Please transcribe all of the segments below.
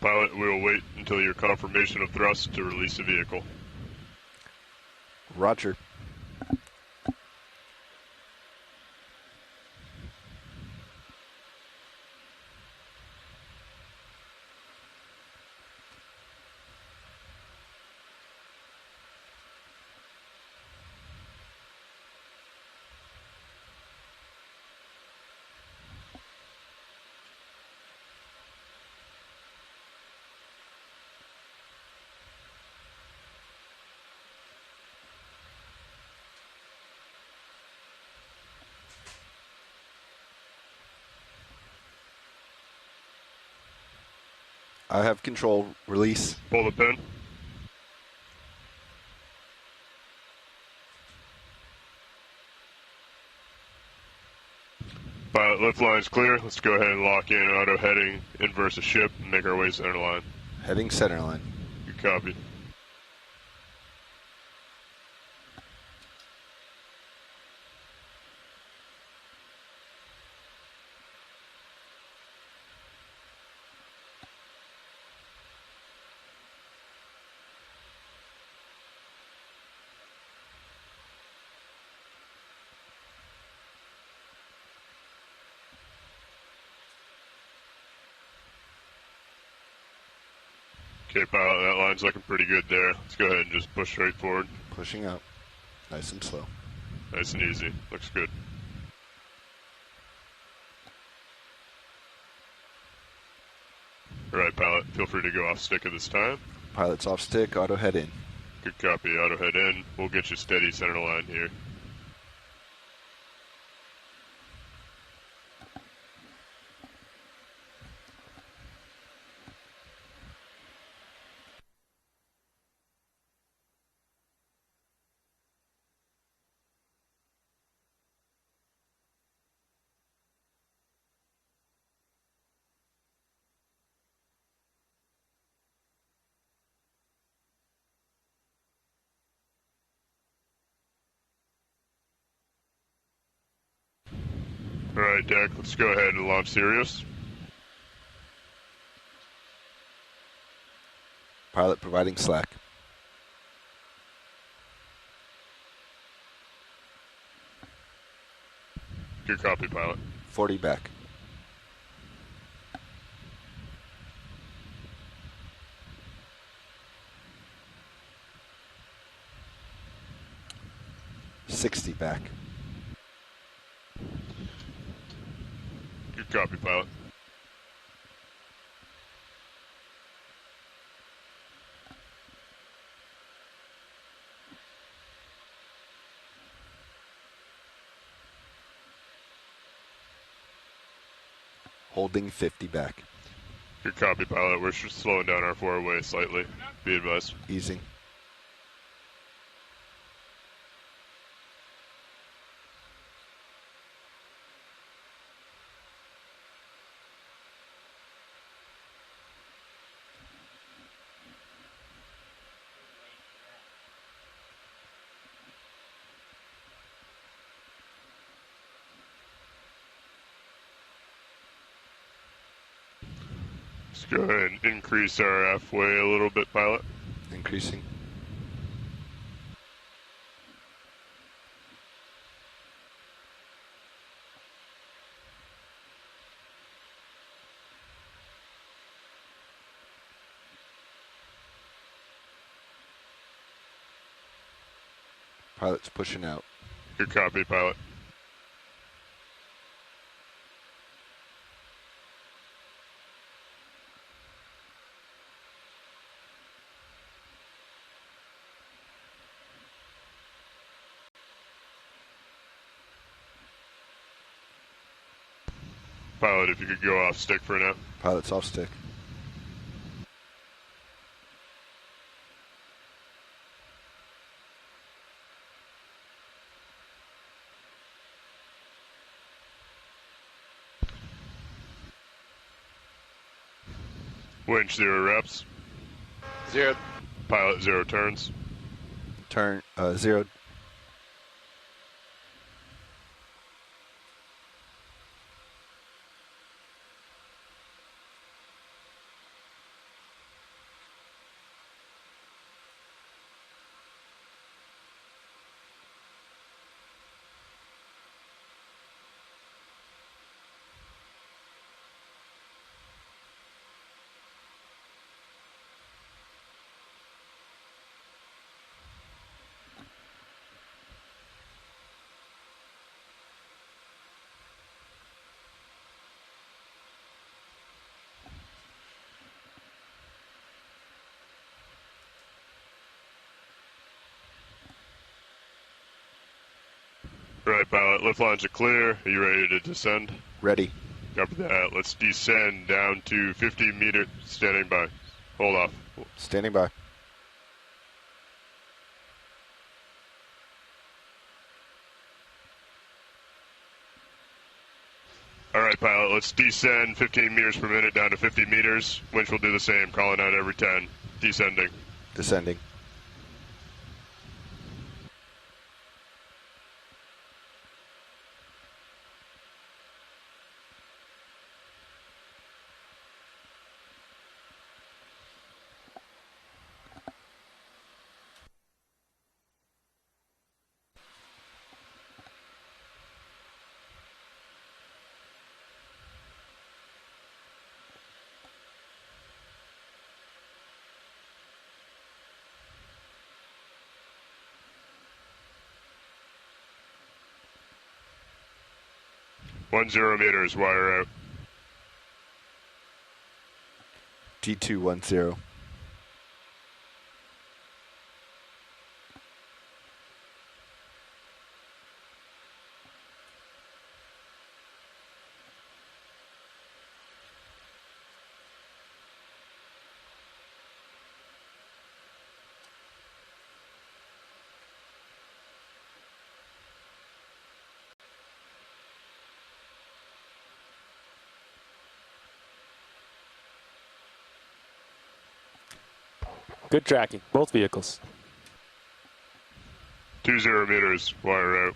Pilot, we will wait until your confirmation of thrust to release the vehicle. Roger. I have control. Release. Pull the pin. Pilot, lift line's clear. Let's go ahead and lock in auto heading inverse of ship and make our way center line. Heading center line. Good copy. Okay, pilot, that line's looking pretty good there. Let's go ahead and just push straight forward. Pushing up. Nice and slow. Nice and easy. Looks good. All right, pilot, feel free to go off stick at this time. Pilot's off stick. Auto head in. Good copy. Auto head in. We'll get you steady center line here. All right, deck, let's go ahead and launch Sirius. Pilot providing slack. Good copy, pilot. 40 back. $60 back. Good copy, pilot. Holding 50 back. Good copy, pilot. We're just slowing down our four-way slightly. Be advised. Easing. Let's go ahead and increase our F-way a little bit, pilot. Increasing. Pilot's pushing out. Good copy, pilot. Pilot, if you could go off stick for now. Pilot's off stick. Winch 0 reps. 0. Pilot 0 turns. Turn 0. Right, pilot. Lift lines are clear. Are you ready to descend? Ready. Copy that. Let's descend down to 50 meters. Standing by. Hold off. Standing by. All right, pilot. Let's descend 15 meters per minute down to 50 meters. Winch will do the same. Calling out every 10. Descending. Descending. .10 meters. Wire out. D210. Good tracking, both vehicles. 20 meters. Wire out.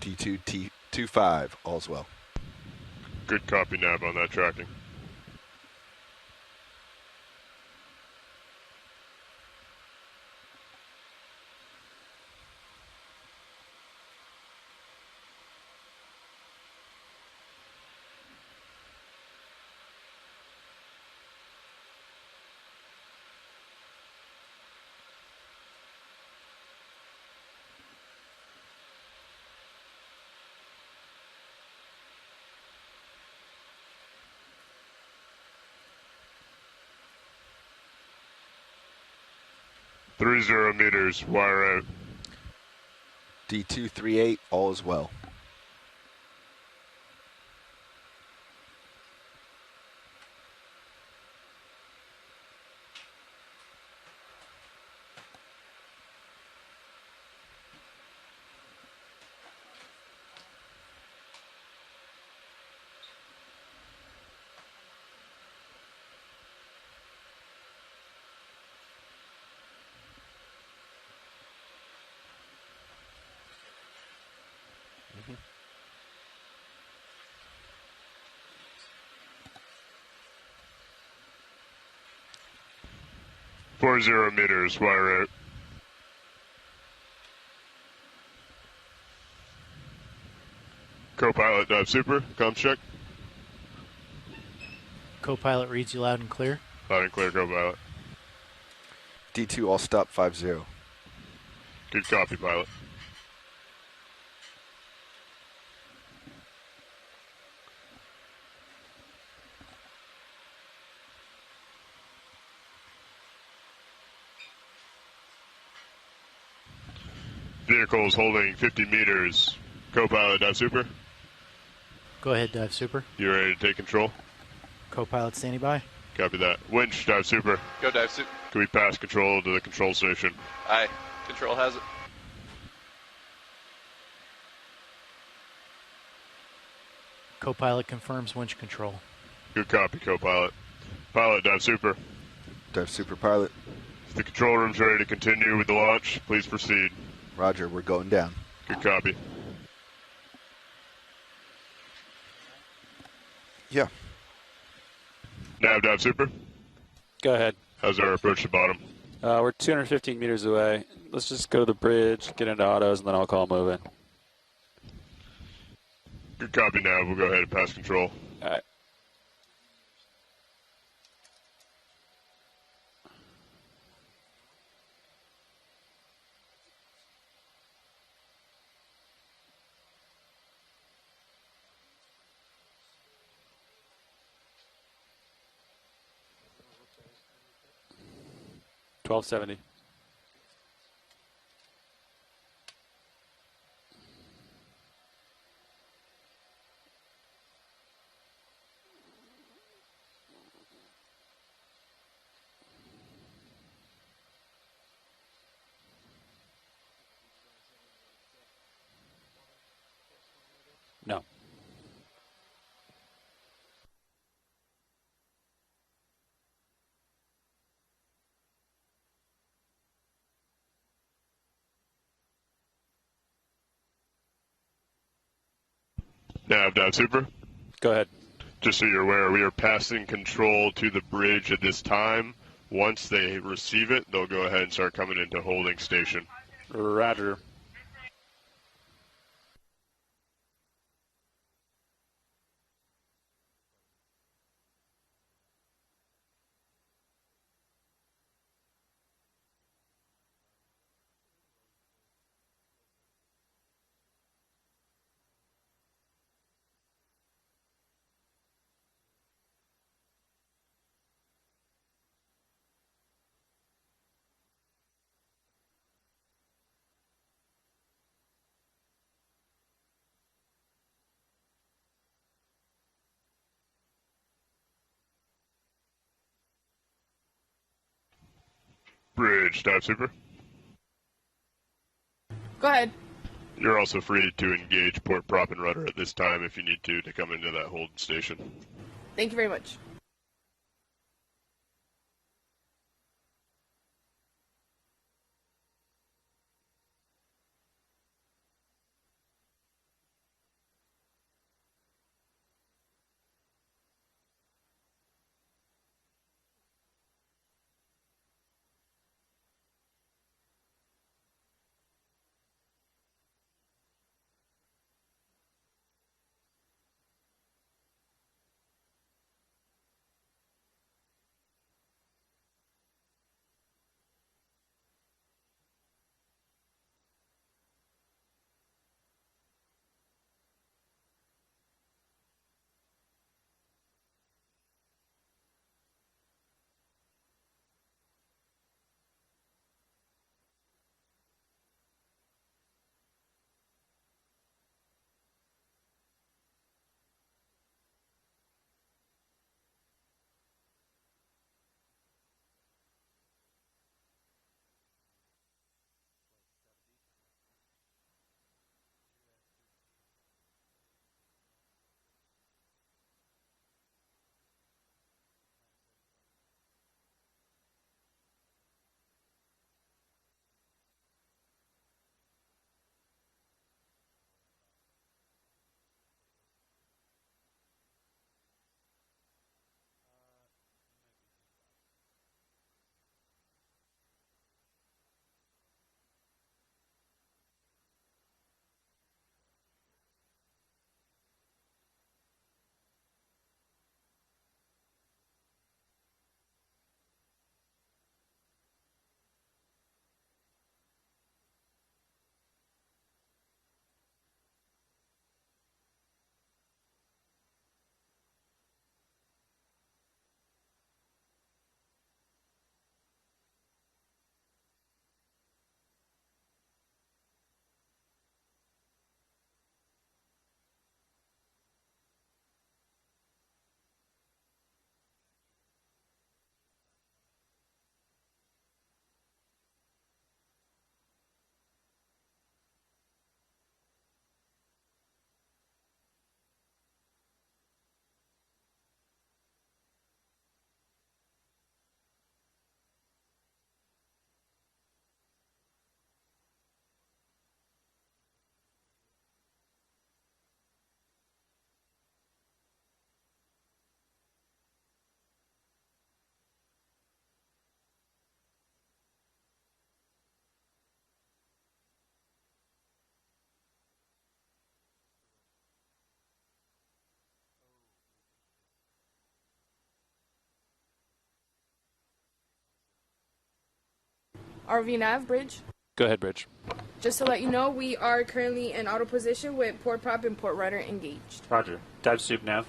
D2T25. All's well. Good copy, nav, on that tracking. .30 meters. Wire out. D238. All is well. Mm-hmm. 40 meters. Wire out. Co-pilot dive super. Comms check. Co-pilot reads you loud and clear. Loud and clear, co-pilot. D2 all stop 50. Good copy, pilot. Vehicle is holding 50 meters. Co-pilot dive super. Go ahead, dive super. You ready to take control? Co-pilot standing by. Copy that. Winch dive super. Go dive suit. Can we pass control to the control station? Aye. Control has it. Co-pilot confirms winch control. Good copy, co-pilot. Pilot dive super. Dive super pilot. If the control room's ready to continue with the launch, please proceed. Roger, we're going down. Good copy. Yeah. Nav dive super. Go ahead. How's our approach to bottom? We're 215 meters away. Let's just go to the bridge, get into autos, and then I'll call move in. Good copy, Nav. We'll go ahead and pass control. All right. $12.70. Nav super. Go ahead. Just so you're aware, we are passing control to the bridge at this time. Once they receive it, they'll go ahead and start coming into holding station. Roger. Bridge, dive super. Go ahead. You're also free to engage port prop and rudder at this time if you need to come into that hold station. Thank you very much. RV nav bridge. Go ahead, Bridge. Just to let you know, we are currently in auto position with port prop and port rudder engaged. Roger. Dive soup, Nav.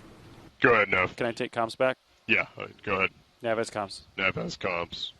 Go ahead, Nav. Can I take comms back? Yeah, go ahead. Nav has comms. Nav has comms.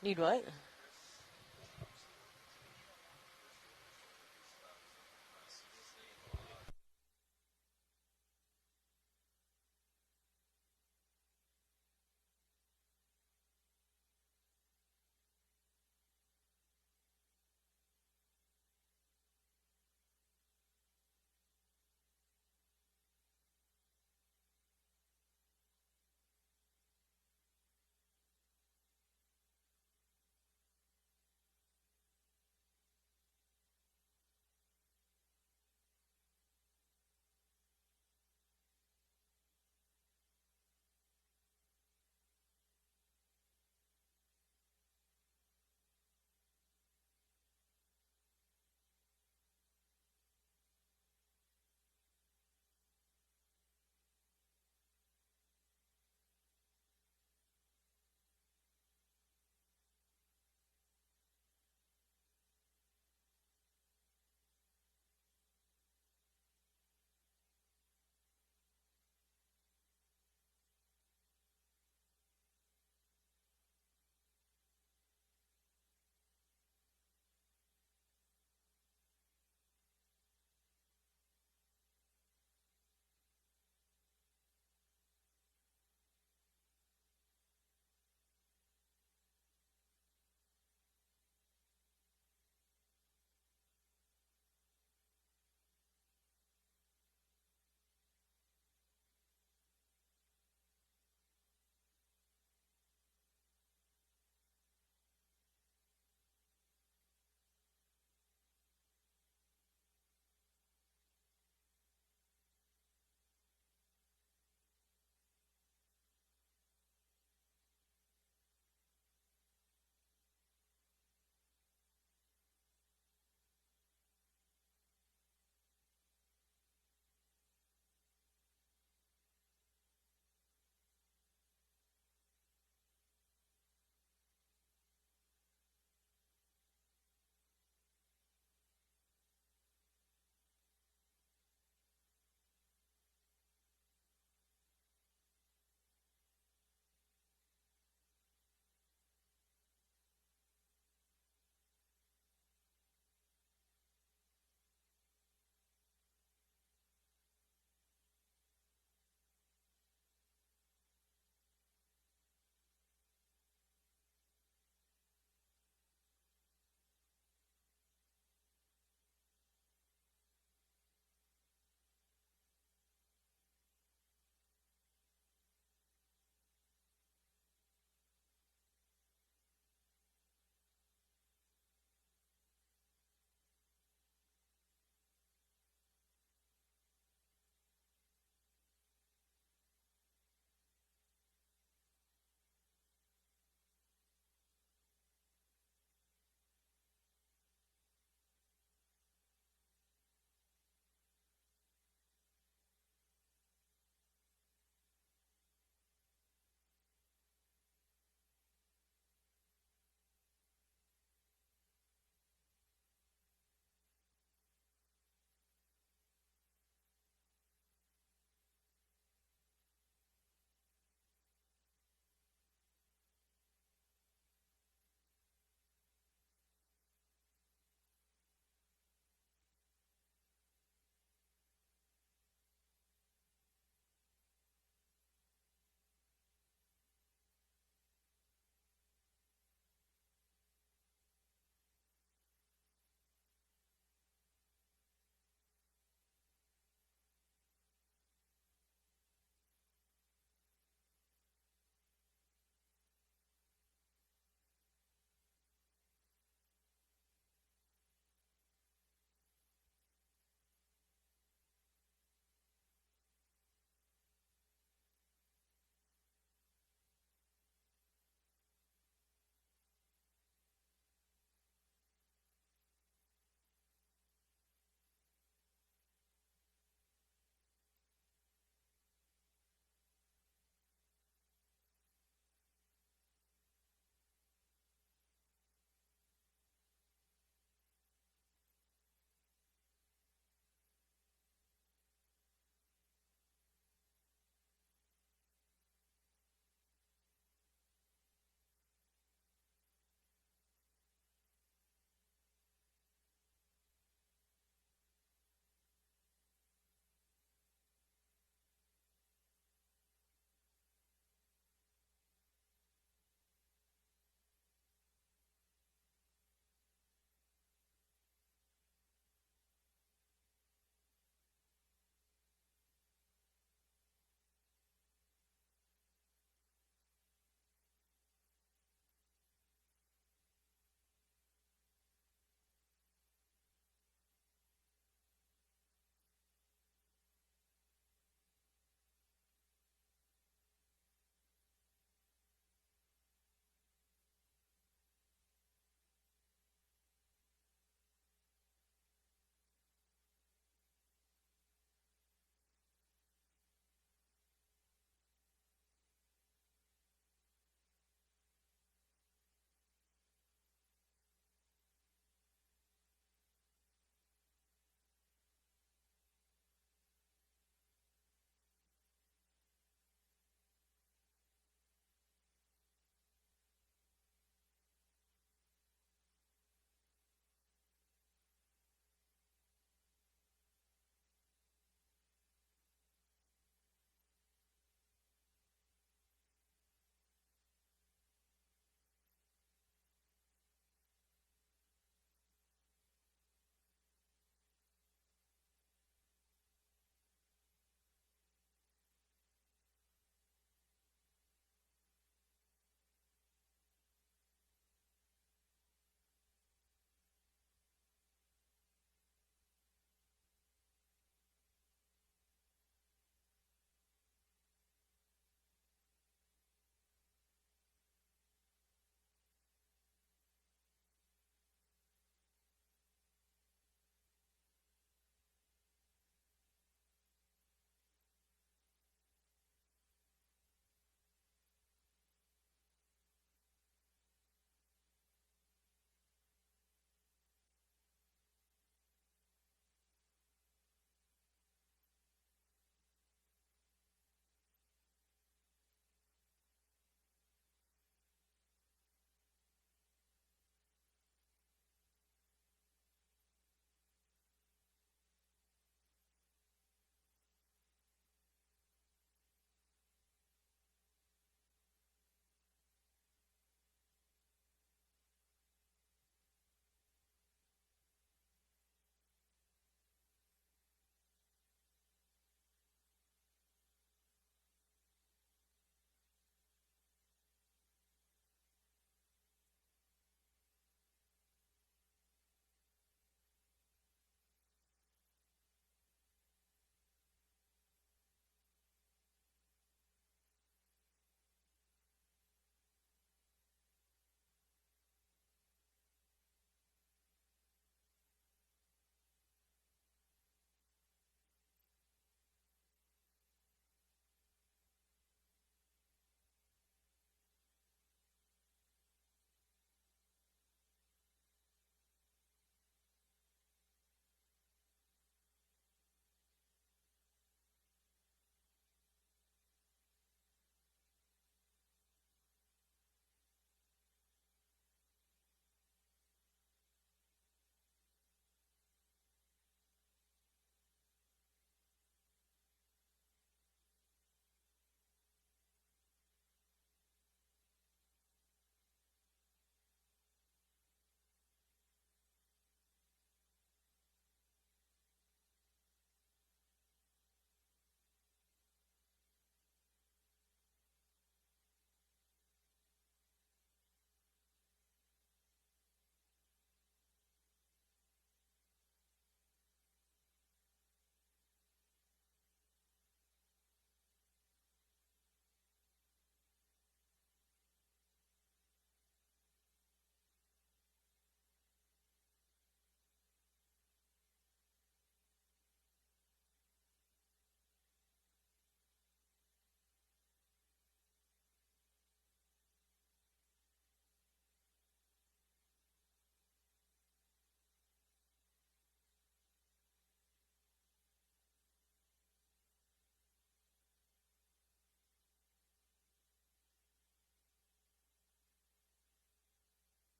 Need what?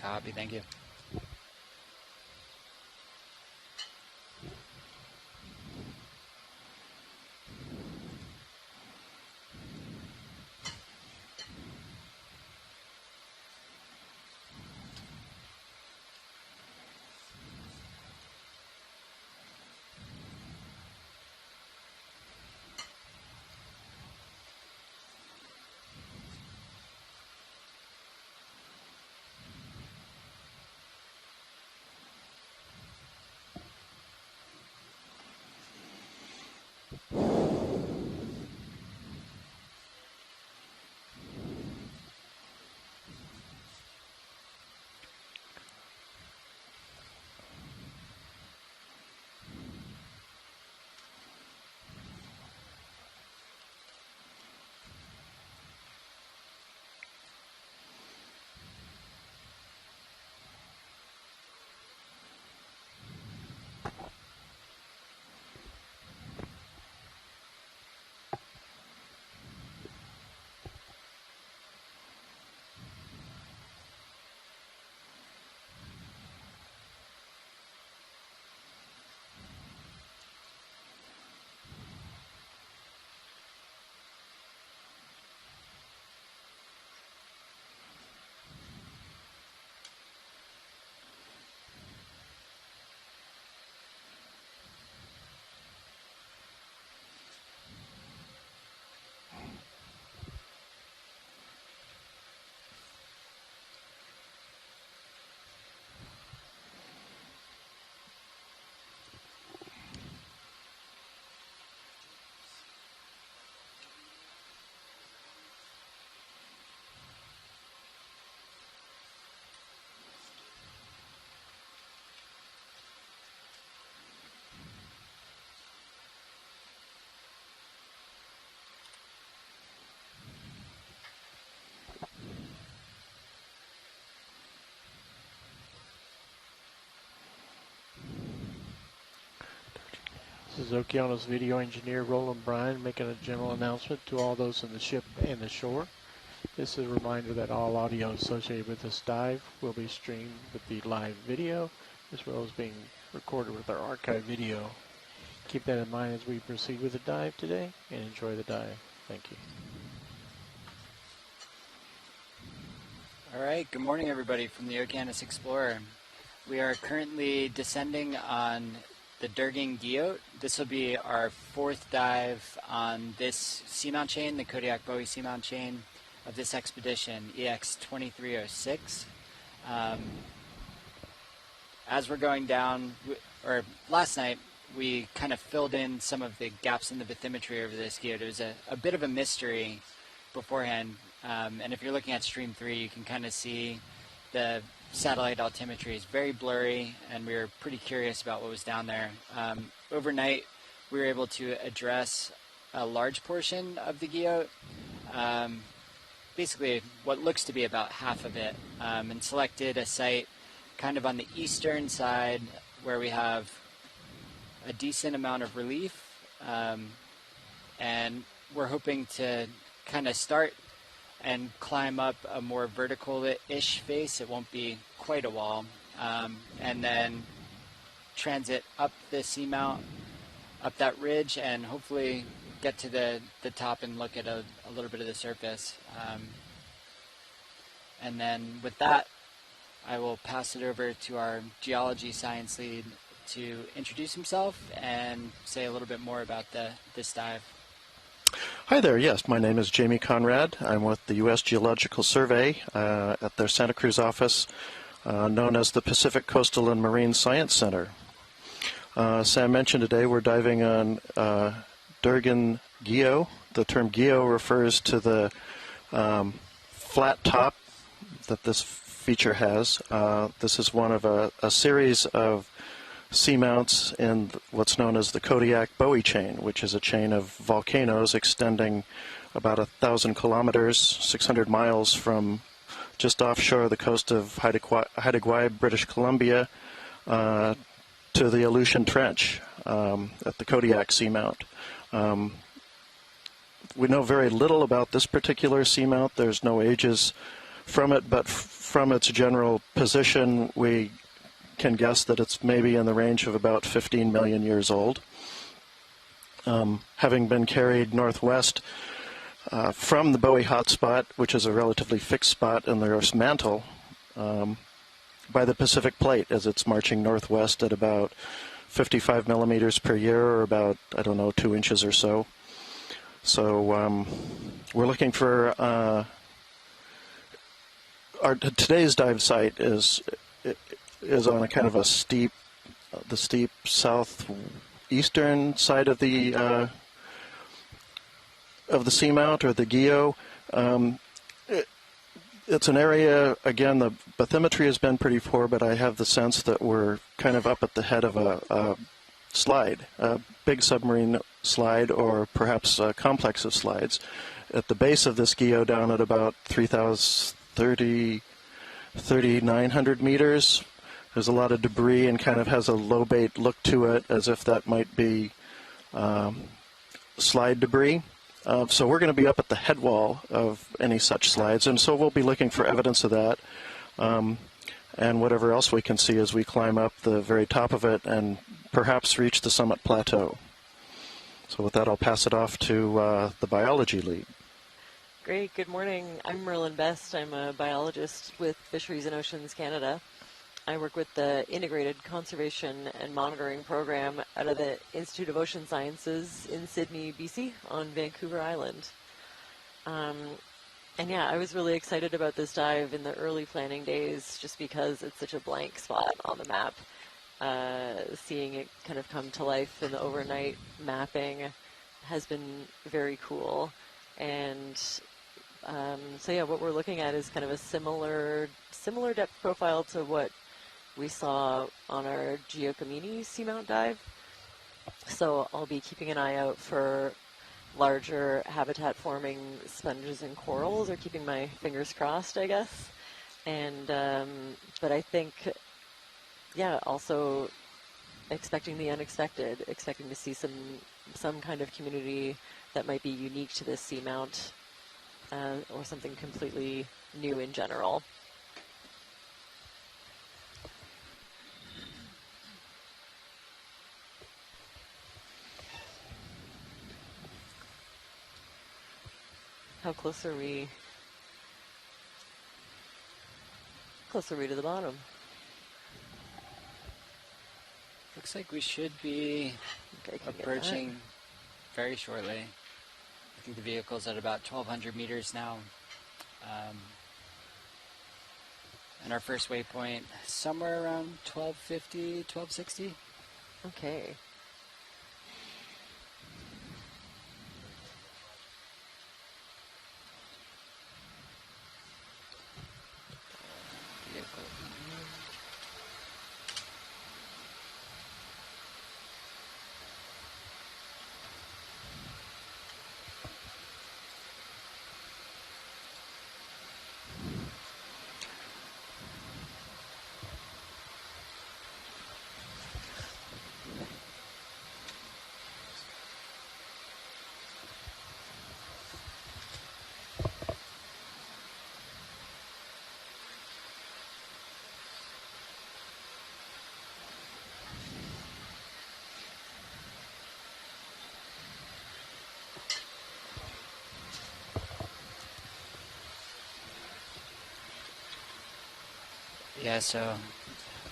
Copy, thank you. This is Okeanos video engineer Roland Bryan making a general announcement to all those in the ship and the shore. This is a reminder that all audio associated with this dive will be streamed with the live video as well as being recorded with our archive video. Keep that in mind as we proceed with the dive today and enjoy the dive. Thank you. All right, good morning everybody from the Okeanos Explorer. We are currently descending on the Durgin Seamount. This will be our fourth dive on this seamount chain, the Kodiak-Bowie seamount chain of this expedition, EX2306. As we're going down, or last night, we kind of filled in some of the gaps in the bathymetry over this geode. It was a bit of a mystery beforehand, and if you're looking at Stream 3, you can kind of see the satellite altimetry is very blurry, and we were pretty curious about what was down there. Overnight, we were able to address a large portion of the geode, basically what looks to be about half of it, and selected a site kind of on the eastern side where we have a decent amount of relief, and we're hoping to kind of start and climb up a more vertical-ish face. It won't be quite a wall, and then transit up the seamount, up that ridge, and hopefully get to the top and look at a little bit of the surface. And then with that, I will pass it over to our geology science lead to introduce himself and say a little bit more about this dive. Hi there, yes, my name is Jamie Conrad. I'm with the U.S. Geological Survey at their Santa Cruz office, known as the Pacific Coastal and Marine Science Center. Sam mentioned today we're diving on Durgin Seamount. The term geo refers to the flat top that this feature has. This is one of a series of seamounts in what's known as the Kodiak-Bowie chain, which is a chain of volcanoes extending about 1,000 kilometers, 600 miles from just offshore the coast of Haida Gwaii, British Columbia, to the Aleutian Trench at the Kodiak Seamount. We know very little about this particular seamount. There's no ages from it, but from its general position, we can guess that it's maybe in the range of about 15 million years old. Having been carried northwest from the Bowie hotspot, which is a relatively fixed spot in the Earth's mantle, by the Pacific Plate as it's marching northwest at about 55 millimeters per year, or about, 2 inches or so. So we're looking for today's dive site is on a kind of a steep southeastern side of the seamount, or the geo. It's an area, again, the bathymetry has been pretty poor, but I have the sense that we're kind of up at the head of a slide, a big submarine slide, or perhaps a complex of slides. At the base of this geo, down at about 3,900 meters, there's a lot of debris and kind of has a low-bait look to it, as if that might be slide debris. So we're going to be up at the head wall of any such slides, and so we'll be looking for evidence of that, and whatever else we can see as we climb up the very top of it and perhaps reach the summit plateau. So with that, I'll pass it off to the biology lead. Great. Good morning. I'm Merlin Best. I'm a biologist with Fisheries and Oceans Canada. I work with the Integrated Conservation and Monitoring Program out of the Institute of Ocean Sciences in Sydney, BC, on Vancouver Island. And yeah, I was really excited about this dive in the early planning days just because it's such a blank spot on the map. Seeing it kind of come to life in the overnight mapping has been very cool. And so yeah, what we're looking at is kind of a similar depth profile to what we saw on our Giacomin Seamount dive. So I'll be keeping an eye out for larger habitat-forming sponges and corals, or keeping my fingers crossed, I guess. And but I think, yeah, also expecting the unexpected, expecting to see some kind of community that might be unique to this seamount, or something completely new in general. How close are we? Close are we to the bottom? Looks like we should be approaching very shortly. I think the vehicle's at about 1,200 meters now. And our first waypoint somewhere around 1250, 1260. Okay. Yeah, so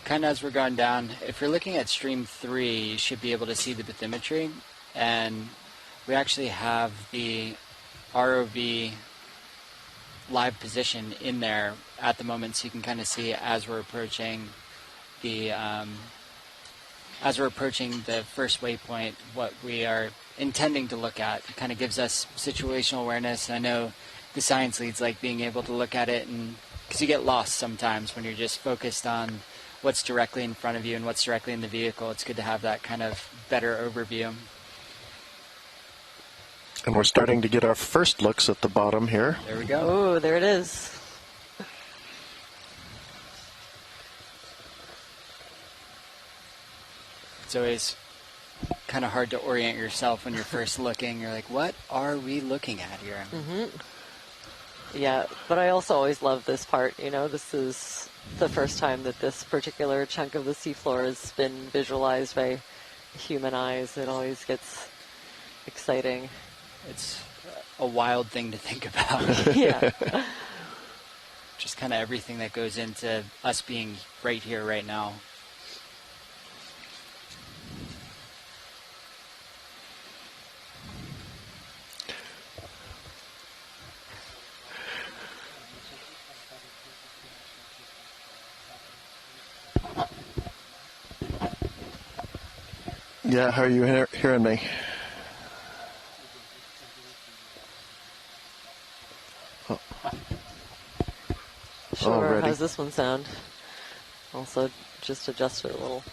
kind of as we're going down, if you're looking at stream 3, you should be able to see the bathymetry, and we actually have the ROV live position in there at the moment, so you can kind of see as we're approaching the first waypoint what we are intending to look at. It kind of gives us situational awareness. I know the science leads like being able to look at it, and because you get lost sometimes when you're just focused on what's directly in front of you and what's directly in the vehicle. It's good to have that kind of better overview. And we're starting to get our first looks at the bottom here. There we go. Oh, there it is. It's always kind of hard to orient yourself when you're first looking. You're like, what are we looking at here? Mm-hmm. Yeah, but I also always love this part. You know, this is the first time that this particular chunk of the seafloor has been visualized by human eyes. It always gets exciting. It's a wild thing to think about. Yeah. Just kind of everything that goes into us being right here, right now. Yeah, how are you hearing me? Oh. Sure. Already. How's this one sound? Also, just adjust it a little.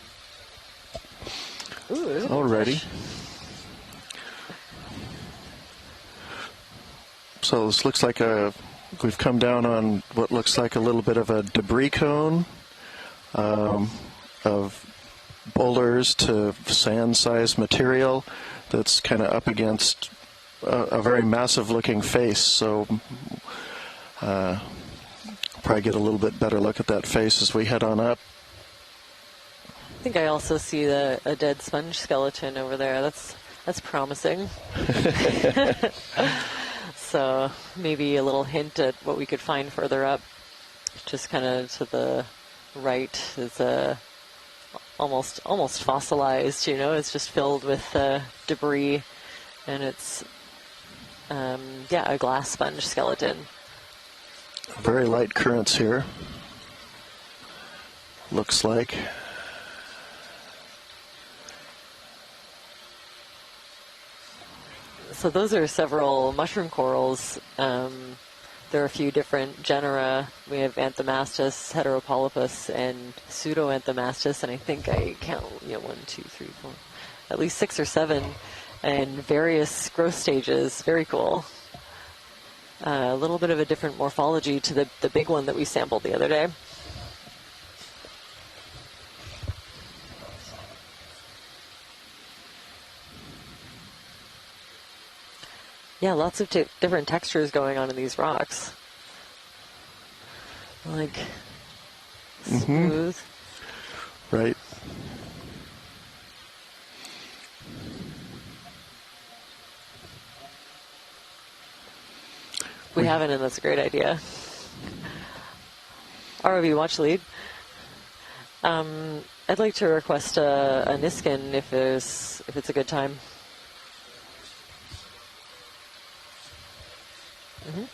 Ooh, there's a big Already. fish. So this looks like we've come down on what looks like a little bit of a debris cone of boulders to sand-sized material that's kind of up against a very massive-looking face. So probably get a little bit better look at that face as we head on up. I think I also see a dead sponge skeleton over there. That's promising. So maybe a little hint at what we could find further up. Just kind of to the right is almost fossilized. You know, it's just filled with debris, and it's a glass sponge skeleton. Very light currents here. Looks like. So those are several mushroom corals. There are a few different genera. We have Anthomastus, Heteropolypus, and Pseudoanthomastus, and I think I count 1, 2, 3, 4, at least 6 or 7, and various growth stages. Very cool. A little bit of a different morphology to the big one that we sampled the other day. Yeah, lots of different textures going on in these rocks. Like smooth. Right. We haven't, and that's a great idea. ROV watch lead. I'd like to request a Niskin if it's a good time. Mm-hmm.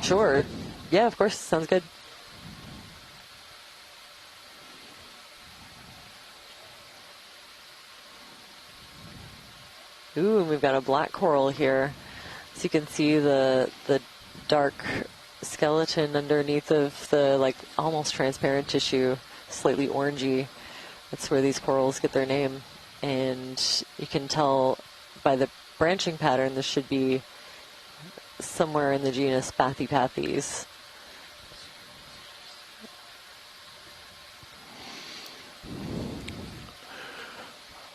Sure. Yeah, of course. Sounds good. Ooh, and we've got a black coral here. So you can see the dark skeleton underneath of the almost transparent tissue, slightly orangey. That's where these corals get their name. And you can tell by the branching pattern this should be somewhere in the genus Bathypathes.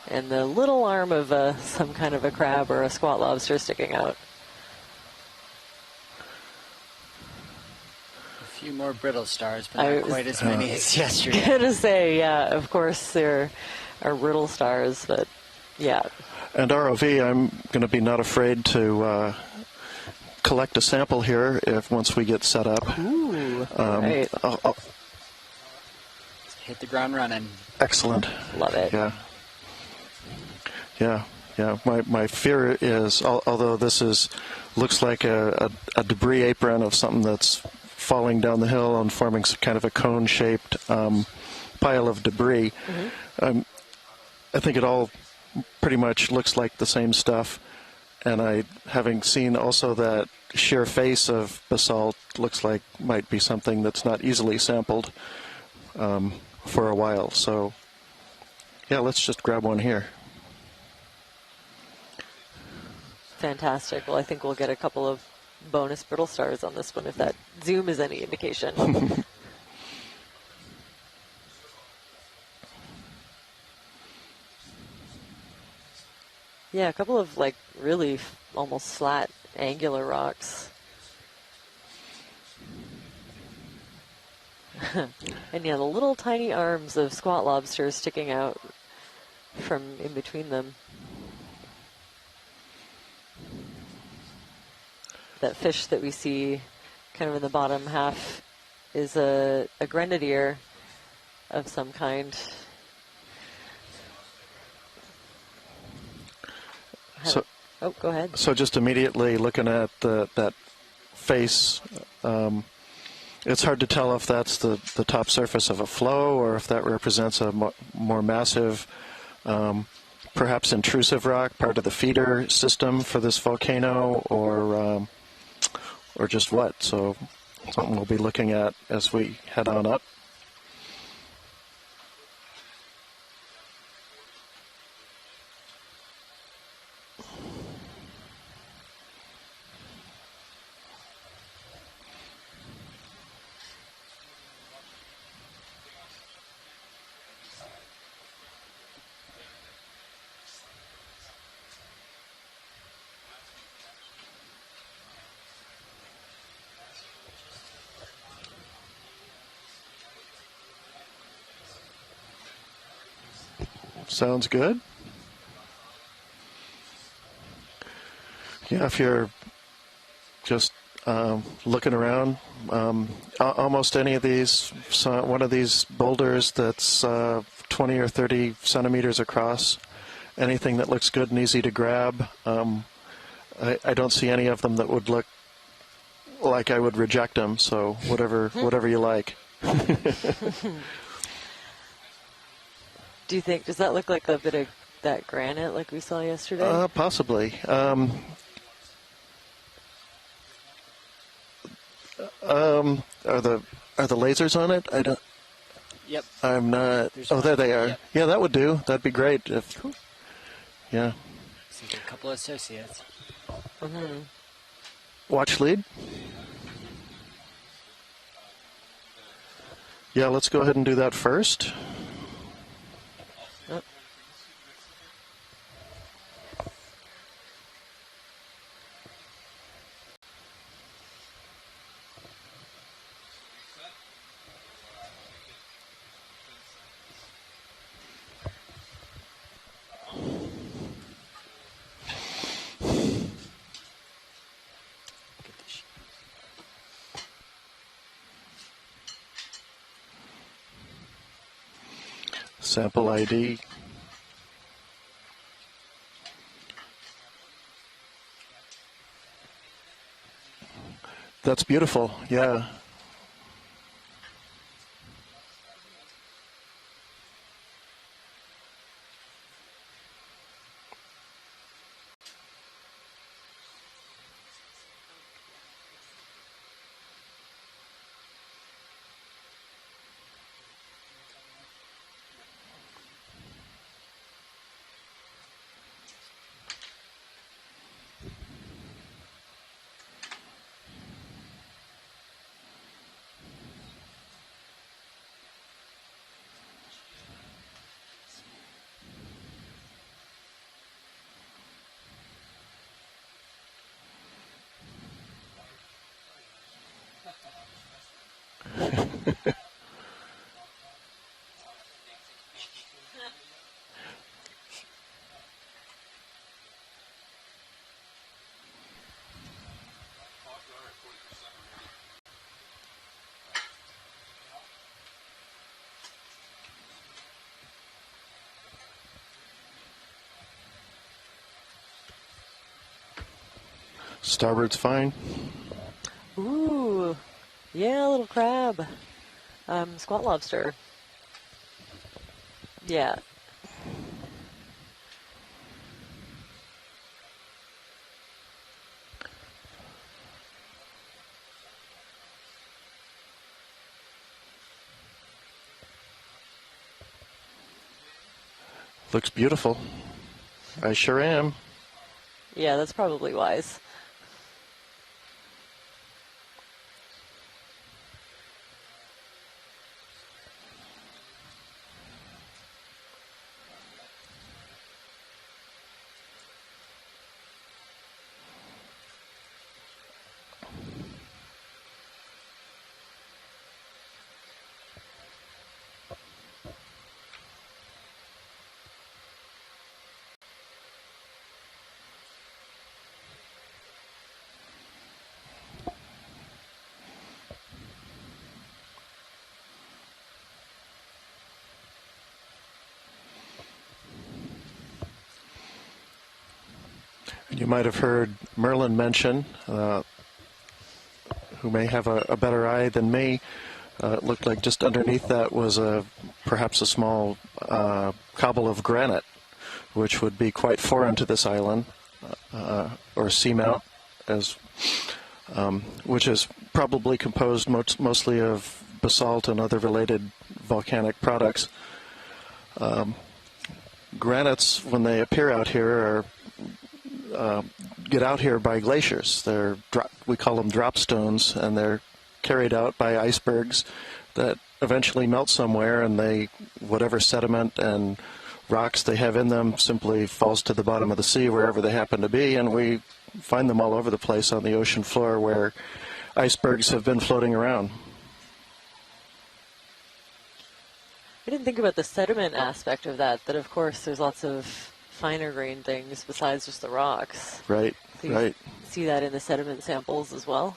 And the little arm of some kind of a crab or a squat lobster sticking out. A few more brittle stars, but not quite as many as yesterday. I was going to say, yeah, of course there are brittle stars, but yeah. And ROV, I'm going to be not afraid to collect a sample here once we get set up. Ooh, right. I'll hit the ground running. Excellent. Love it. Yeah. My fear is, although this looks like a debris apron of something that's falling down the hill and forming some kind of a cone-shaped pile of debris, I think it all pretty much looks like the same stuff. And having seen also that sheer face of basalt, looks like might be something that's not easily sampled for a while. So, yeah, let's just grab one here. Fantastic. Well, I think we'll get a couple of bonus brittle stars on this one if that zoom is any indication. Yeah, a couple of like really almost flat, angular rocks. And yeah, the little tiny arms of squat lobsters sticking out from in between them. That fish that we see kind of in the bottom half is a grenadier of some kind. So, oh, go ahead. So just immediately looking at that face, it's hard to tell if that's the top surface of a flow or if that represents a more massive, perhaps intrusive rock, part of the feeder system for this volcano, or just what. So something we'll be looking at as we head on up. Sounds good. Yeah, if you're just looking around, almost any of these, one of these boulders that's 20 or 30 centimeters across, anything that looks good and easy to grab, I don't see any of them that would look like I would reject them, so whatever you like. Do you think, does that look like a bit of that granite like we saw yesterday? Possibly. Are the lasers on it? I don't. Yep. I'm not. There's Oh, there they are. Yep. Yeah, that would do. That'd be great. If. Cool. Yeah. See a couple of associates. Mm-hmm. Watch lead. Yeah, let's go ahead and do that first. Oh. Sample ID. That's beautiful. Yeah. Starboard's fine. Ooh, yeah, little crab. Squat lobster. Yeah. Looks beautiful. I sure am. Yeah, that's probably wise. You might have heard Merlin mention, who may have a better eye than me. It looked like just underneath that was perhaps a small cobble of granite, which would be quite foreign to this island, or seamount, which is probably composed mostly of basalt and other related volcanic products. Granites, when they appear out here, get out here by glaciers. We call them drop stones, and they're carried out by icebergs that eventually melt somewhere, and whatever sediment and rocks they have in them simply falls to the bottom of the sea wherever they happen to be, and we find them all over the place on the ocean floor where icebergs have been floating around. I didn't think about the sediment aspect of that of course there's lots of finer grained things besides just the rocks. Right, so you right. See that in the sediment samples as well?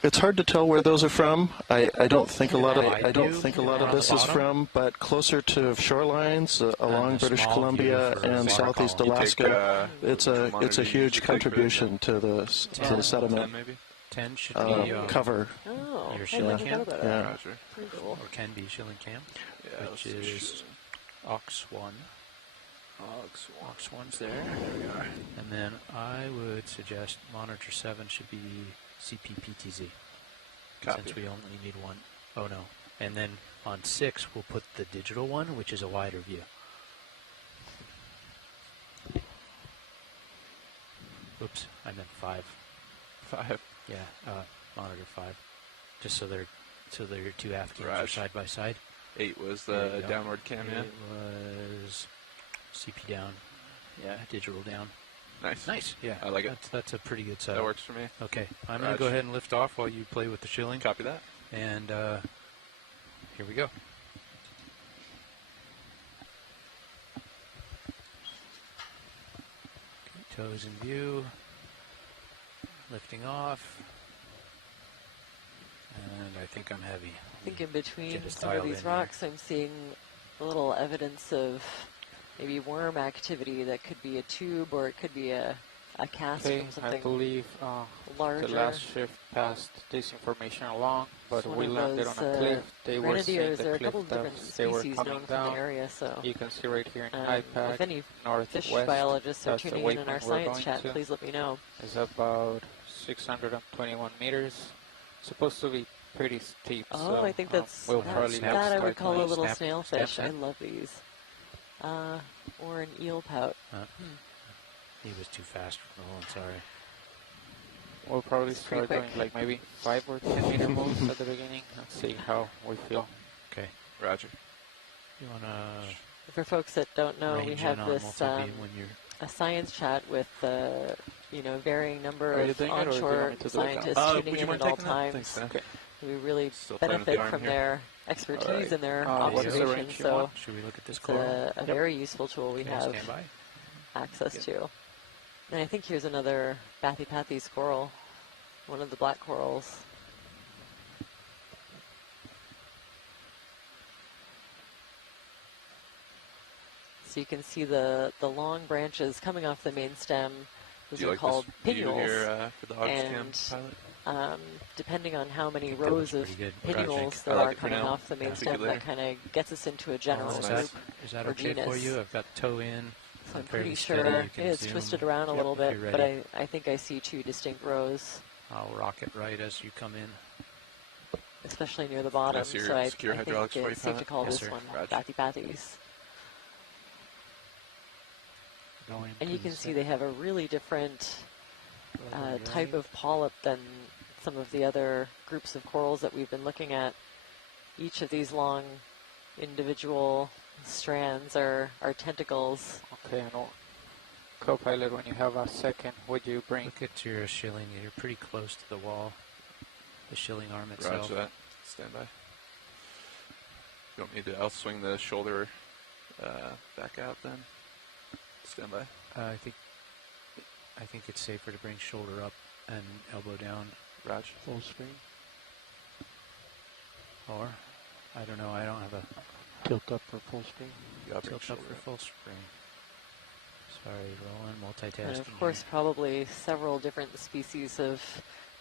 It's hard to tell where those are from. I don't think a lot of this is from, but closer to shorelines along British Columbia and southeast Alaska, it's a huge contribution to the sediment. 10 should be cover. Oh, your shilling cam. Yeah. Pretty cool. Or can be shilling cam, which is Ox1. Ox1's there. There we are. And then I would suggest monitor 7 should be CPPTZ. Copy. Since we only need one. Oh no. And then on 6 we'll put the digital one, which is a wider view. Oops, I meant 5. 5. Yeah, monitor 5. Just so they're your two aft cams are side by side. 8 was the downward cam, yeah? It was CP down. Yeah, digital down. Nice. Nice, yeah. I like it. That's a pretty good setup. That works for me. Okay, I'm going to go ahead and lift off while you play with the shilling. Copy that. And here we go. Okay, toes in view. Lifting off. And I think I'm heavy. I think in between Get us some of dialed these in rocks I'm seeing a little evidence of maybe worm activity that could be a tube or it could be a cast Okay, from something I believe larger. the last shift passed this information along, but It's one we of landed those, on a cliff. They were seeing grenadiers. the There are a cliff couple of different depths. They were species coming known from down. the area, so You can see right here in if IPAC, any northwest. fish biologists are That's the tuning in our waypoint we're science going chat, to. please let me know. It's about 621 meters. Supposed to be pretty steep. Oh, so, I think that's we'll probably have that to I would start call a going. little Snap, snailfish. snap, I snap. love these. Or an eel pout. He was too fast for the hole, I'm sorry. We'll probably It's pretty start going quick. like maybe 5 or 10 meter moves at the beginning and see how we feel. Okay. Roger. You want to For folks that don't know, we range have in on this multi-beam when you're... a science chat with varying number Are you of doing it, or do you onshore want me to do it now? scientists would tuning you in mind at all taking that? times. Thanks, Sam. Okay. We really Still playing with the benefit arm from here. their expertise Alright. and their What is the observation. range you So want? Should we look at this it's coral? a very useful tool we Okay, have stand by. access to. And I think here's another Bathypathes coral, one of the black corals. So you can see the long branches coming off the main stem. Those Do you are like called this view pinnules. here for the Oxcam And pilot? Depending on how many That was rows of pretty good. What do you pinnules think? there I like are it for coming now. off the main Yeah. stem, Speak it that kind of gets us into a general Is group. that or okay for genus. you? I've got toe in. So I'm fairly pretty steady. sure You can it's zoom. twisted around a Yep, little if bit, you're but ready. I think I see two distinct rows, I'll rock it right as you come in. especially near the bottom. see your So I secure think hydraulics for you, it's safe to pilot? call Yes, this sir. one Roger. Bathypathes. Going And to you can the see they have a really different right. type of polyp than some of the other groups of corals that we've been looking at. Each of these long individual strands are tentacles. Okay, and co-pilot, when you have a second, would you bring? Look at your shilling. You're pretty close to the wall. The shilling arm itself. Roger that. Stand by. You want me to? I'll swing the shoulder back out then. Stand by. I think it's safer to bring shoulder up and elbow down. Raj. Full screen. Or, I don't know. I don't have a Tilt up for full screen. You got to bring tilt up shoulder for up. full screen. Sorry, rolling, multitasking. And of course, probably several different species of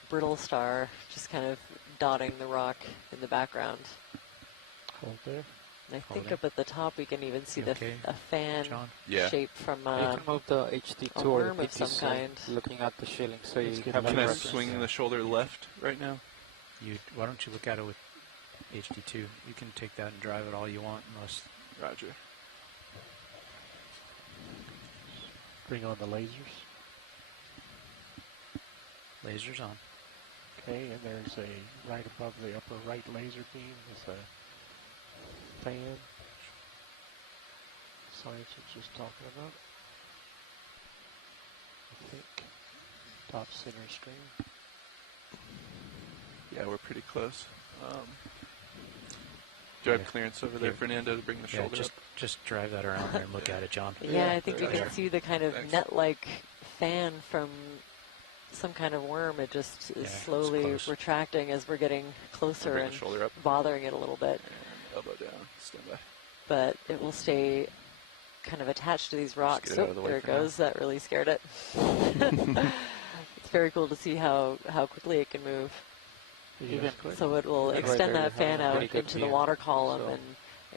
brittle star just kind of dotting the rock in the background. Hold there. And I think up at the top we can even see a fan shape from you can move the HD2 or worm of some kind. Looking at the shilling, so you have Can I reference. swing the shoulder left right now? Why don't you look at it with HD2? You can take that and drive it all you want, unless. Roger. Bring on the lasers. Lasers on. Okay, and there's a right above the upper right laser beam is a fan. Science was just talking about. I think top center stream. Yeah, we're pretty close. Do I have clearance over there, Fernando, to bring the shoulder up? Just drive that around there and look at it, John. Yeah, I think we can see the kind of net-like fan from some kind of worm. It just is slowly retracting as we're getting closer and bothering it a little bit. And elbow down, stand by. But it will stay kind of attached to these rocks. Oh, there it goes. That really scared it. It's very cool to see how quickly it can move. So it will extend that fan out into the water column and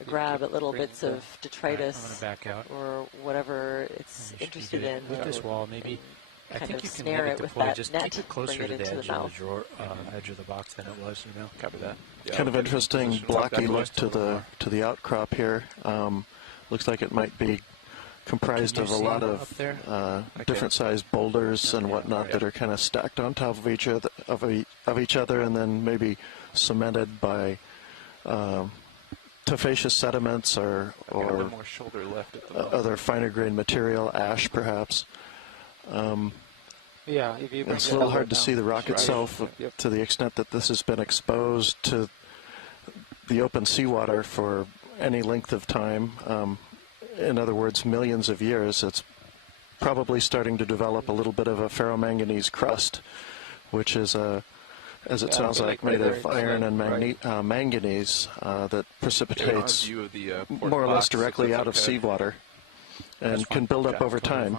grab at little bits of detritus back out. or whatever it's interested in. With this wall, maybe. I think you can snare it with that just net, keep it closer bring to it the into edge the of mouth. the drawer, edge of the box than it was, you know. Copy that. Yeah, Kind of interesting blocky look to the outcrop here. Looks like it might be comprised of a lot of different sized boulders and whatnot that are kind of stacked on top of each other, and then maybe cemented by tophaceous sediments or one more shoulder left at the moment. other finer grained material, ash perhaps. Yeah, if you it's a little hard to see the rock itself to the extent that this has been exposed to the open seawater for any length of time. In other words, millions of years. It's probably starting to develop a little bit of a ferromanganese crust, which is as it sounds like, made of iron and manganese that precipitates more or less directly out of seawater and can build up over time,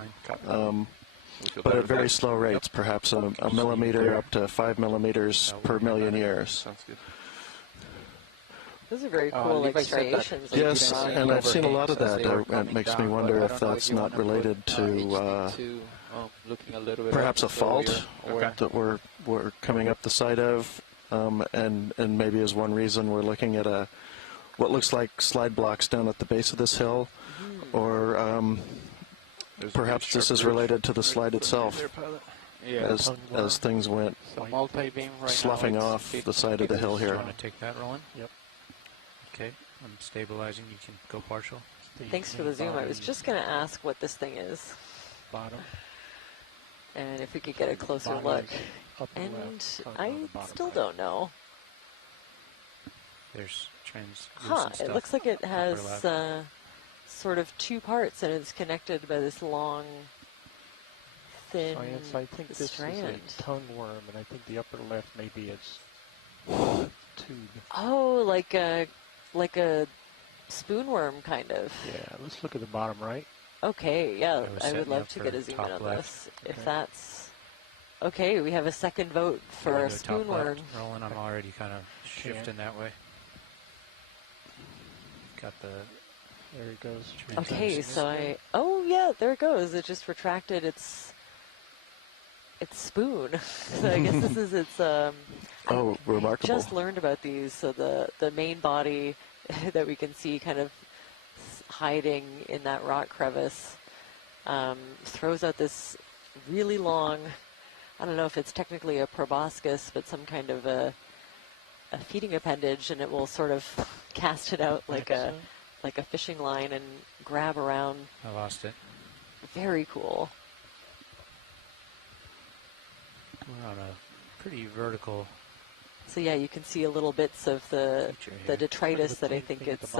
but at very slow rates, perhaps a millimeter up to 5 millimeters per million years. Sounds good. Those are very cool striations. Yes, and I've seen a lot of that. It makes me wonder if that's not related to perhaps a fault that we're coming up the side of, and maybe as one reason we're looking at what looks like slide blocks down at the base of this hill, or perhaps this is related to the slide itself, as things went sloughing off the side of the hill here. Do you want to take that, Roland? Yep. Okay, I'm stabilizing. You can go partial. Thanks for the zoom. I was just going to ask what this thing is. Bottom. And if we could get a closer look. And I still don't know. There's translucent stuff. It looks like it has sort of two parts, and it's connected by this long, thin Science, I think this strand. is a tongue worm, and I think the upper left maybe it's tube. Oh, like a spoonworm, kind of. Yeah, let's look at the bottom right. Okay, yeah, I would love to get a zoom in on this. If that's okay, we have a second vote for a spoonworm. Roland, I'm already kind of shifting that way. Got the. There it goes. Okay, so oh yeah, there it goes. It just retracted its spoon. So I guess this is its. Oh, remarkable! Just learned about these. So the main body that we can see kind of hiding in that rock crevice throws out this really long. I don't know if it's technically a proboscis, but some kind of a feeding appendage, and it will sort of cast it out like a fishing line and grab around. I lost it. Very cool. We're on a pretty vertical. So yeah, you can see a little bits of the detritus that I think it's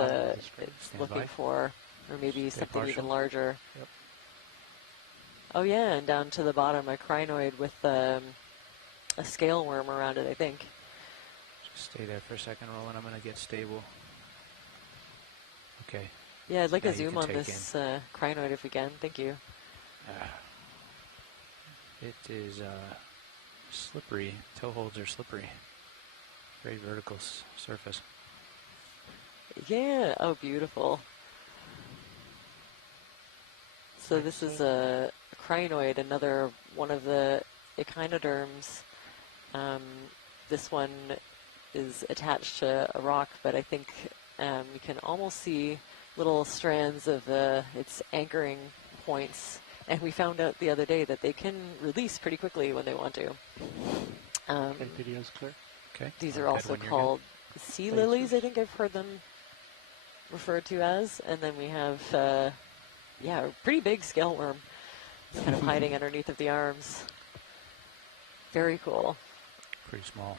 looking for, or maybe something even larger. Yep. Oh yeah, and down to the bottom, a crinoid with a scale worm around it, I think. Just stay there for a second, Roland. I'm going to get stable. Okay. Yeah, I'd like a zoom on this crinoid if we can. Thank you. It is slippery. Toe holds are slippery. Very vertical surface. Yeah. Oh, beautiful. So this is a crinoid, another one of the echinoderms. This one is attached to a rock, but I think you can almost see little strands of its anchoring points. And we found out the other day that they can release pretty quickly when they want to. Okay, video's clear. Okay. These are also called sea lilies, I think I've heard them referred to as. And then we have, yeah, a pretty big scale worm. It's kind of hiding underneath of the arms. Very cool. Pretty small.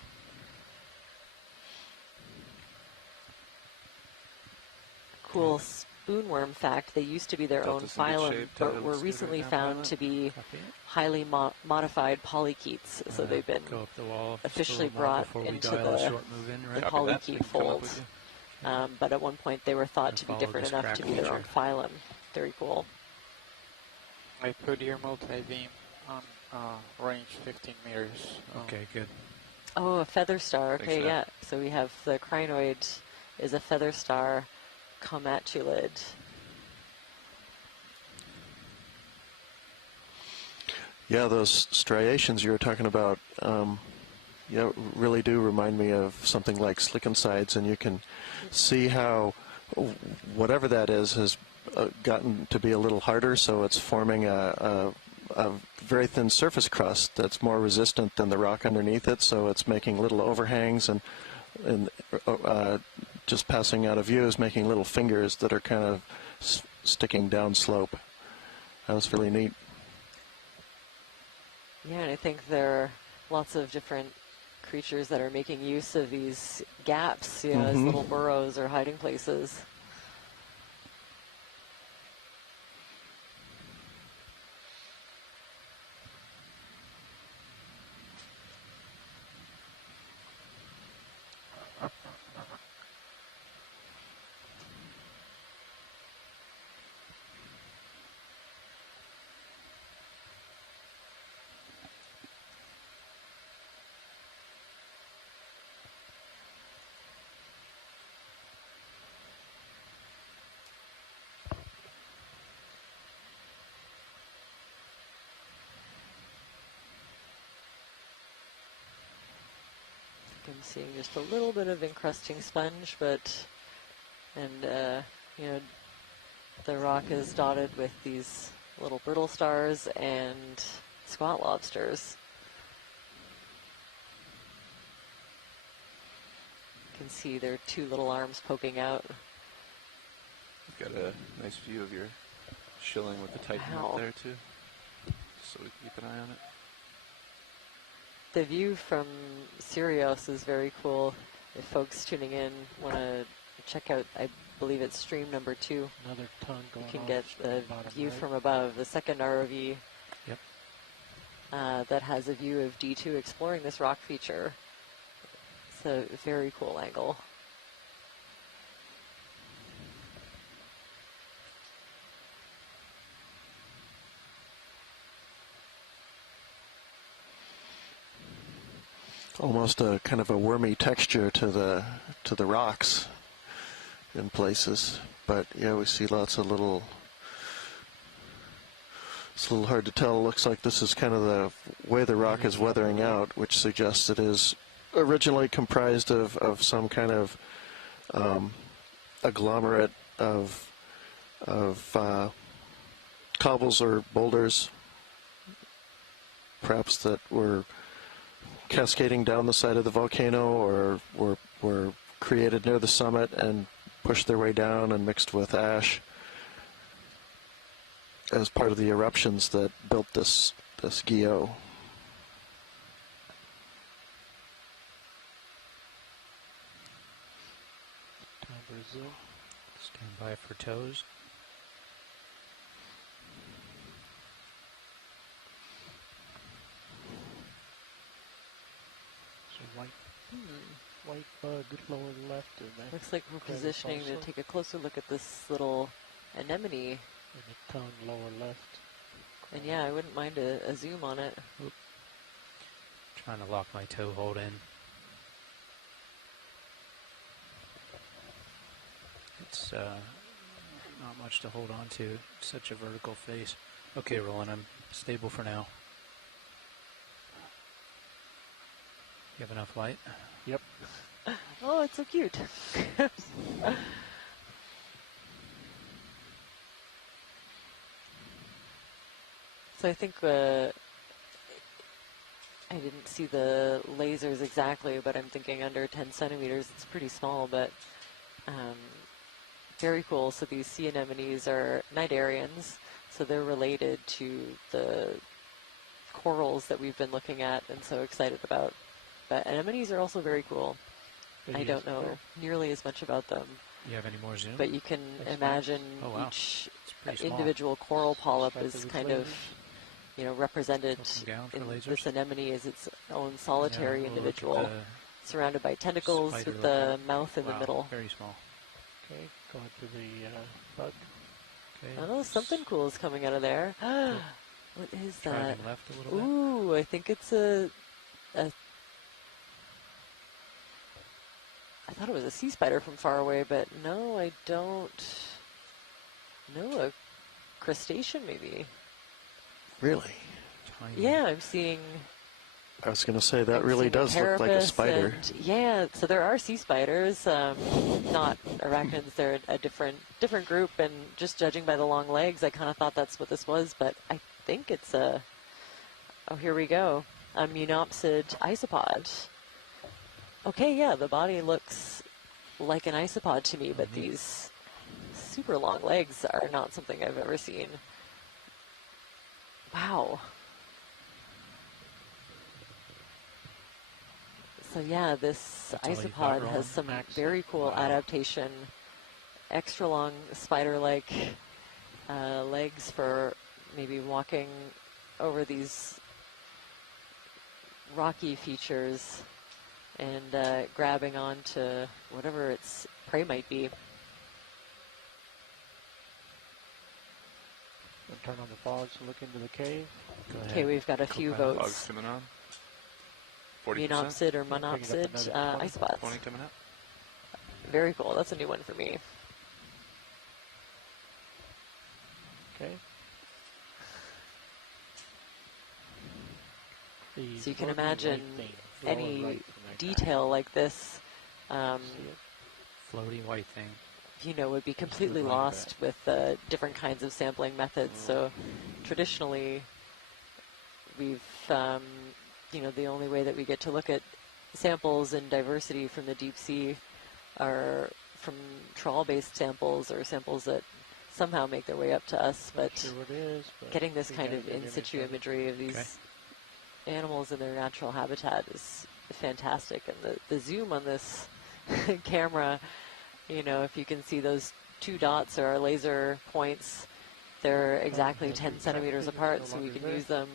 Cool spoonworm fact, they used to be their own phylum, but were recently found to be highly modified polychaetes. So they've been officially brought into the polychaete fold. But at one point they were thought to be different enough to be their own phylum. Very cool. I put your multi-beam on range 15 meters. Okay, good. Oh, a feather star. Okay, yeah. So we have the crinoid is a feather star comatulid. Yeah, those striations you were talking about, yeah, really do remind me of something like slickensides, and you can see how whatever that is has gotten to be a little harder, so it's forming a very thin surface crust that's more resistant than the rock underneath it, so it's making little overhangs and just passing out of view is making little fingers that are kind of sticking down slope. That was really neat. Yeah, and I think there are lots of different creatures that are making use of these gaps, you know, as little burrows or hiding places. I'm seeing just a little bit of encrusting sponge, but, and you know, the rock is dotted with these little brittle stars and squat lobsters. You can see their two little arms poking out. You've got a nice view of your shilling with the Titan up there too, so we can keep an eye on it. The view from Sirius is very cool. If folks tuning in want to check out, I believe it's stream number 2. Another tongue going You can get the view from above, the second ROV. Yep. That has a view of D2 exploring this rock feature. It's a very cool angle. Almost a kind of a wormy texture to the rocks in places, but yeah, we see lots of little. It's a little hard to tell. It looks like this is kind of the way the rock is weathering out, which suggests it is originally comprised of some kind of agglomerate of cobbles or boulders, perhaps that were cascading down the side of the volcano or were created near the summit and pushed their way down and mixed with ash as part of the eruptions that built this guyot. Stand by for toes. White bug lower left in there. Looks like we're positioning to take a closer look at this little anemone. And the tongue lower left. And yeah, I wouldn't mind a zoom on it. Oop. Trying to lock my toe hold in. It's not much to hold on to. Such a vertical face. Okay, Roland, I'm stable for now. You have enough light? Yep. Oh, it's so cute. So I think I didn't see the lasers exactly, but I'm thinking under 10 centimeters. It's pretty small, but very cool. So these sea anemones are cnidarians, so they're related to the corals that we've been looking at and so excited about. But anemones are also very cool. I don't know nearly as much about them. You have any more zoom? But you can imagine each individual coral polyp is kind of, you know, represented in this anemone as its own solitary individual, surrounded by tentacles with the mouth in the middle. Very small. Okay, going to the bug. Okay. Oh, something cool is coming out of there. What is that? Driving left a little bit. Ooh, I think it's a I thought it was a sea spider from far away, but no, I don't. No, a crustacean maybe. Really? Tiny. Yeah, I'm seeing. I was going to say that really does look like a spider. Yeah, so there are sea spiders, not arachnids. They're a different group, and just judging by the long legs, I kind of thought that's what this was, but I think it's a. Oh, here we go. A Munopsid isopod. Okay, yeah, the body looks like an isopod to me, but these super long legs are not something I've ever seen. Wow. So yeah, this isopod has some very cool adaptation. Extra long spider-like legs for maybe walking over these rocky features and grabbing onto whatever its prey might be. We'll turn on the fogs and look into the cave. Okay, we've got a few votes. Fogs coming on. 40%. Munopsid or monopsid isopods. 20 coming up. Very cool. That's a new one for me. Okay. So you can imagine any detail like this, floaty white thing, you know, would be completely lost with different kinds of sampling methods. So traditionally, we've, you know, the only way that we get to look at samples and diversity from the deep sea are from trawl-based samples or samples that somehow make their way up to us. But getting this kind of in-situ imagery of these animals in their natural habitat is fantastic. And the zoom on this camera, you know, if you can see those two dots are our laser points, they're exactly 10 centimeters apart, so we can use them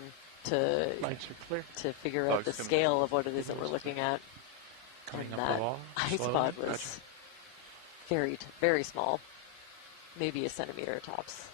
to figure out the scale of what it is that we're looking at. And that isopod was very, very small, maybe a centimeter tops.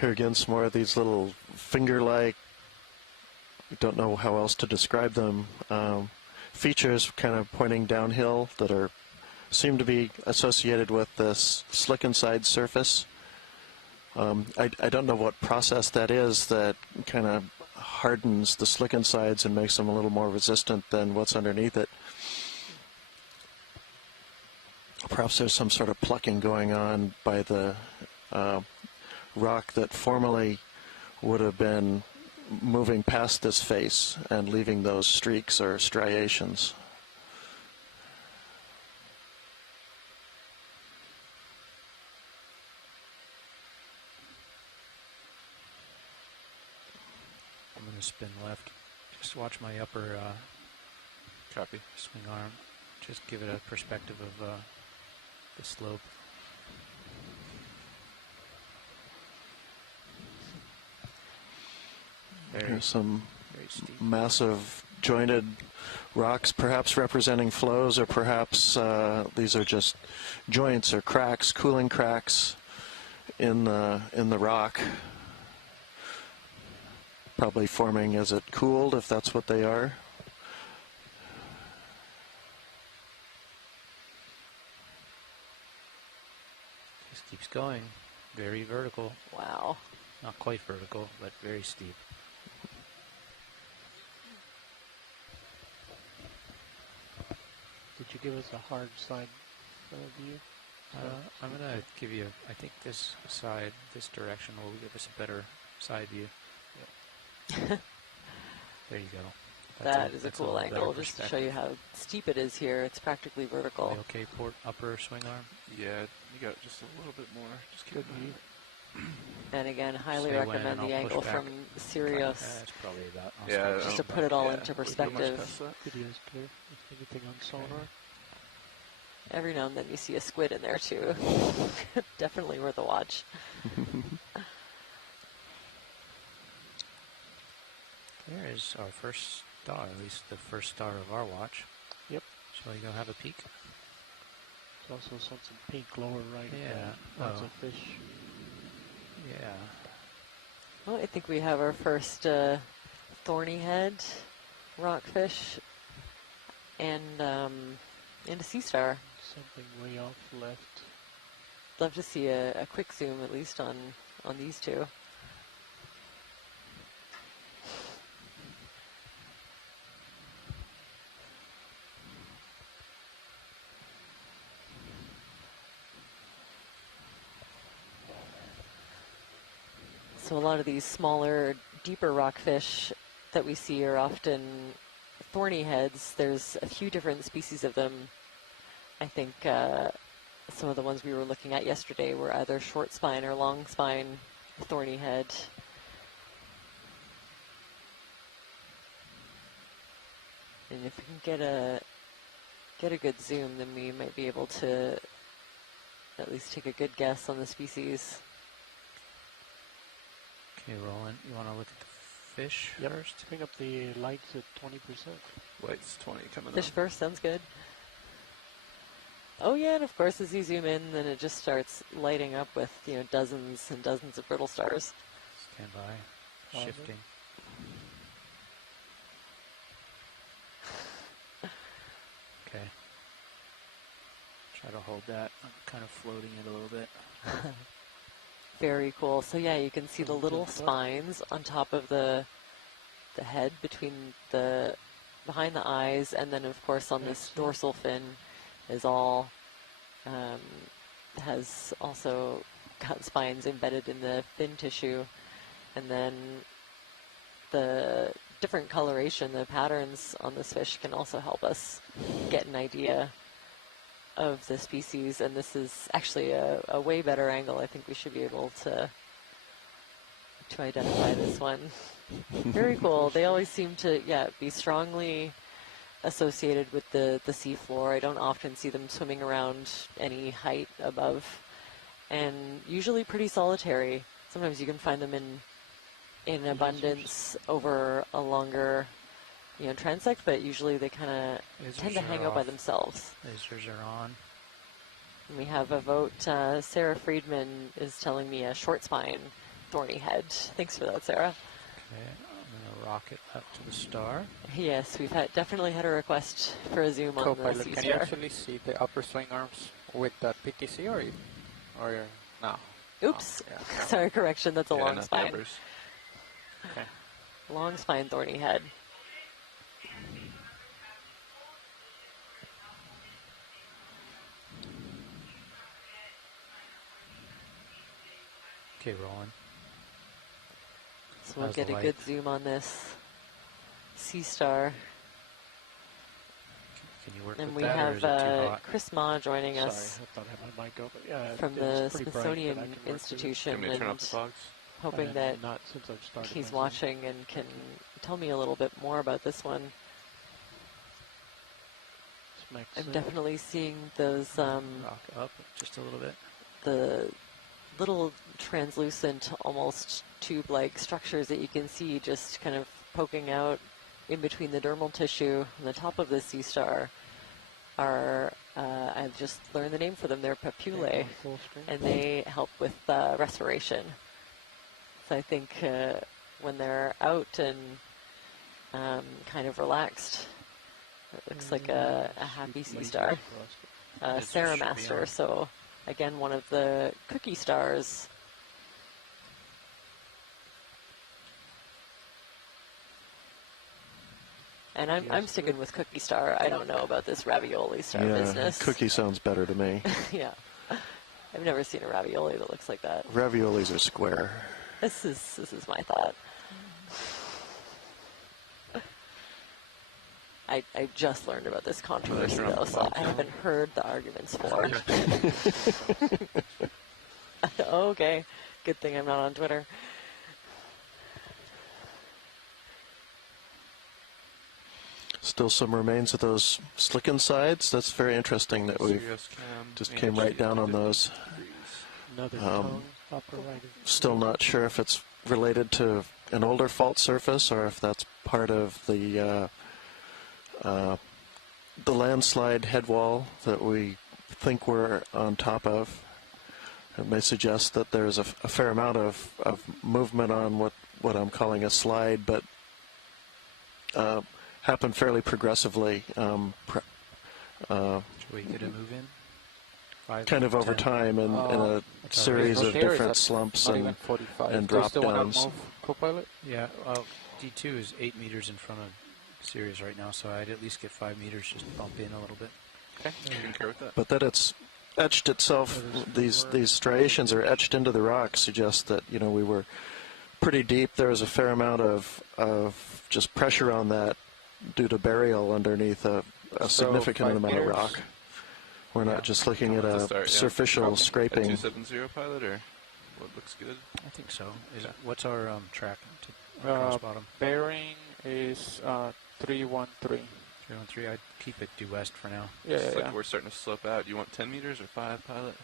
Here again, some more of these little finger-like, I don't know how else to describe them, features kind of pointing downhill that seem to be associated with this slick inside surface. I don't know what process that is that kind of hardens the slick insides and makes them a little more resistant than what's underneath it. Perhaps there's some sort of plucking going on by the rock that formerly would have been moving past this face and leaving those streaks or striations. I'm going to spin left. Just watch my upper Copy. swing arm. Just give it a perspective of the slope. There's some very steep. massive jointed rocks, perhaps representing flows, or perhaps these are just joints or cracks, cooling cracks in the rock, probably forming as it cooled, if that's what they are. Just keeps going. Very vertical. Wow. Not quite vertical, but very steep. Did you give us a hard side view? I'm going to give you, I think this side, this direction will give us a better side view. Yep. There you go. That is a cool angle, just to show you how steep it is here. It's practically vertical. Okay, port upper swing arm. Yeah, you got just a little bit more. Just keep moving. And again, highly Say when, recommend and the I'll angle push back. from Sirius. That's probably about. Yeah, just to put it all into perspective. Video is clear. Anything on sonar? Every now and then you see a squid in there too. Definitely worth a watch. There is our first star, at least the first star of our watch. Yep. Shall we go have a peek? There's also some pink lower right. Yeah. Lots of fish. Yeah. Well, I think we have our first thorny head rockfish and a sea star. Something way off left. Love to see a quick zoom at least on these two. So a lot of these smaller, deeper rockfish that we see are often thorny heads. There's a few different species of them. I think some of the ones we were looking at yesterday were either short spine or long spine thorny head. And if we can get a good zoom, then we might be able to at least take a good guess on the species. Okay, Roland, you want to look at the fish first? Bring up the lights at 20%. Lights 20 coming Fish up. first, sounds good. Oh yeah, and of course as you zoom in, then it just starts lighting up with, you know, dozens and dozens of brittle stars. Stand by. Shifting. Okay. Try to hold that. I'm kind of floating it a little bit. Very cool. So yeah, you can see the little spines on top of the head behind the eyes, and then of course on this dorsal fin is all has also got spines embedded in the fin tissue, and then the different coloration, the patterns on this fish can also help us get an idea of the species. And this is actually a way better angle. I think we should be able to identify this one. Very cool. They always seem to be strongly associated with the seafloor. I don't often see them swimming around any height above, and usually pretty solitary. Sometimes you can find them in abundance over a longer, you know, transect, but usually they kind of tend to hang out by themselves. Lasers are on. And we have a vote. Sarah Friedman is telling me a short spine thorny head. Thanks for that, Sarah. Okay, I'm going to rocket up to the star. Yes, we've definitely had a request for a zoom on the Co-pilot, sea can you star. actually see the upper swing arms with the PTC or no? Oops. Oh, yeah. Sorry, correction. That's a long not spine. numbers. Okay. Long spine thorny head. Okay, rolling. So we'll How's get the a light? good zoom on this sea star. Can you work And with we that, or is have it too hot? Chris Ma joining Sorry, us I thought I had my mic open. Yeah, from it the was pretty bright, but I Smithsonian can work with it. Institution, Can we turn and off the fogs? hoping that Not since I've started. he's my watching and can tell me a little bit more about this one. I'm definitely seeing those rock up just a little bit. the little translucent, almost tube-like structures that you can see just kind of poking out in between the dermal tissue on the top of the sea star are, I've just learned the name for them, they're papillae, and they help with respiration. So I think when they're out and kind of relaxed, it looks like a happy sea star. Sarah Master, so again, one of the cookie stars. And I'm sticking with Cookie Star. I don't know about this ravioli star business. Cookie sounds better to me. Yeah. I've never seen a ravioli that looks like that. Raviolis are square. This is my thought. I just learned about this controversy though, so I haven't heard the arguments for it. Okay. Good thing I'm not on Twitter. Still some remains of those slicken sides. That's very interesting that we just came right down on those. Another tongue, upper right. Still not sure if it's related to an older fault surface or if that's part of the landslide head wall that we think we're on top of. It may suggest that there's a fair amount of movement on what I'm calling a slide, but happened fairly progressively. Should we get a move in? Kind of over time in a series of different slumps and drop downs. Co-pilot? Yeah, D2 is 8 meters in front of Sirius right now, so I'd at least get 5 meters, just bump in a little bit. Okay, you can care with that. But that it's etched itself, these striations are etched into the rock, suggest that, you know, we were pretty deep. There was a fair amount of just pressure on that due to burial underneath a significant amount of rock. We're not just looking at a superficial scraping. 270 pilot, or what looks good? I think so. What's our track to cross bottom? Bearing is 313. 313. I'd keep it due west for now. Yeah, like we're starting to slope out. You want 10 meters or 5, pilot?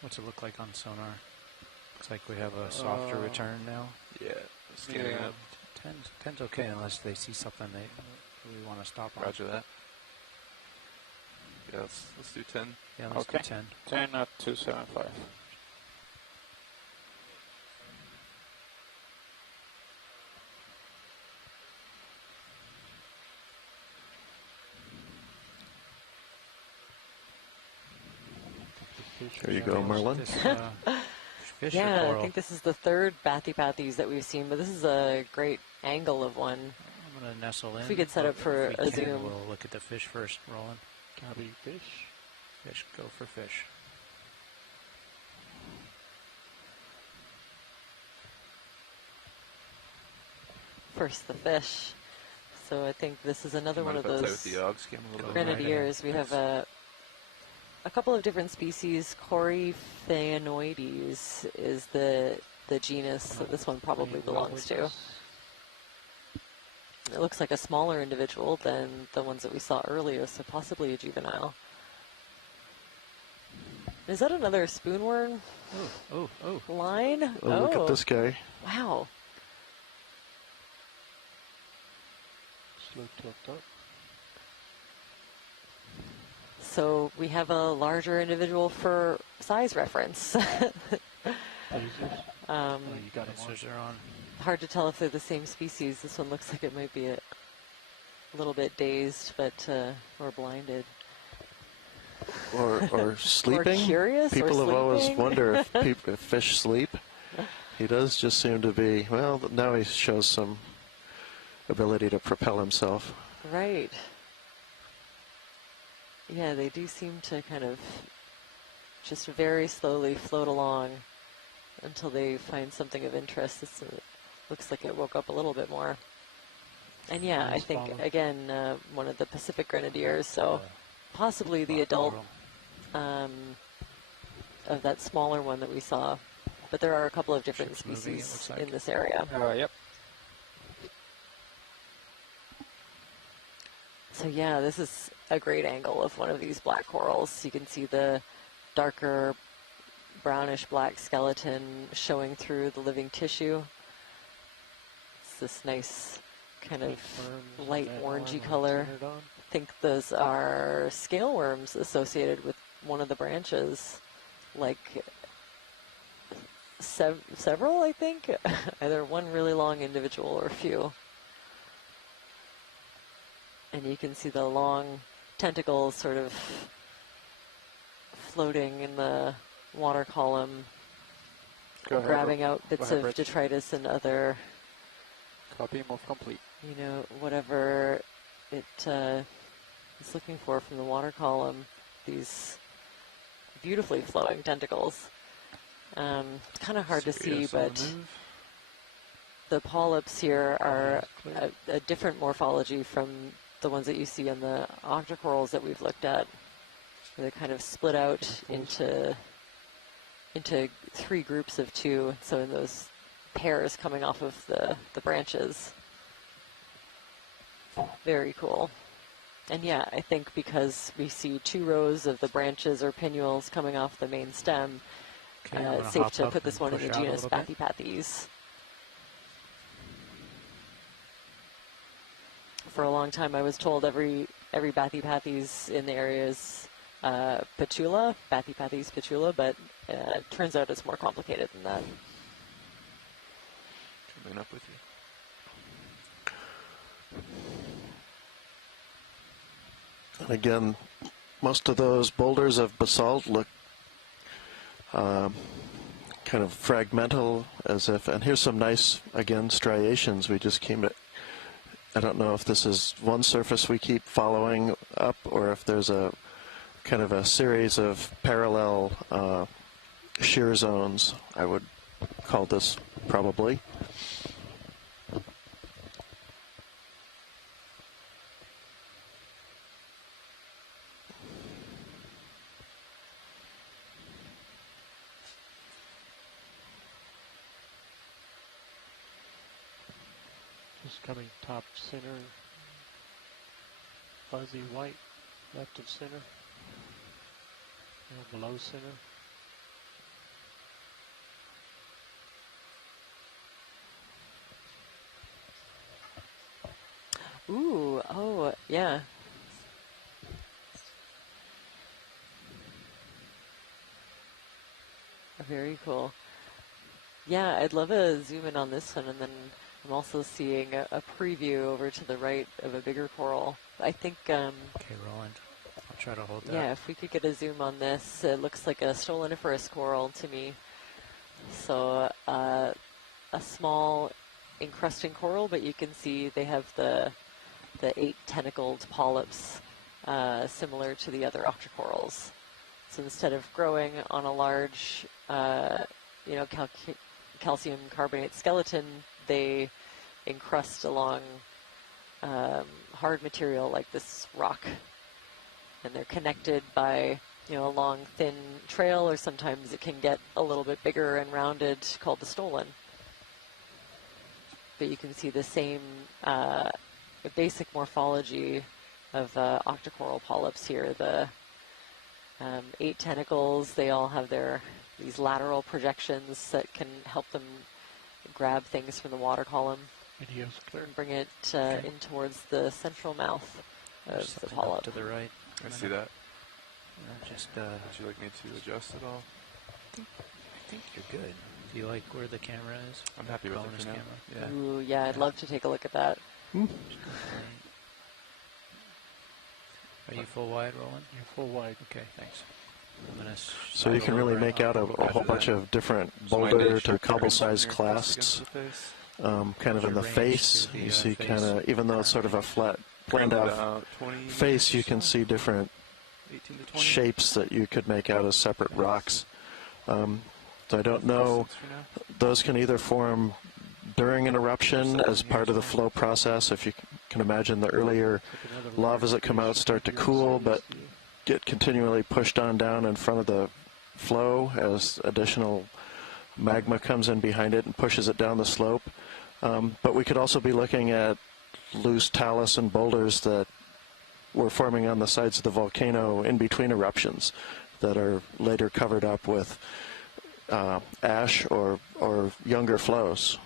What's it look like on sonar? Looks like we have a softer return now. Yeah, scanning up. 10's okay unless they see something we want to stop on. Roger that. Yeah, let's do 10. Yeah, let's do 10. 10 at 275. There you go, Merlin. Fish yeah, I think this is the third bathypathes that we've seen, but this is a great angle of one. I'm going to nestle in. If we could set up for a zoom. We'll look at the fish first, Roland. Copy fish. Fish, go for fish. First the fish. So I think this is another one of those grenadiers. We have a couple of different species. Coryphaenoides is the genus that this one probably belongs to. It looks like a smaller individual than the ones that we saw earlier, so possibly a juvenile. Is that another spoonworm line? Oh, look at this guy. Wow. Slow tilt up. So we have a larger individual for size reference. Hard to tell if they're the same species. This one looks like it might be a little bit dazed, but or blinded. Or sleeping. Or curious. People or have always wondered if fish sleep. He does just seem to be, well, now he shows some ability to propel himself. Right. Yeah, they do seem to kind of just very slowly float along until they find something of interest. This looks like it woke up a little bit more. And yeah, I think, again, one of the Pacific grenadiers, so possibly the adult of that smaller one that we saw. But there are a couple of different species in this area. Yep. So yeah, this is a great angle of one of these black corals. You can see the darker brownish black skeleton showing through the living tissue. It's this nice kind of light orangey color. I think those are scale worms associated with one of the branches, like several, I think. Either one really long individual or a few. And you can see the long tentacles sort of floating in the water column, grabbing out bits of detritus and other, Copy move complete. you know, whatever it is looking for from the water column. These beautifully flowing tentacles. It's kind of hard to see, but the polyps here are a different morphology from the ones that you see in the octocorals that we've looked at. They're kind of split out into three groups of two, so in those pairs coming off of the branches. Very cool. And yeah, I think because we see two rows of the branches or pinnules coming off the main stem, it's safe to put this one in the genus Bathypathes. For a long time, I was told every Bathypathes in the area is Patula, Bathypathes patula, but it turns out it's more complicated than that. Coming up with you. And again, most of those boulders of basalt look kind of fragmental, as if, and here's some nice, again, striations. We just came to, I don't know if this is one surface we keep following up or if there's a kind of a series of parallel shear zones, I would call this probably. Just coming top center, fuzzy white, left of center, below center. Ooh, oh, yeah. Very cool. Yeah, I'd love to zoom in on this one, and then I'm also seeing a preview over to the right of a bigger coral. I think... okay, Roland, I'll try to hold that. Yeah, if we could get a zoom on this, it looks like a stoloniferous coral to me. So a small encrusting coral, but you can see they have the 8 tentacled polyps similar to the other octocorals. So instead of growing on a large, calcium carbonate skeleton, they encrust along hard material like this rock, and they're connected by a long thin trail, or sometimes it can get a little bit bigger and rounded, called the stolon. But you can see the same basic morphology of octocoral polyps here. The 8 tentacles, they all have these lateral projections that can help them grab things from the water column and bring it in towards the central mouth of the polyp. To the right. I see that. Just, would you like me to adjust at all? I think you're good. Do you like where the camera is? I'm happy with Bonus it for now. camera. Yeah. Ooh, yeah, I'd love to take a look at that. Are you full wide, Roland? You're full wide. Okay, thanks. I'm gonna So you can really make out a whole bunch of different boulder to cobble-sized clasts, kind of in the face. You see kind of, even though it's sort of a flat, planned-out face, you can see different shapes that you could make out as separate rocks. So I don't know, those can either form during an eruption as part of the flow process. If you can imagine, the earlier lavas that come out start to cool, but get continually pushed on down in front of the flow as additional magma comes in behind it and pushes it down the slope. But we could also be looking at loose talus and boulders that were forming on the sides of the volcano in between eruptions that are later covered up with ash or younger flows.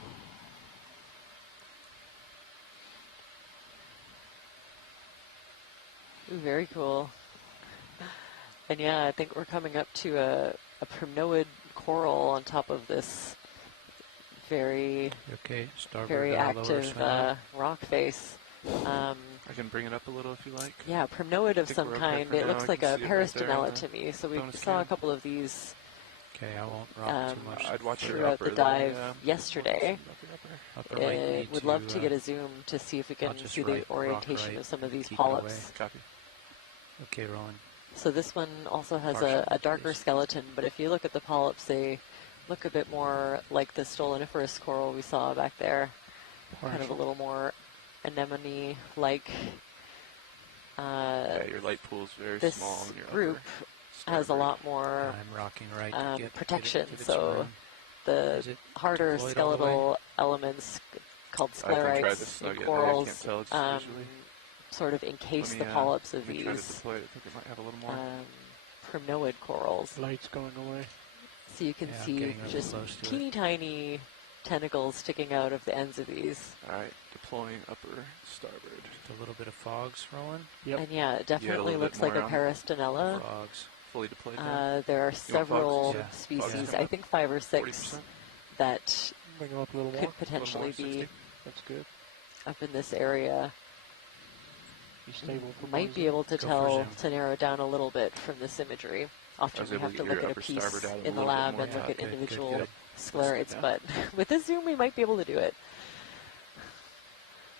Ooh, very cool. And yeah, I think we're coming up to a primnoid coral on top of this very, very active rock face. I can bring it up a little if you like. Yeah, primnoid of some okay kind. for It now. looks I like can a see it right there peristinella on to the me. So we bonus saw a cam. couple of these Okay, I won't rock too much. I'd watch your throughout upper the dive there, yesterday. Upper right knee Would to, love to get a zoom to see if we can just see right, the orientation right, of some of these keep polyps. Copy. Okay, rolling. So this one also has Partial, a darker please. skeleton, but if you look at the polyps, they look a bit more like the stoloniferous coral we saw back there. Kind of a little more anemone-like. Yeah, your light pool is very This small. In your group has a lot more I'm rocking right to protection, get its so room. the Is it harder deployed all the way? skeletal elements called I can try sclerites this. in I can't corals tell it's visually. sort of encase Let the me, polyps of let me try to these deploy it. I think it might have a little more. primnoid corals. Light's going away. So you can Yeah, I'm see getting up just close to teeny tiny tentacles sticking out of the ends of these. All right, deploying upper starboard. Just a little bit of fogs rolling. Yep. And yeah, it definitely little looks bit like a more peristinella. Fogs. Fully deployed now. There are fogs? several Yeah. species, Yeah. I think 5 or 6, 40%? that Bring them up a little more. could potentially be 60? That's good. up in this area. Be stable for Might be poison. able to Go for tell zoom. to narrow down a little bit from this imagery. I Often was we able have to to get look your at a upper piece starboard out a in the little bit lab more. and look Yeah, at good, individual good. sclerites, now. but with this zoom we might be able to do it.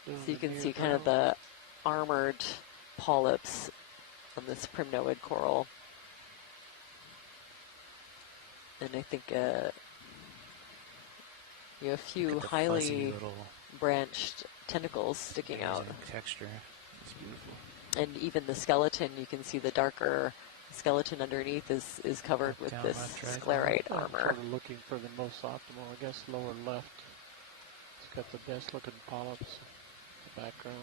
Down So you the can near see kind of ground. the armored polyps on this primnoid coral. And I think you have a few Look at the fuzzy highly little branched tentacles sticking out. amazing texture. It's beautiful. And even the skeleton, you can see the darker skeleton underneath is covered with Down, this left, right. sclerite I'm armor. sort of looking for the most optimal, I guess, lower left. It's got the best looking polyps, the backgrounds.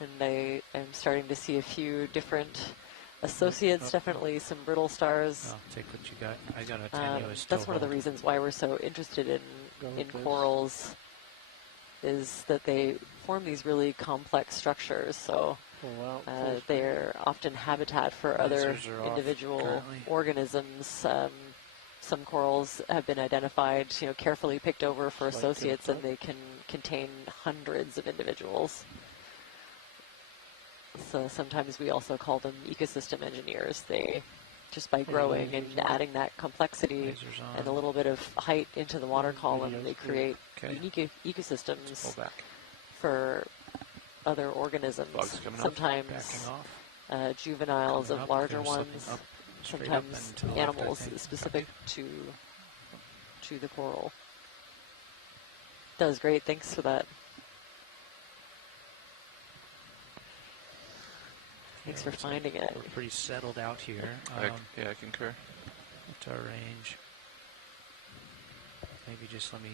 And I'm starting to see a few different associates, definitely some brittle stars. Oh, take what you got. I got a tenuous That's one of the toehold. reasons why we're so interested in Go with this. corals, is that they form these really complex structures. So Pull out. full screen. they're often habitat for other Lasers are off individual currently. organisms. Some corals have been identified, carefully picked over for Slight associates, tilt and they can contain hundreds of individuals. So sometimes we also call them ecosystem engineers. They, just by growing and adding that complexity Lasers on. and a little bit of height into the water column, Video's they good. create Okay. unique Pull ecosystems back. for other organisms. Bugs coming up. Sometimes Backing off. juveniles Coming of up. larger There's ones. something up, straight up Sometimes and to the left, I animals think. specific to the coral. That was great. Thanks for that. Thanks for finding it. We're pretty settled out here. Yeah, I concur. What's our range? Maybe just let me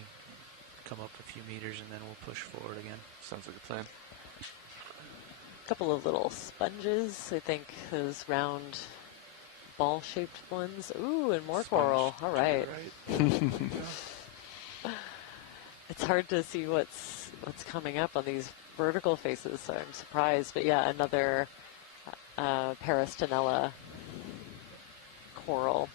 come up a few meters and then we'll push forward again. Sounds like a plan. A couple of little sponges. I think those round ball-shaped ones. Ooh, and more coral. All right. It's hard to see what's coming up on these vertical faces, so I'm surprised. But yeah, another peristinella coral,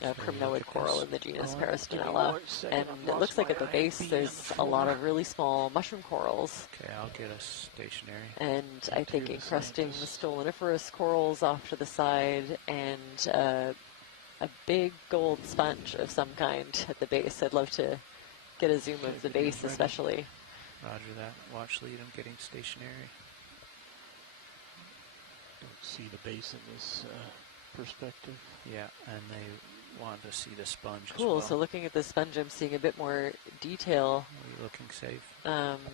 primnoid coral in the genus peristinella. And it looks like at the base there's a lot of really small mushroom corals. Okay, I'll get us stationary. And I think encrusting the stoloniferous corals off to the side, and a big gold sponge of some kind at the base. I'd love to get a zoom of the base especially. Roger that. Watch lead. I'm getting stationary. Don't see the base in this perspective. Yeah, and they want to see the sponge Cool. as well. So looking at the sponge, I'm seeing a bit more detail. Are you looking safe,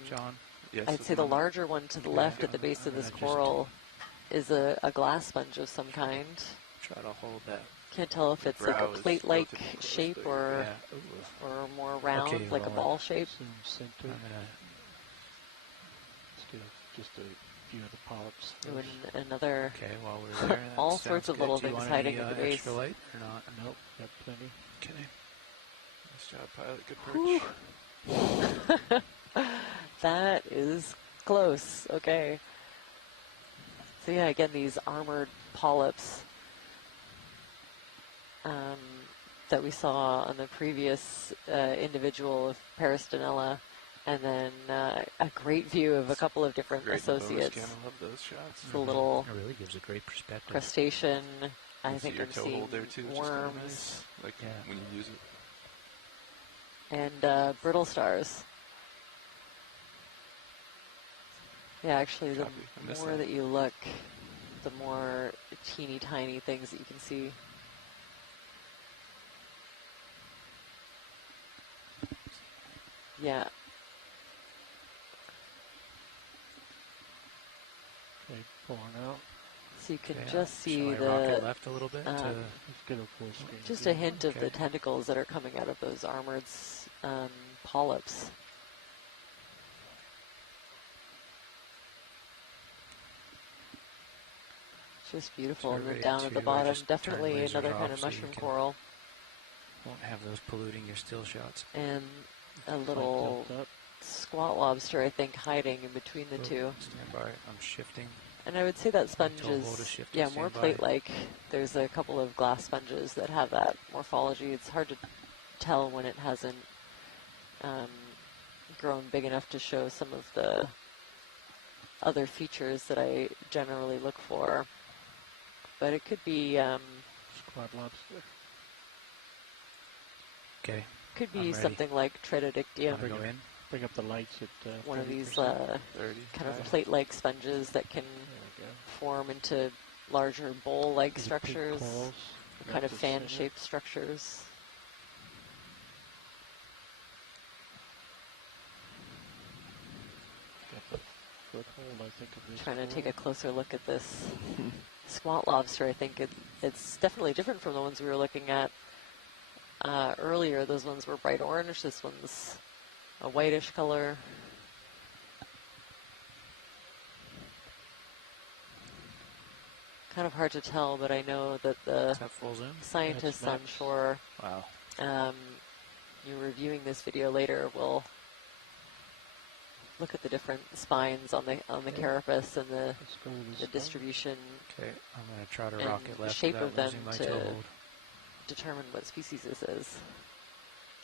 John? Yes, I'd say the larger one to the left at the base of this coral is a glass sponge of some kind. Try to hold that. Can't tell if it's like a plate-like shape or Yeah. or more round, Okay, like a well, ball shape. Zoom center. I'm gonna just a few of the polyps. Doing another. Okay, while we're there, that all sounds sorts of good. little Do you things want hiding any, at the base. extra light or not? Nope, got plenty. Okay. Nice job, pilot. Good perch. That is close. Okay. So yeah, again, these armored polyps that we saw on the previous individual of Peristinella, and then a great view of a couple of different Great associates. I love those shots. The little It really gives a great perspective. crustacean. I You see think your I'm toe seeing hold there too, which is kinda worms nice, like when you use it. and brittle stars. Yeah, actually, the Copy. I missed more that. that you look, the more teeny tiny things that you can see. Yeah. Okay, pulling out. So you can Okay, just see shall I the rocket left a little bit? Let's get a full screen. just a view. hint of the Okay. tentacles that are coming out of those armored polyps. Just beautiful. And then Survey down at the 2, I bottom, just turned definitely lasers another kind off of so you mushroom can- coral. Won't have those polluting your still shots. And a Flight little tilt up. squat lobster, I think, hiding in between the two. Stand by. I'm shifting. And I would say that sponge Towable to is, shift yeah, and more stand by. plate-like. There's a couple of glass sponges that have that morphology. It's hard to tell when it hasn't grown big enough to show some of the other features that I generally look for. But it could be Squat lobster. Okay. could I'm be ready. something like Tretodictium, Wanna go in? Bring up the lights at one of these 30%. 30. kind of plate-like sponges that can There we go. form into larger bowl-like These are pink structures, corals. kind of That's the center. fan-shaped structures. Got the foothold, I think, of this Trying to take a coral. closer look at this squat lobster. I think it's definitely different from the ones we were looking at earlier. Those ones were bright orange. This one's a whitish color. Kind of hard to tell, but I know that the Is that full zoom? scientists That's on max. shore, Wow. you're reviewing this video later, will look at the different spines on the carapace and the Let's go to this one. distribution, Okay, I'm going to try to and rocket the left shape without of them losing my to toehold. determine what species this is.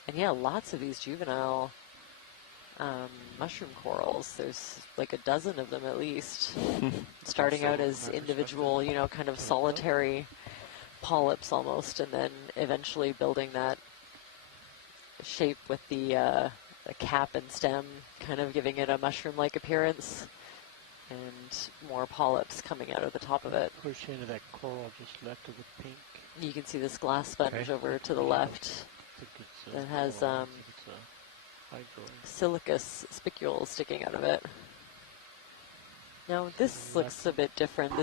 And yeah, lots of these juvenile mushroom corals. There's like a dozen of them at least, starting out as individual, you know, kind of solitary polyps almost, and then eventually building that shape with the cap and stem, kind of giving it a mushroom-like appearance, and more polyps coming out of the top of it. Push into that coral just left of the pink. You can see this glass sponge Okay. over to the left I think it's a that has coral. I think it's a hydroid. silicus spicules sticking out of it. Now this looks a bit different.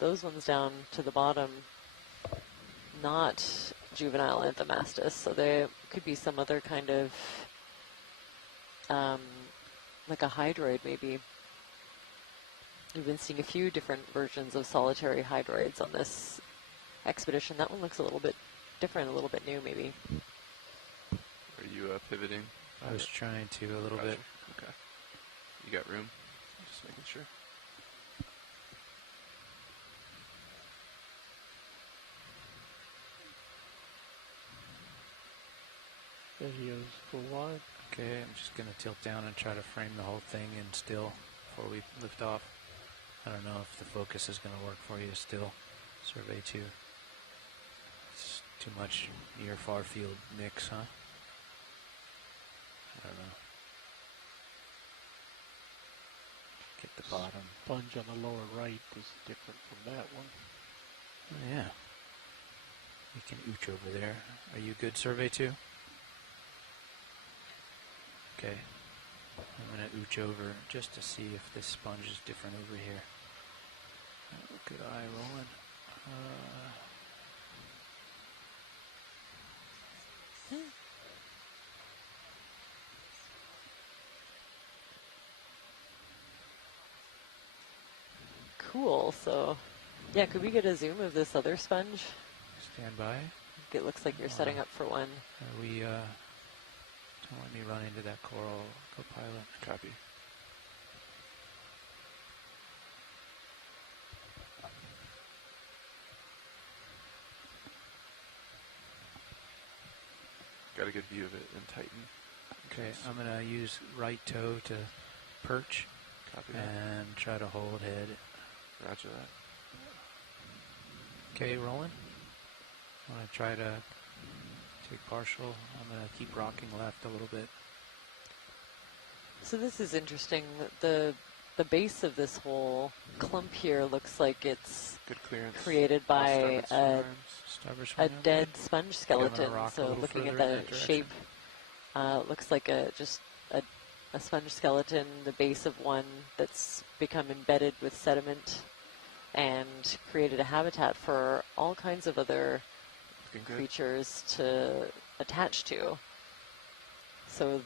Those ones down to the bottom, not juvenile Anthomastus, so they could be some other kind of like a hydroid maybe. We've been seeing a few different versions of solitary hydroids on this expedition. That one looks a little bit different, a little bit new maybe. Are you pivoting? I was trying to a little bit. Okay. You got room? Just making sure. Videos full wide. Okay, I'm just going to tilt down and try to frame the whole thing in still before we lift off. I don't know if the focus is going to work for you still. Survey 2. It's too much near far field mix, huh? I don't know. Get the bottom. Sponge on the lower right is different from that one. Oh, yeah. We can ooch over there. Are you good, Survey 2? Okay. I'm going to ooch over just to see if this sponge is different over here. Good eye rolling. cool. So, yeah, could we get a zoom of this other sponge? Stand by. It looks like you're setting up for one. We don't let me run into that coral, co-pilot. Copy. Got a good view of it in Titan. Okay, I'm going to use right toe to perch. Copy that. And try to hold head. Roger that. Okay, rolling. I'm going to try to take partial. I'm going to keep rocking left a little bit. So this is interesting. The base of this whole clump here looks like it's good clearance. Created by a dead sponge skeleton. rock a So little looking at further in the that direction. shape, looks like just a sponge skeleton, the base of one that's become embedded with sediment and created a habitat for all kinds of other creatures to attach to. So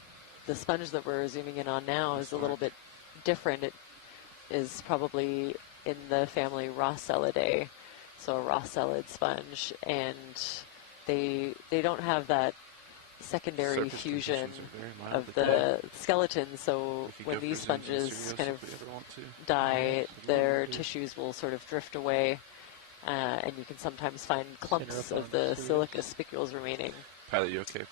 the sponge that we're zooming in on now is a little bit different. It is probably in the family Rosselidae, so a Rosselid sponge, and they don't have that secondary fusion of the skeleton, so when these sponges kind of die, their tissues will sort of drift away, and you can sometimes find clumps of the silica spicules remaining, Pilot, you okay?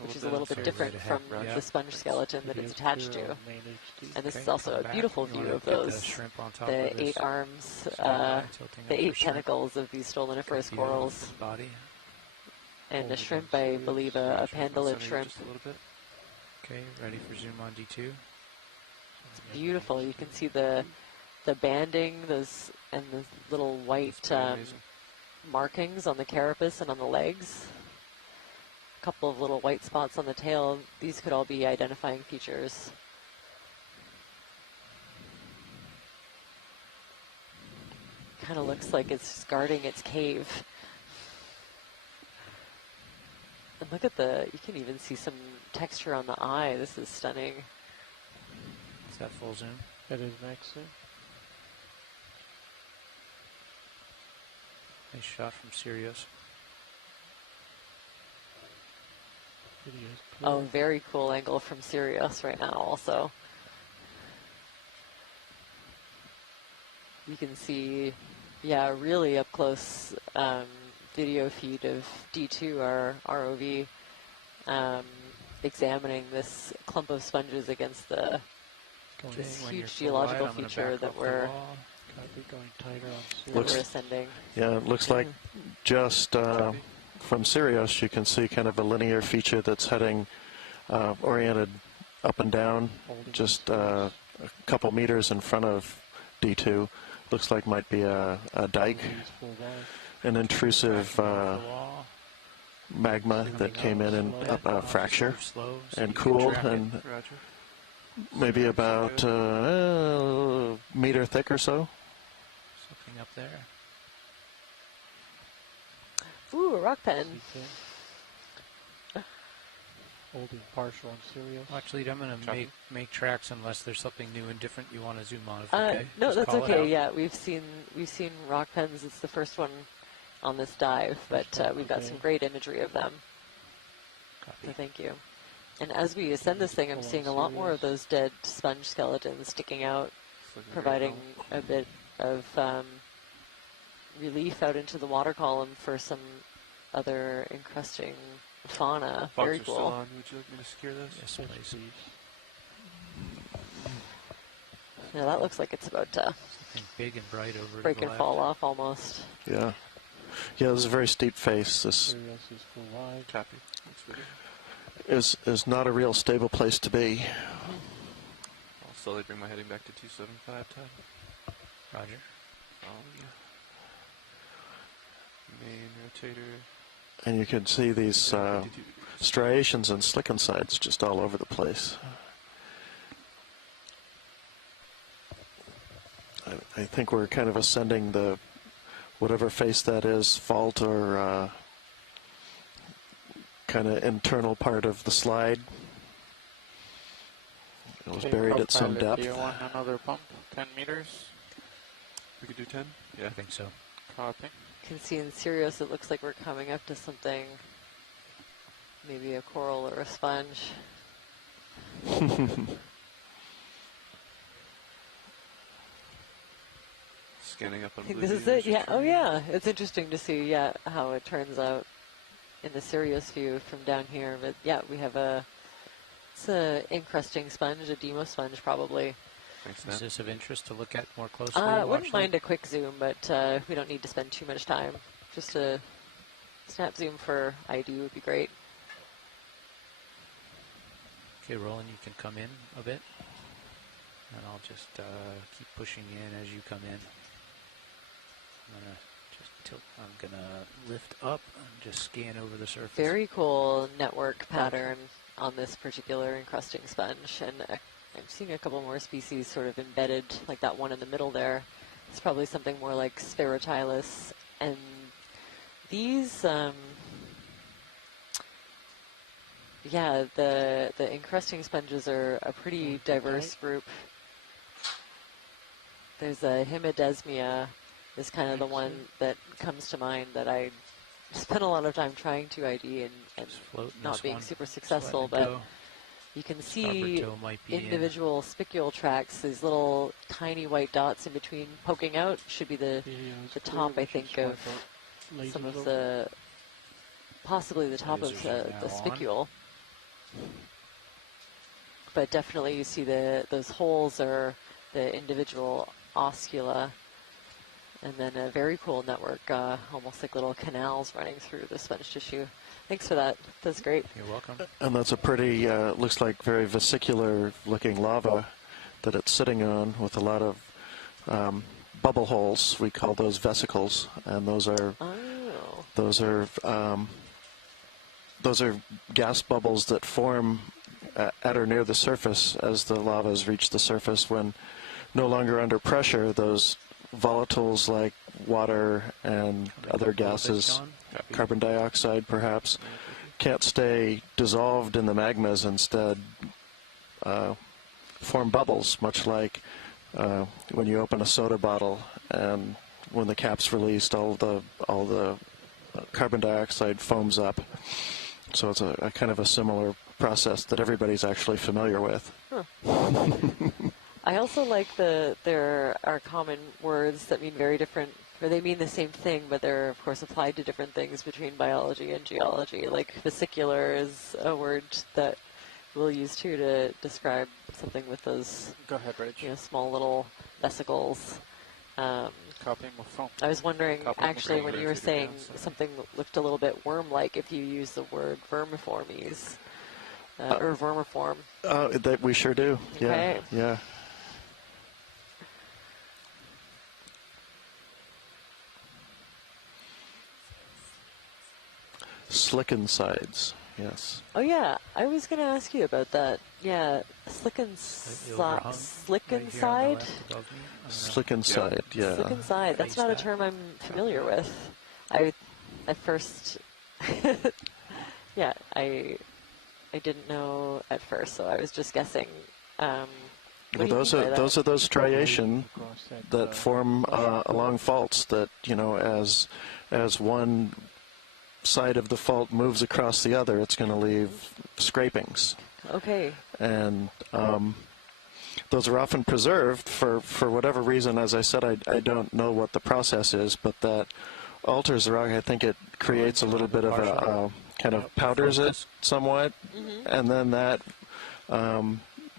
which is a little bit different from the sponge skeleton that it's attached to. And this is also a beautiful view of those, the 8 arms, the 8 tentacles of these stoloniferous corals. And a shrimp, I believe, a pandalid shrimp. Okay, ready for zoom on D2. It's beautiful. You can see the banding, those and the little white markings on the carapace and on the legs. A couple of little white spots on the tail. These could all be identifying features. Kind of looks like it's guarding its cave. And look at you can even see some texture on the eye. This is stunning. Is that full zoom? That is max zoom. Nice shot from Sirius. Oh, very cool angle from Sirius right now also. You can see, yeah, really up close video feed of D2, our ROV, examining this clump of sponges against this huge geological feature that we're ascending. Yeah, it looks like just from Sirius you can see kind of a linear feature that's heading oriented up and down just a couple meters in front of D2. Looks like might be a dike. An intrusive magma that came in and a fracture and cooled and maybe about a meter thick or so. Something up there. Ooh, a rock pen. Holding partial on Sirius. Actually, I'm going to make tracks unless there's something new and different you want to zoom on. Okay. No, Just that's call it okay. out. Yeah, we've seen rock pens. It's the first one on this dive, but we've got some great imagery of them. Copy. So thank you. And as we ascend this thing, I'm seeing a lot more of those dead sponge skeletons sticking out, providing a bit of relief out into the water column for some other encrusting fauna. Very cool. Still on. Would you like me to secure this? Yes, please. Yeah, that looks like it's about to Something big and bright over break to the and left. fall off almost. Yeah. Yeah, this is a very steep face. This Sirius is full wide. Copy. is not a real stable place to be. I'll slowly bring my heading back to 275 time. Roger. Main rotator. And you can see these striations and slicken sides just all over the place. I think we're kind of ascending the whatever face that is, fault or kind of internal part of the slide. It was buried at some depth. Do you want another pump? 10 meters? We could do 10? Yeah. I think so. Copy. You can see in Sirius it looks like we're coming up to something, maybe a coral or a sponge. Scanning up on I think Blue this is Beam, it, yeah. Oh yeah, it's interesting to see, yeah, how it turns out in the Sirius view from down here. But yeah, we have it's a encrusting sponge, a demo sponge probably. Thanks, Is Nat. this of interest to look at more closely? I wouldn't watch mind a quick zoom, but we don't need to spend too much time. Just a snap zoom for ID would be great. Okay, Roland, you can come in a bit. And I'll just keep pushing in as you come in. I'm gonna lift up and just scan over the surface. Very cool network pattern on this particular encrusting sponge, and I'm seeing a couple more species sort of embedded, like that one in the middle there. It's probably something more like Spherotilus, and these, yeah, the encrusting sponges are a pretty diverse group. There's a Hemidesmia is kind of the one that comes to mind that I spent a lot of time trying to ID and not being super successful, but you can see individual spicule tracks, these little tiny white dots in between poking out. Should be the top, I think, of some of the, possibly the top of the spicule. But definitely you see those holes are the individual oscula. And then a very cool network, almost like little canals running through the sponge tissue. Thanks for that. That's great. You're welcome. And that's a pretty, looks like very vesicular-looking lava that it's sitting on with a lot of bubble holes. We call those vesicles, and those are gas bubbles that form at or near the surface as the lavas reach the surface. When no longer under pressure, those volatiles like water and other gases, carbon dioxide perhaps, can't stay dissolved in the magmas, instead form bubbles, much like when you open a soda bottle and when the cap's released, all the carbon dioxide foams up. So it's a kind of a similar process that everybody's actually familiar with. Huh. I also like there are common words that mean very different, or they mean the same thing, but they're of course applied to different things between biology and geology. Like vesicular is a word that we'll use too to describe something with those. Go ahead, Reg. Small little vesicles. Copying my phone. I was wondering, actually, when you were saying something that looked a little bit worm-like, if you use the word vermiformes or vermiform. That we sure do. Okay. Yeah. Slicken sides, yes. Oh yeah, I was going to ask you about that. Yeah, slicken side. Slicken side, yeah. Slicken side. That's not a term I'm familiar with. I first, yeah, I didn't know at first, so I was just guessing. Well, those are those striation that form along faults that, as one side of the fault moves across the other, it's going to leave scrapings. Okay. And those are often preserved for whatever reason. As I said, I don't know what the process is, but that alters the rock. I think it creates a little bit of a kind of powders it somewhat, and then that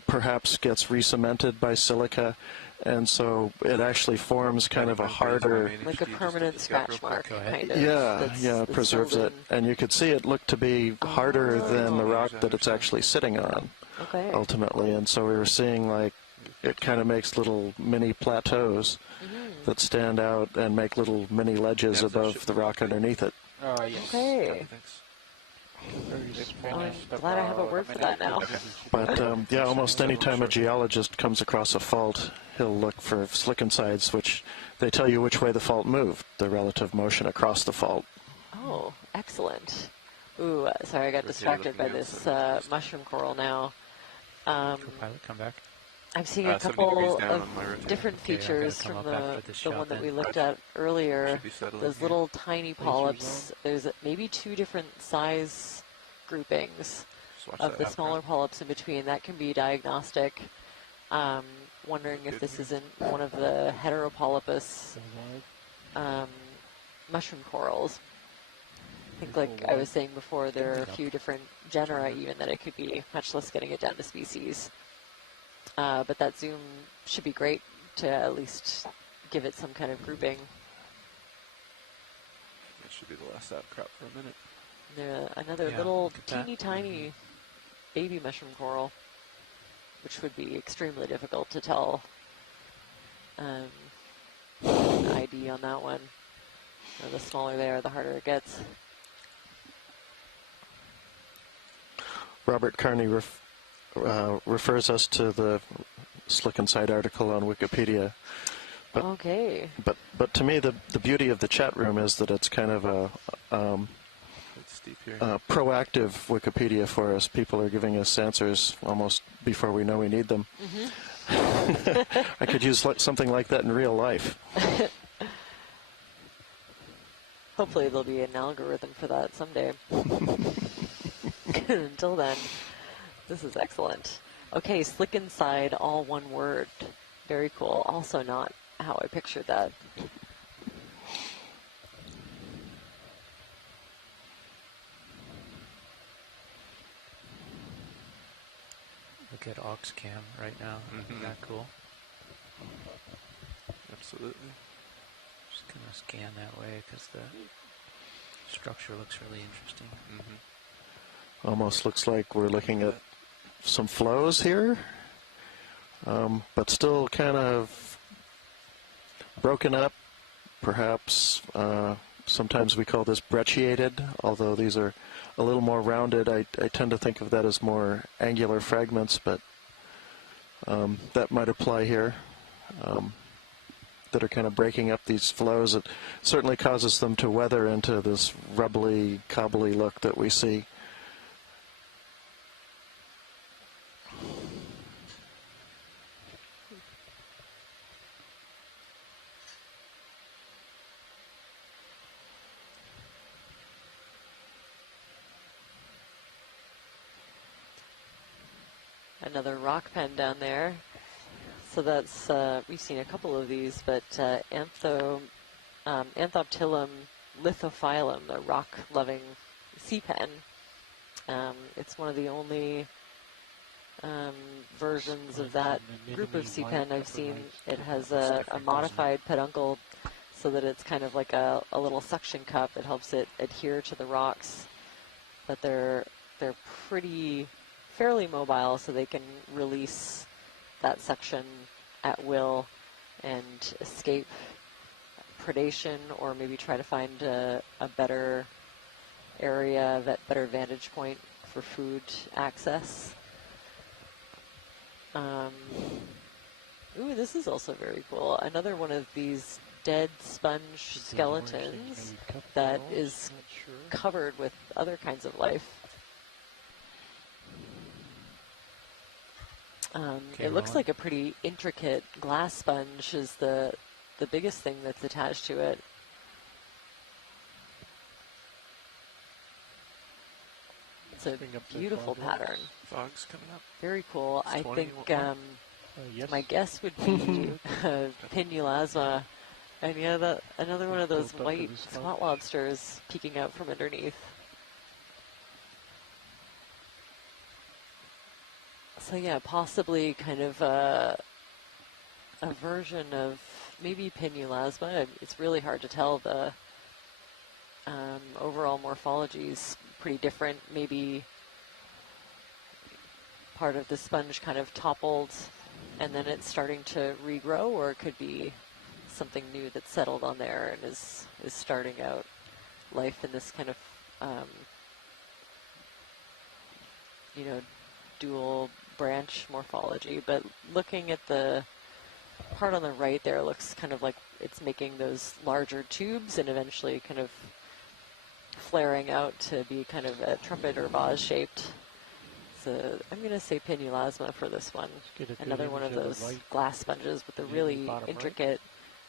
perhaps gets re-cemented by silica, and so it actually forms kind of a harder, like a permanent scratch mark, kind of. Yeah, preserves it, and you could see it looked to be harder than the rock that it's actually sitting on, ultimately, and so we were seeing like it kind of makes little mini plateaus that stand out and make little mini ledges above the rock underneath it. Okay. I'm glad I have a word for that now. But yeah, almost any time a geologist comes across a fault, he'll look for slicken sides, which they tell you which way the fault moved, the relative motion across the fault. Oh, excellent. Ooh, sorry, I got distracted by this mushroom coral now. Pilot, come back. I'm seeing a 70 couple degrees down of on my rotator. different Okay, I gotta features come from up the after this one shot that we then. looked at earlier. Should be settling Those here. little tiny Laser polyps. zone. There's maybe 2 different size groupings Just watch of that the out smaller front. polyps in between. That can be diagnostic. Wondering if Good this here. isn't one of the heteropolypus mushroom corals. I think, like I was saying before, there are a few different genera even that it could be, much less getting it down to species. But that zoom should be great to at least give it some kind of grouping. That should be the last outcrop for a minute. Another Yeah, little look at that. teeny tiny baby mushroom coral, which would be extremely difficult to tell an ID on that one. The smaller they are, the harder it gets. Robert Carney refers us to the Slick Inside article on Wikipedia. But, okay. But to me, the beauty of the chat room is that it's kind of It's steep here. proactive Wikipedia for us. People are giving us answers almost before we know we need them. I could use something like that in real life. Hopefully there'll be an algorithm for that someday. Until then, this is excellent. Okay, Slick Inside, all one word. Very cool. Also not how I pictured that. Look at Oxcam right now. Isn't that cool? Absolutely. Just gonna scan that way because the structure looks really interesting. Almost looks like we're looking at some flows here, but still kind of broken up. Perhaps sometimes we call this brecciated, although these are a little more rounded. I tend to think of that as more angular fragments, but that might apply here, that are kind of breaking up these flows. It certainly causes them to weather into this rubbly, cobbly look that we see. Another rock pen down there. So that's, we've seen a couple of these, but Anthoptilum lithophyllum, the rock-loving sea pen. It's one of the only versions of that group of sea pen I've seen. It has a modified peduncle so that it's kind of like a little suction cup. It helps it adhere to the rocks, but they're fairly mobile, so they can release that suction at will and escape predation, or maybe try to find a better area, better vantage point for food access. Ooh, this is also very cool. Another one of these dead sponge skeletons that is covered with other kinds of life. It looks like a pretty intricate glass sponge is the biggest thing that's attached to it. It's a beautiful pattern. Fog's coming up. Very cool. I think yes. my guess would be Pinulasma. And yeah, another one of those white spot lobsters peeking out from underneath. So yeah, possibly kind of a version of maybe Pinulasma. It's really hard to tell. The overall morphology is pretty different. Maybe part of the sponge kind of toppled and then it's starting to regrow, or it could be something new that's settled on there and is starting out life in this kind of dual branch morphology. But looking at the part on the right there, looks kind of like it's making those larger tubes and eventually kind of flaring out to be kind of a trumpet or vase shaped. It's a, I'm going to say Pinulasma for this one. Get a good Another one of image those right glass sponges with a in the really bottom right. intricate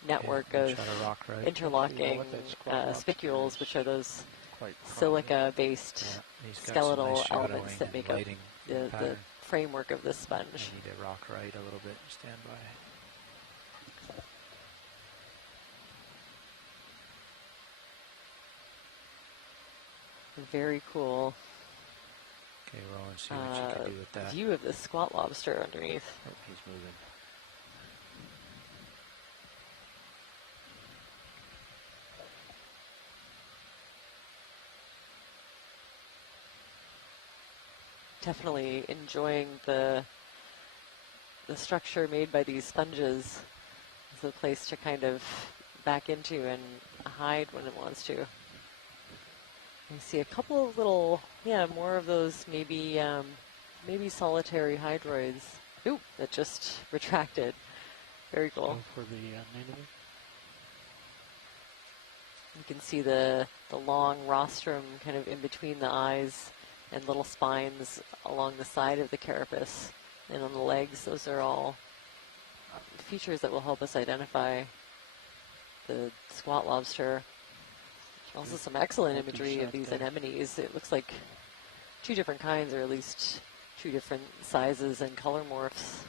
network Yeah, of try to rock right. interlocking what that squat lobster spicules, is. which are those Quite prominent. silica-based Yeah, he's got some skeletal nice elements shadowing that and make up lighting the pattern. framework of this I sponge. need to rock right a little bit. Stand by. Very cool Okay, roll and see what you can do with that. view of this squat lobster underneath. Oh, he's moving. Definitely enjoying the structure made by these sponges. It's a place to kind of back into and hide when it wants to. I see a couple of little, yeah, more of those maybe maybe solitary hydroids. Ooh, that just retracted. Very cool. Go for the anemone. You can see the long rostrum kind of in between the eyes and little spines along the side of the carapace and on the legs. Those are all features that will help us identify the squat lobster. Also some excellent imagery of these anemones. It looks like two different kinds, or at least two different sizes and color morphs.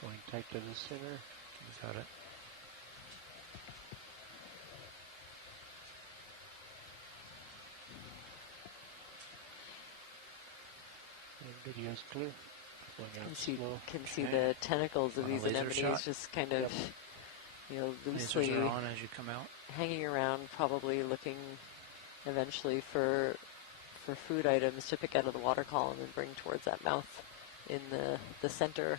Going tight to the center. You got it. And video's clear. Going out You slow. can see the tentacles of On a these laser anemones shot? just kind of, you know, Lasers loosely are on as you come out. hanging around, probably looking eventually for food items to pick out of the water column and bring towards that mouth in the center.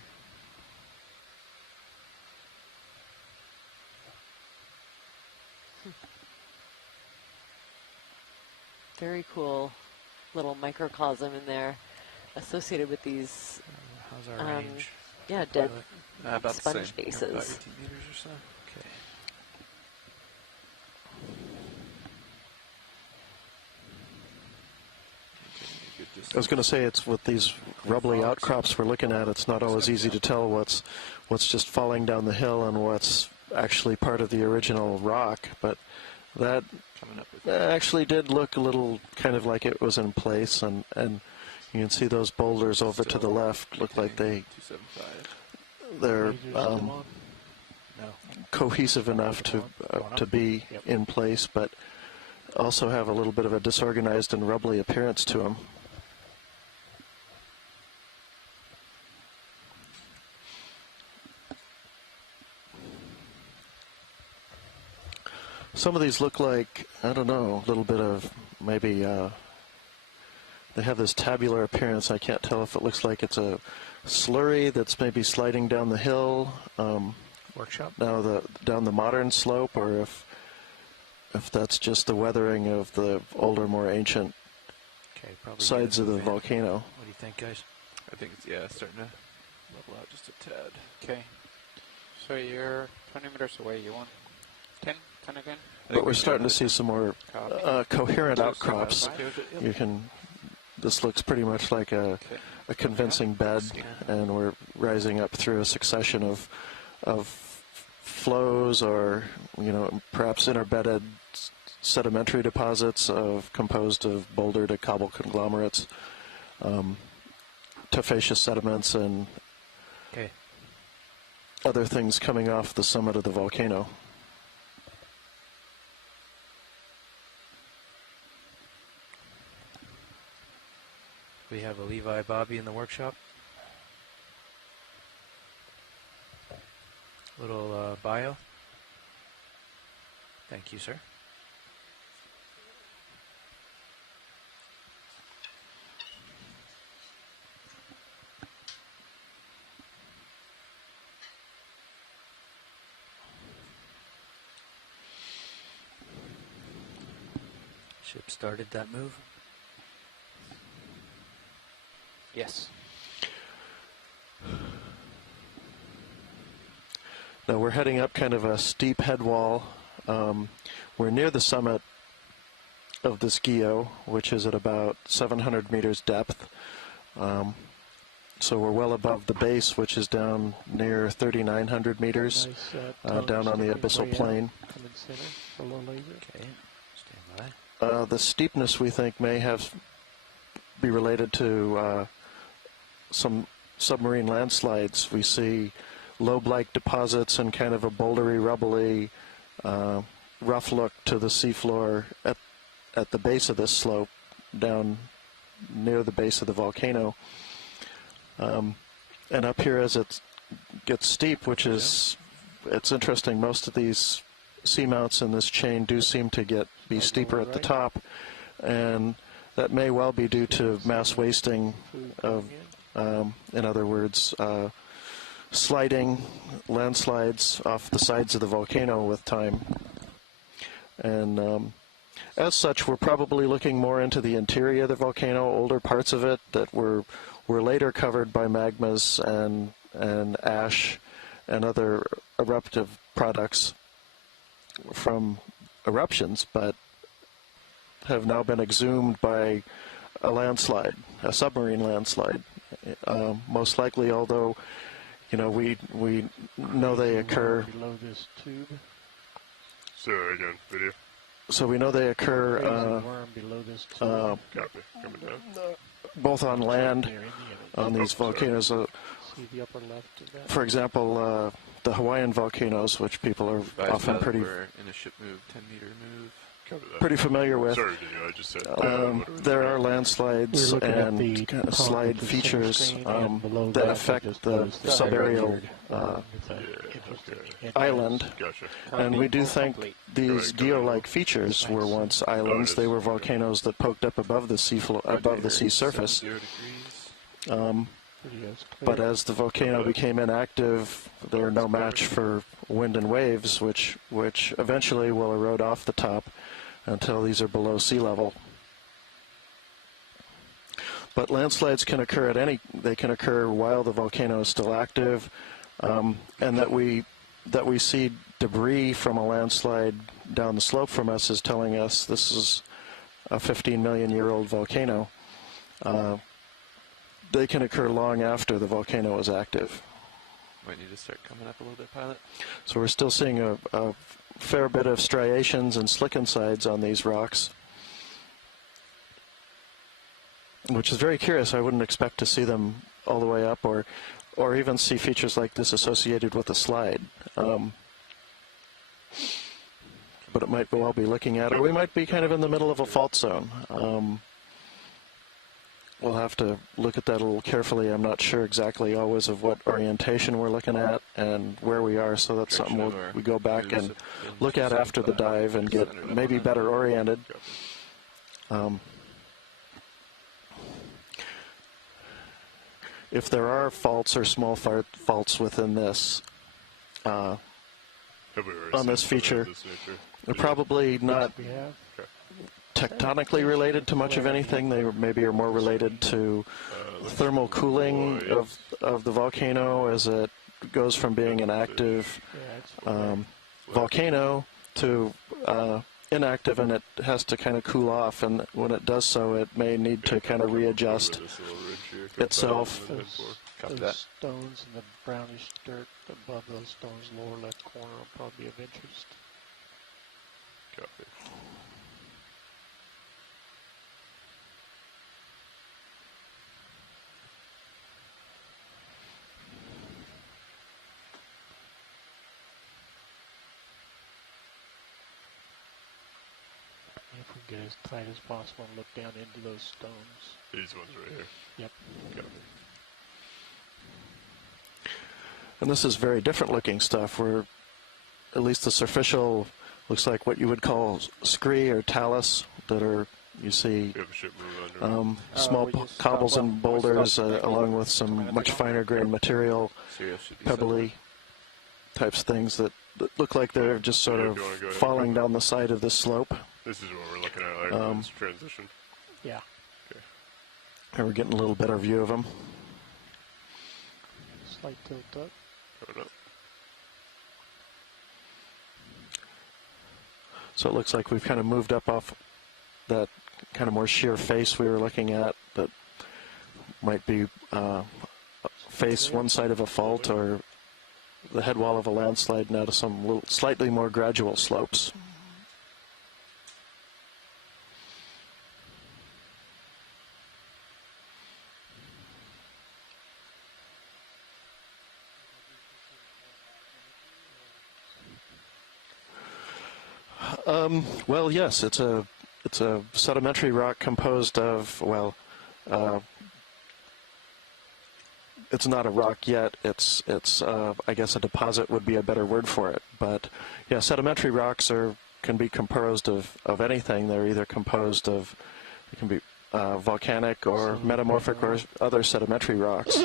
Very cool little microcosm in there associated with these How's our range? yeah, dead About the sponge same. bases. About 18 meters or so. Okay. I was going to say, it's with these rubbly outcrops we're looking at, it's not always easy to tell what's just falling down the hill and what's actually part of the original rock, but that actually did look a little kind of like it was in place, and you can see those boulders over to the left look like they're cohesive enough to be in place, but also have a little bit of a disorganized and rubbly appearance to them. Some of these look like, I don't know, a little bit of maybe, they have this tabular appearance. I can't tell if it looks like it's a slurry that's maybe sliding down the hill, Workshop? down the modern slope, or if that's just the weathering of the older, more ancient sides of the volcano. What do you think, guys? I think it's, yeah, starting to level out just a tad. Okay. So you're 20 meters away. You want 10? 10 again? But we're starting to see some more coherent outcrops. This looks pretty much like a convincing bed, and we're rising up through a succession of flows, or perhaps interbedded sedimentary deposits composed of boulder to cobble conglomerates, tufaceous sediments, and other things coming off the summit of the volcano. We have a Levi Bobby in the workshop. Little bio. Thank you, sir. Ship started that move. Yes. Now we're heading up kind of a steep head wall. We're near the summit of this geo, which is at about 700 meters depth. So we're well above the base, which is down near 3,900 meters, Nice, down on the abyssal plain. Come in center for a little laser. Okay, stand by. The steepness, we think, may be related to some submarine landslides. We see lobe-like deposits and kind of a bouldery, rubbly, rough look to the seafloor at the base of this slope, down near the base of the volcano. And up here, as it gets steep, which is, it's interesting, most of these seamounts in this chain do seem to be steeper at the top, and that may well be due to mass wasting of, in other words, sliding landslides off the sides of the volcano with time. And as such, we're probably looking more into the interior of the volcano, older parts of it that were later covered by magmas and ash and other eruptive products from eruptions, but have now been exhumed by a landslide, a submarine landslide. Most likely, although, you know, we know they occur. Below this tube. So again, video. So we know they occur below this tube. Copy. Coming down. Both on land, on these volcanoes. See the upper left of that? For example, the Hawaiian volcanoes, which people are often we're in a ship move, 10-meter move. Pretty familiar with. Sorry, I just said. There are landslides and kind of slide features that affect the subaerial island. Gotcha. And we do think these geo-like features were once islands. They were volcanoes that poked up above the sea surface. But as the volcano became inactive, they were no match for wind and waves, which eventually will erode off the top until these are below sea level. But landslides can occur they can occur while the volcano is still active, and that we see debris from a landslide down the slope from us is telling us this is a 15-million-year-old volcano. They can occur long after the volcano is active. Might need to start coming up a little bit, pilot. So we're still seeing a fair bit of striations and slickensides on these rocks, which is very curious. I wouldn't expect to see them all the way up, or even see features like this associated with a slide. But it might well be looking at it. We might be kind of in the middle of a fault zone. We'll have to look at that a little carefully. I'm not sure exactly always of what orientation we're looking at and where we are, so that's something we go back and look at after the dive and get maybe better oriented. If there are faults or small faults within this, on this feature, they're probably not tectonically related to much of anything. They maybe are more related to thermal cooling of the volcano as it goes from being an active volcano to inactive, and it has to kind of cool off, and when it does so, it may need to kind of readjust itself. Those stones and the brownish dirt above those stones, lower left corner, will probably be of interest. Copy. If we get as tight as possible and look down into those stones. These ones right here. Yep. Copy. And this is very different looking stuff, where at least the superficial looks like what you would call scree or talus that are, you see, small cobbles and boulders along with some much finer grained material, pebbly types things that look like they're just sort of falling down the side of this slope. This is what we're looking at, like this transition. Yeah. Okay. And we're getting a little better view of them. Slight tilt up. Coming up. So it looks like we've kind of moved up off that kind of more sheer face we were looking at that might be face one side of a fault or the head wall of a landslide now to some slightly more gradual slopes. Well, yes, it's a sedimentary rock composed of, well, it's not a rock yet. It's I guess a deposit would be a better word for it. But yeah, sedimentary rocks can be composed of anything. They're either composed of, it can be volcanic or metamorphic or other sedimentary rocks.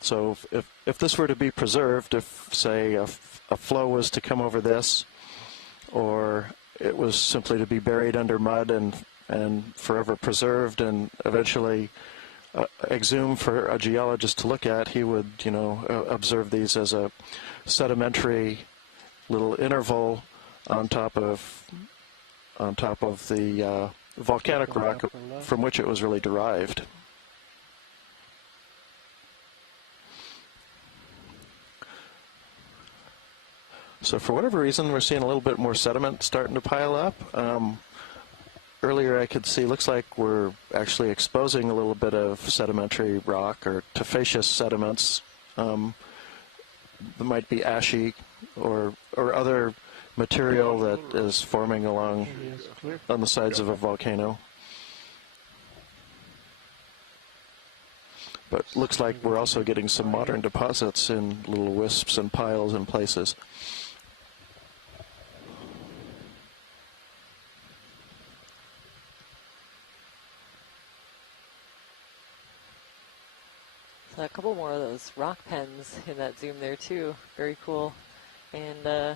So if this were to be preserved, if say a flow was to come over this, or it was simply to be buried under mud and forever preserved and eventually exhumed for a geologist to look at, he would, observe these as a sedimentary little interval on top of the volcanic rock from which it was really derived. So for whatever reason, we're seeing a little bit more sediment starting to pile up. Earlier I could see, looks like we're actually exposing a little bit of sedimentary rock or tufaceous sediments. There might be ashy or other material that is forming along on the sides of a volcano. But looks like we're also getting some modern deposits in little wisps and piles in places. So a couple more of those rock pens in that zoom there too. Very cool. And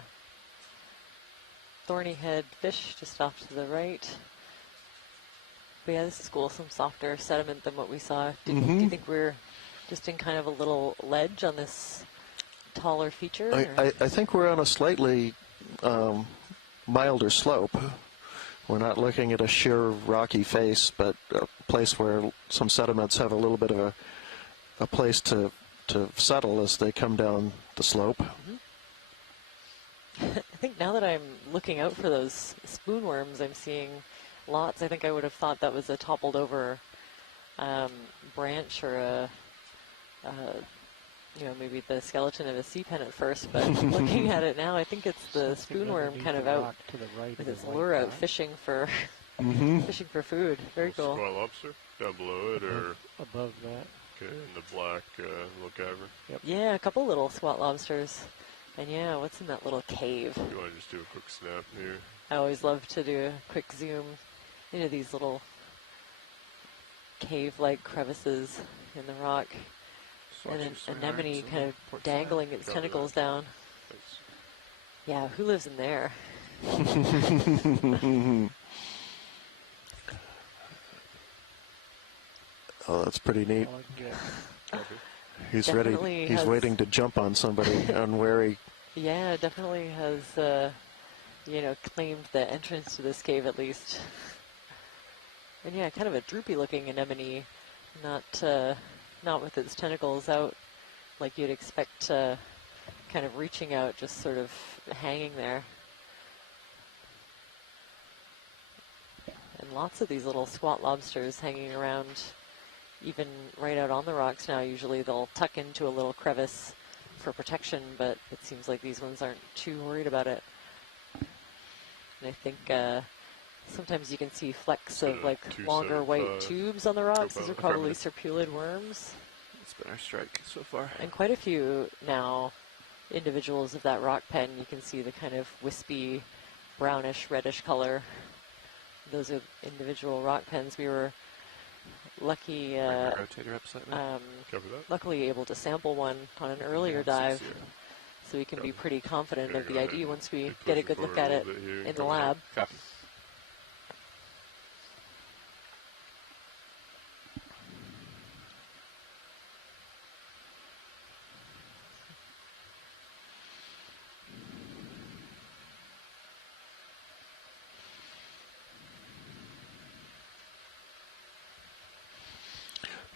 thorny head fish just off to the right. But yeah, this is cool. Some softer sediment than what we saw. Do you think we're just in kind of a little ledge on this taller feature? I think we're on a slightly milder slope. We're not looking at a sheer rocky face, but a place where some sediments have a little bit of a place to settle as they come down the slope. I think now that I'm looking out for those spoonworms, I'm seeing lots. I think I would have thought that was a toppled over branch or maybe the skeleton of a sea pen at first, but looking at it now, I think it's the spoonworm kind of out with its lure out fishing for fishing for food. Very cool. Squat lobster down below it, or above that. Okay, in the black little cavern. Yep. Yeah, a couple little squat lobsters. And yeah, what's in that little cave? You want to just do a quick snap here? I always love to do a quick zoom into these little cave-like crevices in the rock. And an anemone kind of dangling its tentacles down. Thanks. Yeah, who lives in there? Oh, that's pretty neat. He's Definitely ready. He's has, waiting to jump on somebody unwary. Yeah, definitely has, claimed the entrance to this cave at least. And yeah, kind of a droopy-looking anemone, not with its tentacles out like you'd expect, kind of reaching out, just sort of hanging there. And lots of these little squat lobsters hanging around, even right out on the rocks now. Usually they'll tuck into a little crevice for protection, but it seems like these ones aren't too worried about it. And I think sometimes you can see flecks of like longer white tubes on the rocks. These are probably serpulid worms. It's been our strike so far. And quite a few now individuals of that rock pen. You can see the kind of wispy brownish reddish color. Those are individual rock pens. We were lucky, luckily able to sample one on an earlier dive, so we can be pretty confident of the ID once we get a good look at it in the lab. Copy.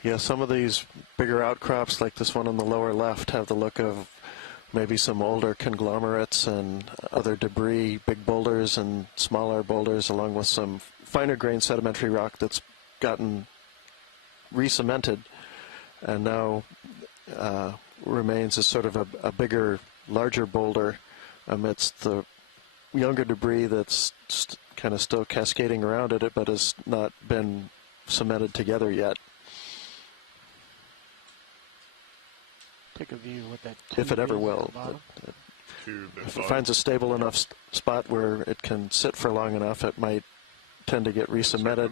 Yeah, some of these bigger outcrops, like this one on the lower left, have the look of maybe some older conglomerates and other debris, big boulders and smaller boulders, along with some finer grained sedimentary rock that's gotten re-cemented and now remains as sort of a bigger, larger boulder amidst the younger debris that's kind of still cascading around it, but has not been cemented together yet. Take a view what that If it ever tube is will. at the bottom. If it finds a stable enough spot where it can sit for long enough, it might tend to get re-cemented.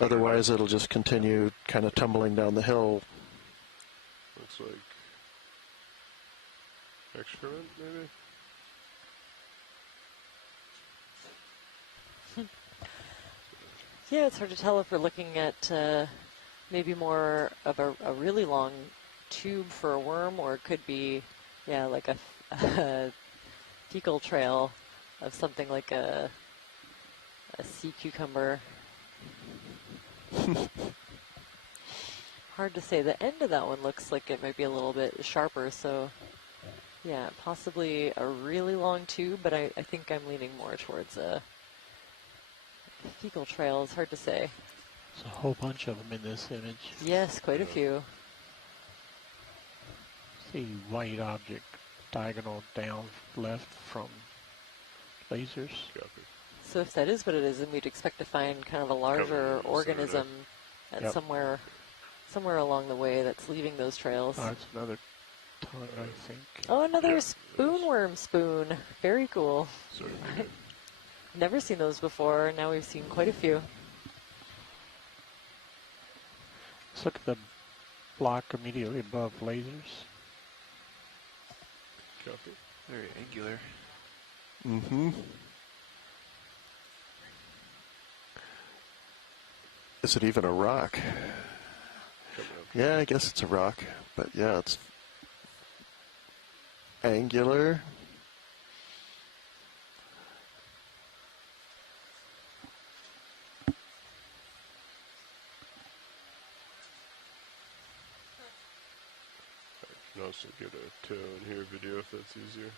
Otherwise, it'll just continue kind of tumbling down the hill. Looks like excrement, maybe? Yeah, it's hard to tell if we're looking at maybe more of a really long tube for a worm, or it could be, yeah, like a fecal trail of something like a sea cucumber. Hard to say. The end of that one looks like it might be a little bit sharper, so yeah, possibly a really long tube, but I think I'm leaning more towards a fecal trail. It's hard to say. There's a whole bunch of them in this image. Yes, quite a few. See white object diagonal down left from lasers. So if that is what it is, then we'd expect to find kind of a larger organism at somewhere along the way that's leaving those trails. Oh, it's another tongue, I think. Oh, another spoonworm spoon. Very cool. Never seen those before. Now we've seen quite a few. Let's look at the block immediately above lasers. Copy. Very angular. Mm-hmm. Is it even a rock? Yeah, I guess it's a rock, but yeah, it's angular. I can also get a toe in here video if that's easier.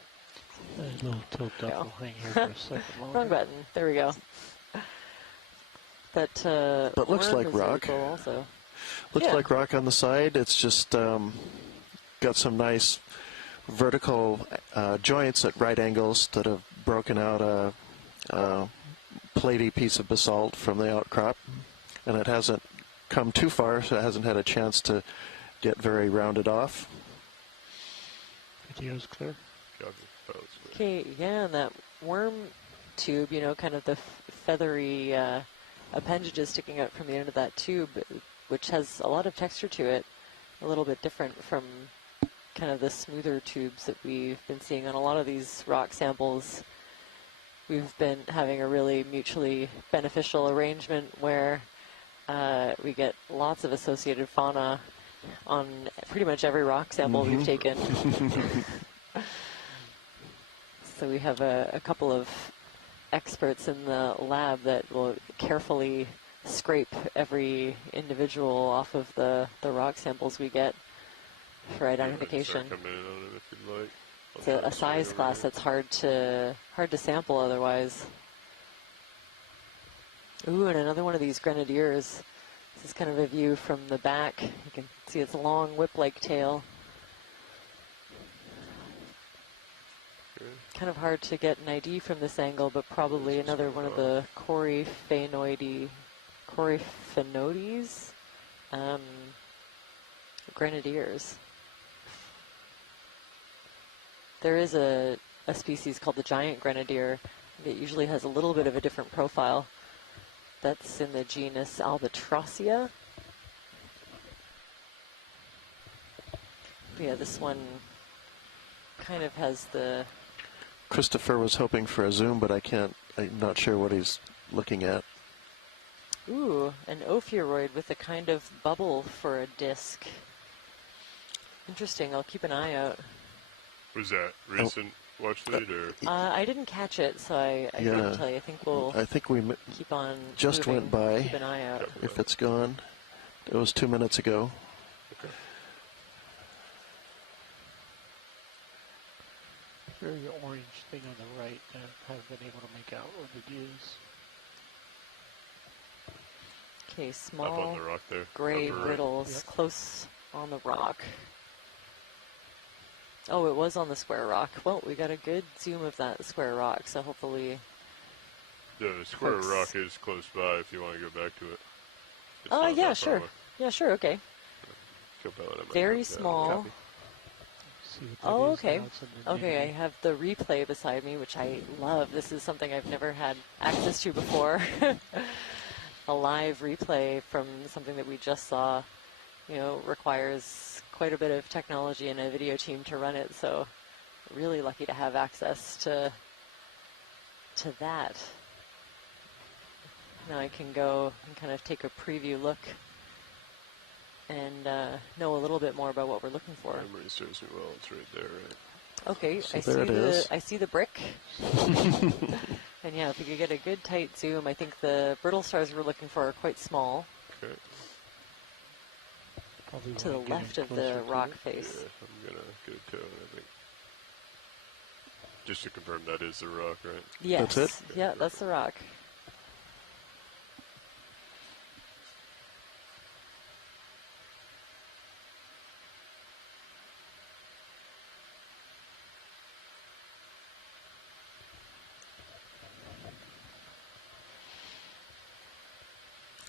A little tilt up. We'll hang here for a second longer. Wrong button. There we go. That looks like worm is really rock. cool also. Looks like rock on the side. It's just got some nice vertical joints at right angles that have broken out a platy piece of basalt from the outcrop, and it hasn't come too far, so it hasn't had a chance to get very rounded off. Video's clear. Okay, yeah, and that worm tube, you know, kind of the feathery appendages sticking out from the end of that tube, which has a lot of texture to it, a little bit different from kind of the smoother tubes that we've been seeing on a lot of these rock samples. We've been having a really mutually beneficial arrangement where we get lots of associated fauna on pretty much every rock sample we've taken. So we have a couple of experts in the lab that will carefully scrape every individual off of the rock samples we get for identification. It's a size class that's hard to sample otherwise. Ooh, and another one of these grenadiers. This is kind of a view from the back. You can see its long whip-like tail. Kind of hard to get an ID from this angle, but probably another one of the Coryphaenoides grenadiers. There is a species called the giant grenadier that usually has a little bit of a different profile. That's in the genus Albatrossia. Yeah, this one kind of has the... Christopher was hoping for a zoom, but I'm not sure what he's looking at. Ooh, an ophiuroid with a kind of bubble for a disc. Interesting, I'll keep an eye out. Was that recent watch feed or? I didn't catch it, so I couldn't tell you. I think we keep on just moving, went by. Keep an eye out. If it's gone. It was 2 minutes ago. Okay. Very orange thing on the right. I haven't been able to make out what it is. Okay, Up small on the rock there. gray Upper right. riddles Yep. close on the rock. Oh, it was on the square rock. Well, we got a good zoom of that square rock, so hopefully... The square Folks. rock is close by if you want to go back to it. It's Oh, not yeah, that far sure. away. Yeah, sure, okay. Capella, that might Very go down. small. Copy. See what that Oh, is okay. now. It's in the Okay, I navy. have the replay beside me, which I love. This is something I've never had access to before. A live replay from something that we just saw, you know, requires quite a bit of technology and a video team to run it, so really lucky to have access to that. Now I can go and kind of take a preview look and know a little bit more about what we're looking for. Memory serves me well. It's right there, right? Okay, So I there see it is. I see the brick. And yeah, if we could get a good tight zoom, I think the brittle stars we're looking for are quite small. Okay. Probably To the wanna get in left of closer the to rock it. face. Yeah, I'm gonna get a toe, I think. Just to confirm, that is the rock, right? Yes. That's it? Yeah, that's the rock.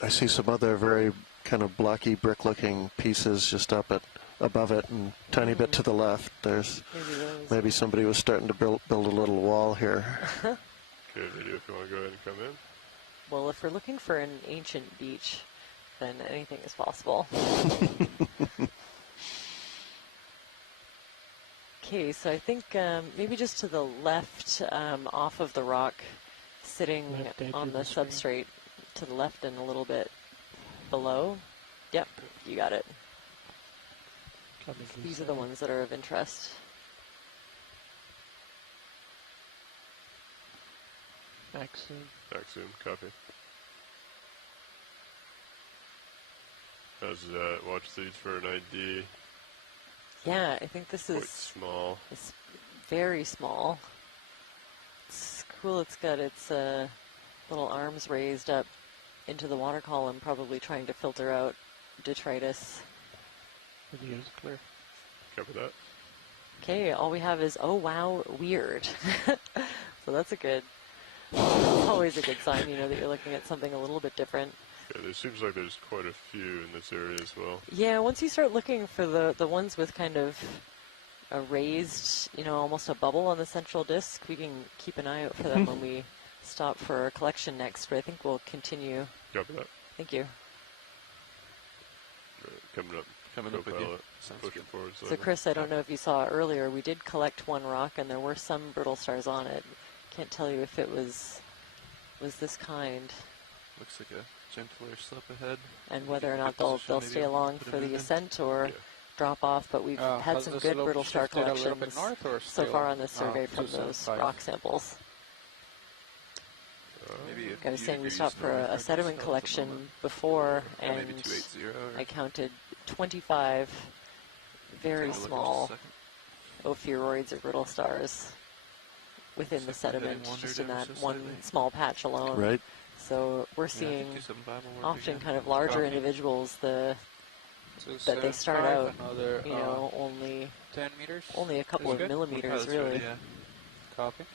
I see some other very kind of blocky brick-looking pieces just above it, and tiny bit to the left. There's Maybe those. maybe somebody was starting to build a little wall here. Okay, video, if you want to go ahead and come in. Well, if we're looking for an ancient beach, then anything is possible. Okay, so I think maybe just to the left, off of the rock, sitting Left edge on of the the screen. substrate, to the left and a little bit below. Yep, you got it. Coming to These are center. the ones that are of interest. Back soon. Back soon, copy. How's that? Watch these for an ID. Yeah, I think this Quite is small. it's very small. It's cool. It's got its little arms raised up into the water column, probably trying to filter out detritus. Video's clear. Cover that. Okay, all we have is, oh wow, weird. So that's always a good sign, you know, that you're looking at something a little bit different. Yeah, there seems like there's quite a few in this area as well. Yeah, once you start looking for the ones with kind of a raised, you know, almost a bubble on the central disc, we can keep an eye out for them when we stop for our collection next, but I think we'll continue. Copy that. Thank you. Right, coming up. Coming up again. Co-pilot. Sounds Pushing good. forward So slightly. Chris, I don't know if you saw earlier, we did collect one rock and there were some brittle stars on it. Can't tell you if it was this kind Looks like a gentler slope ahead. and whether or Good not position, they'll maybe stay along put for them in the then. ascent or Yeah. drop off, but we've had Has some the good slope brittle star shifted a little bit collections north or so still? far on this survey from those 275? rock samples. Maybe a I was few saying we degrees stopped for north a of sediment the collection moment. before, Yeah, maybe and 280 or I counted 25 very Take a look in just a small second. ophiuroids or brittle stars within the Looks like we're heading sediment, one just right in ever that so one slightly. small patch alone. Right? So we're Yeah, I think seeing 275 will work often again. kind of larger Copy. individuals that they 275, start out, another, you know, only 10 meters. a couple Is of good? millimeters, That's right, really. yeah. Copy.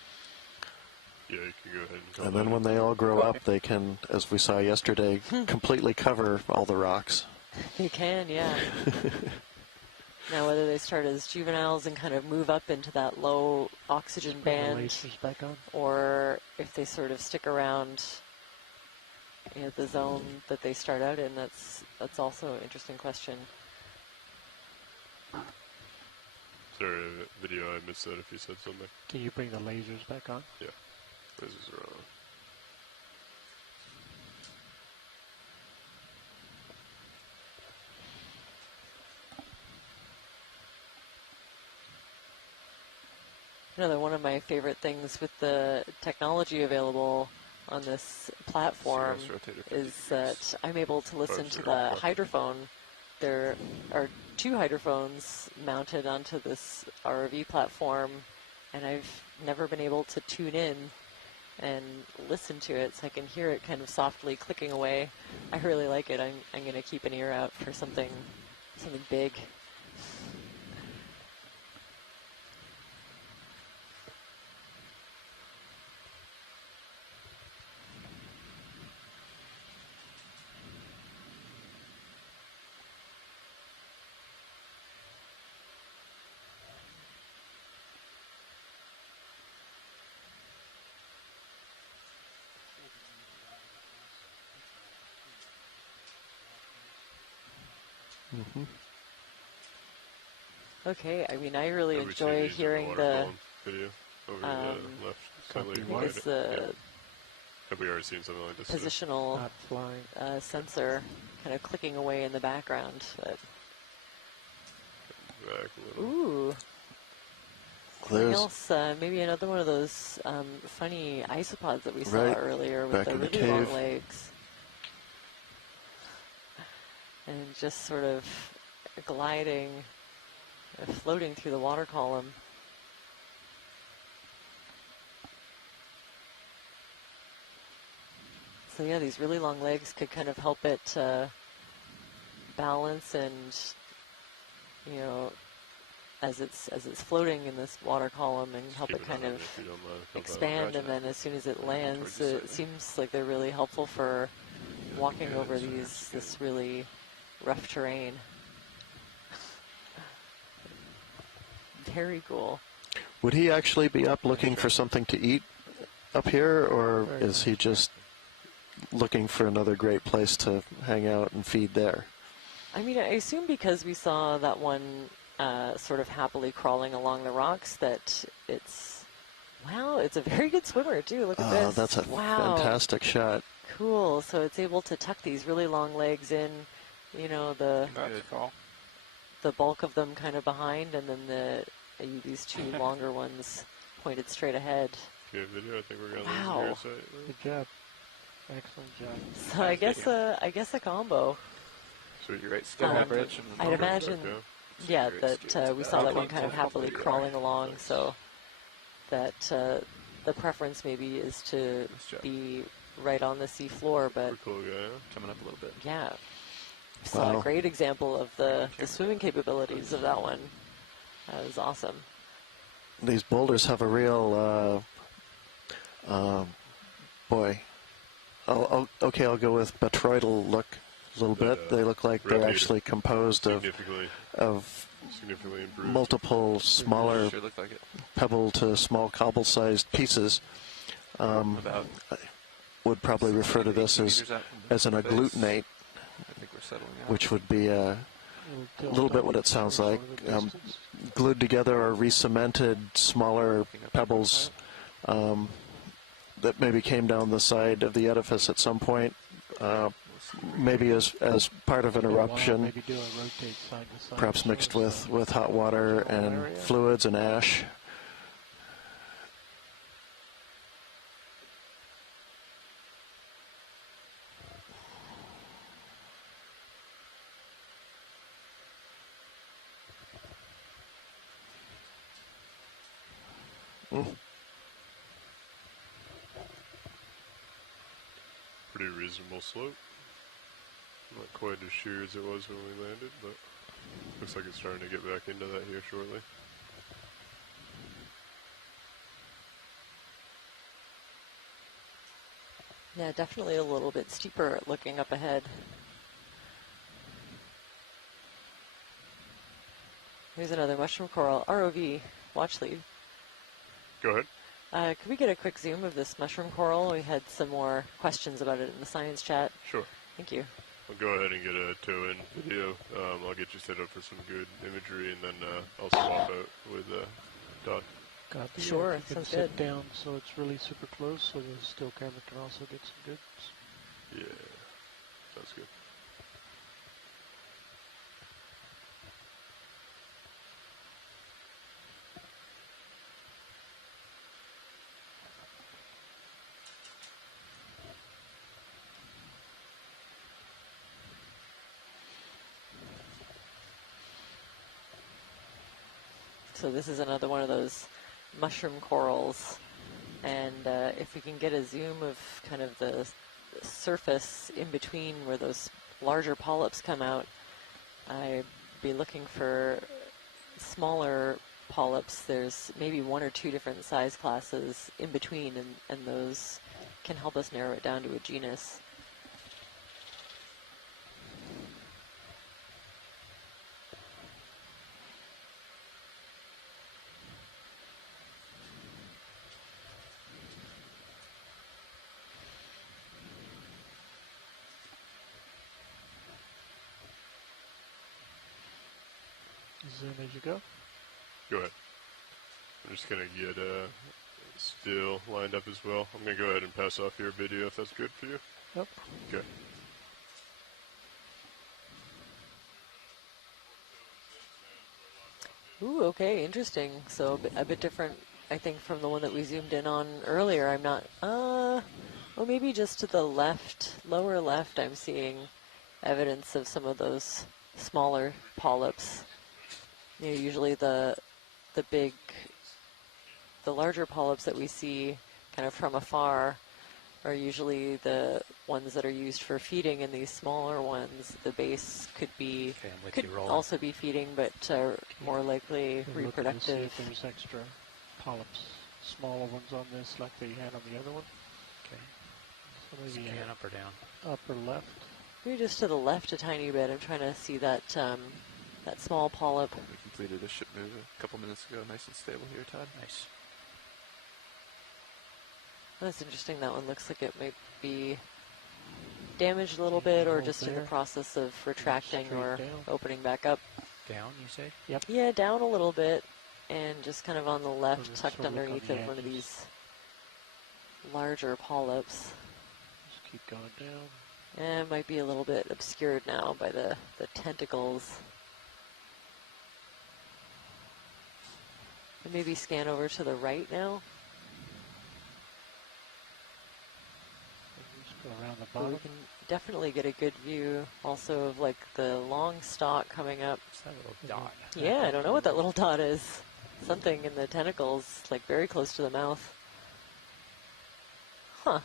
Yeah, you can go ahead and call And then that when in. they all grow up, they can, as we saw yesterday, completely cover all the rocks. They can, yeah. Now, whether they start as juveniles and kind of move up into that low oxygen Bring the band, lasers back on. or if they sort of stick around, you know, the zone that they start out in, that's also an interesting question. Sorry, video, I missed that if you said something. Can you bring the lasers back on? Yeah, this is wrong. Another one of my favorite things with the technology available on this platform So rotate it 50 is degrees. that I'm able to listen to 50, the copy. hydrophone. There are 2 hydrophones mounted onto this ROV platform, and I've never been able to tune in and listen to it, so I can hear it kind of softly clicking away. I really like it. I'm going to keep an ear out for something big. Mm-hmm. Okay, I mean, I really Have we seen enjoy these in hearing the waterfall video over the left slightly I think behind it's it? the Yeah. Have we already seen something like this? positional Not flying. sensor kind of clicking away in the background. But Back a little. ooh, something else, maybe another one of those funny isopods that we saw Right, earlier with back the in the really long cave. legs. And just sort of gliding, floating through the water column. So yeah, these really long legs could kind of help it balance and, you know, as it's floating in this water column, and help it kind of expand, and then as soon as it lands, it seems like they're really helpful for walking over this really rough terrain. Very cool. Would he actually be up looking for something to eat up here, or is he just looking for another great place to hang out and feed there? I mean, I assume because we saw that one sort of happily crawling along the rocks that it's, wow, it's a very good swimmer too. Look at this. That's a fantastic shot. Cool. So it's able to tuck these really long legs in, you know, the bulk of them kind of behind, and then these 2 longer ones pointed straight ahead. Good video. I think we're going to Wow. lose your sight. Good job. Excellent job. So I guess a combo. So you're right. Still I'd imagine, yeah, that we saw that one kind of happily crawling along, so that the preference maybe is to be right on the sea floor, but cool guy, coming up a little bit. Yeah, saw a great example of the swimming capabilities of that one. That was awesome. These boulders have a real, boy. I'll go with botryoidal look a little bit. They look like they're actually composed of multiple smaller pebble to small cobble-sized pieces. Would probably refer to this as an agglutinate, which would be a little bit what it sounds like. Glued together or re-cemented smaller pebbles that maybe came down the side of the edifice at some point, maybe as part of an eruption, perhaps mixed with hot water and fluids and ash. Pretty reasonable slope. Not quite as sheer as it was when we landed, but looks like it's starting to get back into that here shortly. Yeah, definitely a little bit steeper looking up ahead. Here's another mushroom coral, ROV, watch lead. Go ahead. Could we get a quick zoom of this mushroom coral? We had some more questions about it in the science chat. Sure. Thank you. I'll go ahead and get a tow-in video. I'll get you set up for some good imagery, and then I'll swap out with Todd. Copy. Sure, You can sounds sit good. down so it's really super close, so the still camera can also get some good. Yeah, sounds good. So this is another one of those mushroom corals. And if we can get a zoom of kind of the surface in between where those larger polyps come out, I'd be looking for smaller polyps. There's maybe 1 or 2 different size classes in between, and those can help us narrow it down to a genus. Zoom as you go. Go ahead. I'm just going to get still lined up as well. I'm going to go ahead and pass off your video if that's good for you. Yep. Okay. Ooh, okay, interesting. So a bit different, I think, from the one that we zoomed in on earlier. I'm not, well, maybe just to the left, lower left, I'm seeing evidence of some of those smaller polyps. You know, usually the larger polyps that we see kind of from afar are usually the ones that are used for feeding, and these smaller ones, the base could be, could also be feeding, but more likely reproductive. See if there's extra polyps, smaller ones on this like they had on the other one. Okay. So maybe Scan up or down? Up or left. Maybe just to the left a tiny bit. I'm trying to see that that small polyp. We completed a ship move a couple minutes ago. Nice and stable here, Todd. Nice. That's interesting. That one looks like it might be damaged a little bit, or just in the process of retracting or opening back up. Down, you say? Yep. Yeah, down a little bit, and just kind of on the left, tucked underneath of one of these larger polyps. Just keep going down. And it might be a little bit obscured now by the tentacles. And maybe scan over to the right now. Just go around the But bottom. we can definitely get a good view also of like the long stalk coming up. What's that little dot? Yeah, I don't know what that little dot is. Something in the tentacles, like very close to the mouth. Huh.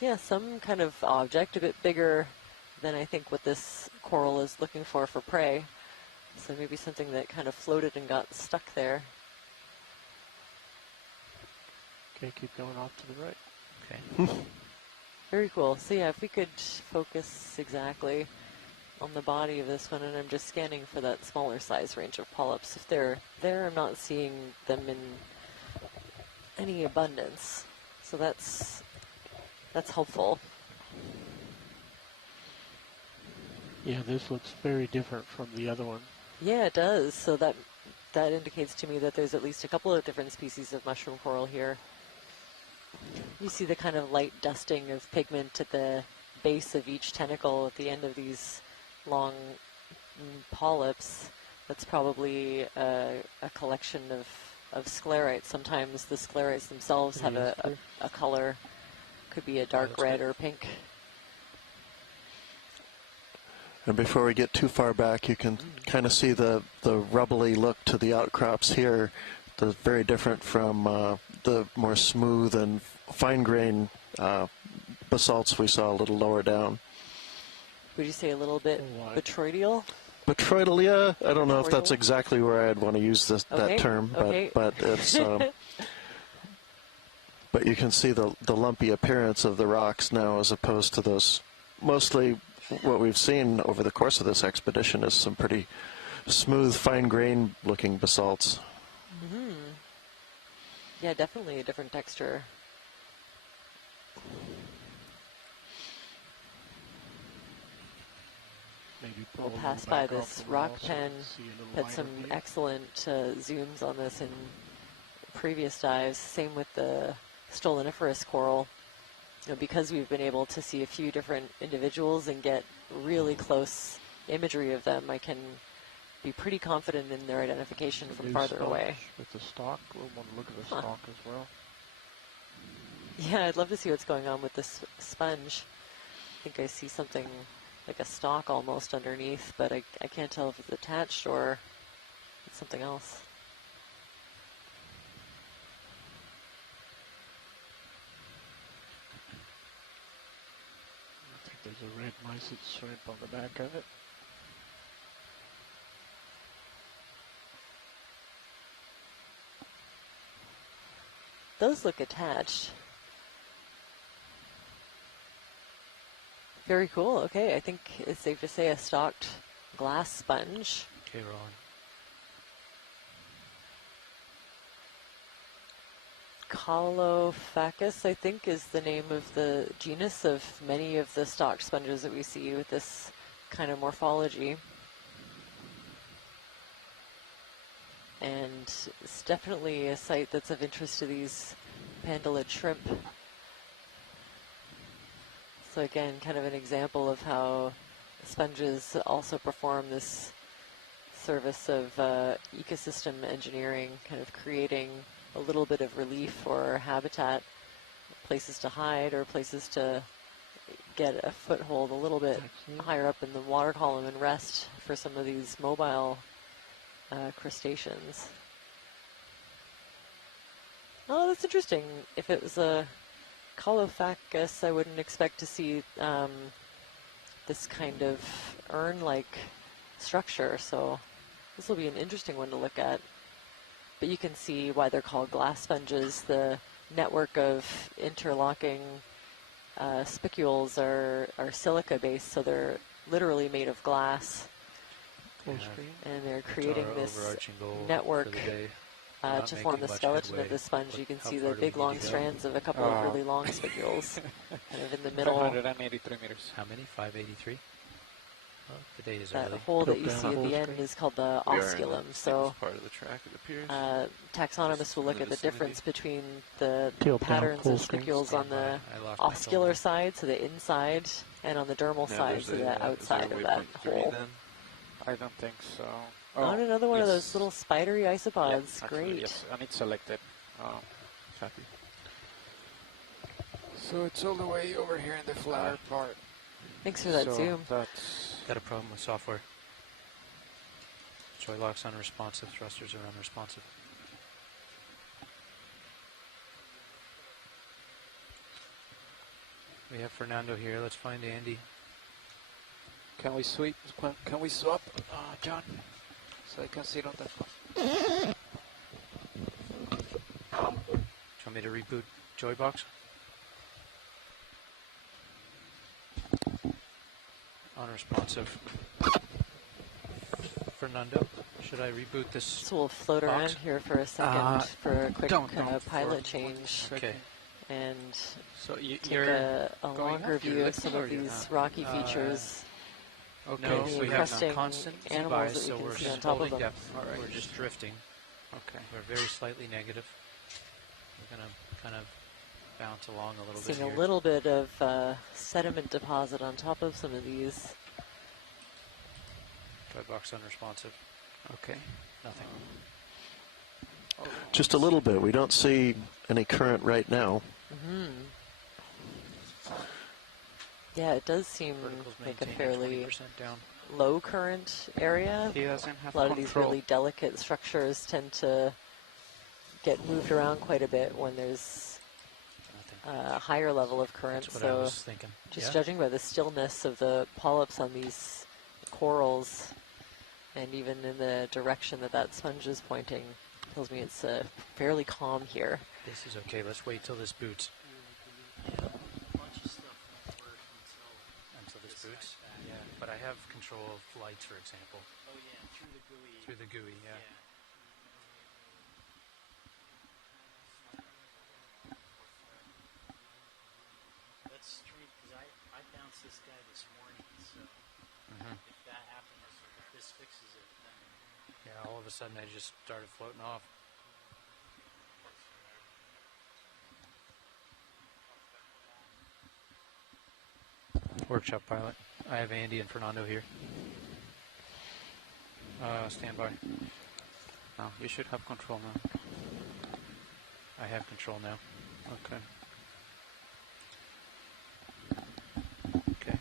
Yeah, some kind of object, a bit bigger than I think what this coral is looking for prey. So maybe something that kind of floated and got stuck there. Okay, keep going off to the right. Okay. Very cool. So yeah, if we could focus exactly on the body of this one, and I'm just scanning for that smaller size range of polyps. If they're there, I'm not seeing them in any abundance. So that's helpful. Yeah, this looks very different from the other one. Yeah, it does. So that indicates to me that there's at least a couple of different species of mushroom coral here. You see the kind of light dusting of pigment at the base of each tentacle at the end of these long polyps. That's probably a collection of sclerites. Sometimes the sclerites themselves have a color. Could be a dark red or pink. And before we get too far back, you can kind of see the rubbly look to the outcrops here. That's very different from the more smooth and fine-grained basalts we saw a little lower down. Would you say a little bit botryoidal? Botryoidal, yeah. I don't know if that's exactly where I'd want to use that term, but it's. But you can see the lumpy appearance of the rocks now, as opposed to those. Mostly, what we've seen over the course of this expedition is some pretty smooth, fine-grained looking basalts. Mm-hmm. Yeah, definitely a different texture. We'll pass by this rock pen. Had some excellent zooms on this in previous dives. Same with the stoloniferous coral. You know, because we've been able to see a few different individuals and get really close imagery of them, I can be pretty confident in their identification from farther away. With the stalk, we'll want to look at the stalk as well. Yeah, I'd love to see what's going on with this sponge. I think I see something like a stalk almost underneath, but I can't tell if it's attached or it's something else. I think there's a red mysid shrimp on the back of it. Those look attached. Very cool. Okay, I think it's safe to say a stalked glass sponge. Okay, rolling. Kodiak-Bowie, I think, is the name of the genus of many of the stalked sponges that we see with this kind of morphology. And it's definitely a site that's of interest to these pandalid shrimp. So again, kind of an example of how sponges also perform this service of ecosystem engineering, kind of creating a little bit of relief or habitat, places to hide or places to get a foothold a little bit higher up in the water column and rest for some of these mobile crustaceans. Oh, that's interesting. If it was a Kodiak-Bowie, I wouldn't expect to see this kind of urn-like structure, so this will be an interesting one to look at. But you can see why they're called glass sponges. The network of interlocking spicules are silica-based, so they're literally made of glass. And they're creating this network to form the skeleton of the sponge. You can see the big long strands of a couple of really long spicules kind of in the middle. 583 meters. How many? 583? Well, the day is that early. hole that you see at the end is called the osculum. So part of the track, it appears. Taxonomists will look at the difference between the Tilt down, patterns full of screen. spicules on the oscular side, so the inside, and on the dermal side, so the outside of that hole. I don't think so. Oh, another one of those little spidery isopods. Yeah, Great. Yes, and it's selected. Oh, happy. So it's all the way over here in the flatter part. Thanks for that zoom. That's Got a problem with software. Joy lock's unresponsive, thrusters are unresponsive. We have Fernando here. Let's find Andy. Can we sweep? Can we swap, John? So I can sit on that one. Do you want me to reboot Joybox? Unresponsive. Fernando, should I reboot this? So we'll float box? around here for a second for a quick pilot change. Okay. And so take a longer view of some of these rocky features. Okay, No, so we have constant animals bias, that so we we're can see on just top of holding them. depth. We're just drifting. Okay. We're very slightly negative. We're going to kind of bounce along a little bit Seeing here. a little bit of sediment deposit on top of some of these. Joybox unresponsive. Okay. Nothing. Just a little bit. We don't see any current right now. Mm-hmm. Yeah, it does seem like a fairly down. low current area. He doesn't have a lot of these really delicate structures tend to get moved around quite a bit when there's a higher level of current. That's what I was thinking. Just judging by the stillness of the polyps on these corals, and even in the direction that that sponge is pointing, tells me it's fairly calm here. This is okay. Let's wait till this boots. Until this boots? Yeah. But I have control of lights, for example. Oh yeah, through the GUI. Through the GUI, yeah. That's strange because I bounced this guy this morning, so if that happens, if this fixes it, then yeah, all of a sudden I just started floating off. Workshop pilot. I have Andy and Fernando here. Stand by. No, you should have control now. I have control now. Okay. Okay.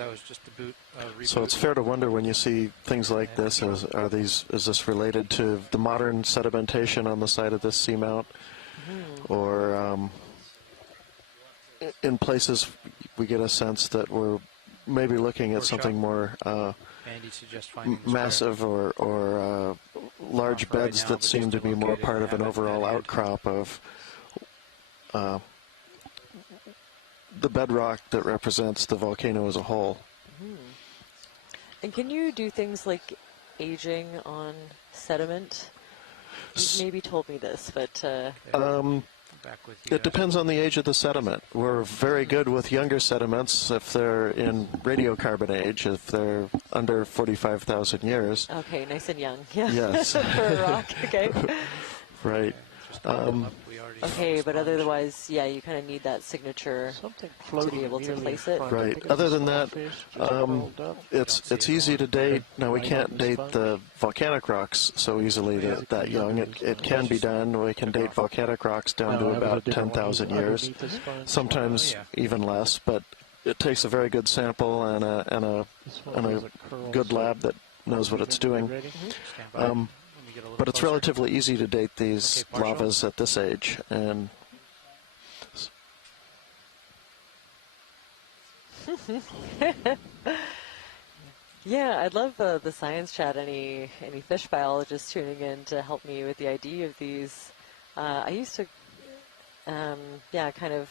that was just the boot. Reboot. So it's fair to wonder when you see things like this, is this related to the modern sedimentation on the side of this seamount? Or in places we get a sense that we're maybe looking at something more massive or large beds that seem to be more part of an overall outcrop of the bedrock that represents the volcano as a whole. And can you do things like aging on sediment? You maybe told me this, but... It depends on the age of the sediment. We're very good with younger sediments if they're in radiocarbon age, if they're under 45,000 years. Okay, nice and young. Yeah. Yes. For a rock, okay. Right. Okay, but otherwise, yeah, you kind of need that signature to be able to place it. Right. Other than that, it's easy to date. Now, we can't date the volcanic rocks so easily that young. It can be done. We can date volcanic rocks down to about 10,000 years, sometimes even less, but it takes a very good sample and a good lab that knows what it's doing. But it's relatively easy to date these lavas at this age, and yeah, I'd love the science chat. Any fish biologists tuning in to help me with the ID of these. I used to, kind of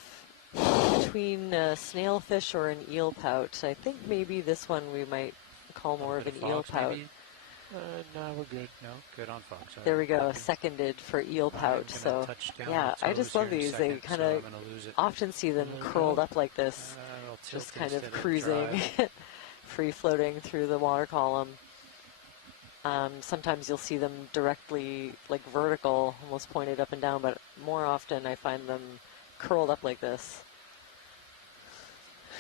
between snailfish or an eel pout. I think maybe this one we might call more of an eel pout. No, we're good. No, good on Fox. There we go, seconded for eel pout. So, yeah, I just love these. They kind of often see them curled up like this, just kind of cruising, free floating through the water column. Sometimes you'll see them directly, like vertical, almost pointed up and down, but more often I find them curled up like this.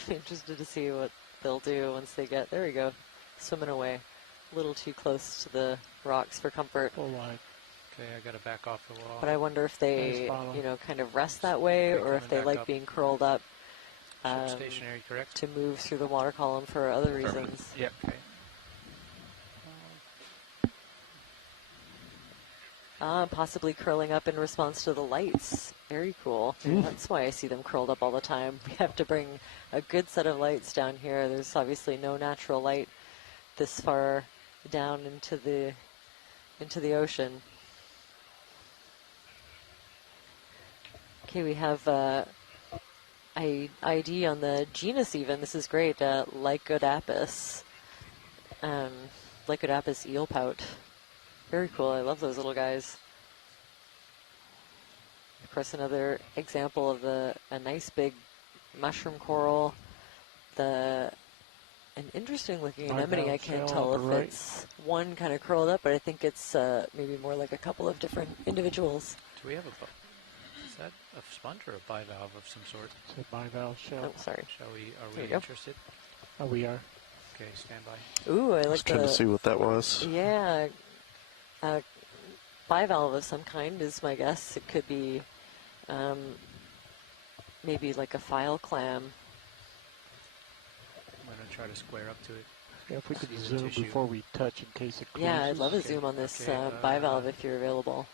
Interested to see what they'll do once they get, there we go, swimming away. A little too close to the rocks for comfort. Okay, I got to back off the wall. But I wonder if they, kind of rest that way, or if they like being curled up stationary, correct? To move through the water column for other reasons. Yep. Okay. Possibly curling up in response to the lights. Very cool. That's why I see them curled up all the time. We have to bring a good set of lights down here. There's obviously no natural light this far down into the ocean. Okay, we have ID on the genus even. This is great. Lycodapus. Lycodapus eel pout. Very cool. I love those little guys. Of course, another example of a nice big mushroom coral. An interesting looking anemone. I can't tell if it's one kind of curled up, but I think it's maybe more like a couple of different individuals. Do we have is that a sponge or a bivalve of some sort? It's a bivalve shell. Oh, sorry. Are we interested? Oh, we are. Okay, stand by. Ooh, I like Just trying to see what that was. Yeah. Bivalve of some kind is my guess. It could be maybe like a file clam. I'm going to try to square up to it. Yeah, if we could zoom before we touch in case it closes. Yeah, I'd love a zoom on this bivalve if you're available.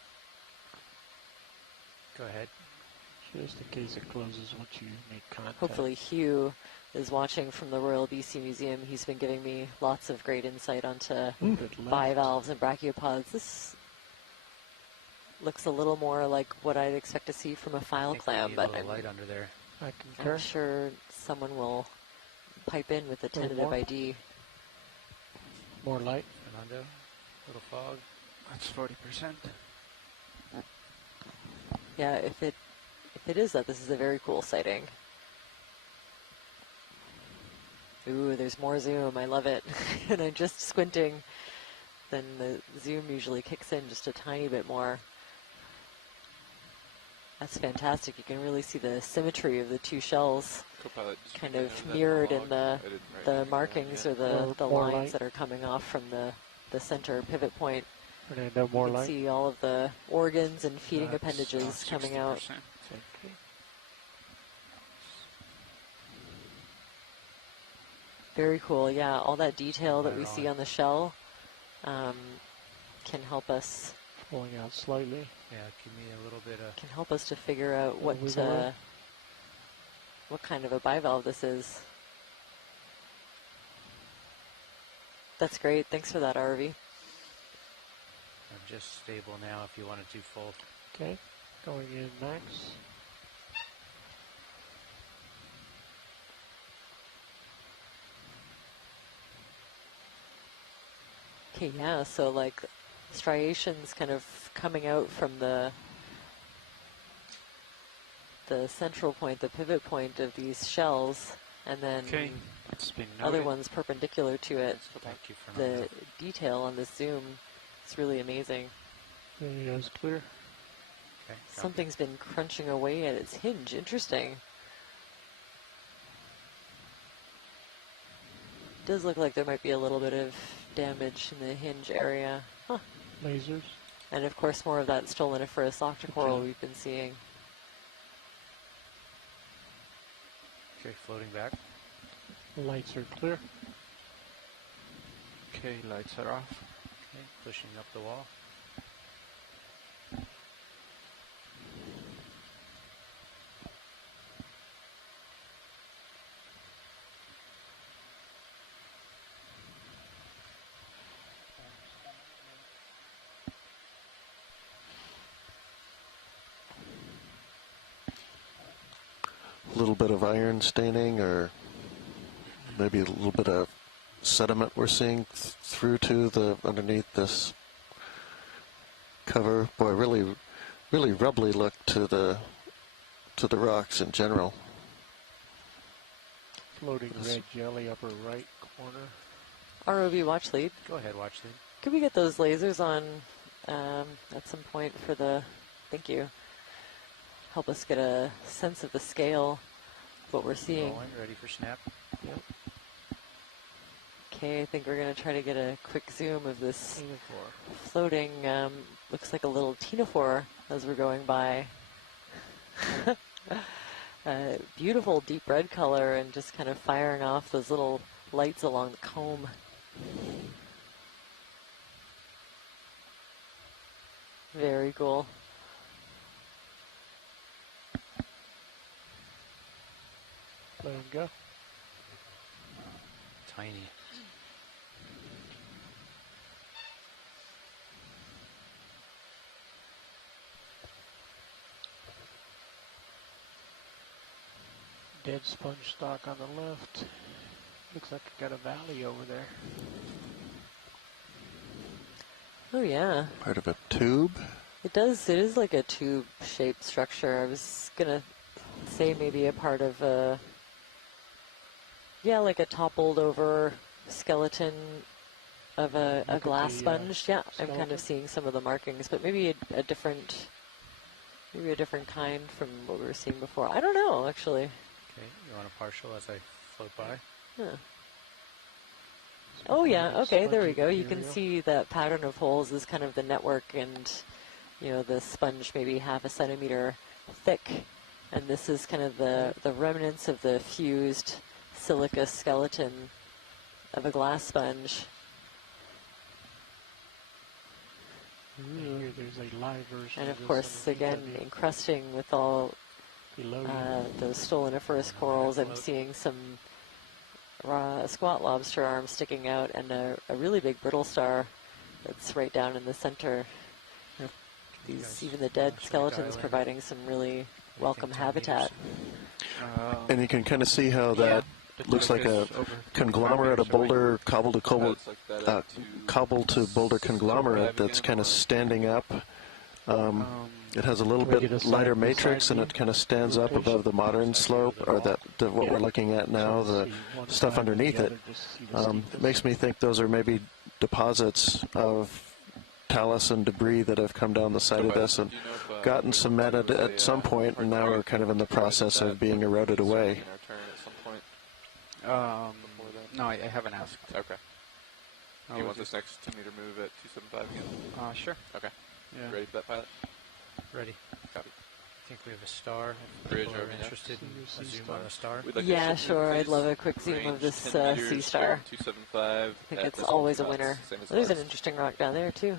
Go ahead. Just in case it closes once you make contact. Hopefully Hugh is watching from the Royal BC Museum. He's been giving me lots of great insight onto bivalves and brachiopods. This looks a little more like what I'd expect to see from a file clam, but light under there. I'm sure someone will pipe in with a tentative ID. More light. Fernando, little fog. That's 40%. Yeah, if it is that, this is a very cool sighting. Ooh, there's more zoom. I love it. And I'm just squinting. Then the zoom usually kicks in just a tiny bit more. That's fantastic. You can really see the symmetry of the two shells kind of mirrored in the markings or the lines that are coming off from the center pivot point. Fernando, more you can light. see all of the organs and feeding appendages coming out. Very cool. Yeah, all that detail that we see on the shell can help us. Pulling out slightly. Yeah, give me a little bit of. Can help us to figure out what kind of a bivalve this is. That's great. Thanks for that, RV. I'm just stable now if you wanted to full. Okay, going in max. Okay, yeah, so like striations kind of coming out from the central point, the pivot point of these shells, and then other ones perpendicular to it. Thank you for the detail on this zoom is really amazing. There it's clear. Okay, something's been crunching away at its hinge. Interesting. Does look like there might be a little bit of damage in the hinge area. Huh. Lasers. And of course more of that stoloniferous octocoral we've been seeing. Okay, floating back. Lights are clear. Okay, lights are off. Okay, pushing up the wall. A little bit of iron staining, or maybe a little bit of sediment we're seeing through to the underneath this cover. Boy, really rubbly look to the rocks in general. Floating red jelly upper right corner. ROV watch lead. Go ahead, watch lead. Could we get those lasers on at some point for the, thank you. Help us get a sense of the scale of what we're seeing. Rolling, ready for snap. Yep. Okay, I think we're going to try to get a quick zoom of this floating, looks like a little ctenophore as we're going by. Beautiful deep red color and just kind of firing off those little lights along the comb. Very cool. Let him go. Tiny. Dead sponge stock on the left. Looks like I got a valley over there. Oh yeah. Part of a tube? It does, it is like a tube-shaped structure. I was gonna say maybe a part of a, yeah, like a toppled over skeleton of a glass sponge. Yeah, I'm kind of seeing some of the markings, but maybe a different kind from what we were seeing before. I don't know, actually. Okay, you want a partial as I float by? Yeah. Oh yeah, okay, there we go. You can see that pattern of holes is kind of the network, and you know, the sponge maybe half a centimeter thick, and this is kind of the remnants of the fused silica skeleton of a glass sponge. Here there's a live version. And of course, again, encrusting with all those stoloniferous corals. I'm seeing some squat lobster arms sticking out, and a really big brittle star that's right down in the center. These, even the dead skeletons, providing some really welcome habitat. And you can kind of see how that looks like a conglomerate, a boulder cobbled to boulder conglomerate that's kind of standing up. It has a little bit lighter matrix, and it kind of stands up above the modern slope, or what we're looking at now, the stuff underneath it. It makes me think those are maybe deposits of talus and debris that have come down the side of this and gotten cemented at some point, and now are kind of in the process of being eroded away. No, I haven't asked. Okay. Do you want this next 2-meter move at 275 again? Sure. Okay. Yeah. You ready for that, pilot? Ready. Copy. think we have a star. If Bridge people are over there. interested in a zoom on the star. We'd like Yeah, a sure. I'd please. love a quick zoom of Range this 10 meters, sea star. 275. I think at it's decimal always a knots, winner. same as There's an last. interesting rock down there too.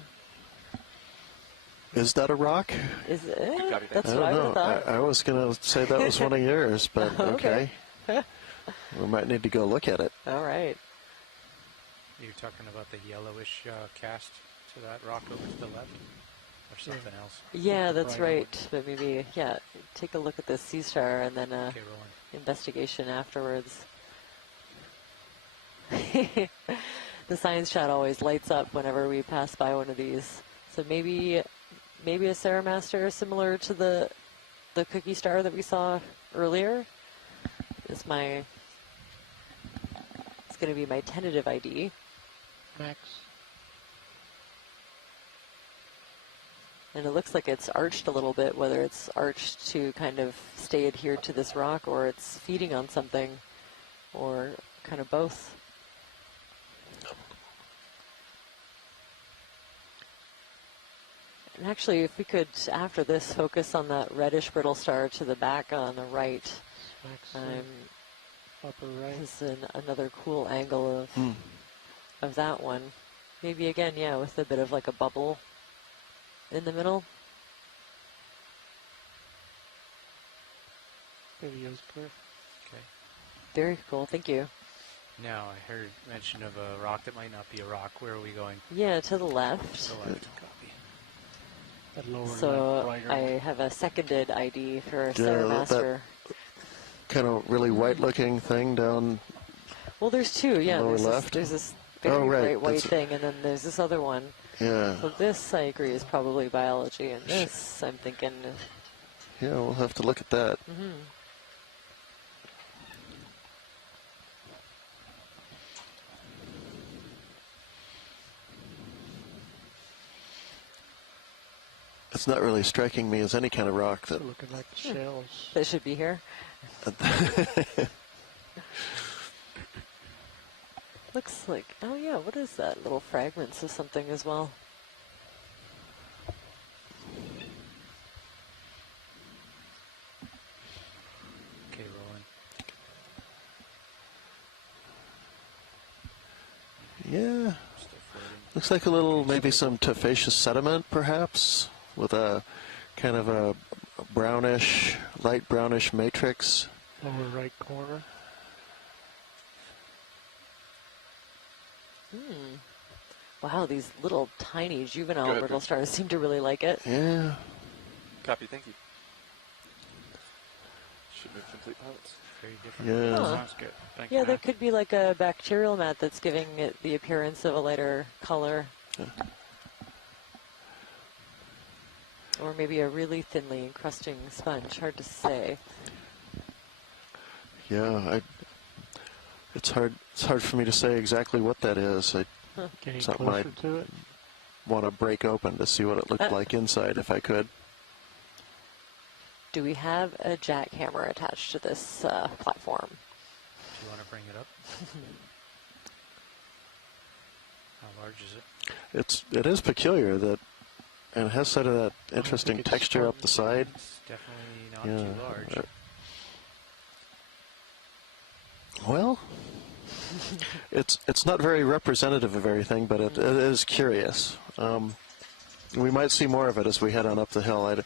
Is that a rock? Is it? copy, That's I what don't I would know. have thought. I was going to say that was one of yours, but okay. We might need to go look at it. All right. You're talking about the yellowish cast to that rock over to the left, or something else? Yeah, that's right. But maybe, yeah, take a look at this sea star and then Okay, rolling. investigation afterwards. The science chat always lights up whenever we pass by one of these. So maybe a Saramaster similar to the cookie star that we saw earlier is my. It's going to be my tentative ID. Max. And it looks like it's arched a little bit, whether it's arched to kind of stay adhered to this rock or it's feeding on something, or kind of both. And actually, if we could, after this, focus on that reddish brittle star to the back on the right. Upper right. This is another cool angle of that one. Maybe again, yeah, with a bit of like a bubble in the middle. Video's clear. Okay. Very cool, thank you. Now, I heard mention of a rock that might not be a rock. Where are we going? Yeah, to the left. To the left. Copy. That lower So left, I have a seconded ID for Yeah, Saramaster. Kind of really white-looking thing down. Well, there's two. Yeah, lower there's left. this very Oh, right, bright white that's- thing, and then there's this other one. Yeah. So this, I agree, is probably biology, and this, I'm thinking. Yeah, we'll have to look at that. It's not really striking me as any kind of rock that. Looking like the shells. That should be here. Looks like, oh yeah, what is that? Little fragments of something as well. Okay, rolling. Yeah. Looks like a little, maybe some tufaceous sediment, perhaps, with a kind of a brownish, light brownish matrix. Lower right corner. Wow, these little tiny Go juvenile ahead, brittle Bruce. stars seem to really like it. Yeah. Copy, thank you. Should move complete pilots. Very different. Yeah. Huh. Sounds good. Thank Yeah, you. there could be like a bacterial mat that's giving it the appearance of a lighter color. Or maybe a really thinly encrusting sponge. Hard to say. Yeah, it's hard for me to say exactly what that is. Getting Something closer I'd to it. want to break open to see what it looked like inside if I could. Do we have a jackhammer attached to this platform? Do you want to bring it up? How large is it? It is peculiar that, and it has sort of that interesting it's texture up the side. It's definitely not Yeah. too large. Well, it's not very representative of everything, but it is curious. We might see more of it as we head on up the hill.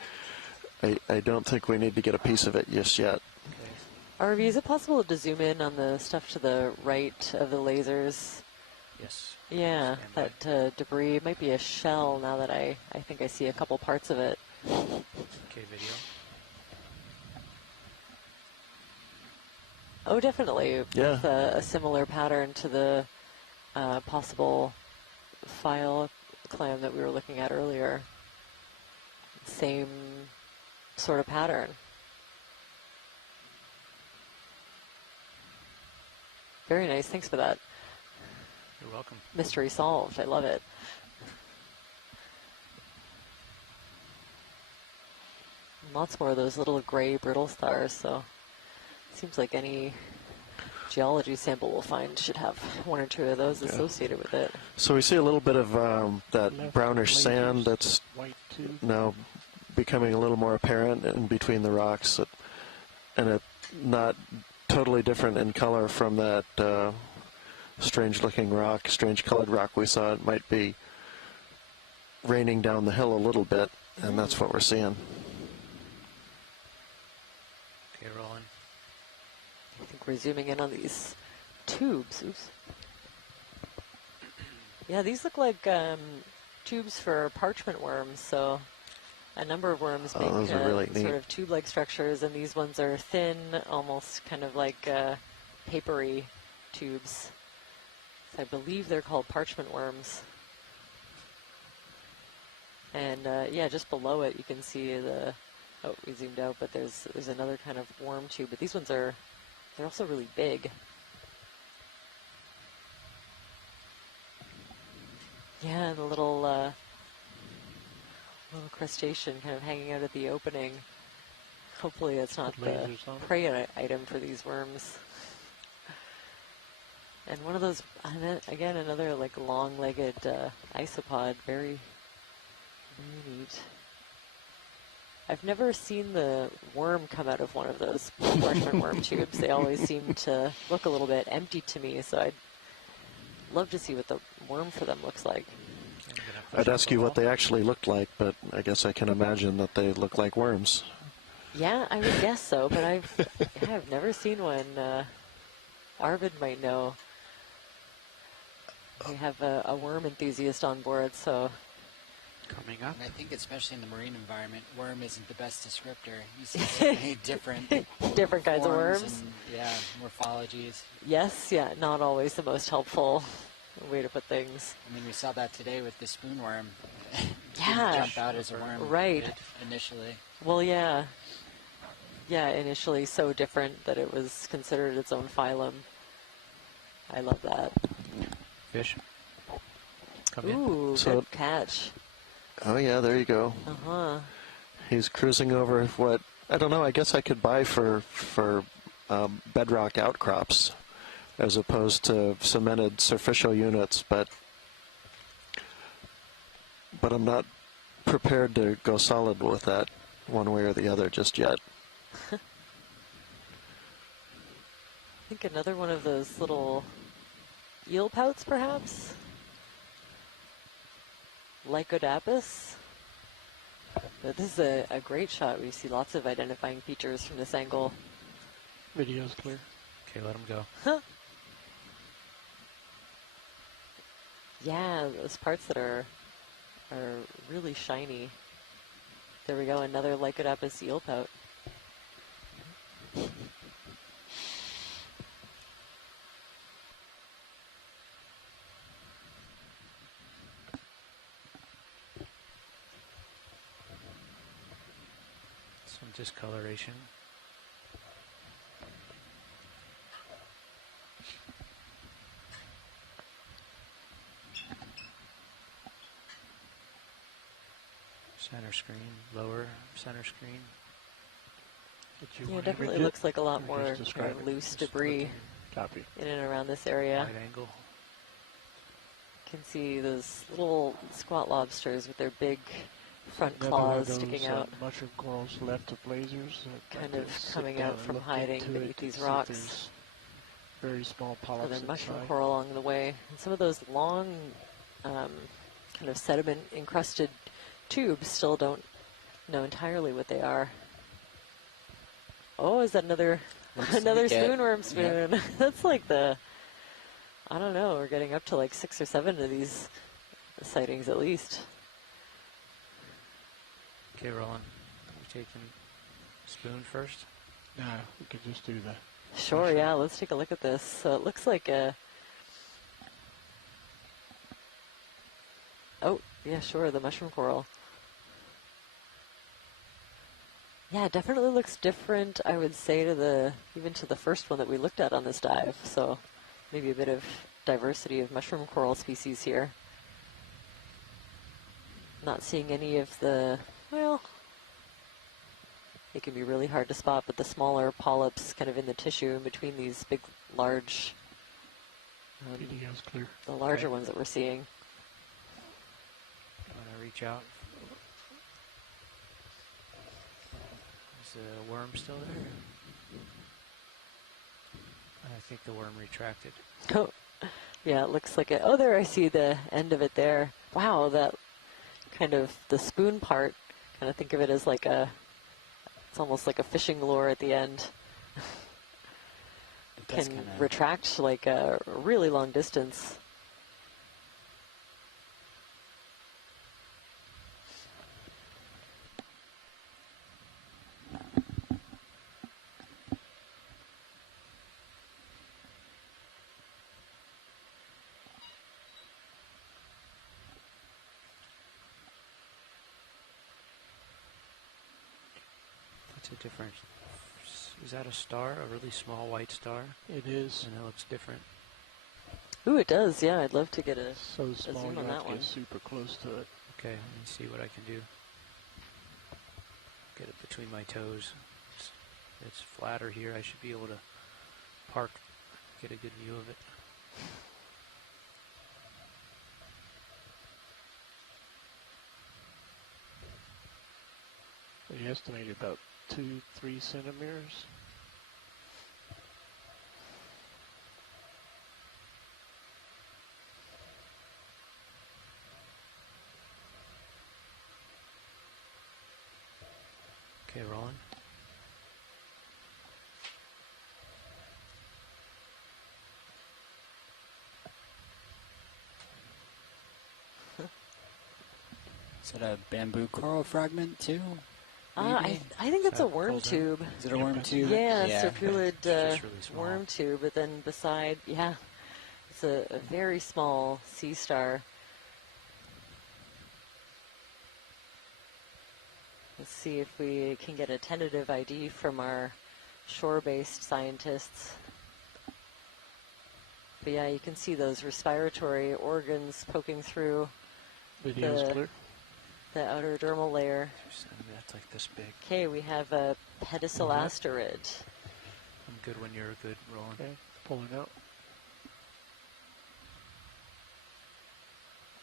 I don't think we need to get a piece of it just yet. RV, is it possible to zoom in on the stuff to the right of the lasers? Yes. Yeah, Stand that debris. It might be a shell now that I think I see a couple parts of it. Okay, video. Oh, definitely. Yeah. With a similar pattern to the possible file clam that we were looking at earlier. Same sort of pattern. Very nice. Thanks for that. You're welcome. Mystery solved. I love it. Lots more of those little gray brittle stars, so seems like any geology sample we'll find should have one or two of those associated with it. So we see a little bit of that Left brownish lasers, sand that's white tube. now becoming a little more apparent in between the rocks, and it not totally different in color from that strange-looking rock, strange-colored rock we saw. It might be raining down the hill a little bit, and that's what we're seeing. Okay, rolling. I think we're zooming in on these tubes. Oops. Yeah, these look like tubes for parchment worms, so a number of worms make those are really neat. sort of tube-like structures, and these ones are thin, almost kind of like papery tubes. So I believe they're called parchment worms. And yeah, just below it you can see the, oh, we zoomed out, but there's another kind of worm tube, but these ones they're also really big. Yeah, and a little crustacean kind of hanging out at the opening. Hopefully it's not the prey item for these worms. And one of those, again, another like long-legged isopod, very neat. I've never seen the worm come out of one of those parchment worm tubes. They always seem to look a little bit empty to me, so I'd love to see what the worm for them looks like. I'd ask you what they actually looked like, but I guess I can imagine that they look like worms. Yeah, I would guess so, but I've never seen one. Arvid might know. We have a worm enthusiast on board, so. Coming up. And I think especially in the marine environment, worm isn't the best descriptor. You see so many different kinds of worms. And, yeah, morphologies. Yes, yeah, not always the most helpful way to put things. I mean, we saw that today with the spoonworm. Yeah. Didn't jump out as a worm. Right. Initially. Well, yeah. Yeah, initially so different that it was considered its own phylum. I love that. Fish. Come Ooh, good catch. Oh yeah, there you go. Uh-huh. He's cruising over what, I don't know, I guess I could buy for bedrock outcrops as opposed to cemented surficial units, but I'm not prepared to go solid with that one way or the other just yet. I think another one of those little eel pouts, perhaps? Lycodapus. But this is a great shot. We see lots of identifying features from this angle. Video's clear. Okay, let him go. Huh. Yeah, those parts that are really shiny. There we go, another Lycodapus eel pout. Some discoloration. Center screen, lower center screen. Yeah, it definitely looks like a lot more kind of loose debris in and around this area. Wide angle. You can see those little squat lobsters with their big front claws sticking out. Mushroom corals left of lasers. Kind of coming out from hiding beneath these rocks. Very small polyps. Another mushroom coral along the way. And some of those long kind of sediment encrusted tubes still don't know entirely what they are. Oh, is that another spoonworm spoon? Yep. That's like the, I don't know, we're getting up to like 6 or 7 of these sightings at least. Okay, Roland, we taking spoon first? Nah, we could just do that. Sure, mushroom. Yeah, let's take a look at this. So it looks like a, oh, yeah, sure, the mushroom coral. Yeah, it definitely looks different, I would say, even to the first one that we looked at on this dive. So maybe a bit of diversity of mushroom coral species here. Not seeing any of the, well, it can be really hard to spot, but the smaller polyps kind of in the tissue in between these big, large, video's clear. The larger ones that we're seeing. I'm going to reach out. Is the worm still there? I think the worm retracted. Oh, yeah, it looks like it. Oh, there, I see the end of it there. Wow, that kind of the spoon part, kind of think of it as like it's almost like a fishing lure at the end. Can retract like a really long distance. That's a different. Is that a star? A really small white star? It is. And it looks different. Ooh, it does. Yeah, I'd love to get a So small zoom you on have that to one. get super close to it. Okay, let me see what I can do. Get it between my toes. It's flatter here. I should be able to park, get a good view of it. So you estimated about 2-3 centimeters. Okay, rolling. Is it a bamboo coral fragment too? I think it's a worm tube. Is it a worm tube? Yeah, circulid It's really small. worm tube, but then beside, yeah, it's a very small sea star. Let's see if we can get a tentative ID from our shore-based scientists. But yeah, you can see those respiratory organs poking through Video's clear. the outer dermal layer. That's like this big. Okay, we have a pedicelasterid. I'm good when you're good, rolling. Okay, pulling out.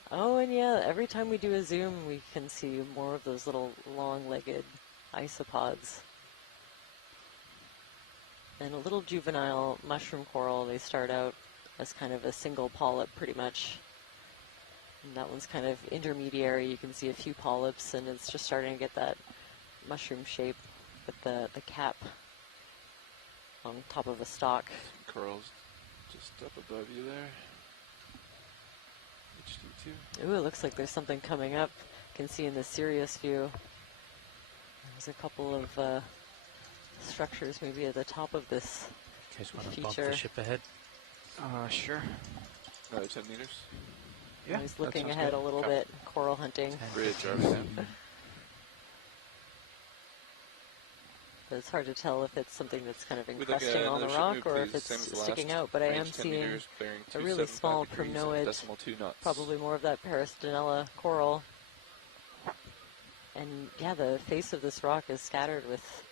Oh, and yeah, every time we do a zoom, we can see more of those little long-legged isopods. And a little juvenile mushroom coral, they start out as kind of a single polyp pretty much. And that one's kind of intermediary. You can see a few polyps, and it's just starting to get that mushroom shape with the cap on top of a stalk. Corals just up above you there. HD2. Ooh, it looks like there's something coming up. You can see in the Sirius view. There's a couple of structures maybe at the top of this You guys want to bump feature. the ship ahead? Sure. Another 10 meters. Yeah, He's that looking sounds ahead good. a little Copy. bit, coral hunting. Bridge, RPM. But it's hard to tell if it's something that's kind of We'd like encrusting on the another ship rock move, or if please, same as it's the sticking last. out. But I am Range 10 seeing meters, bearing a really 275 small degrees at primnoid, decimal 2 knots. probably more of that Peristenella coral. And yeah, the face of this rock is scattered with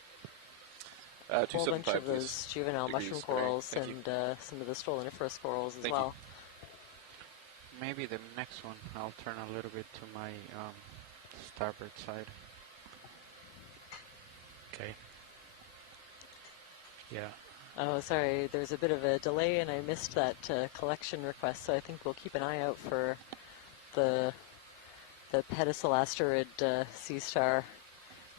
a whole bunch 275, of those please. juvenile Degrees mushroom bearing. corals Thank you. and some of the stoloniferous corals as Thank you. well. Maybe the next one, I'll turn a little bit to my starboard side. Okay. Yeah. Oh, sorry, there's a bit of a delay and I missed that collection request, so I think we'll keep an eye out for the pedicelasterid sea star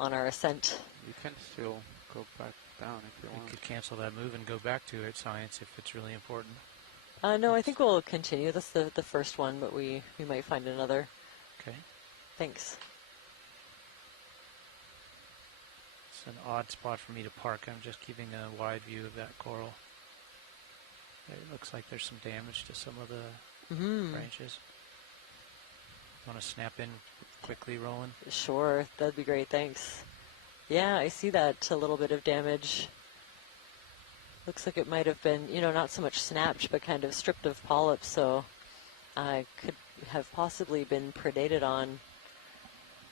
on our ascent. You can still go back down if you You want. could cancel that move and go back to it, science, if it's really important. No, I think we'll continue. That's the first one, but we might find another. Okay. Thanks. It's an odd spot for me to park. I'm just keeping a wide view of that coral. It looks like there's some damage to some of the branches. Want to snap in quickly, Roland? Sure, that'd be great, thanks. Yeah, I see that a little bit of damage. Looks like it might have been, not so much snapped, but kind of stripped of polyps, so I could have possibly been predated on.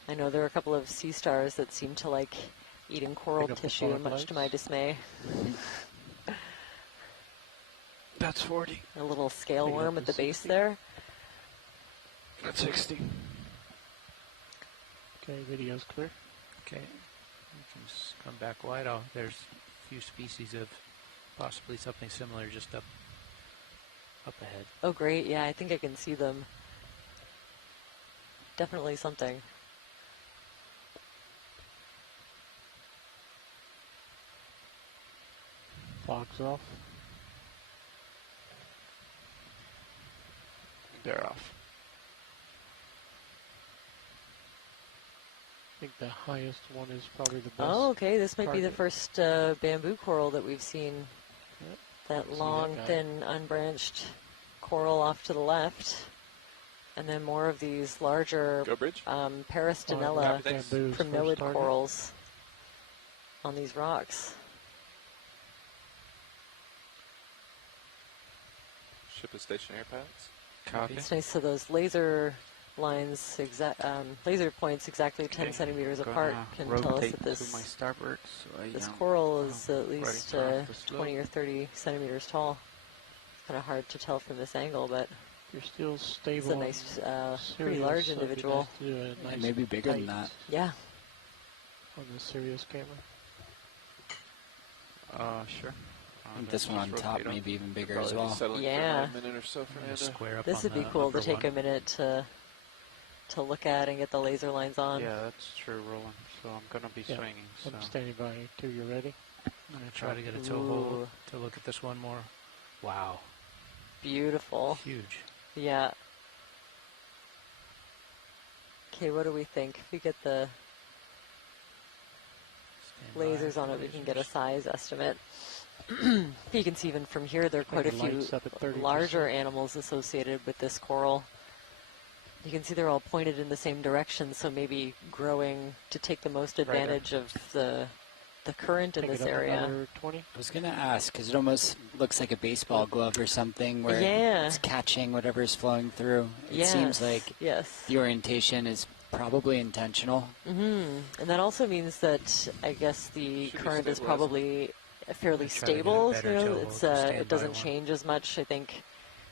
I know there are a couple of sea stars that seem to like eating coral tissue, much to my dismay. That's 40. A little scale worm at the base there. That's 60. Okay, video's clear. Okay. You can just come back wide. Oh, there's a few species of possibly something similar just up ahead. Oh, great. Yeah, I think I can see them. Definitely something. Fog's off. They're off. I think the highest one is probably the best. Oh, okay. This might be the target. first bamboo coral that we've seen. Yep. That See long, that guy. thin, unbranched coral off to the left. And then more of these larger Go bridge. Paristinella Bamboo's first primoid target. corals on these rocks. Ship is stationary, pilots. Copy. It's nice. So those laser lines, laser points exactly 10 centimeters apart can tell us rotate that to this my starboard, so I this am coral is at ready least for off the slope. 20 or 30 centimeters tall. It's kind of hard to tell from this angle, but You're still it's stable. a nice, pretty Sirius, large so it'd be individual. nice to do a nice Maybe bigger than tight that. Yeah. On the Sirius camera. Sure. I think this one on top may be even bigger as Probably well. settling for Yeah. another minute or so, Fernando. Square up This on would be the cool to upper take one. a minute to look at and get the laser lines on. Yeah, that's true, Roland. So I'm gonna be Yeah. swinging. So I'm standing by till you're ready. I'm going to try to get a toe Ooh. hold to look at this one more. Wow. Beautiful. Huge. Yeah. Okay, what do we think? If we get the Stand by lasers for on it, we can get a lasers. size estimate. You can see even from here, there are quite a the few lights up at 30%. larger animals associated with this coral. You can see they're all pointed in the same direction, so maybe growing to take the most Right there. advantage of the current in Take it this up area. another 20. I was going to ask, because it almost looks like a baseball glove or something where Yeah. it's catching whatever's flowing through. It seems like yes. the orientation is probably intentional. And that also means that I guess the Should be current is stabilizing. probably fairly I'm gonna try to get a stable. better You know, toe it's hold to stand it by doesn't one. change as much. I think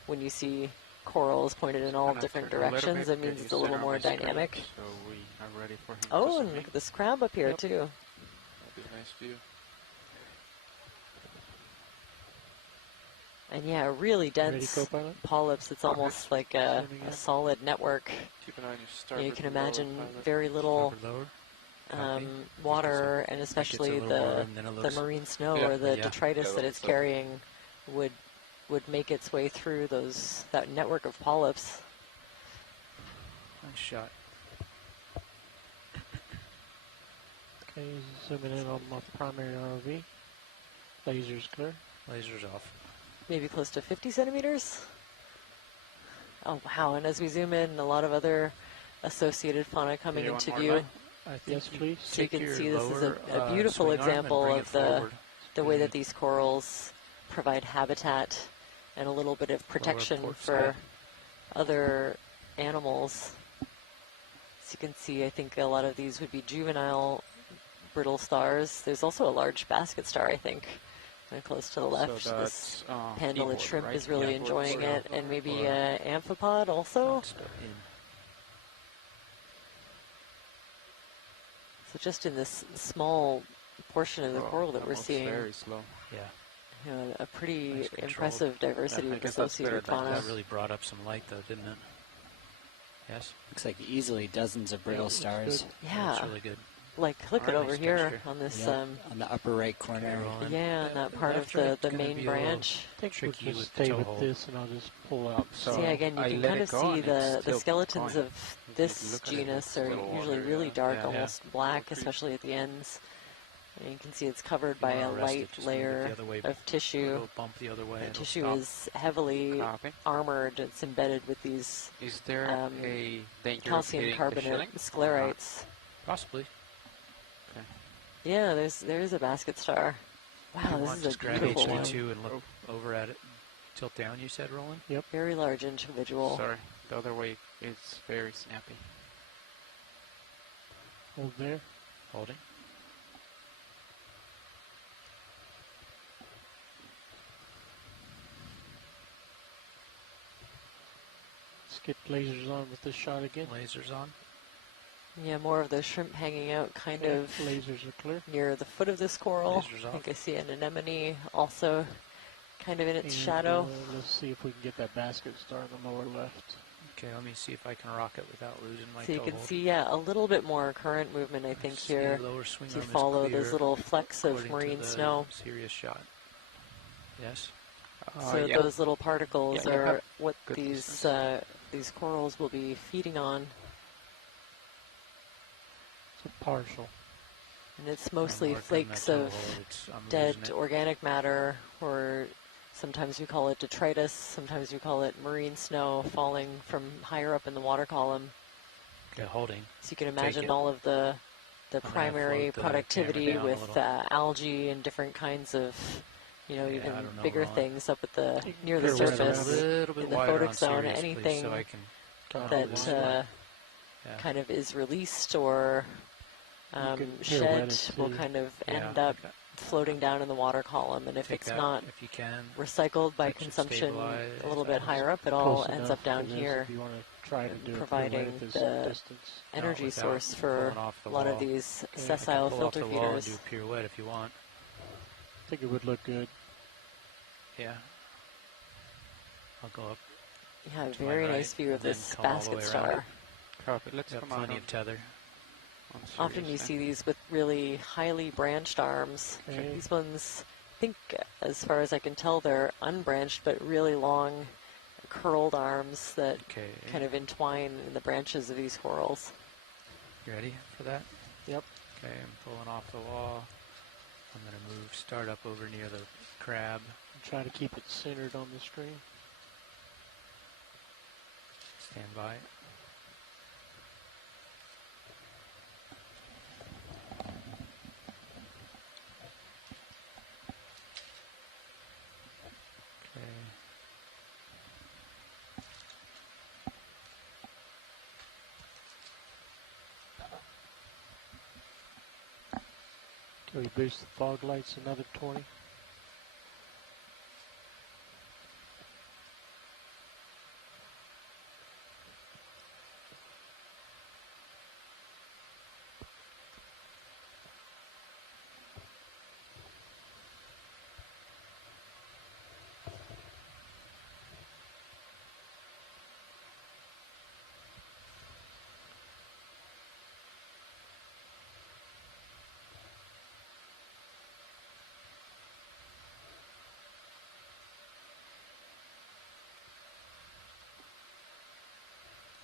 when you see corals pointed in all gonna different turn a little directions, bit, it means get it's a you little center more my screen, dynamic. So we are ready for him to Oh, and swing. look at this crab up here Yep. too. That'd be a nice view. And yeah, really Ready, dense co-pilot? polyps. It's almost like a Sending out. solid network. Keep an eye on your You starboard. can and lower imagine pilot. very little Starboard lower. Copy. water, and Think it's a especially little the warm, then it the looks- marine snow Yeah. or the Yeah. detritus Yeah, that that it's looks like- carrying would make its way through that network of polyps. Nice shot. Okay, zooming in on my primary ROV. Lasers clear. Lasers off. Maybe close to 50 centimeters. Oh wow! And as we zoom in, a lot of other associated fauna coming you want into more view. light? I think Yes, please. So you take can your see this is lower, a beautiful swing arm and example bring it of the forward. way that Good. these corals provide habitat and a little bit of protection port for side. other animals. As you can see, I think a lot of these would be juvenile brittle stars. There's also a large basket star, I think, kind of close to the left. So This that's pandalid keyboard, shrimp right? is really Yeah. enjoying Or- it, and maybe or- amphipod also. Let's go in. So just in this small portion of the coral that we're moves seeing, very slow. Yeah. you know, a pretty Nice controlled. impressive diversity I of guess that's better associated than fauna. That really brought up some light, though, didn't it? Yes. Looks like easily dozens of brittle looks stars. good. Yeah, That's really good. like look at Alright, over nice here texture. on this, Yep, on the upper right corner. roll in. yeah, on that part of Left right's the gonna main be a little- branch. I think Tricky we'll with just the stay toe with hold. this, and I'll just pull out. So See, again, you I can let kind it of go see and it's the still skeletons going. of If you this look at it, genus it's are still usually water, really yeah. dark, Yeah. almost black, especially at the ends. And you can see it's covered You by wanna a arrest it, light just move it the layer other way, of a tissue. little bump the other way. The it'll tissue stop. is heavily Copy. armored. It's embedded with these Is there um, a danger of calcium hitting the carbonate shilling? sclerites. Possibly. Yeah, there is a basket star. Wow, If you this want, is a just grab beautiful one. HV2 and look over at it. Tilt down, you said, Roland? Very large individual. Sorry, the other way is very snappy. Hold there. Holding. Let's get lasers on with this shot again. Lasers on. Yeah, more of the shrimp hanging out kind of Lasers are clear. near the foot of this coral. Lasers I off. think I see an anemone also kind of in its And, shadow. let's see if we can get that basket star in the lower left. Okay, let me see if I can rock it without losing my So you toe can hold. see, yeah, a little bit more current movement, I think, See here. lower swing If you arm is follow clear those little flecks of according to marine the snow. Serious shot. Yes. So yeah. those little particles Yeah, you are have what good these corals will be feeding on, It's a partial. and it's mostly marking flakes that toe of hold. I'm dead losing it. organic matter, or sometimes we call it detritus, sometimes we call it marine snow falling from higher up in the water column. Okay, holding. So you can Take imagine it. all of the gonna primary float the camera productivity down a with little. algae and different kinds of, you know, Yeah, even I don't know, bigger Roland. things up at the near the Go right surface around it. A little bit in the wider photic on zone. Sirius, Anything please, so I can that yeah. kind of is released or can shed pirouette it will too. kind of Yeah, end up I got- floating down in the water column, and if take it's that not if you can. recycled by That should consumption stabilize. a little bit That's higher up, it all Close ends enough up down to this here, if you want to try to do a providing pirouette at this the distance. energy without source for pulling off a the lot of wall. these Okay. sessile Pull off filter the wall and feeders. do a pirouette if you want. I think it would look good. Yeah. I'll go up. Yeah, to my very right, nice view of and then this come all the basket way star. around. Copy. Let's Got come out plenty on, of tether. on Often you Sirius see then. these with really highly branched arms. Okay. These ones, I think, as far as I can tell, they're unbranched but really long, curled arms that Okay. kind of entwine in the branches of these corals. You ready for that? Yep. Okay, I'm pulling off the wall. I'm going to move, start up over near the crab. Try to keep it centered on the screen. Stand by. Okay. Can we boost the fog lights another 20?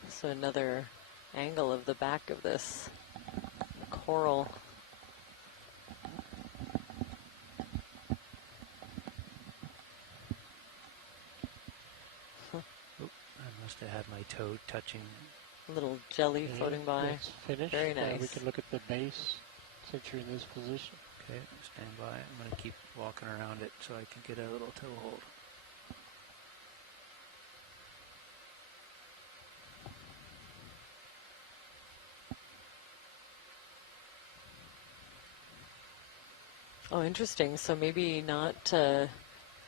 So another angle of the back of this coral. Oop, I must have had my toe touching. Little jelly Okay, floating by. Let's finish. Very We nice. can look at the base since you're in this position. Okay, stand by. I'm going to keep walking around it so I can get a little toe hold. Oh, interesting. So maybe not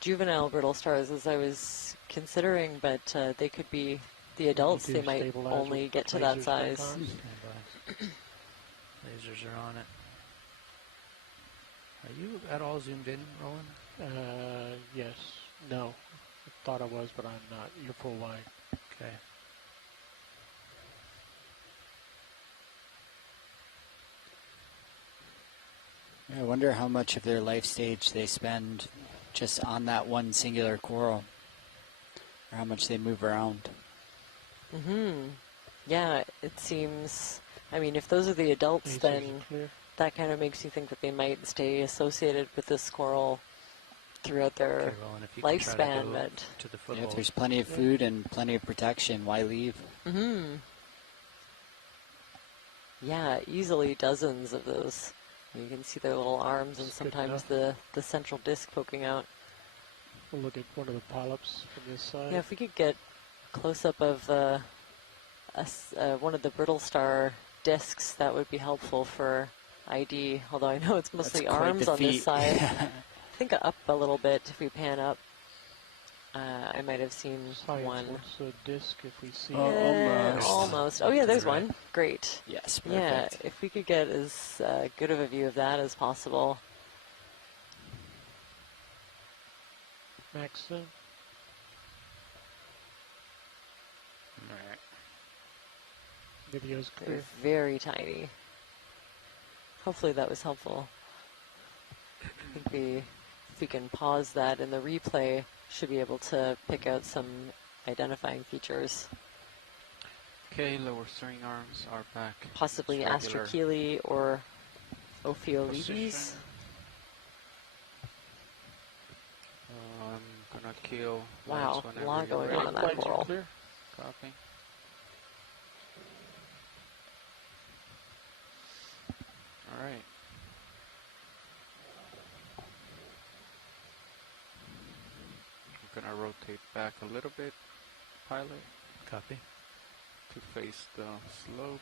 juvenile brittle stars as I was considering, but they could be the adults. do They might stabilize only with get to that lasers back size. on. Stand by. Lasers are on it. Are you at all zoomed in, Roland? Yes. No. I thought I was, but I'm not. You're full wide. Okay. I wonder how much of their life stage they spend just on that one singular coral, or how much they move around. Yeah, it seems. I mean, if those are the adults, Lasers then are clear. that kind of makes you think that they might stay associated with this coral throughout their Okay, Roland, if you can try to lifespan. go But to the Yeah, foothold. if there's plenty of food and plenty of protection, why leave? yeah, easily dozens of those. You can see their little arms and That's good sometimes enough. the central disc poking out. We'll look at one of the polyps from this side. Yeah, if we could get close up of one of the brittle star discs, that would be helpful for ID. Although I know it's mostly That's quite arms the on this feat. side. I think up a little bit if we pan up. I might have seen Science one. wants a disc if we see Almost. Oh yeah, there's one. Great. Yes, Yeah, perfect. if we could get as good of a view of that as possible. Maxon. Alright. Video's They're clear. very tiny. Hopefully that was helpful. I think if we can pause that in the replay, should be able to pick out some identifying features. Okay, lower steering arms are back. Possibly It's regular Astrachili or Ophiolides. position. I'm gonna kill Wow, lights a whenever lot you're going ready. on in that coral. Clear. Copy. Alright. I'm gonna rotate back a little bit, pilot, Copy. to face the slope.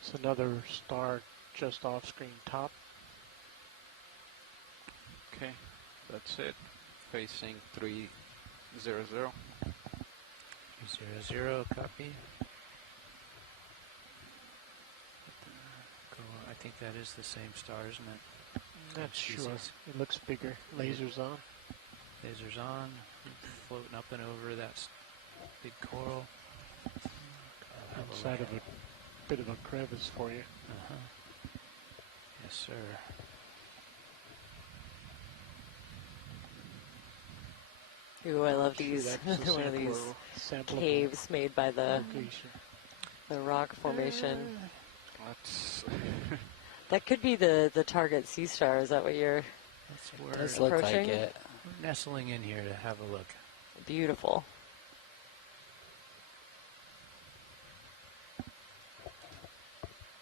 It's another star just off screen top. Okay, that's it. Facing 300. 0, copy. Cool. I think that is the same star, isn't it? Not Species. sure. It looks bigger. Lasers on. Lasers on, floating up and over that big coral. Inside of a bit of a crevice for you. Yes, sir. Ooh, I love Sure, these. that's a One of these sample caves made by the location. rock formation. Let's That could be the target sea star. Is that what you're That's Does where look like approaching? it. we're nestling in here to have a look. Beautiful.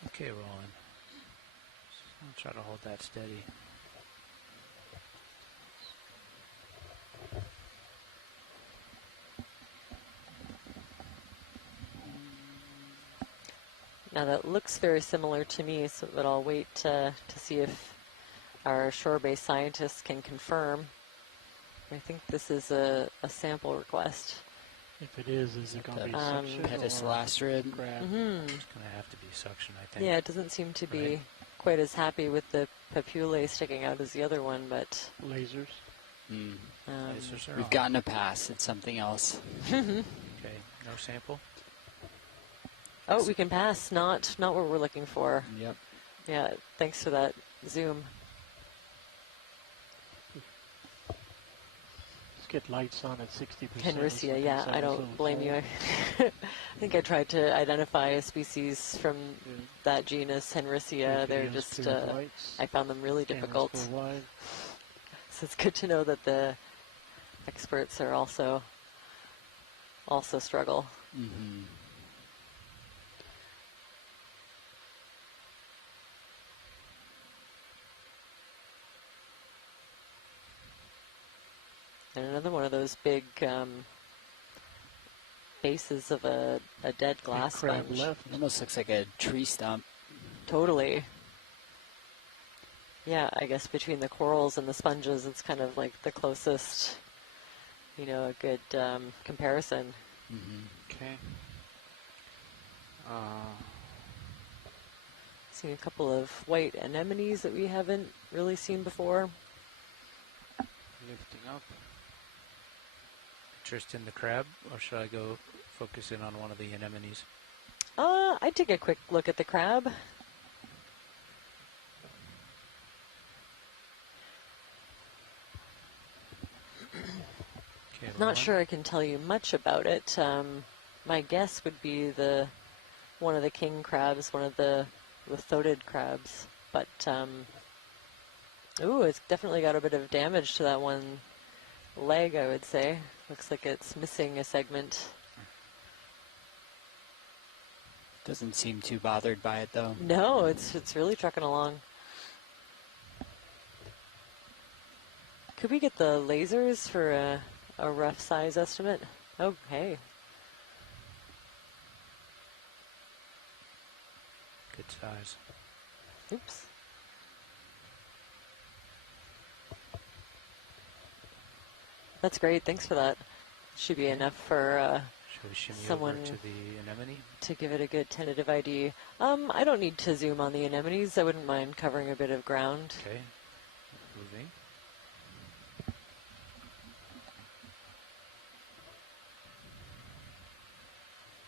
Okay, rolling. I'll try to hold that steady. Now that looks very similar to me, so but I'll wait to see if our shore-based scientists can confirm. I think this is a sample request. If it is it going to be Um, suction Pedicelasterid. or grab? Mm-hmm. It's going to have to be suction, I think. Yeah, it doesn't seem to be Right. quite as happy with the papillae sticking out as the other one, but Lasers. Lasers are We've on. gotten a pass. It's something else. Okay, no sample. oh, we can pass. Not what we're looking for. Yep. Yeah, thanks for that zoom. Let's get lights on at 60%. Henricea, yeah, I don't blame you. I think I tried to identify a species from that genus, Henricea. They're videos, just, clear the lights, I found them really cameras difficult. go wide. So it's good to know that the experts are also struggle. Mm-hmm. And another one of those big bases of a dead glass crab sponge. left. It almost looks like a tree stump. Totally. Yeah, I guess between the corals and the sponges, it's kind of like the closest, a good comparison. Mm-hmm. okay. Seen a couple of white anemones that we haven't really seen before. Lifting up. Interest in the crab, or should I go focus in on one of the anemones? I'd take a quick look at the crab. Okay, Not rolling. sure I can tell you much about it. My guess would be one of the king crabs, one of the lithodid crabs. But, ooh, it's definitely got a bit of damage to that one leg, I would say. Looks like it's missing a segment. Doesn't seem too bothered by it though. No, it's really trucking along. Could we get the lasers for a rough size estimate? Oh, hey. Good size. Oops. That's great. Thanks for that. Should be enough for Should we shimmy someone over to the anemone? to give it a good tentative ID. I don't need to zoom on the anemones. I wouldn't mind covering a bit of ground. Okay. Moving.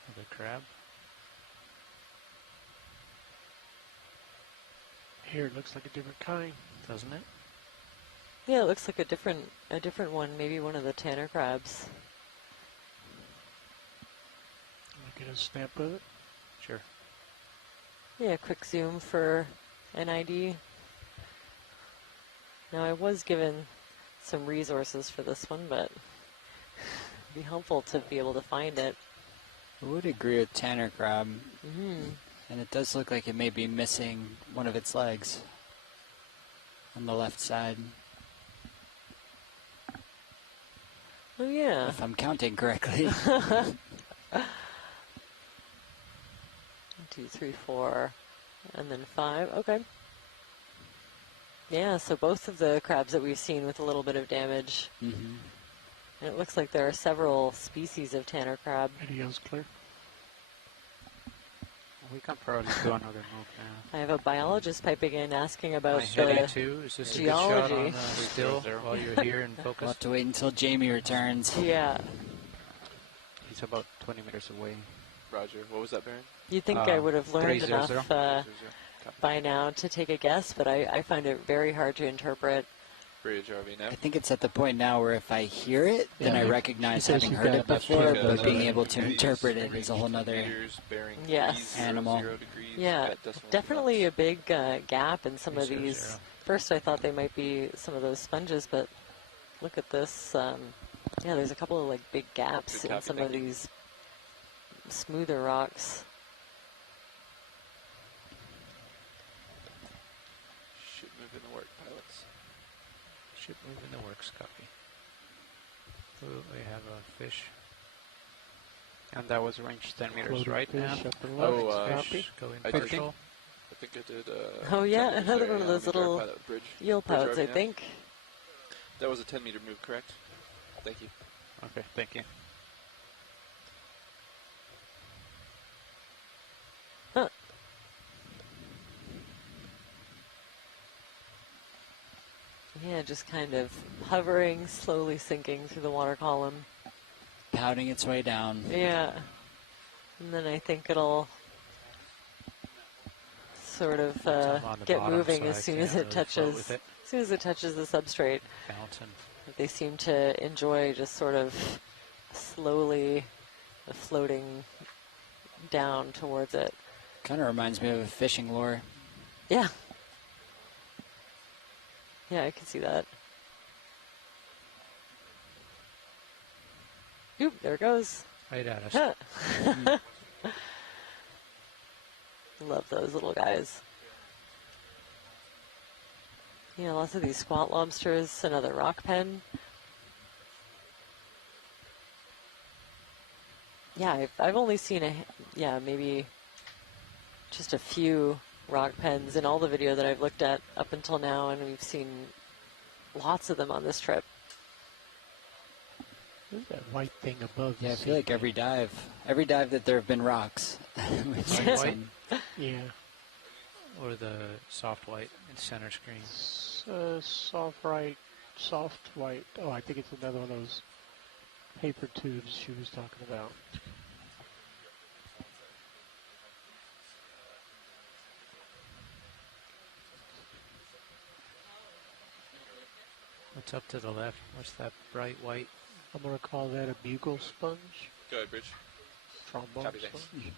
Another crab. Here it looks like a different kind. Doesn't it? Yeah, it looks like a different one. Maybe one of the tanner crabs. Get a snap of it. Sure. Yeah, quick zoom for an ID. Now I was given some resources for this one, but it'd be helpful to be able to find it. I would agree with tanner crab. Mm-hmm. And it does look like it may be missing one of its legs on the left side. Oh yeah. If I'm counting correctly. 1, 2, 3, 4, and then 5. Okay. Yeah, so both of the crabs that we've seen with a little bit of damage. Mm-hmm. And it looks like there are several species of tanner crab. Video's clear. We can probably do another move now. I have a biologist piping in asking about Heading to. Is this geology. a good shot on still while you're here in focus? We'll have to wait until Jamie returns. Yeah. He's about 20 meters away. Roger. What was that, Baron? You'd think I would have learned 300. enough by now to take a guess, but I find it very hard to interpret. Bridge RV now. I think it's at the point now where if I hear it, then I recognize says having you've heard got it about before, 2 but being able to interpret it is a whole nother Yes. animal. Yeah, definitely a big gap in some of these. First I thought they might be some of those sponges, but look at this. Yeah, there's a couple of like big gaps in some of these smoother rocks. Ship move in the work, pilots. Ship move in the works, copy. Ooh, we have a fish. And that was range 10 meters, Floating right? fish And up and left. Fish going I partial. think I did. Oh yeah, 10 meters another there, one of yeah, those let me verify little that bridge. eel Bridge pouts, I RV now. think. That was a 10-meter move, correct? Thank you. Okay, thank you. Huh. Yeah, just kind of hovering, slowly sinking through the water column. Pouting its way down. Yeah. And then I think it'll sort of get bottom, moving so as I soon can't as it really float touches. with it. As soon as it touches the substrate. Bouncing. They seem to enjoy just sort of slowly floating down towards it. Kind of reminds me of a fishing lure. Yeah. Yeah, I can see that. Oop, there it goes. Right at us. Love those little guys. Yeah, lots of these squat lobsters, another rock pen. Yeah, I've only seen maybe just a few rock pens in all the video that I've looked at up until now, and we've seen lots of them on this trip. What's that white thing above? Yeah, I the feel like sea? every dive that there have been rocks. we've seen White? some. Yeah. Or the soft white in center screen. Soft white. Oh, I think it's another one of those paper tubes she was talking about. What's up to the left? What's that bright white? I'm going to call that a bugle sponge. Go ahead, Bridge. Trombone Copy, thanks. sponge.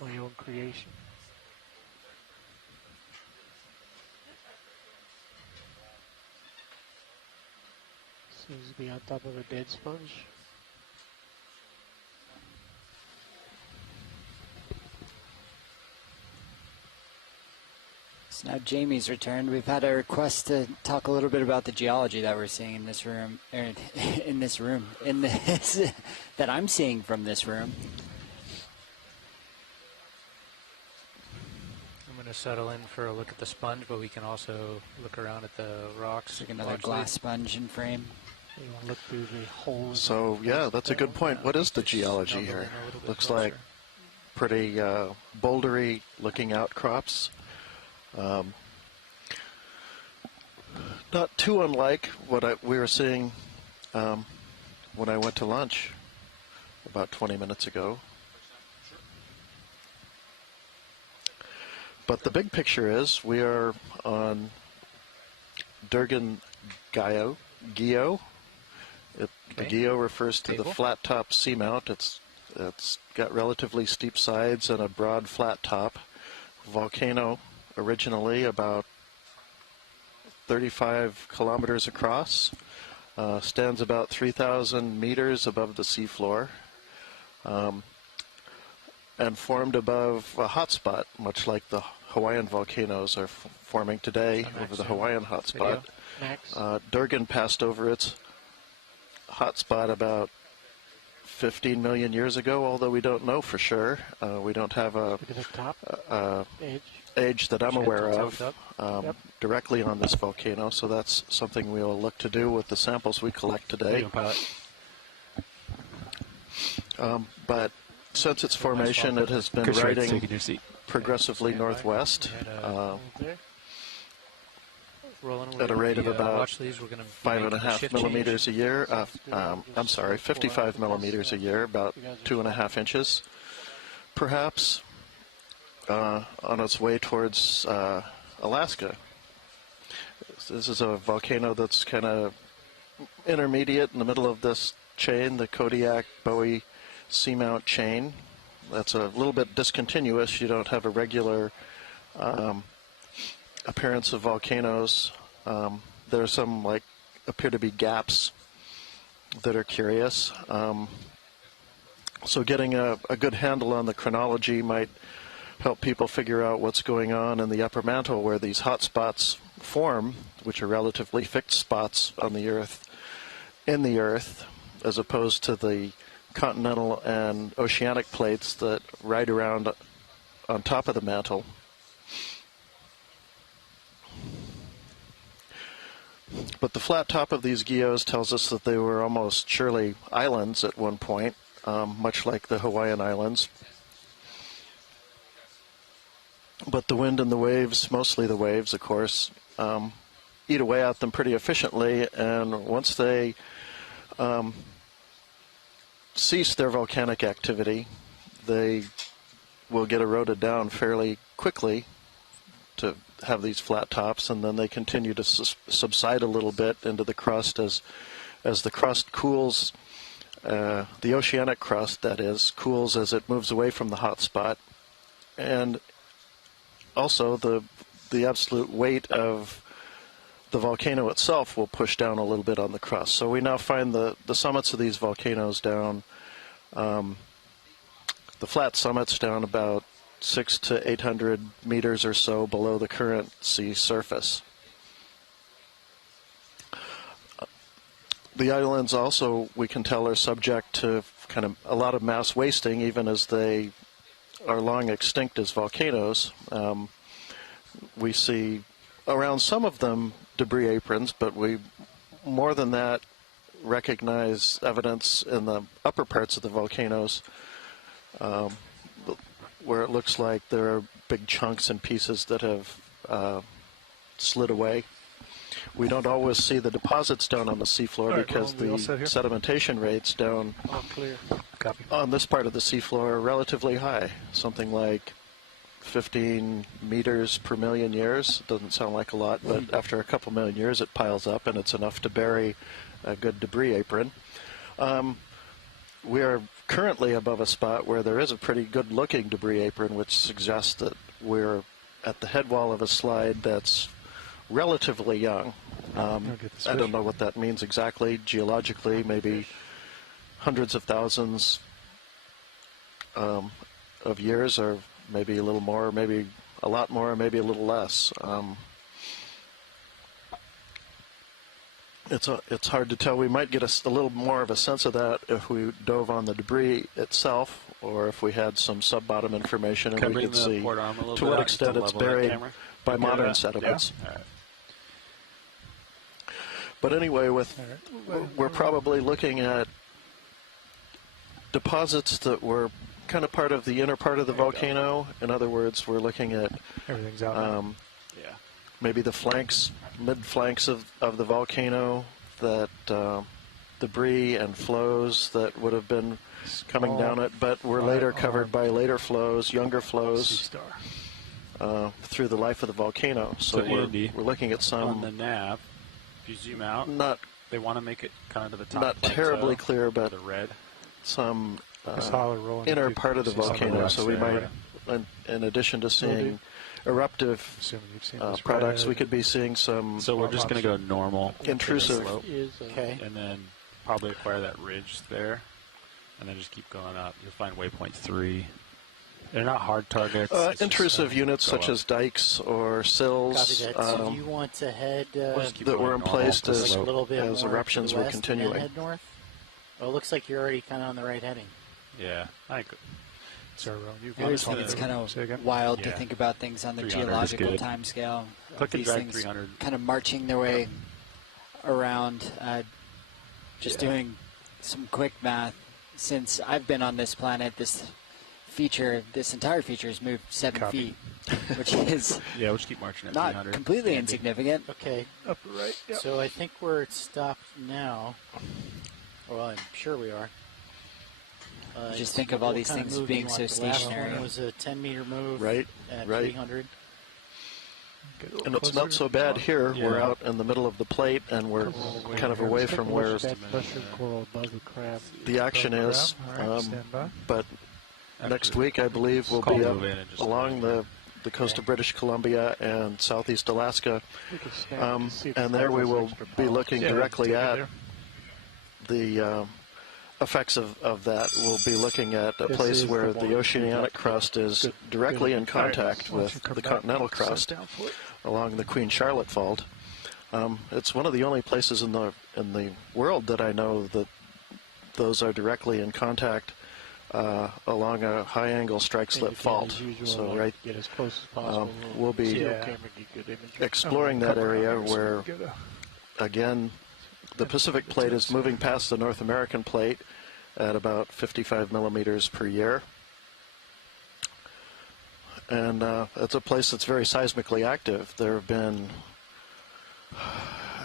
My own creation. Seems to be on top of a dead sponge. So now Jamie's returned. We've had a request to talk a little bit about the geology that we're seeing in this room, that I'm seeing from this room. I'm going to settle in for a look at the sponge, but we can also look around at the rocks. Like another glass sponge in frame. You want to look through the holes. So yeah, that's a good point. What is the geology here? Looks like pretty bouldery looking outcrops. Not too unlike what we were seeing when I went to lunch about 20 minutes ago. But the big picture is we are on Durgin Guyot. The Guyot refers to the flat top seamount. It's got relatively steep sides and a broad flat top. Volcano originally about 35 kilometers across, stands about 3,000 meters above the seafloor, and formed above a hotspot, much like the Hawaiian volcanoes are forming today over the Hawaiian hotspot. Durgin passed over its hotspot about 15 million years ago, although we don't know for sure. We don't have a age that I'm aware of directly on this volcano, so that's something we'll look to do with the samples we collect today. But since its formation, it has been riding progressively northwest at a rate of about 5.5 millimeters a year. I'm sorry, 55 millimeters a year, about 2.5 inches, perhaps, on its way towards Alaska. This is a volcano that's kind of intermediate in the middle of this chain, the Kodiak-Bowie Seamount chain. That's a little bit discontinuous. You don't have a regular appearance of volcanoes. There are some appear to be gaps that are curious. So getting a good handle on the chronology might help people figure out what's going on in the upper mantle where these hot spots form, which are relatively fixed spots on the Earth, in the Earth, as opposed to the continental and oceanic plates that ride around on top of the mantle. But the flat top of these guyots tells us that they were almost surely islands at one point, much like the Hawaiian Islands. But the wind and the waves, mostly the waves, of course, eat away at them pretty efficiently, and once they cease their volcanic activity, they will get eroded down fairly quickly to have these flat tops, and then they continue to subside a little bit into the crust as the crust cools. The oceanic crust, that is, cools as it moves away from the hot spot, and also the absolute weight of the volcano itself will push down a little bit on the crust. So we now find the summits of these volcanoes down, the flat summits down about 600 to 800 meters or so below the current sea surface. The islands also, we can tell, are subject to kind of a lot of mass wasting, even as they are long extinct as volcanoes. We see around some of them debris aprons, but we, more than that, recognize evidence in the upper parts of the volcanoes where it looks like there are big chunks and pieces that have slid away. We don't always see the deposits down on the seafloor because the sedimentation rates down on this part of the seafloor are relatively high, something like 15 meters per million years. Doesn't sound like a lot, but after a couple million years it piles up and it's enough to bury a good debris apron. We are currently above a spot where there is a pretty good looking debris apron, which suggests that we're at the head wall of a slide that's relatively young. I don't know what that means exactly geologically, maybe hundreds of thousands of years, or maybe a little more, maybe a lot more, maybe a little less. It's hard to tell. We might get a little more of a sense of that if we dove on the debris itself, or if we had some sub-bottom information and we could see to what extent it's buried by modern sediments. But anyway, we're probably looking at deposits that were kind of part of the inner part of the volcano. In other words, we're looking at Everything's out. maybe the flanks, mid-flanks of the volcano, that debris and flows that would have been coming down it, but were later covered by later flows, younger flows, through the life of the volcano. So we're looking at some on the nav. If you zoom out, they want to make it kind of to the top. Not terribly clear, but the red. Some inner part of the volcano. So we might, in addition to seeing eruptive products, we could be seeing some. So we're just going to go normal, intrusive, and then probably acquire that ridge there, and then just keep going up. You'll find waypoint 3. They're not hard targets. Intrusive units such as dikes or sills So do you want to head that were in place like a little bit as more eruptions to the were west and continuing. then head north? Oh, it looks like you're already kind of on the right heading. Yeah, I think. I always think it's kind of wild to think about things on the geological time scale. These things 300. kind of marching their way around. Just doing some quick math. Since I've been on this planet, this entire feature has moved 7 feet, which is we'll just keep marching at not 300. completely insignificant. Okay. Upper right. Yep. So I think we're stopped now. Well, I'm sure we are. Just think of all these things being so stationary. It was a 10-meter move Right, at right. 300. And it's not so bad here. Yeah. We're out in the middle of the plate, and we're kind of away from where the action is. But next week, I believe, we'll be up along the coast of British Columbia and southeast Alaska. And there we will be looking directly at the effects of that. We'll be looking at a place where the oceanic crust is directly in contact with the continental crust along the Queen Charlotte Fault. It's one of the only places in the world that I know that those are directly in contact along a high-angle strike-slip fault. So we'll be exploring that area where, again, the Pacific Plate is moving past the North American Plate at about 55 millimeters per year. And it's a place that's very seismically active. There have been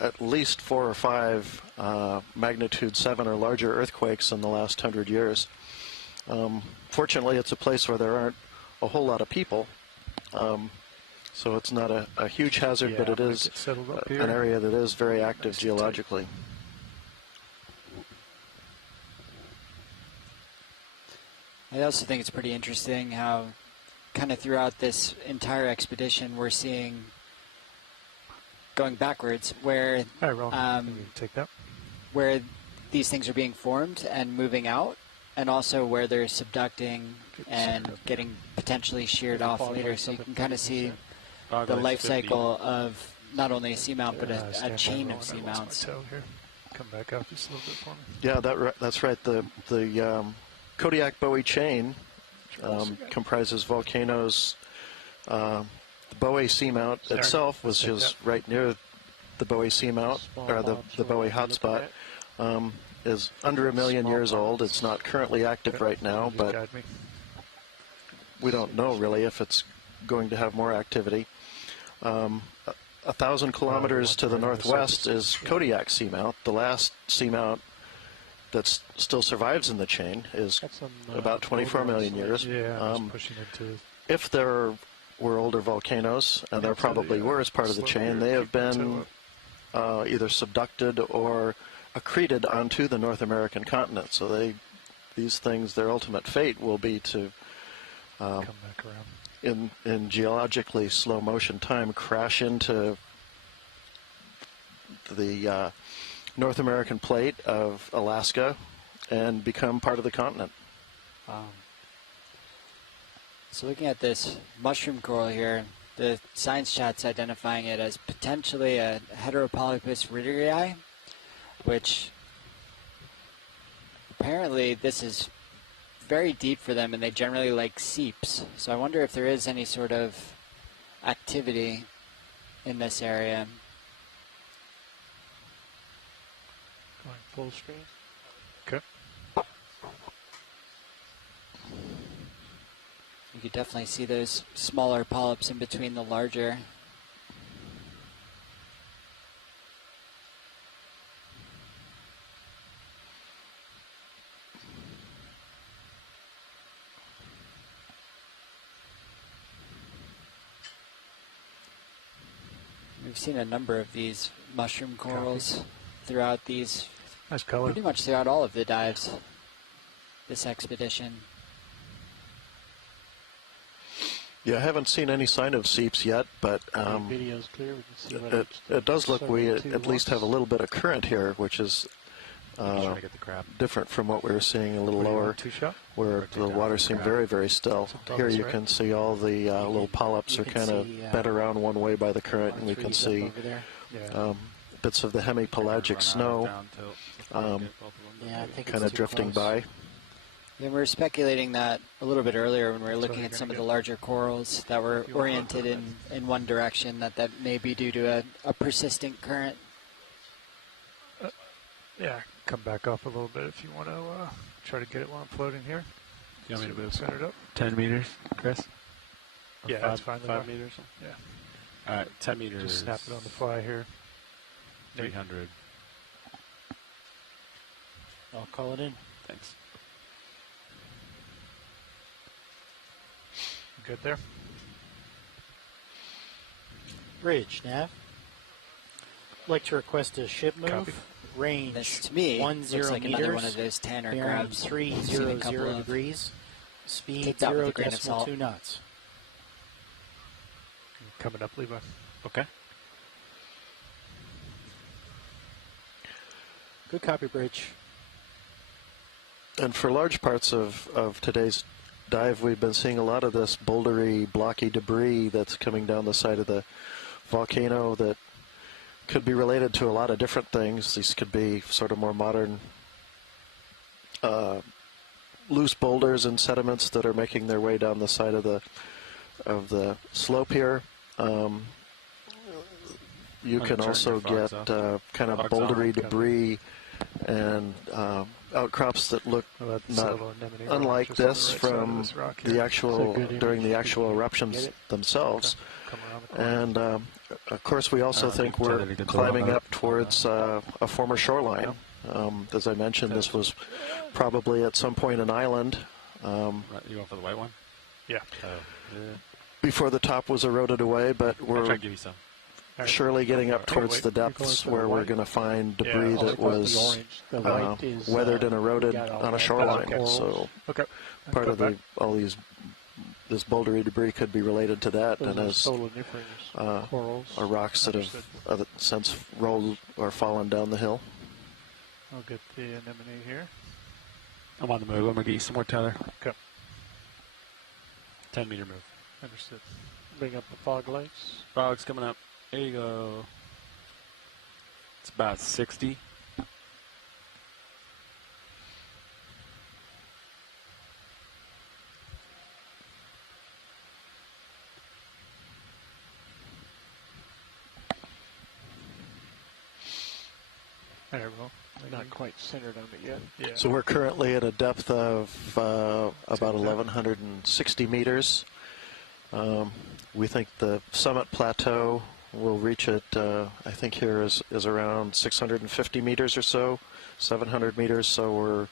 at least 4 or 5 magnitude 7 or larger earthquakes in the last 100 years. Fortunately, it's a place where there aren't a whole lot of people. So it's not a huge hazard, but it is an area that is very active geologically. I also think it's pretty interesting how kind of throughout this entire expedition we're seeing going backwards where where these things are being formed and moving out, and also where they're subducting and getting potentially sheared off later. So you can kind of see the life cycle of not only a seamount but a chain of seamounts. Come back up just a little bit for me. Yeah, that's right. The Kodiak-Bowie chain comprises volcanoes. The Bowie Seamount itself, which is right near the Bowie Seamount, or the Bowie hotspot, is under 1 million years old. It's not currently active right now, but we don't know really if it's going to have more activity. 1,000 kilometers to the northwest is Kodiak Seamount. The last seamount that still survives in the chain is about 24 million years. If there were older volcanoes, and there probably were as part of the chain, they have been either subducted or accreted onto the North American continent. So these things, their ultimate fate will be to, come back around. in geologically slow motion time, crash into the North American Plate of Alaska and become part of the continent. So looking at this mushroom coral here, the science chat's identifying it as potentially a Heteropolypus ridderii, which apparently this is very deep for them and they generally like seeps. So I wonder if there is any sort of activity in this area. Full screen. Okay. You could definitely see those smaller polyps in between the larger. We've seen a number of these mushroom corals throughout these, Nice color. pretty much throughout all of the dives this expedition. Yeah, I haven't seen any sign of seeps yet, but Video's clear. We can see what it does look we circling at to least have a little bit of current here, which is Trying to get the crab. different from what we were seeing a little What do you lower, want, 2-shot? where the water seemed very, very still. Sometimes, Here you right? can see all the little polyps you are can kind of see, bent around one way by the current, and we can trees up see over there. Yeah. bits of the hemipelagic snow Yeah, I think kind it's of too drifting close. by. Yeah, we were speculating that a little bit earlier when we were That's looking what at you're some of gonna the larger corals that were you want oriented in one direction, that may be due to a persistent current. Yeah, come back off a little bit if you want to try to get it while I'm floating here. You want me to move Centered up? 10 meters, Chris? Yeah, that's fine. 5 meters? Yeah. All right, 10 meters. Just snap it on the fly here. 300. I'll call it in. Thanks. Good there? Bridge, Nav. I'd like to request a ship move. Copy. Range This, to me, 10 looks like meters. another one of those Tanner Bearing crabs. 300 couple of. degrees. Speed Take that with a grain of 0.2 salt. knots. Coming up, Levi. Okay. Good copy, Bridge. And for large parts of today's dive, we've been seeing a lot of this bouldery, blocky debris that's coming down the side of the volcano that could be related to a lot of different things. These could be sort of more modern loose boulders and sediments that are making their way down the side of the slope here. You can turn also your fogs get off. kind of Fogs bouldery on. debris and outcrops that look Well, that's not little anemone rock unlike just on the this right side of from this rock the here. actual It's a good during the image. actual Get eruptions it? themselves. Come around the corner. And of course, we also think big we're tether to climbing go. up towards a former shoreline. As I mentioned, this was probably at some point an island Right, you going for the white one? Yeah. Yeah. before the top was eroded away, but I'll try we're to give you some. All right. surely getting up Oh, towards wait, the you're going depths for the where we're white? going to find Yeah, debris I'll that take The was orange. The white is weathered and eroded got all on a that shoreline. corals. So Okay. part Go of back. this bouldery debris could be related to that, Those and are as soloniferous corals. are rocks that have Understood. since rolled or fallen down the hill. I'll get the anemone here. I'm on the move. I'm going to get you some more tether. Okay. 10 meter move. Understood. Bring up the fog lights. Frog's coming up. There you go. It's about 60. There we go. Not quite centered on it yet. Yeah. So we're currently at a depth of about 1,160 meters. We think the summit plateau will reach it, I think here is around 650 meters or so, 700 meters, so we're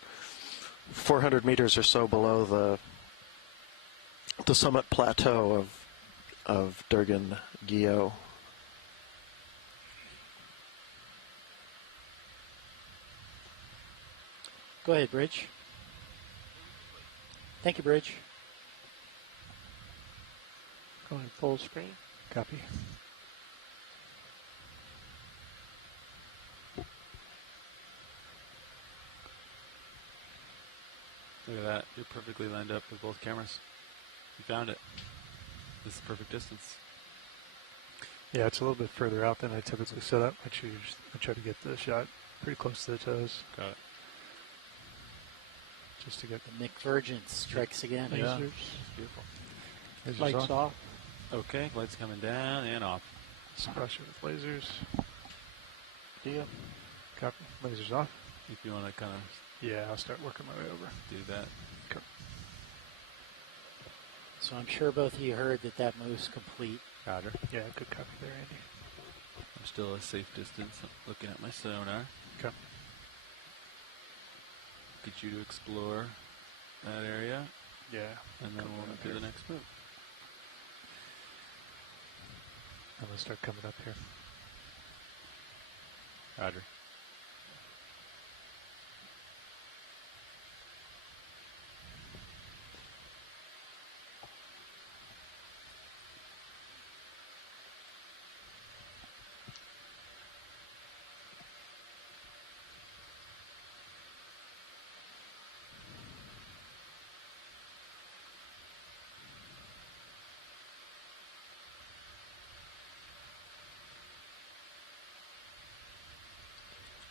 400 meters or so below the summit plateau of Durgin Seamount. Go ahead, Bridge. Thank you, Bridge. Going full screen. Copy. Look at that. You're perfectly lined up with both cameras. You found it. This is the perfect distance. Yeah, it's a little bit further out than I typically set up. I try to get the shot pretty close to the toes. Got it. Just to get The McVirgin strikes again. Yeah. Lasers. Beautiful. lasers Lights off. Okay, lights coming down and off. Suppressor with lasers. Deal. Copy. Lasers off. If you want to kind of Yeah, I'll start working my way over. do that. Okay. So I'm sure both of you heard that move's complete. Roger. Yeah, good copy there, Andy. I'm still a safe distance. I'm looking at my sonar. Okay. Get you to explore that area. Yeah. And then Come we'll down do here. the next move. I'm gonna start coming up here. Roger.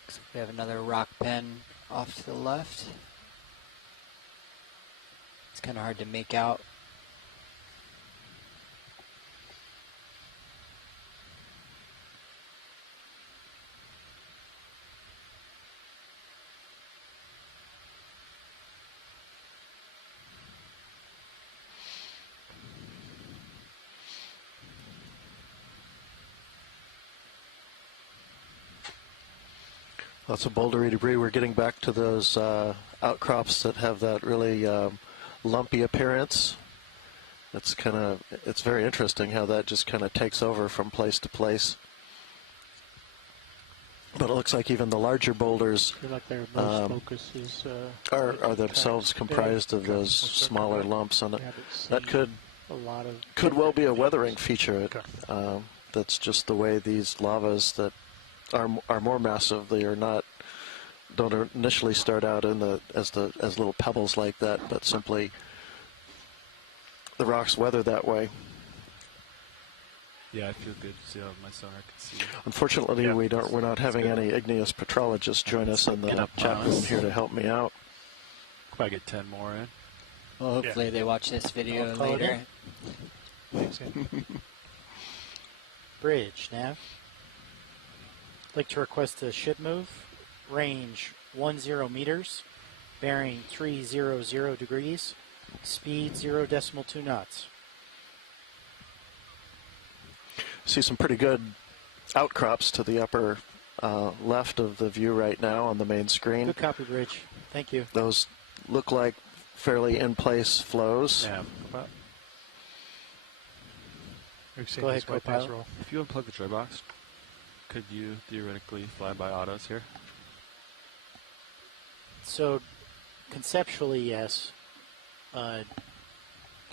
Looks like we have another rock pen off to the left. It's kind of hard to make out. Lots of bouldery debris. We're getting back to those outcrops that have that really lumpy appearance. It's very interesting how that just kind of takes over from place to place. But it looks like even the larger boulders I feel like their most focus is are themselves comprised of those smaller lumps, and that could well be a weathering feature. That's just the way these lavas that are more massive. They don't initially start out as little pebbles like that, but simply the rocks weather that way. Yeah, I feel good to see how my sonar can see. Unfortunately, we're not having any igneous petrologists join us in the chat room here to help me out. Probably get 10 more in. Well, hopefully they watch this video later. Thanks, Andy. Bridge, Nav. I'd like to request a ship move. Range 10 meters. Bearing 300 degrees. Speed 0.2 knots. See some pretty good outcrops to the upper left of the view right now on the main screen. Good copy, Bridge. Thank you. Those look like fairly in-place flows. Yeah. Go ahead, co-pilot. If you unplug the joy box, could you theoretically fly by autos here? So, conceptually, yes.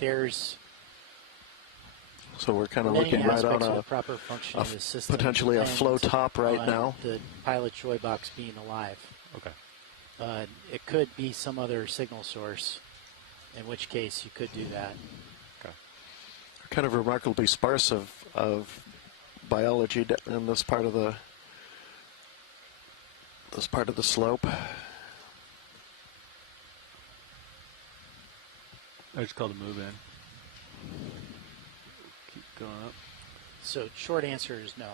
There's So we're kind of looking right on a proper function of the system, potentially a flow top right on now. The pilot joy box being alive. Okay. It could be some other signal source, in which case you could do that. Okay. Kind of remarkably sparse of biology in this part of the slope. I just called a move in. Keep going up. So short answer is no.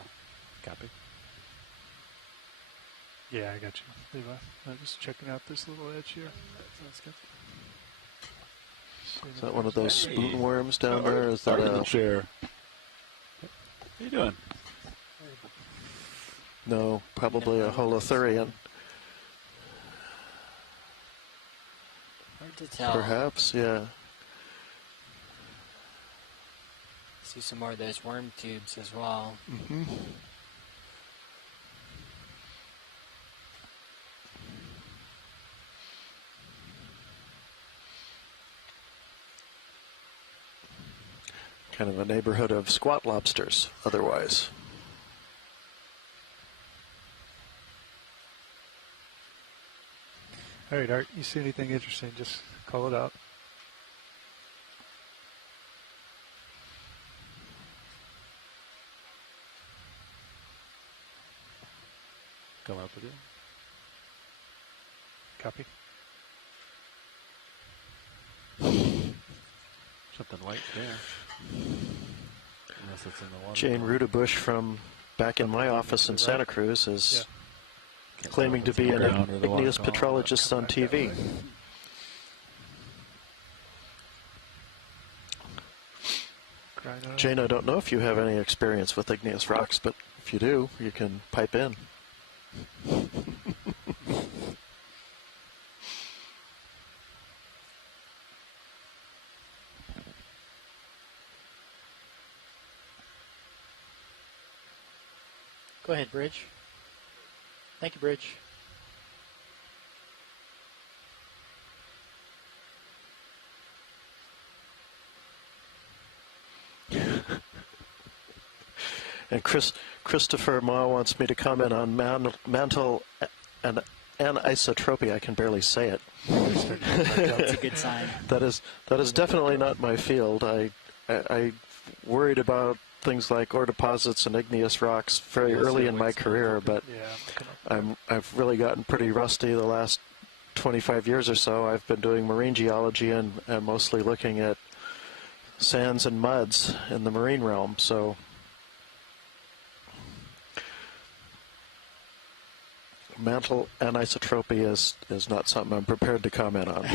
Copy. Yeah, I got you, Levi. I'm just checking out this little edge here. Sounds good. Is that one of those spoon worms down there? Is that a chair? How you doing? No, probably a holothurian. Hard to tell. Perhaps, yeah. See some more of those worm tubes as well. Mm-hmm. Kind of a neighborhood of squat lobsters, otherwise. All right, Art, you see anything interesting, just call it out. Come up with it. Copy. Something white there. Unless it's in the water. Jane Rudabush from back in my office in Santa Cruz is claiming to be an Ground or the igneous waterfall. petrologist on TV. Jane, I don't know if you have any experience with igneous rocks, but if you do, you can pipe in. Go ahead, Bridge. Thank you, Bridge. And Christopher Ma wants me to comment on mantle and anisotropy. I can barely say it. That's a good sign. That is definitely not my field. I worried about things like ore deposits and igneous rocks very early in my career, but I've really gotten pretty rusty the last 25 years or so. I've been doing marine geology and mostly looking at sands and muds in the marine realm. So mantle anisotropy is not something I'm prepared to comment on.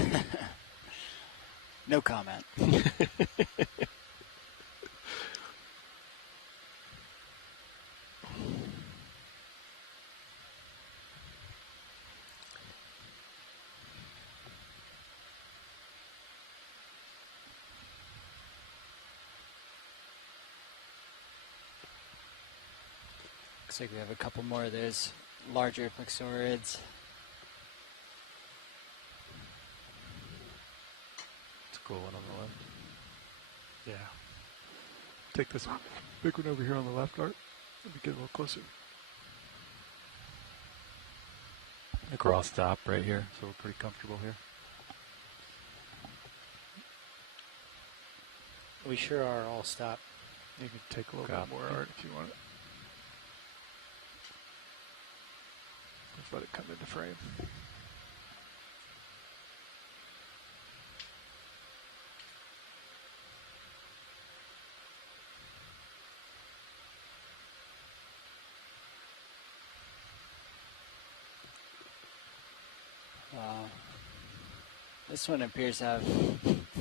No comment. Looks like we have a couple more of those larger plexaurids. It's a cool one on the left. Yeah. Take this big one over here on the left, Art. Let me get a little closer. I think we're all stopped right here, so we're pretty comfortable here. We sure are all stopped. You can take a little bit more, Art, if you want it. Let's let it come into frame. Wow. This one appears to have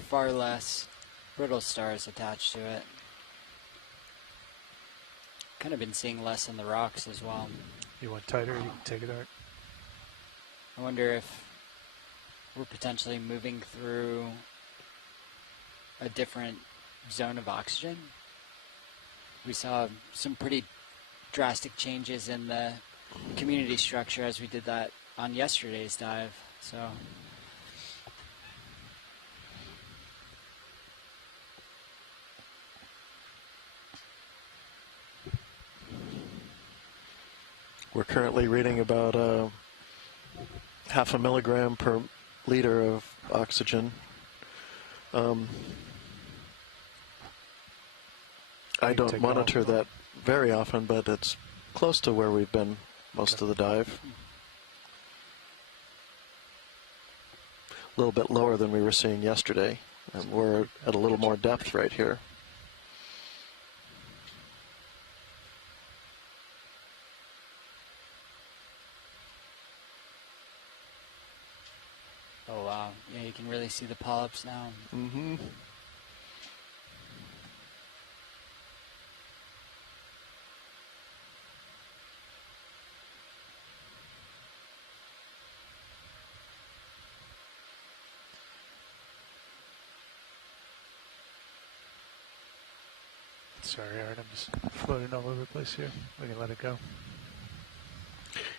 far less brittle stars attached to it. Kind of been seeing less in the rocks as well. You want tighter, you can take it, Art. I wonder if we're potentially moving through a different zone of oxygen. We saw some pretty drastic changes in the community structure as we did that on yesterday's dive. So We're currently reading about 0.5 milligram per liter of oxygen. I don't monitor that very often, but it's close to where we've been most of the dive. A little bit lower than we were seeing yesterday, and we're at a little more depth right here. oh wow, yeah, you can really see the polyps now. Mm-hmm. Sorry, Art, I'm just floating all over the place here. We can let it go.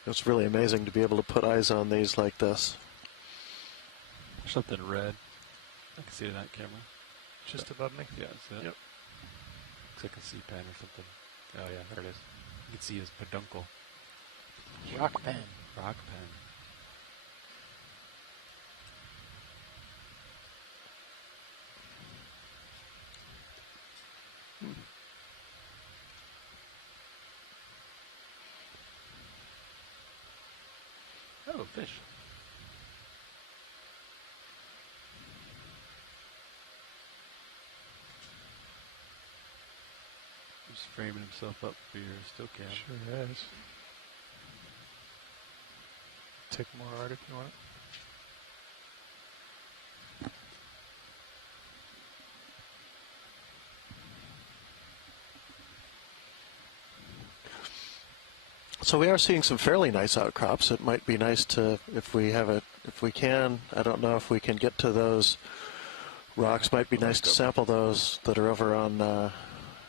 It's really amazing to be able to put eyes on these like this. There's something red. I can see it on that camera. Just above me? Yeah, that's it. Yep. Looks like a sea pen or something. Oh yeah, there it is. You can see his peduncle. Rock pen. Rock pen. Oh, fish. He's framing himself up for your still cam. Sure has. take more art if you want it. So we are seeing some fairly nice outcrops. It might be nice to, if we can, I don't know if we can get to those rocks, might be nice to sample those that are over on,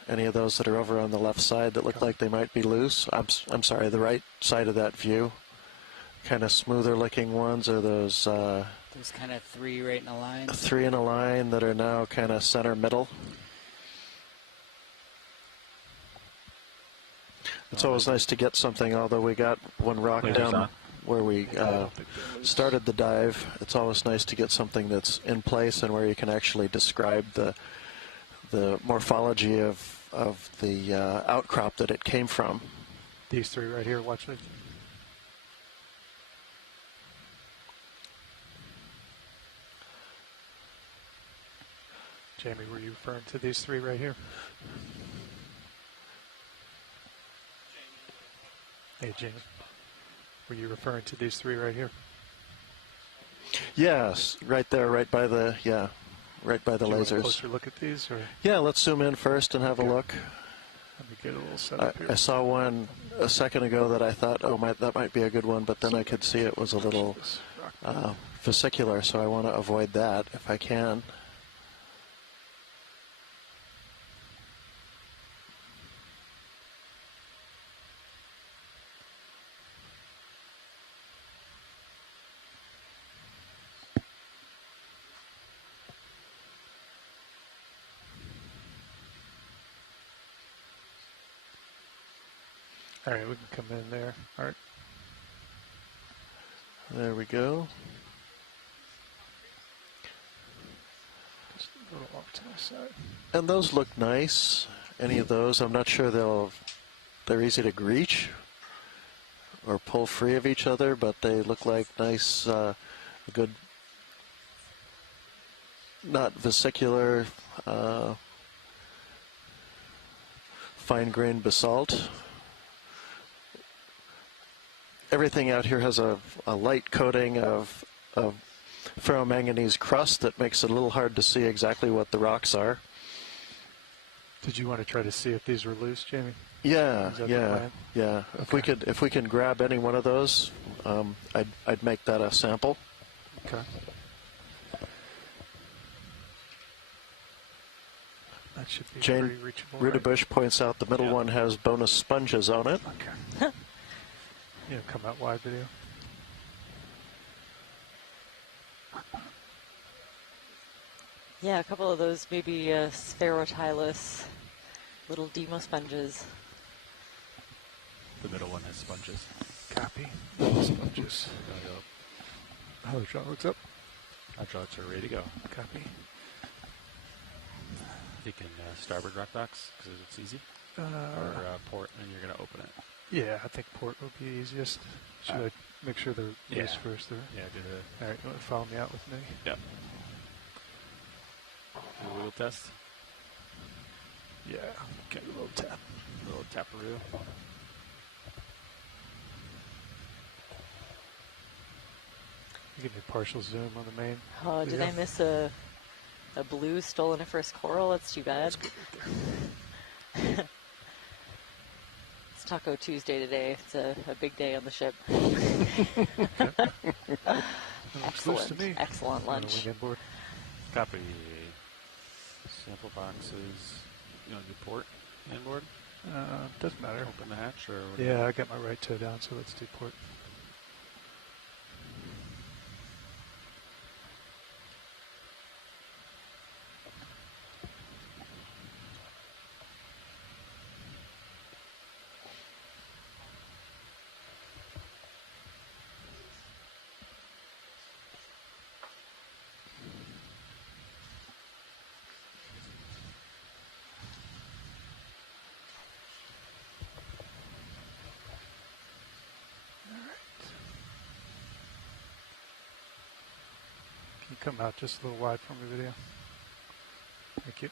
any of those that are over on the left side that look like they might be loose. I'm sorry, the right side of that view. Kind of smoother looking ones are those... There's kind of three right in a line. Three in a line that are now kind of center middle. It's always nice to get something, although we got one rock down where we started the dive. It's always nice to get something that's in place and where you can actually describe the morphology of the outcrop that it came from. These three right here, watch me. Jamie, were you referring to these three right here? Hey, Jamie, were you referring to these three right here? Yes, right there, right by the, right by the Do you want a lasers. closer look at these, or? Yeah, let's zoom in first and have a look. Let me get a little setup here. I saw one a second ago that I thought, oh, that might be a good one, but then I could see it was a little vesicular, so I want to avoid that if I can. All right, we can come in there. All right. There we go. Just a little off to my side. And those look nice. Any of those, I'm not sure they're easy to reach or pull free of each other, but they look like nice, good, not vesicular, fine-grained basalt. Everything out here has a light coating of ferromanganese crust that makes it a little hard to see exactly what the rocks are. Did you want to try to see if these were loose, Jamie? Yeah, Is that the yeah, plan? yeah. Okay. If we can grab any one of those, I'd make that a sample. Okay. That should be Jane pretty reachable. Rudebush points out the middle one has bonus sponges on it. Okay. Yeah, come out wide video. Yeah, a couple of those maybe spherotylus little demosponges. The middle one has sponges. Copy. Sponges. Hydraulics up. Hydraulics are ready to go. Copy. Taking starboard rock docks because it's easy. Or port, and you're going to open it. Yeah, I think port would be easiest. Should I make sure they're loose first? Yeah, do the... All right, you want to follow me out with me? Yep. Do a wheel test? Yeah. Okay. A little tap. A little taparoo. Give me a partial zoom on the main. Oh, did I miss a blue stolen a first coral? That's too bad. It's Taco Tuesday today. It's a big day on the ship. Excellent. To me. Excellent lunch. Board. Copy. Sample boxes. You want to do port and board? Doesn't matter. Open the hatch or whatever. Yeah, I got my right toe down, so let's do port. Can you come out just a little wide from the video? Thank you.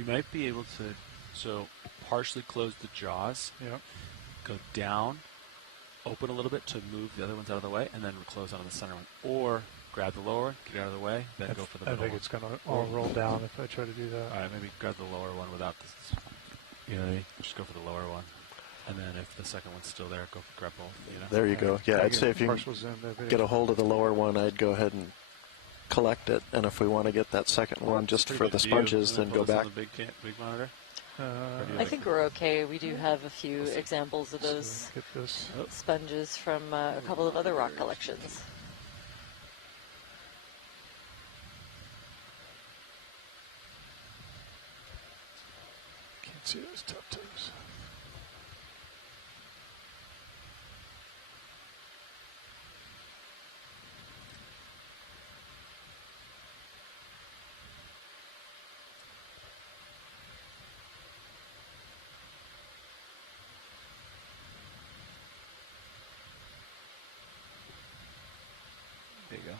You might be able to, partially close the jaws, go down, open a little bit to move the other ones out of the way, and then close on the center one. Or grab the lower, get out of the way, then go for the middle I think it's going to all roll down if I try to do that. All right, maybe grab the lower one without this. You know what I mean? Just go for the lower one. And then if the second one's still there, go grab both. You know? There you go. Yeah, I'd say if you get a hold of the lower one, I'd go ahead and collect it. And if we want to get that second one just for the sponges, then go back. The big monitor? I think we're okay. We do have a few examples of those sponges from a couple of other rock collections. Can't see those top toes. There you go.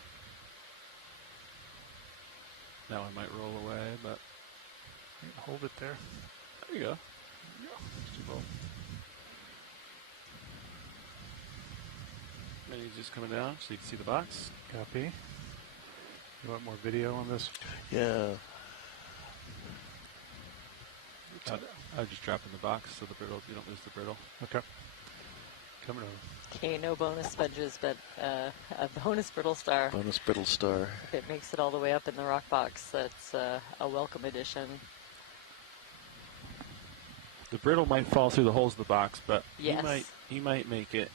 That one might roll away, but hold it there. There you go. Then he's just coming down so you can see the box. Copy. You want more video on this? Yeah. I just drop in the box so the brittle, you don't lose the brittle. Okay. Coming over. Okay, no bonus sponges, but a bonus brittle star. Bonus brittle star. If it makes it all the way up in the rock box, that's a welcome addition. The brittle might fall through the holes of the box, but yes. he might make it.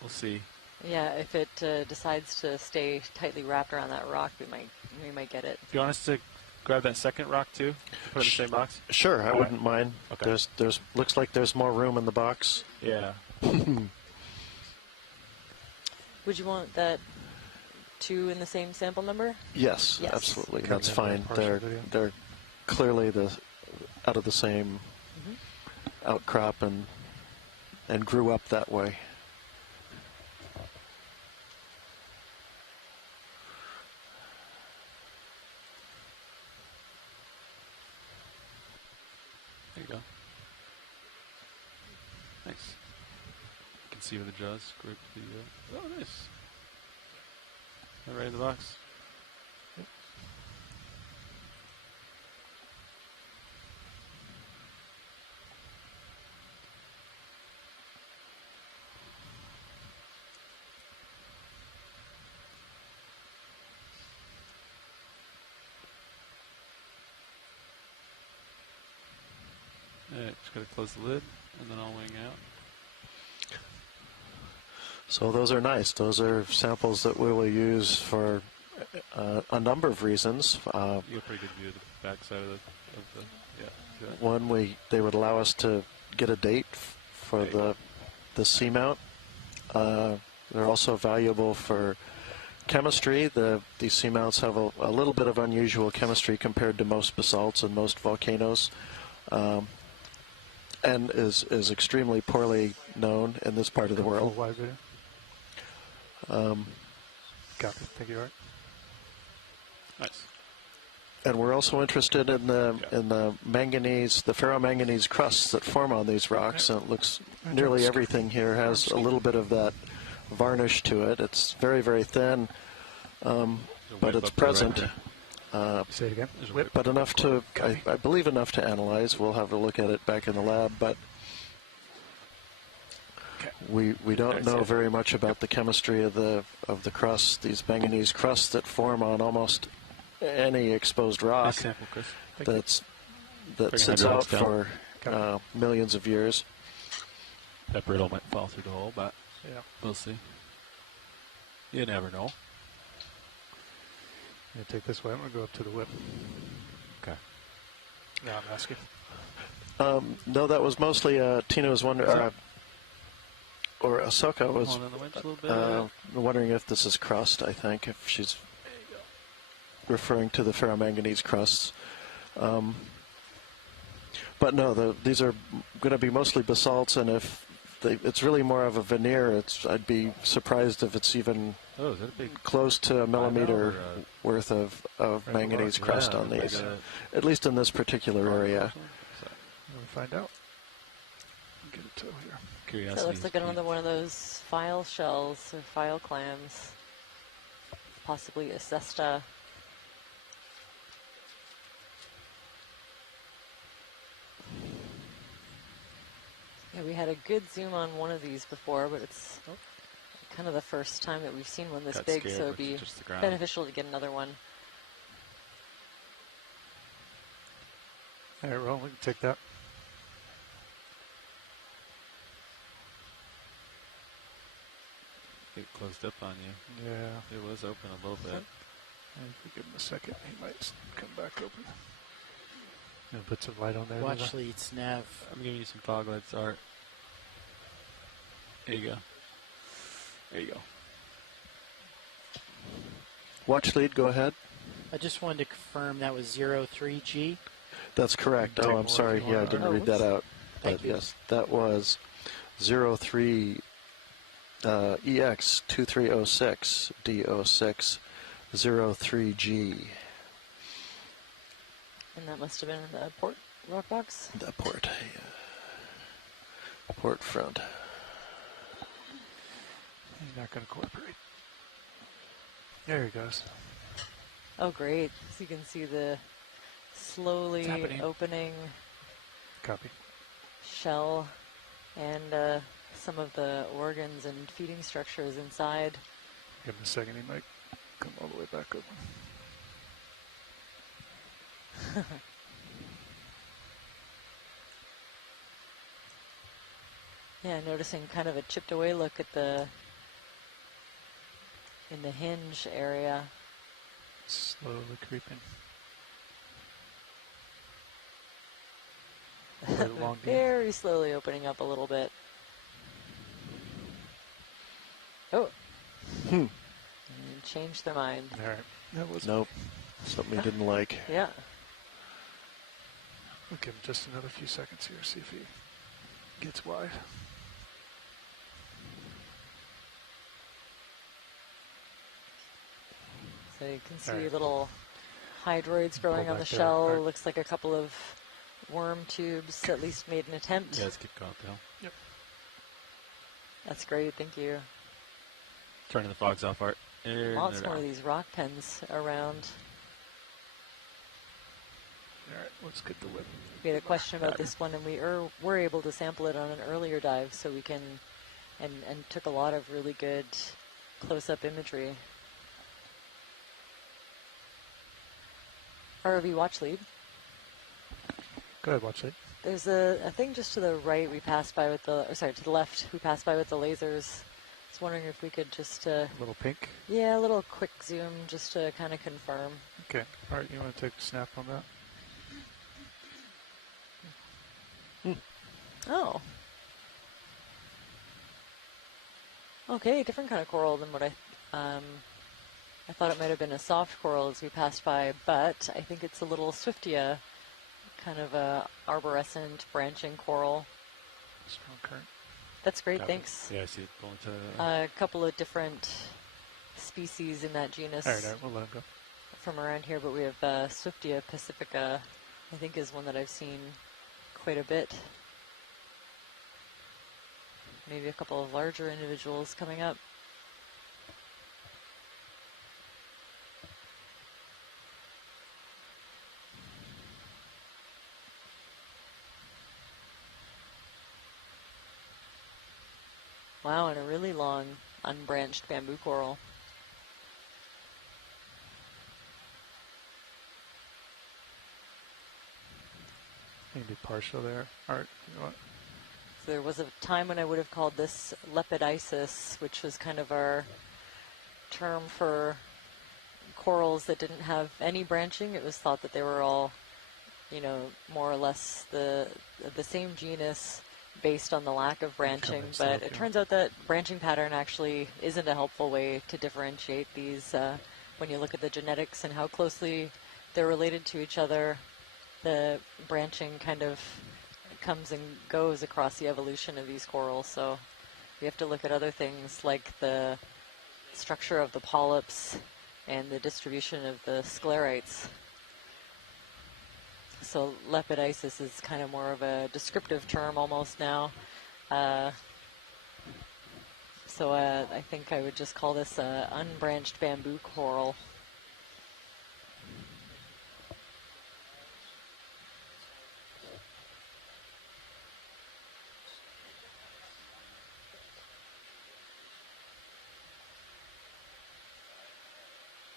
We'll see. Yeah, if it decides to stay tightly wrapped around that rock, we might get it. Do you want us to grab that second rock too? Put it in the same box? Sure, I wouldn't mind. Okay. There's looks like there's more room in the box. Yeah. Would you want that 2 in the same sample number? Yes, absolutely. That's fine. They're clearly out of the same outcrop and grew up that way. There you go. Nice. You can see where the jaws grip the. Oh, nice. Right in the box. Yep. Alright, just gotta close the lid and then I'll wing out. So those are nice. Those are samples that we will use for a number of reasons. You have a pretty good view of the backside of the yeah. One, they would allow us to get a date for the seamount. They're also valuable for chemistry. These seamounts have a little bit of unusual chemistry compared to most basalts and most volcanoes. And is extremely poorly known in this part of the world. Copy. Thank you, Art. Nice. And we're also interested in the manganese, the ferromanganese crusts that form on these rocks. And it looks nearly everything here has a little bit of that varnish to it. It's very, very thin, but it's present. Say it again. But enough to, I believe, enough to analyze. We'll have a look at it back in the lab, but we don't know very much about the chemistry of the crusts. These manganese crusts that form on almost any exposed rock that sits out for millions of years. That brittle might fall through the hole, but we'll see. You never know. I'm going to take this way. I'm going to go up to the whip. Okay. Now I'm asking. No, that was mostly Tina was wondering, or Ahsoka was wondering if this is crust, I think, if she's referring to the ferromanganese crusts. But no, these are going to be mostly basalts, and if it's really more of a veneer. I'd be surprised if it's even is that a big close to a millimeter worth of manganese rock? crust on these, at least in this particular area. We'll find out. Get it to here. So it looks like another one of those file shells or file clams, possibly a cesta. Yeah, we had a good zoom on one of these before, but it's kind of the first time that we've seen one this Got big, scared, so it'd be just the ground. beneficial to get another one. All right, well, we can take that. It closed up on you. Yeah. It was open a little bit. And if we give him a second, he might come back open. Gonna put some light on there. Watch leads, nav. I'm giving you some fog lights, Art. There you go. There you go. Watch lead, go ahead. I just wanted to confirm that was 03G. That's correct. Oh, I'm sorry. Yeah, I didn't read that out. But yes, that was 03 EX2306 D06 03G. And that must have been the port rock box? The port, yeah. Port front. He's not going to cooperate. There he goes. Oh, great. So you can see the slowly opening Copy. shell and some of the organs and feeding structures inside. Give him a second, he might come all the way back open. Yeah, noticing kind of a chipped away look at in the hinge area. Slowly creeping. Very slowly opening up a little bit. Oh. And changed their mind. All right. That was nope. Something he didn't like. Yeah. We'll give him just another few seconds here, see if he gets wide. So you can see little hydroids growing on the shell. Looks like a couple of worm tubes at least made an attempt. Yeah, let's keep going uphill. Yep. That's great, thank you. Turning the fogs off, Art. Lots more of these rock pens around. All right, let's get the lip. We had a question about this one, and we were able to sample it on an earlier dive, so we can, and took a lot of really good close-up imagery. ROV watch lead. Go ahead, watch lead. There's a thing just to the right we passed by with the, to the left we passed by with the lasers. I was wondering if we could just a little pink? Yeah, a little quick zoom just to kind of confirm. Okay. All right, you want to take a snap on that? Oh. Okay, different kind of coral than what I thought it might have been a soft coral as we passed by, but I think it's a little Swiftia, kind of a arborescent branching coral. Strong current. That's great, thanks. Yeah, I see it going to... A couple of different species in that genus. All right, we'll let him go. From around here, but we have Swiftia pacifica, I think is one that I've seen quite a bit. Maybe a couple of larger individuals coming up. Wow, and a really long unbranched bamboo coral. Maybe partial there. Art, you want? So there was a time when I would have called this lepidisis, which was kind of our term for corals that didn't have any branching. It was thought that they were all, you know, more or less the same genus based on the lack of branching. But it turns out that branching pattern actually isn't a helpful way to differentiate these. When you look at the genetics and how closely they're related to each other, the branching kind of comes and goes across the evolution of these corals. So we have to look at other things like the structure of the polyps and the distribution of the sclerites. So lepidisis is kind of more of a descriptive term almost now. So I think I would just call this unbranched bamboo coral.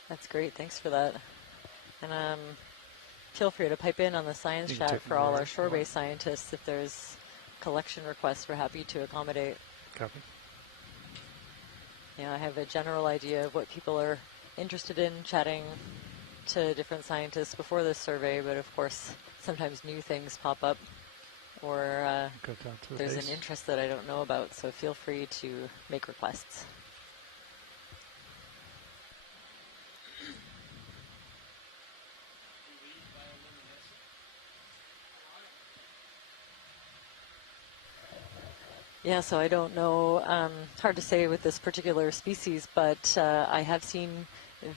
That's great. Thanks for that. And feel free to pipe in on the science chat for all our shore-based scientists. If there's collection requests, we're happy to accommodate. Copy. I have a general idea of what people are interested in, chatting to different scientists before this survey, but of course, sometimes new things pop up, or there's an interest that I don't know about, so feel free to make requests. Yeah, so I don't know, hard to say with this particular species, but I have seen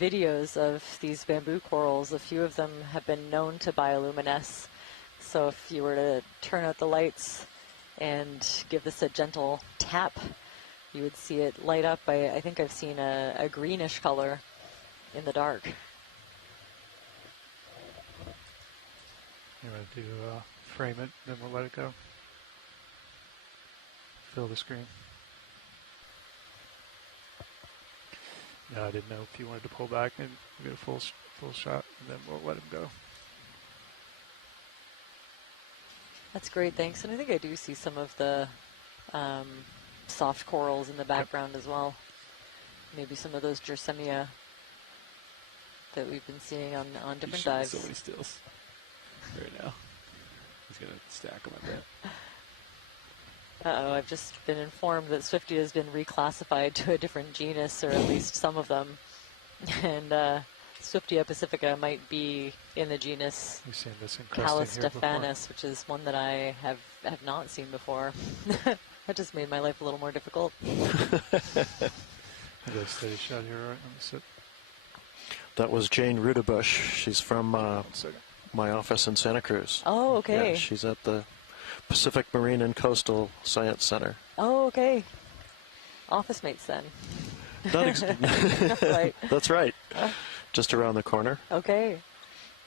videos of these bamboo corals. A few of them have been known to bioluminesce. So if you were to turn out the lights and give this a gentle tap, you would see it light up. I think I've seen a greenish color in the dark. You want to frame it, then we'll let it go. Fill the screen. No, I didn't know if you wanted to pull back and get a full shot, and then we'll let him go. That's great, thanks. And I think I do see some of the soft corals in the background as well. Maybe some of those Jersemia that we've been seeing on different dives. So many stills right now. He's going to stack them, I bet. Uh-oh, I've just been informed that Swifty has been reclassified to a different genus, or at least some of them. And Swiftia pacifica might be in the genus Calistephanus, which is one that I have not seen before. That just made my life a little more difficult. I got a steady shot here, right? Let me sit. That was Jane Rudebush. She's from my office in Santa Cruz. Oh, okay. Yeah, she's at the Pacific Marine and Coastal Science Center. Oh, okay. Office mates then. Right. That's right. Just around the corner. Okay.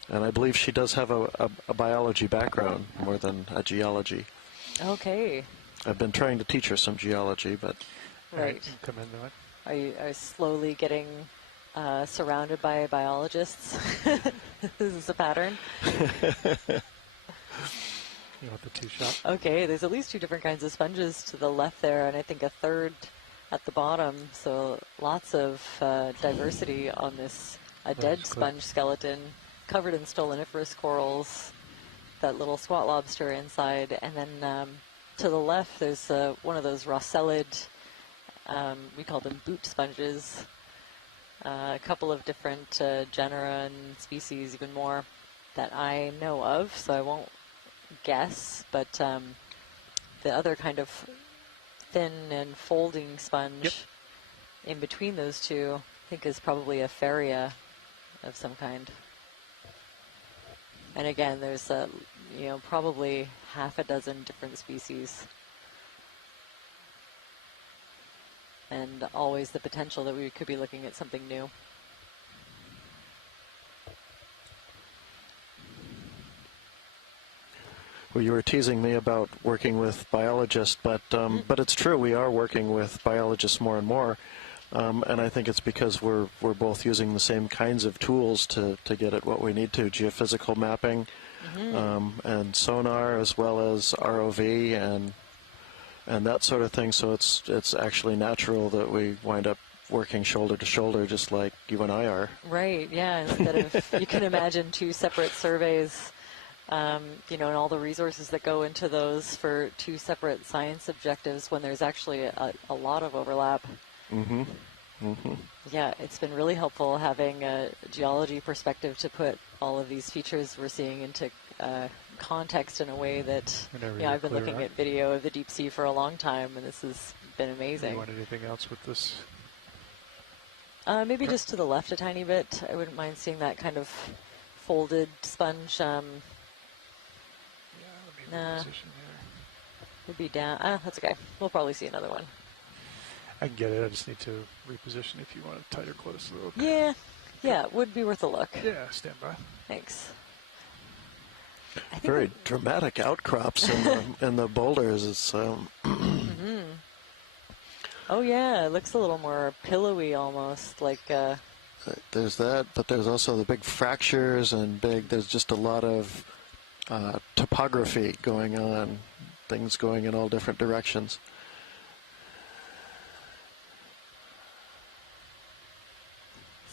And I believe she does have a biology background more than a geology. Okay. I've been trying to teach her some geology, but... Right. Come into it. Are you slowly getting surrounded by biologists? Is this a pattern? You want the two-shot? Okay, there's at least two different kinds of sponges to the left there, and I think a third at the bottom. So lots of diversity on this dead sponge skeleton, covered in stoloniferous corals, that little squat lobster inside. And then to the left, there's one of those rossellid, we call them boot sponges, a couple of different genera and species, even more, that I know of, so I won't guess, but the other kind of thin and folding sponge in between those two, I think, is probably a Faria of some kind. And again, there's probably half a dozen different species, and always the potential that we could be looking at something new. Well, you were teasing me about working with biologists, but it's true. We are working with biologists more and more, and I think it's because we're both using the same kinds of tools to get at what we need to: geophysical mapping, and sonar, as well as ROV and that sort of thing. So it's actually natural that we wind up working shoulder to shoulder, just like you and I are. Right. Yeah. Instead of, you can imagine two separate surveys. And all the resources that go into those for two separate science objectives when there's actually a lot of overlap. Mm-hmm. Mm-hmm. Yeah, it's been really helpful having a geology perspective to put all of these features we're seeing into context in a way that Whenever I've been you're looking clear, at video of the deep sea for a long time, and this has been amazing. You want anything else with this? Maybe just to the left a tiny bit. I wouldn't mind seeing that kind of folded sponge. Nah, Position here. would be down. That's okay. We'll probably see another one. I can get it. I just need to reposition if you want a tighter close look. Yeah, it would be worth a look. Yeah, stand by. Thanks. Very dramatic outcrops in the boulders. It's Oh yeah, it looks a little more pillowy almost, like there's that, but there's also the big fractures and there's just a lot of topography going on, things going in all different directions.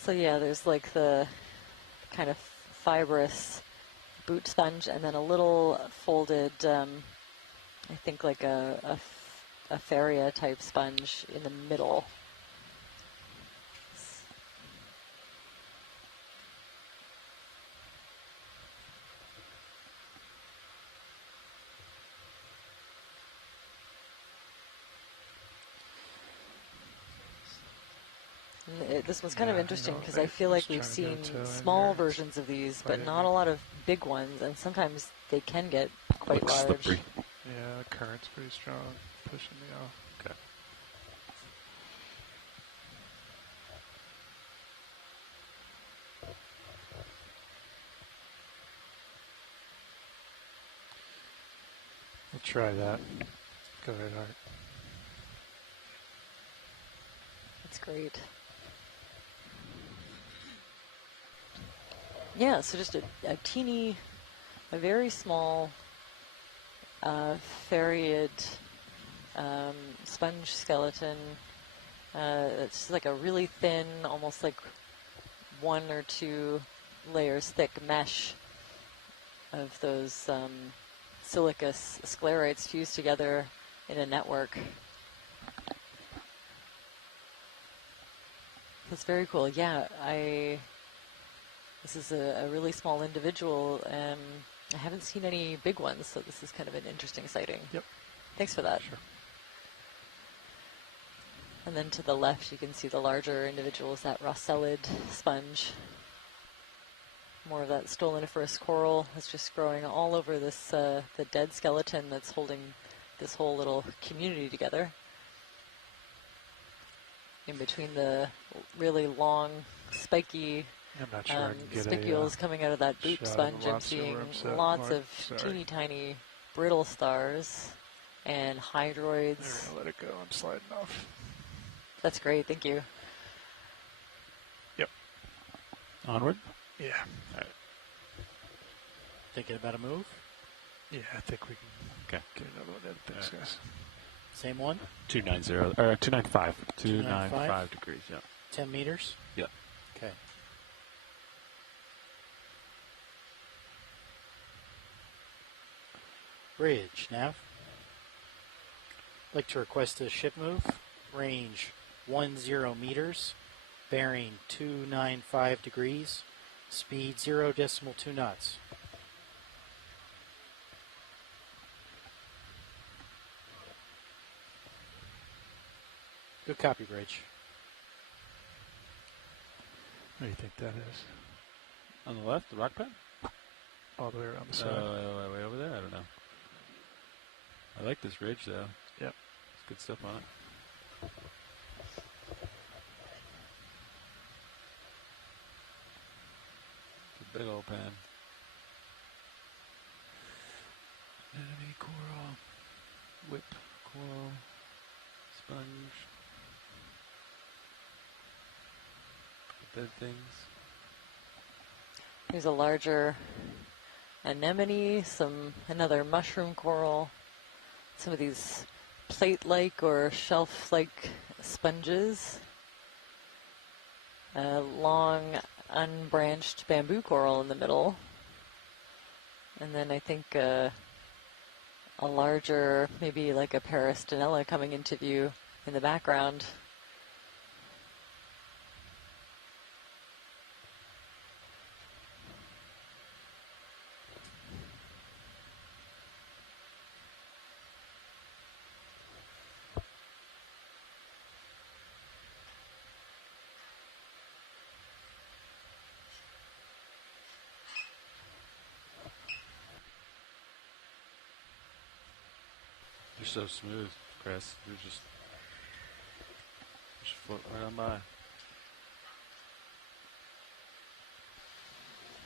So yeah, there's like the kind of fibrous boot sponge, and then a little folded, I think like a Faria type sponge in the middle. This one's kind of interesting because I feel like we've seen small versions of these, but not a lot of big ones, and sometimes they can get quite large. Slippery. Yeah, the current's pretty strong, pushing me off. Okay. We'll try that. Go ahead, Art. That's great. Yeah, so just a very small ferried sponge skeleton. It's like a really thin, almost like 1 or 2 layers thick mesh of those silica sclerites fused together in a network. That's very cool. Yeah, this is a really small individual. I haven't seen any big ones, so this is kind of an interesting sighting. Yep. Thanks for that. Sure. And then to the left, you can see the larger individuals, that Rossellid sponge. More of that stoloniferous coral is just growing all over this the dead skeleton that's holding this whole little community together. In between the really long, spiky I'm not sure I can get spicules coming out of that boot sponge, I'm seeing lots of teeny tiny brittle stars and hydroids. I'm gonna let it go. I'm sliding off. That's great. Thank you. Yep. Onward? Yeah. All right. Thinking about a move? Yeah, I think we can get another one in. Thanks, guys. Same one? 290 or 295. 295 degrees, yeah. 10 meters? Yep. Okay. Bridge, nav. Like to request a ship move. Range 10 meters. Bearing 295 degrees. Speed 0.2 knots. Good copy, Bridge. What do you think that is? On the left, the rock pad? All the way around the side. Way over there? I don't know. I like this ridge, though. Yep. It's good stuff on it. It's a big old pan. Enemy coral. Whip coral. Sponge. Dead things. There's a larger anemone, another mushroom coral, some of these plate-like or shelf-like sponges, a long unbranched bamboo coral in the middle, and then I think a larger, maybe like a Paristinella coming into view in the background. You're so smooth, Chris. You're just float right on by.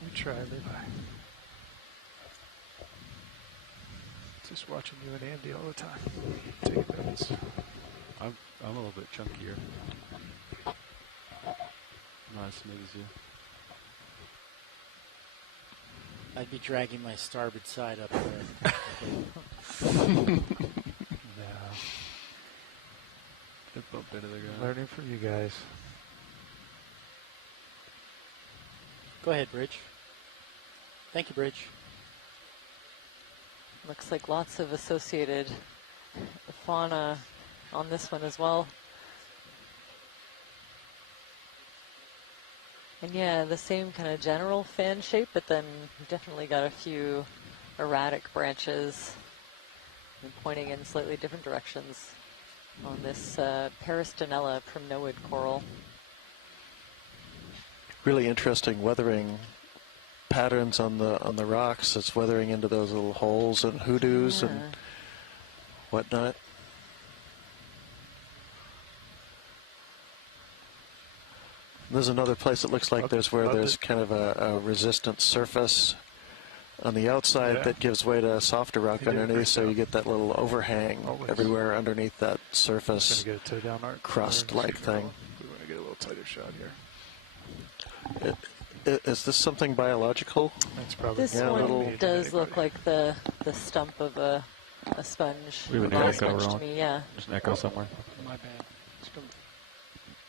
We try, Levi. Just watching you and Andy all the time. Taking notes. I'm a little bit chunkier. Not as smooth as you. I'd be dragging my starboard side up there. No. It bumped into the ground. Learning from you guys. Go ahead, Bridge. Thank you, Bridge. Looks like lots of associated fauna on this one as well. And yeah, the same kind of general fan shape, but then definitely got a few erratic branches and pointing in slightly different directions on this Peristinella primnoid coral. Really interesting weathering patterns on the rocks. It's weathering into those little holes and hoodoos and whatnot. There's another place that looks like there's kind of a resistant surface on the outside that gives way to softer rock underneath, so you get that little overhang everywhere underneath that surface crust-like thing. We want to get a little tighter shot here. Is this something biological? That's probably This one does look like the stump of a sponge. We have an echo to wrong. me, yeah. There's an echo somewhere. My bad.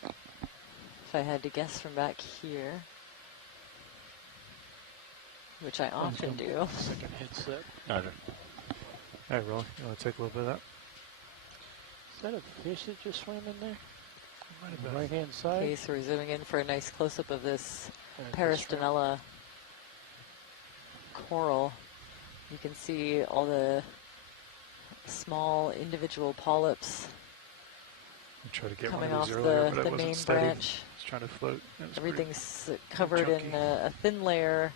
If I had to guess from back here, which I often do. Second headset. Roger. All right, Rolly, you want to take a little bit of that? Is that a fish that just swam in there? Might have On been. the right-hand side? Okay, so we're zooming in for a nice close-up of this There's Peristinella coral. You can see all the small individual polyps Try to get coming one of off these earlier, but I the wasn't main steady. branch. It's trying to float. Everything's covered in a thin layer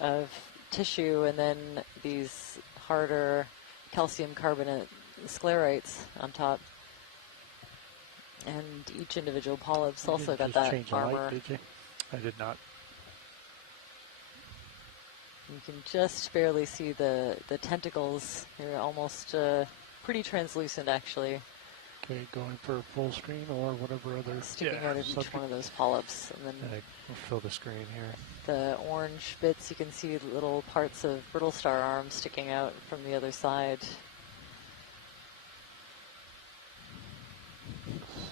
of tissue, and then these harder calcium carbonate sclerites on top. And each individual polyp's You also didn't got just that change the light, armor. did you? I did not. You can just barely see the tentacles. They're almost pretty translucent, actually. Okay, going for full screen or whatever other Sticking out of each one of those polyps. And then We'll fill the screen here. the orange bits, you can see little parts of brittle star arms sticking out from the other side.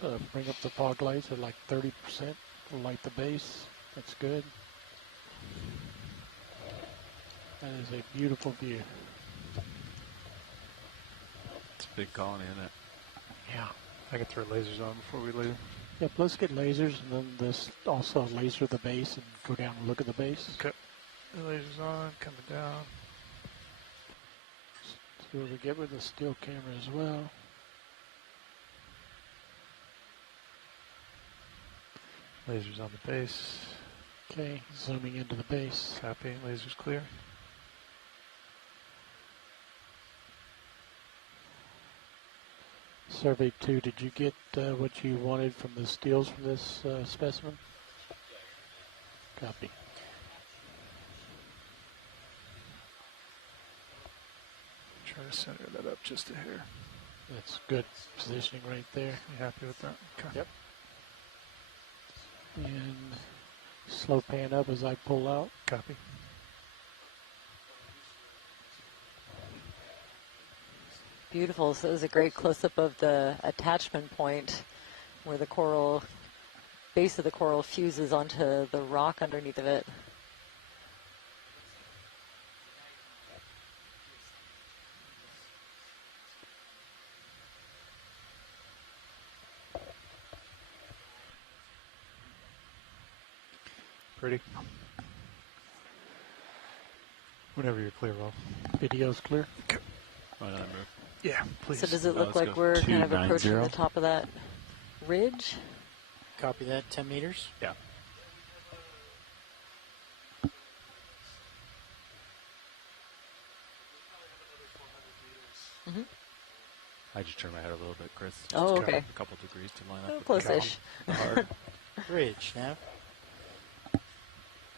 So bring up the fog lights at like 30%. Light the base. That's good. That is a beautiful view. It's a big colony, isn't it? Yeah. I can throw lasers on before we leave. Yep, let's get lasers and then this also laser the base and go down and look at the base. Okay. The lasers on, coming down. See what we get with the still camera as well. Lasers on the base. Okay, zooming into the base. Copy, lasers clear. Survey 2, did you get what you wanted from the steels from this specimen? Copy. Try to center that up just a hair. That's good positioning right there. You happy with that? Okay. Yep. And slow pan up as I pull out. Copy. Beautiful. So it was a great close-up of the attachment point where the coral, base of the coral fuses onto the rock underneath of it. Pretty. Whenever you're clear, Roll. Video's clear. Okay. Another move. Yeah, please. So does it look like we're kind of approaching the top of that ridge? Copy that, 10 meters. Yeah. Mm-hmm. I just turned my head a little bit, Chris. Just Oh, okay. A couple degrees to line up. Oh, with close-ish. the hard. Ridge, Nav.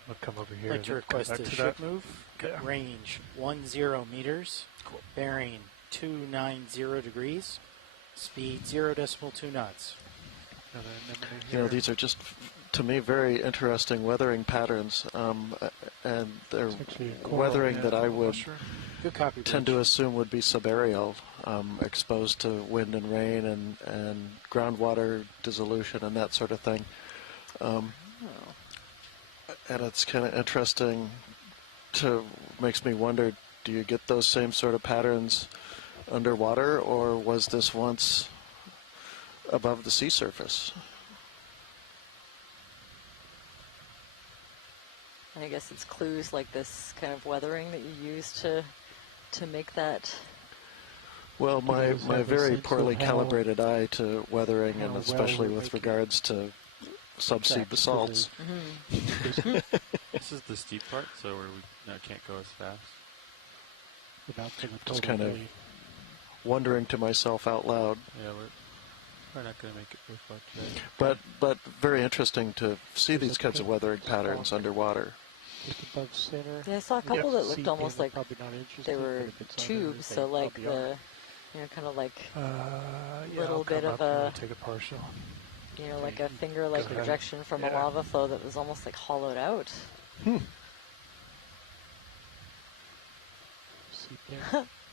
I'll come over here. I'd like to and come request back a to ship that. move. Yeah. Range 10 meters. Cool. Bearing 290 degrees. Speed 0.2 knots. You know, these are just, to me, very interesting weathering patterns, and they're weathering that I would Good copy, tend to assume would be subaerial, exposed to wind and rain and groundwater dissolution and that sort of thing. And it's kind of interesting makes me wonder, do you get those same sort of patterns underwater, or was this once above the sea surface? And I guess it's clues like this kind of weathering that you use to make that. Well, my very poorly calibrated eye to weathering, and especially with regards to subsea basalts. This is the steep part, so where we can't go as fast. Just kind of wondering to myself out loud. Yeah, we're not going to make it very far today. But very interesting to see these kinds of weathering patterns underwater. Just above center. Yeah, I saw a couple that looked almost like they were but if it's tubes, so under, like they the, probably you know, kind of like Yeah, little I'll bit come of up and a, I'll take a partial. you know, like a finger-like Go ahead. projection from a Yeah. lava flow that was almost like hollowed out.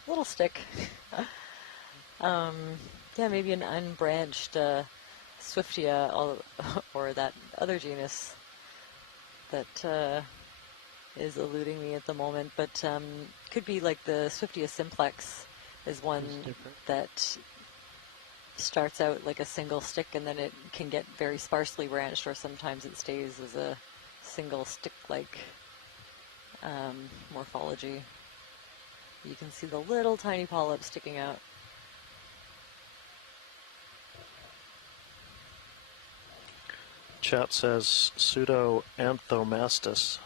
Little stick. Yeah, maybe an unbranched Swiftia or that other genus that is eluding me at the moment, but could be like the Swiftia simplex is one that starts out like a single stick and then it can get very sparsely branched, or sometimes it stays as a single stick-like morphology. You can see the little tiny polyps sticking out. Chat says pseudo-anthomastus,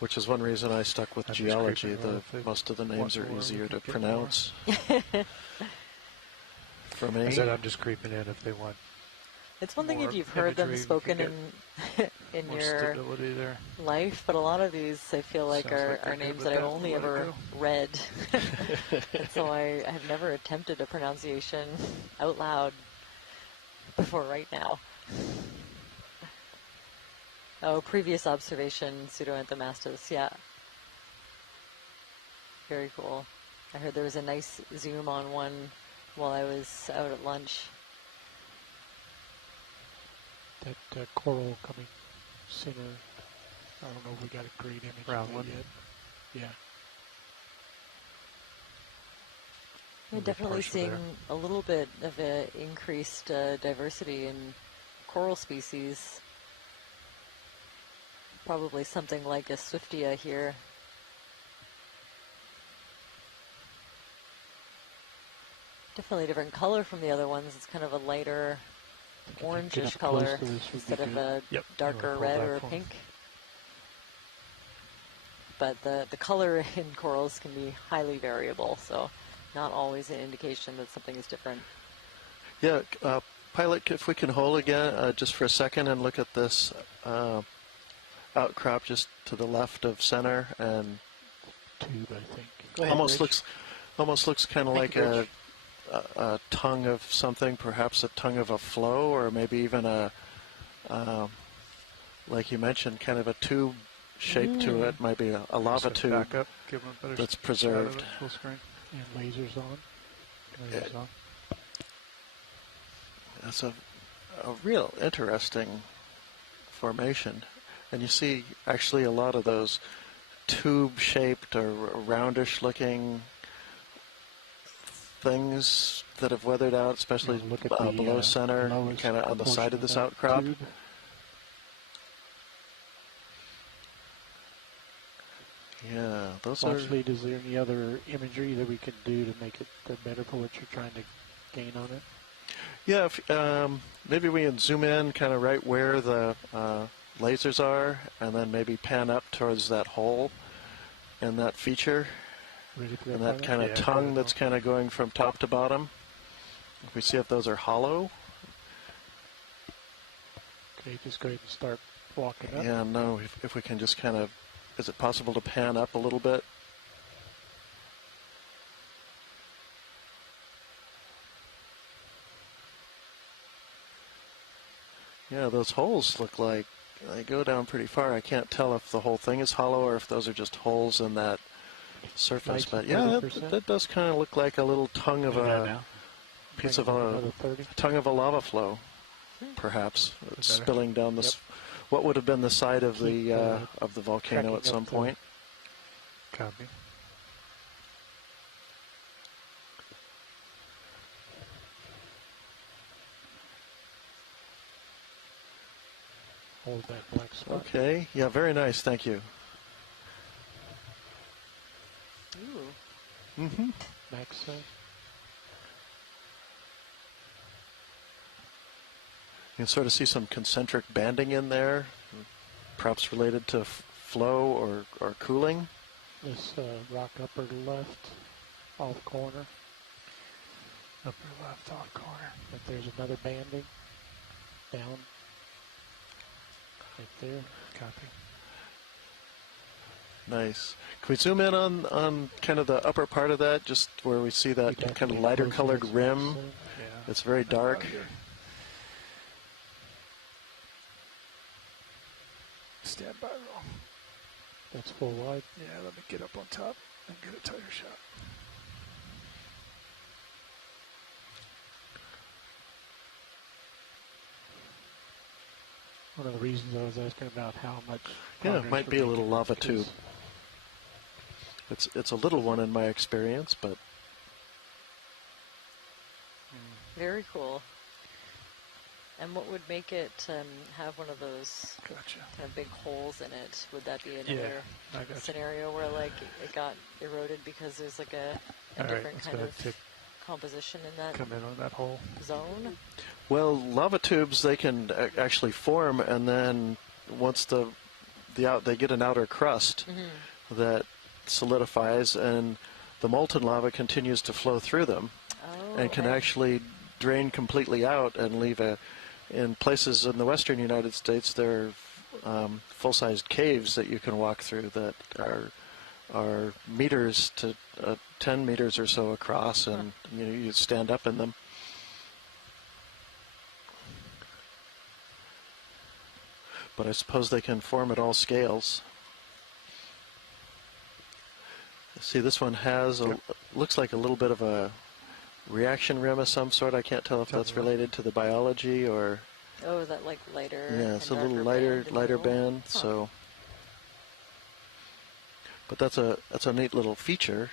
which is one reason I stuck with geology. Most of the names are easier to pronounce. For me, I said I'm just creeping in if they want. It's one thing if more you've heard them imagery, we spoken can in more your stability there. life, but a lot of these I feel like Sounds are, like they're are good names with that I've that. only Let it ever go. read. And so I have never attempted a pronunciation out loud before right now. Oh, previous observation, pseudoanthomastus, yeah. Very cool. I heard there was a nice zoom on one while I was out at lunch. That coral coming center. I don't know if we got a great image Round of one. it yet. Yeah. We're definitely seeing a little bit of an increased diversity in coral species. Probably something like a Swiftia here. Definitely a different color from the other ones. It's kind of a lighter orangish color instead of a darker red or a pink. But the color in corals can be highly variable, so not always an indication that something is different. Yeah, Pilot, if we can hold again just for a second and look at this outcrop just to the left of center, and tube, I think. Go ahead, almost Rich. looks kind of like a tongue of something, perhaps a tongue of a flow, or maybe even a like you mentioned, kind of a tube shape to it. Might be a lava tube Back up, give them a better that's shot of preserved. it, full screen. And lasers on. Lasers on. That's a real interesting formation. And you see actually a lot of those tube-shaped or roundish looking things that have weathered out, especially Look at the, below center, kind of on the side of this outcrop. Tube. Yeah, those Watch are... lead, is there any other imagery that we can do to make it better for what you're trying to gain on it? Yeah, if, maybe we can zoom in kind of right where the lasers are, and then maybe pan up towards that hole in that feature. Ready for And that kind of tongue that's kind of going from top to bottom. If we see if those are hollow. Okay, just go ahead and start walking up. Yeah, no, if we can just kind of, is it possible to pan up a little bit? Yeah, those holes look like they go down pretty far. I can't tell if the whole thing is hollow or if those are just holes in that surface. But yeah, that does kind of look like a little tongue of a piece of a tongue of a lava flow, perhaps spilling down this. What would have been the side of the volcano at some point. Copy. Hold that black spot. Okay, yeah, very nice, thank you. Ooh. Mm-hmm. Max. You can sort of see some concentric banding in there, perhaps related to flow or cooling. This rock upper left, off corner. Upper left, off corner. But there's another banding down. Right there. Copy. Nice. Can we zoom in on kind of the upper part of that, just where we see that kind of lighter colored rim? Yeah. It's very dark. Stand by roll. That's full wide. Yeah, let me get up on top and get a tighter shot. One of the reasons I was asking about how much. Yeah, it might be a little lava tube. It's a little one in my experience, but Very cool. And what would make it have one of those kind of big holes in it? Would that be another scenario where like it got eroded because there's like a different kind of composition in that come in on that hole zone? well, lava tubes, they can actually form, and then once they get an outer crust that solidifies, and the molten lava continues to flow through them, and can actually drain completely out and leave in places in the western United States, there are full-sized caves that you can walk through that are meters to 10 meters or so across, and you stand up in them. But I suppose they can form at all scales. See, this one has looks like a little bit of a reaction rim of some sort. I can't tell if that's related to the biology or. Oh, that like lighter. Yeah, it's a little lighter band. So, but that's a neat little feature.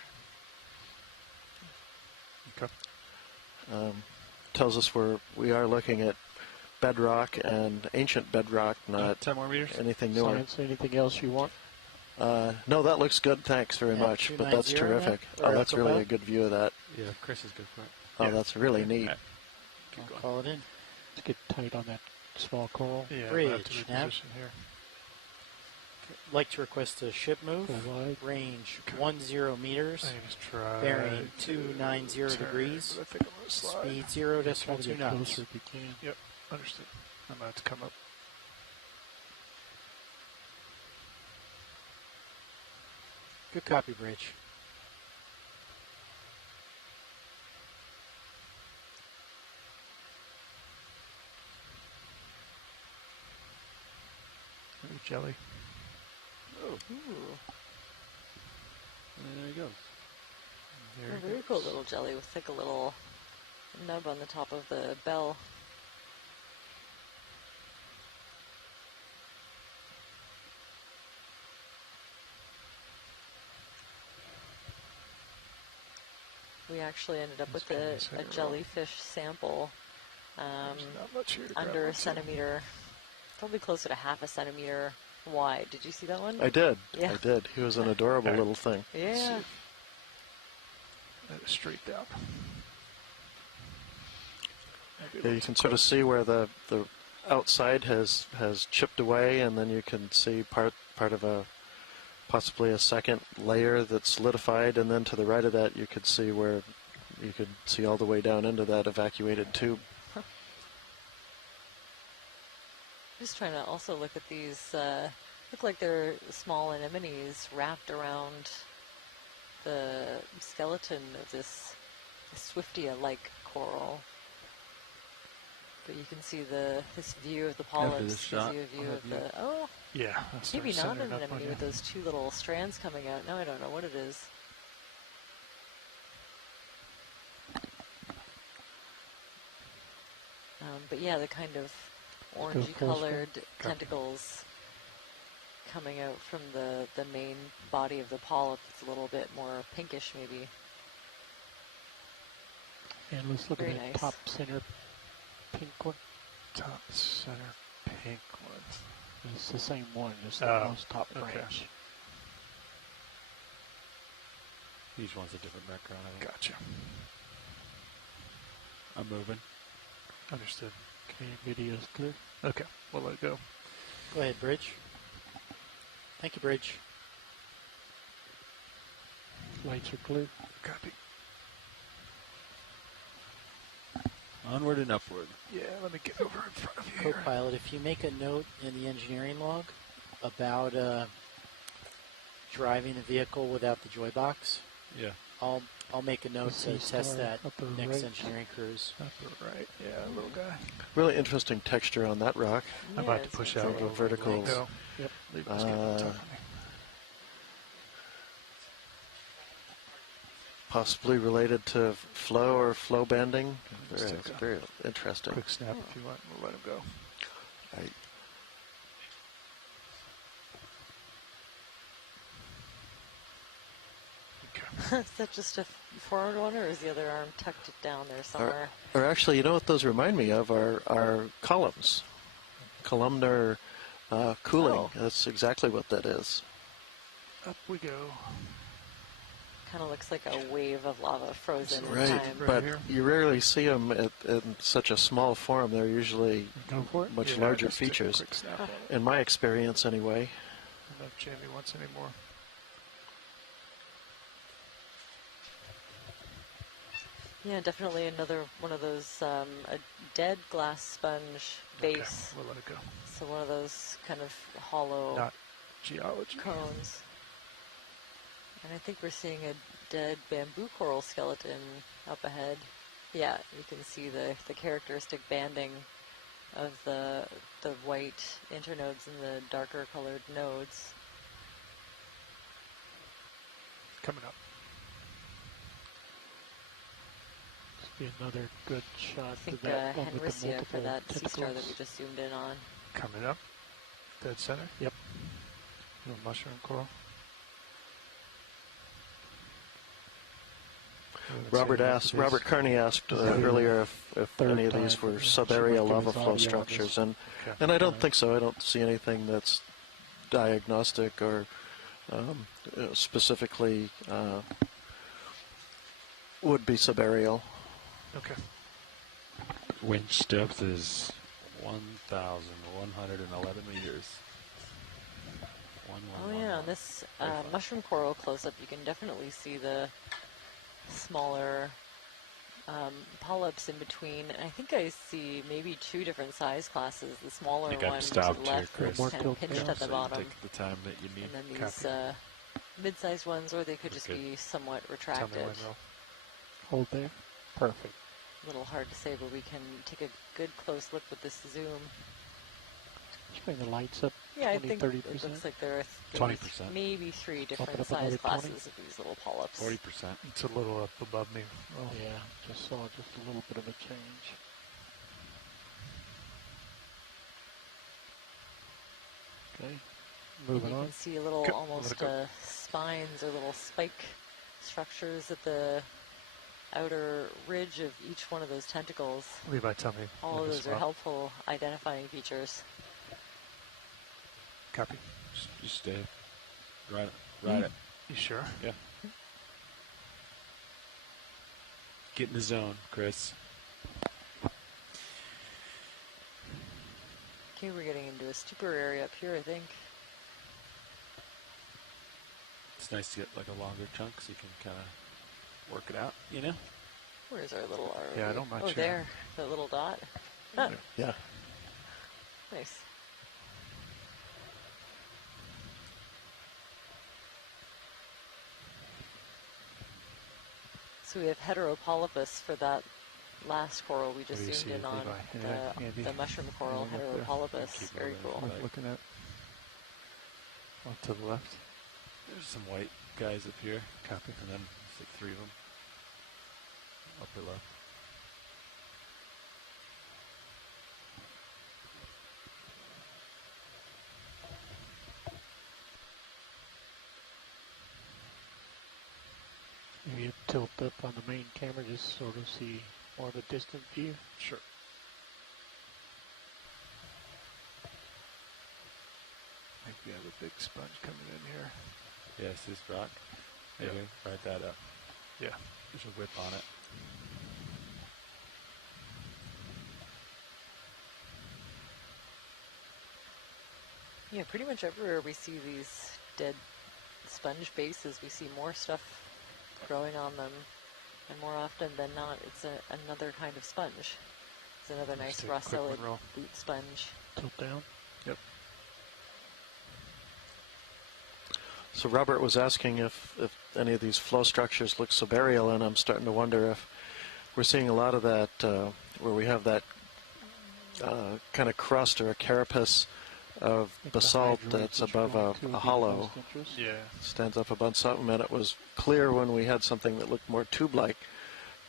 Okay. Tells us we are looking at bedrock and ancient bedrock, not 10 more meters. Anything newer. Science, anything else you want? No, that looks good. Thanks very much. But that's terrific. Oh, that's really a good view of that. Yeah, Chris is good for it. Oh, that's really neat. I'll call it in. Let's get tight on that small coral. Yeah, Bridge. Nav. Here. Like to request a ship move. Range 10 meters. Bearing 290 degrees. Speed 0.2 knots. Yep, understood. I'm about to come up. Good copy, Bridge. Jelly. Oh, there you go. Very cool little jelly with like a little nub on the top of the bell. We actually ended up with a jellyfish sample under a centimeter, probably closer to half a centimeter wide. Did you see that one? I did. Yeah. I did. He was an adorable little thing. Yeah. Straight down. Yeah, you can sort of see where the outside has chipped away, and then you can see part of a possibly a second layer that's solidified, and then to the right of that you could see where you could see all the way down into that evacuated tube. Just trying to also look at these, look like they're small anemones wrapped around the skeleton of this Swiftia-like coral. But you can see this view of the polyps, gives you a view of the, oh, yeah, maybe not an anemone with those two little strands coming out. Now I don't know what it is. But yeah, the kind of orangey colored tentacles coming out from the main body of the polyp. It's a little bit more pinkish maybe. And let's look Very at the nice. top center pink one. Top center pink ones. It's the same one, it's the most top branch. Each one's a different background, I think. Gotcha. I'm moving. Understood. Okay, video's clear. Okay, we'll let it go. Go ahead, Bridge. Thank you, Bridge. Lights are clear. Copy. Onward and upward. Yeah, let me get over in front of you here. Co-pilot, if you make a note in the engineering log about driving the vehicle without the joy box, yeah, I'll make a note to test that next engineering cruise. Upper right, yeah, little guy. Really interesting texture on that rock. I'm about to push out a little vertical. Yep. Leave this guy talking to me. Possibly related to flow or flow banding. Just Very, take a very interesting. Quick snap if you want. We'll let him go. Is that just a forward one, or is the other arm tucked down there somewhere? Or actually, you know what those remind me of are columns. Columnar cooling. Oh. That's exactly what that is. Up we go. Kind of looks like a wave of lava frozen in Right, time. but you rarely see them in such a small form. They're usually much larger just take a features. quick snap on it. In my experience, anyway. I don't know if Jamie wants any more. Yeah, definitely another one of those, a dead glass sponge base. Okay, we'll let it go. So one of those kind of hollow Not geology. cones. And I think we're seeing a dead bamboo coral skeleton up ahead. Yeah, you can see the characteristic banding of the white internodes and the darker colored nodes. Coming up. Be another good shot I think of that one with the Henricia for multiple that sea star that tentacles. we just zoomed in on. Coming up. Dead center. Yep. Little mushroom coral. Robert Carney asked earlier if any of these were sub-area lava flow structures, and I don't think so. I don't see anything that's diagnostic or specifically would be subaerial. Okay. Winch depth is 1,111 meters. Oh yeah, on this mushroom coral close-up, you can definitely see the smaller polyps in between. And I think I see maybe two different size classes. The smaller I think one I've to stopped the left here, is Chris. kind of pinched at the So bottom. Take the time that you need. And then these mid-sized ones, or they could just be somewhat retracted. Hold there. Perfect. A little hard to say, but we can take a good close look with this zoom. Just bring the lights up. Yeah, 20, I think 30%. it looks like there are 20%. maybe three Bump it different up size another 20. classes of these little polyps. 40%. It's a little up above me. Oh yeah, just saw just a little bit of a change. Okay, And moving you on. can see little almost spines or little spike structures at the outer ridge of each one of those tentacles. Levi, tell me. All of those are helpful identifying features. Copy. Just stay. Ride it. You sure? Yeah. Get in the zone, Chris. Okay, we're getting into a stupor area up here, I think. It's nice to get like a longer chunk so you can kind of work it out, you know? Where's our little ROV? Yeah, I don't mind Oh, sharing. there. The little dot. Ah, Yeah. nice. So we have heteropolypus for that last coral we just What do you zoomed see, in on. Levi? The mushroom coral, Anything up there? heteropolypus. Very cool. Worth looking at. Off to the left. There's some white guys up here. Copy. And then there's like 3 of them. Upper left. Maybe tilt up on the main camera, just sort of see more of a distant view. Sure. I think we have a big sponge coming in here. Yes, this rock. Yeah. Maybe right that up. Yeah. There's a whip on it. Yeah, pretty much everywhere we see these dead sponge bases, we see more stuff growing on them. And more often than not, it's another kind of sponge. It's another nice take a quick rosellid one roll. boot sponge. Tilt down. Yep. So Robert was asking if any of these flow structures look subaerial, and I'm starting to wonder if we're seeing a lot of that where we have that kind of crust or a carapace of basalt that's above a hollow. Yeah. Stands up above something, and it was clear when we had something that looked more tube-like,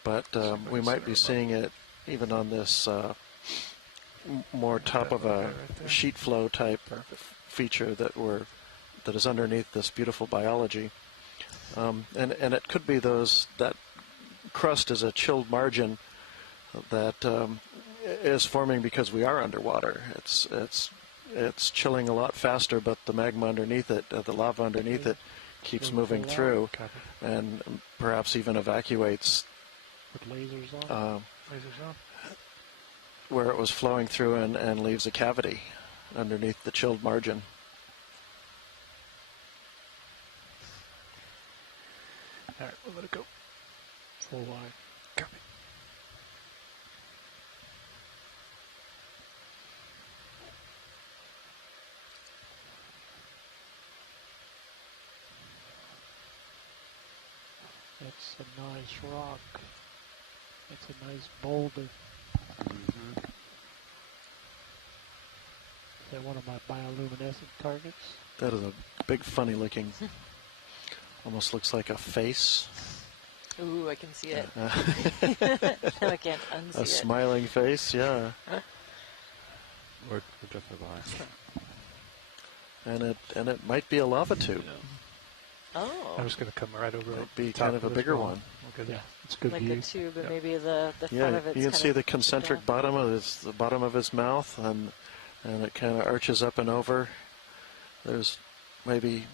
but we might be seeing it even on this more top of a sheet flow type feature that is underneath this beautiful biology, and it could be that crust is a chilled margin that is forming because we are underwater. It's chilling a lot faster, but the magma underneath it, the lava underneath it, keeps moving through, and perhaps even evacuates. With lasers on. Lasers on. Where it was flowing through and leaves a cavity underneath the chilled margin. All right, we'll let it go. Full wide. Copy. That's a nice rock. It's a nice boulder. Mm-hmm. Is that one of my bioluminescent targets? That is a big, funny looking, almost looks like a face. Ooh, I can see it. Now I can't unsee it. A smiling face, yeah. We're definitely behind. And it might be a lava tube. Oh. I was going to come right over. Might be kind of a bigger one. Yeah, it's a good like view. a tube, but maybe the front Yeah, of it's you can see the kind concentric of bottom of his mouth, and it kind of arches up and over. There's maybe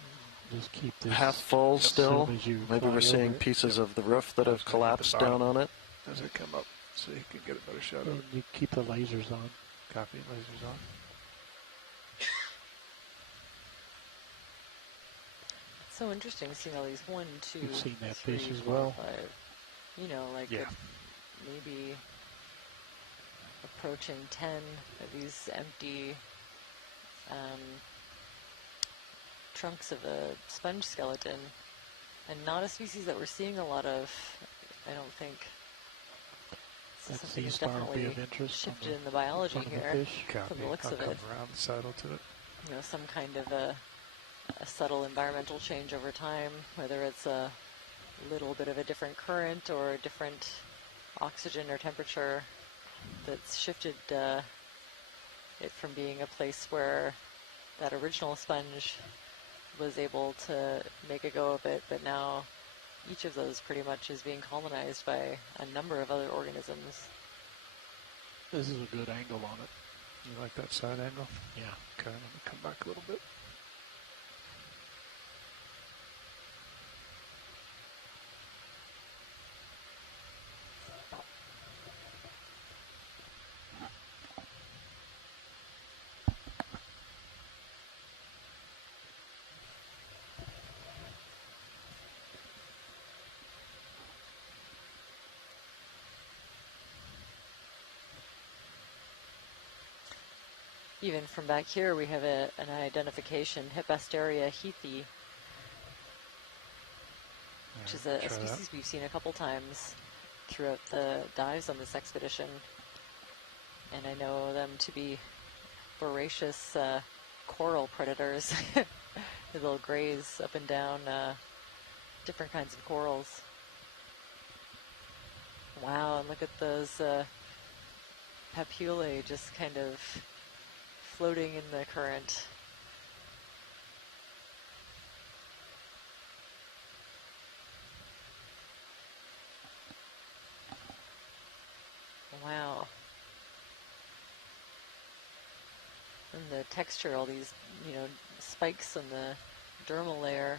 Just keep this half full still. as you Maybe fly we're seeing over it. pieces of the roof that have collapsed down on it. As it come up, so you can get a better shot of And it. you keep the lasers on. Copy. Lasers on. so interesting seeing all these 1, 2, You've seen that 3, fish as 4, well. 5. You know, like Yeah. maybe approaching 10 of these empty trunks of a sponge skeleton, and not a species that we're seeing a lot of, I don't think. So That something sea has star will be definitely of interest on shifted the in the biology front of the here fish. from Copy. the looks I'll of come it. around the saddle to it. You know, some kind of a subtle environmental change over time, whether it's a little bit of a different current or a different oxygen or temperature that's shifted it from being a place where that original sponge was able to make a go of it, but now each of those pretty much is being colonized by a number of other organisms. This is a good angle on it. You like that side angle? Yeah. Okay, let me come back a little bit. even from back here, we have an identification, Hippasteria heathi, which is a species we've seen a couple times throughout the dives on this expedition. And I know them to be voracious coral predators. They will graze up and down different kinds of corals. Wow, and look at those papillae just kind of floating in the current. Wow. And the texture, all these, spikes in the dermal layer.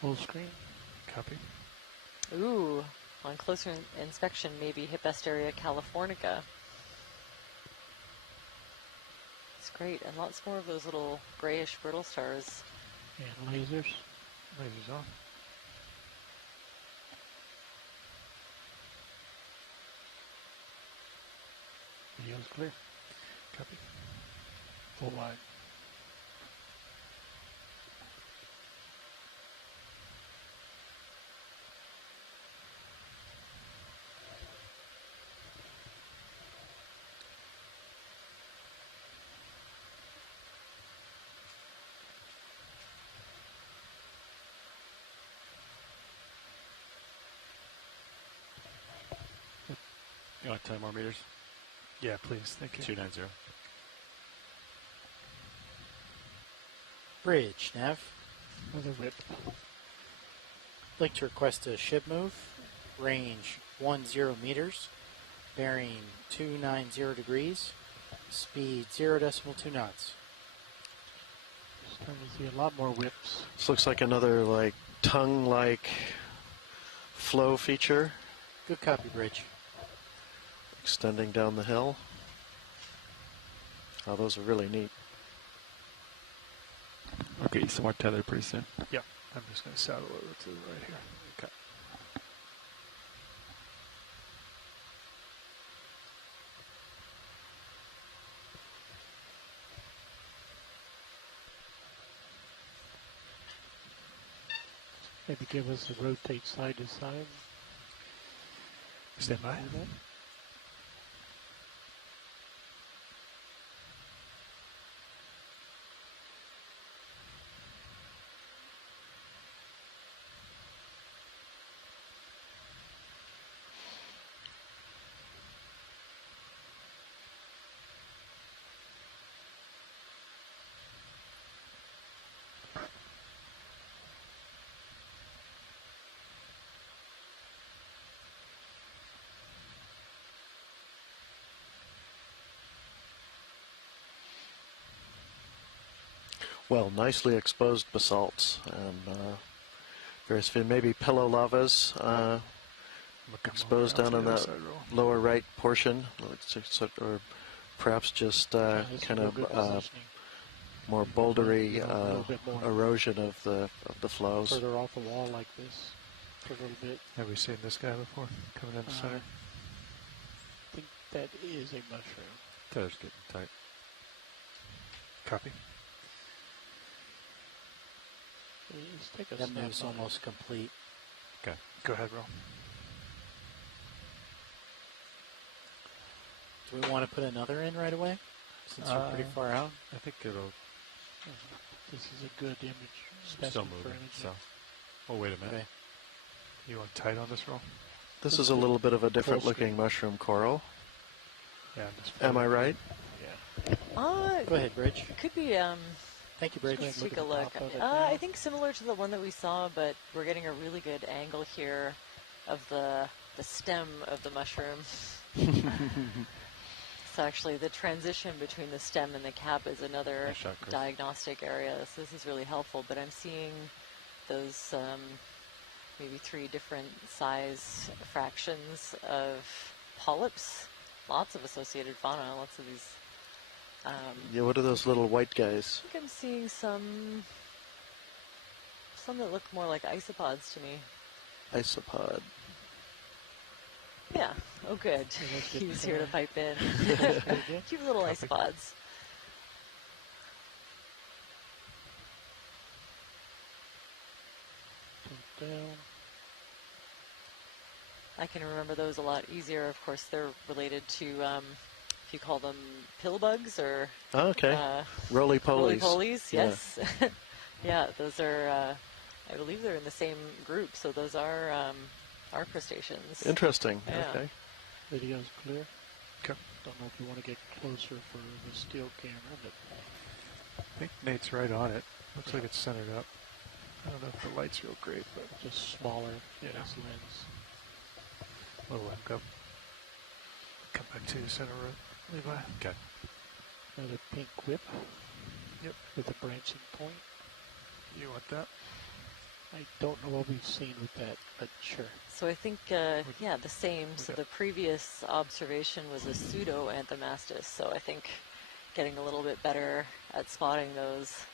Full screen. Copy. Ooh, on closer inspection, maybe Hippasteria californica. It's great, and lots more of those little grayish brittle stars. And lasers. Lasers on. Video's clear. Copy. Full wide. You want 10 more meters? Yeah, please. Thank you. 290. Bridge, Nav. Another whip. Like to request a ship move. Range 10 meters. Bearing 290 degrees. Speed 0.2 knots. Starting to see a lot more whips. This looks like another like tongue-like flow feature. Good copy, Bridge. Extending down the hill. Oh, those are really neat. Okay, so more tether pretty soon. Yep. I'm just going to saddle over to the right here. Okay. Maybe give us a rotate side to side. Stand by. Well, nicely exposed basalts and various maybe pillow lavas exposed down in that lower right portion, or perhaps just kind of more bouldery erosion of the flows. Further off the wall like this for a little bit. Have we seen this guy before? Coming in the center? I think that is a mushroom. Tether's getting tight. Copy. Just take a That snap move's on it. almost complete. Okay. Go ahead, Roll. Do we want to put another in right away? Since we're pretty far out? I think it'll This is a good image. still specimen for moving. imaging. So, oh wait a minute. Okay. You want tight on this roll? This is a little bit of a different looking mushroom coral. Yeah. Am I right? Yeah. Go ahead, Bridge. It could be, Thank you, Bridge. let's take a look. I think similar to the one that we saw, but we're getting a really good angle here of the stem of the mushroom. So actually the transition between the stem and the cap is another Nice shot, Chris. diagnostic area. So this is really helpful, but I'm seeing those maybe 3 different size fractions of polyps. Lots of associated fauna, lots of these. Yeah, what are those little white guys? I think I'm seeing some that look more like isopods to me. Isopod. Yeah, Oh, good. He's here to pipe in. Cute little ice pods. Down. I can remember those a lot easier. Of course, they're related to, if you call them pill bugs or... Okay. Roly-polies. Roly-polies, Yeah. yes. Yeah, those are, I believe they're in the same group, so those are crustaceans. Interesting. Yeah. Okay. Video's clear. Okay. Don't know if you want to get closer for the still camera, but I think Nate's right on it. Looks like it's centered up. I don't know if the light's real great, but just smaller yeah. as lens. We'll let him go. Come back to center road, Levi. Okay. Another pink whip. Yep. With a branching point. You want that? I don't know what we've seen with that, but sure. So I think, yeah, the same. So the previous observation was a pseudo-anthomastus. So I think getting a little bit better at spotting those,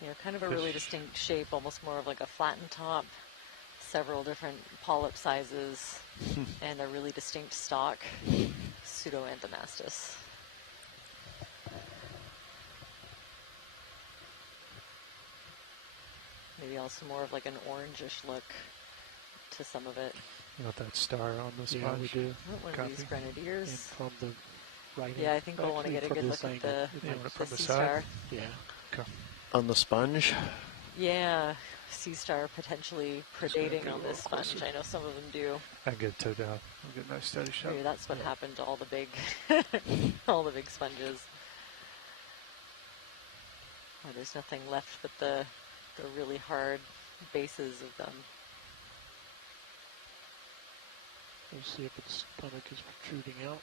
you know, kind of a really distinct shape, almost more of like a flattened top, several different polyp sizes, and a really distinct stalk, pseudo-anthomastus. Maybe also more of like an orangish look to some of it. You want that star on the sponge? Yeah, we do. One of these grenadiers. And from the right. Yeah, I think we'll want to get a good look at the sea star. Yeah. Okay. On the sponge? Yeah, sea star potentially predating on this sponge. I know some of them do. I can get it toe down. I'll get a nice steady shot. Maybe that's what happened to all the big, all the big sponges. Oh, there's nothing left but the really hard bases of them. We'll see if its stomach is protruding out.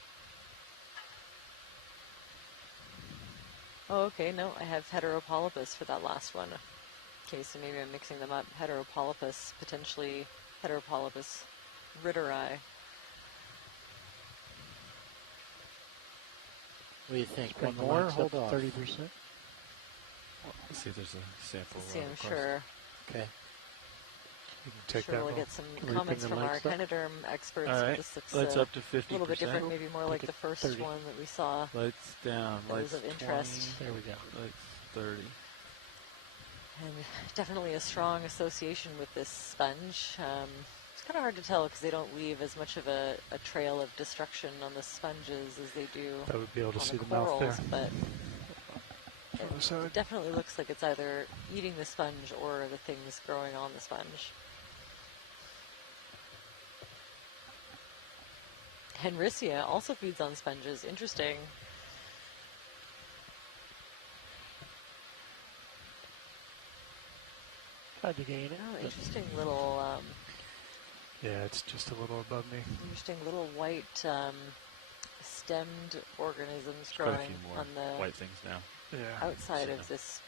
Oh, okay, no, I have Heteropolypus for that last one. Okay, so maybe I'm mixing them up. Heteropolypus, potentially Heteropolypus ritteri. What do you think? Spring One more? lights Hold up off. 30%. Let's see if there's a sample. See, I'm sure. Okay. You can take Sure, that we'll one. get some comments from our echinoderm experts. All right, This looks lights up to 50%. a little bit different, maybe more like the first 30. one that we saw. Lights down. That Lights was of interest. 20, There we go. Lights 30. And definitely a strong association with this sponge. It's kind of hard to tell because they don't leave as much of a trail of destruction on the sponges as they do I would be able to on see the the mouth corals, there. but From the side. it definitely looks like it's either eating the sponge or the things growing on the sponge. Henricea also feeds on sponges. Interesting. Tried to gain it. Oh, interesting little, Yeah, it's just a little above me. interesting little white stemmed organisms Quite a growing few more on the white things now. Yeah. outside of this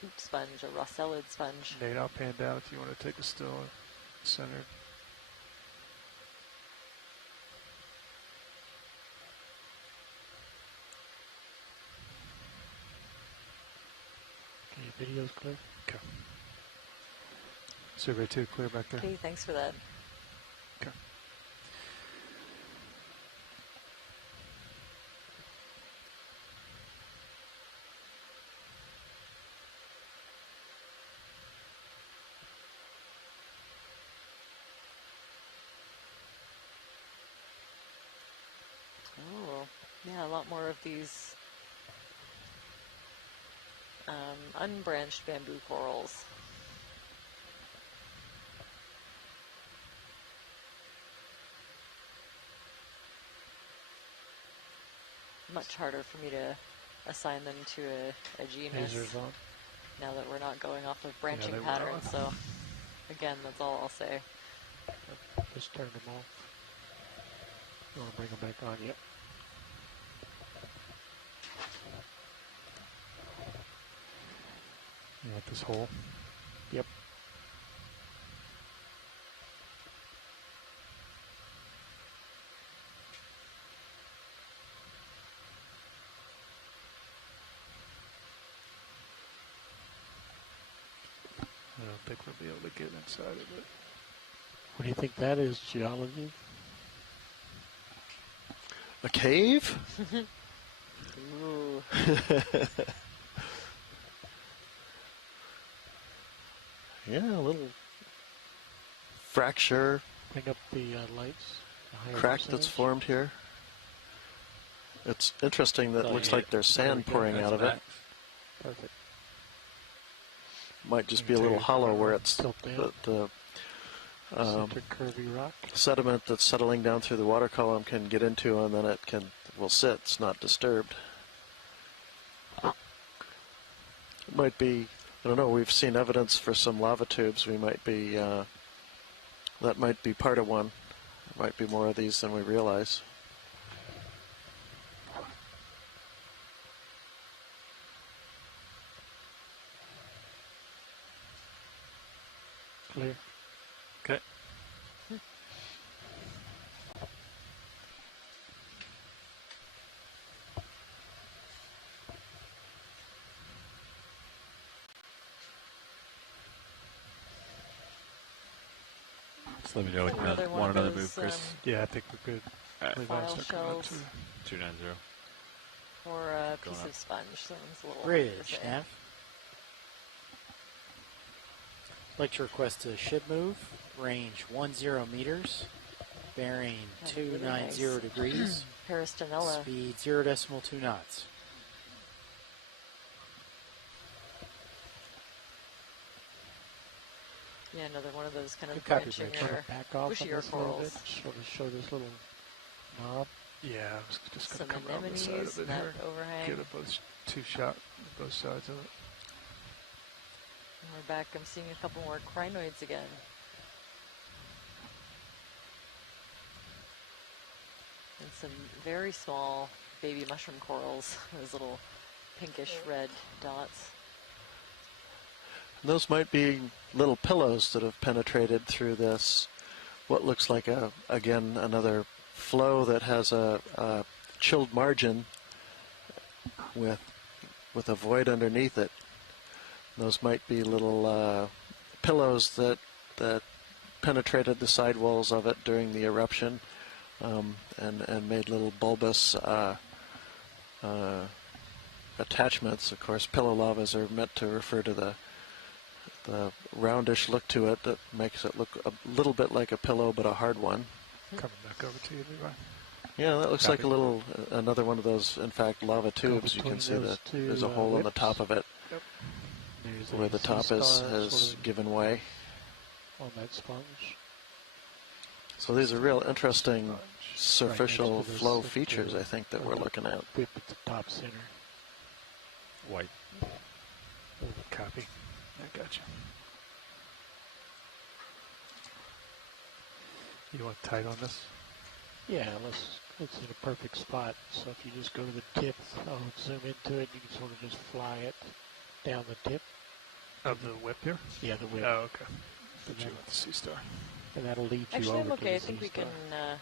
boot sponge, a rosellid sponge. Nate, I'll pan down if you want to take a still centered. Okay, video's clear. Okay. Survey 2, clear back there. Okay, thanks for that. Okay. Oh, yeah, a lot more of these unbranched bamboo corals. Much harder for me to assign them to a genus Lasers on. now that we're not going off of branching they were patterns. on. So, again, that's all I'll say. Just turn them off. You want to bring them back on? Yep. You want this hole? Yep. I don't think we'll be able to get inside of it. What do you think that is, geology? A cave? Ooh. Yeah, a little fracture. Bring up the lights. The higher Crack that's percentage. formed here. It's interesting that it looks yeah. like there's There we sand go. pouring That's out of it. max. Perfect. Might just be a little hollow where it's Tilt down. the Center curvy rock. sediment that's settling down through the water column can get into, and then it will sit. It's not disturbed. It might be, I don't know, we've seen evidence for some lava tubes. We might be, that might be part of one. There might be more of these than we realize. Clear. Okay. Just let me know if you Another one want of another those, move, Chris. Yeah, I think we're good. Alright. Leave file on stuck on shells. 290. Or a Going piece up. of sponge. That one's a little Bridge, hard to say. Nav. Like to request a ship move, range 10 meters, bearing That'd be really 290 nice. degrees, Peristanella. speed 0.2 knots. Yeah, another one of those kind of Good copy, branching Rich. or Back off on bushier this a little corals. bit. Sort of show this little knob. Yeah, I was just Some going to come around the side anemones of it and that here. overhang. Get a both two-shot both sides of it. And we're back. I'm seeing a couple more crinoids again. And some very small baby mushroom corals. Those little pinkish red dots. Those might be little pillows that have penetrated through this, what looks like again, another flow that has a chilled margin with a void underneath it. Those might be little pillows that penetrated the sidewalls of it during the eruption and made little bulbous attachments. Of course, pillow lavas are meant to refer to the roundish look to it that makes it look a little bit like a pillow, but a hard one. Coming back over to you, Levi. Yeah, that looks Copy. like a little, another one of those, in fact, lava tubes. You can see that there's a hole in the top of it There's where a the top sea has star sort given way. of on that sponge. So these are real interesting superficial next to this flow little features, I think, that we're looking at. Whip at the top center. White. Copy. I got you. You want tight on this? Yeah, it's in a perfect spot. So if you just go to the tip, I'll zoom into it. You can sort of just fly it down the tip. Of the whip here? Yeah, the whip. Oh, okay. And, Put you at the sea star. and that'll lead you Actually, over I'm okay. to I the think we sea star. can.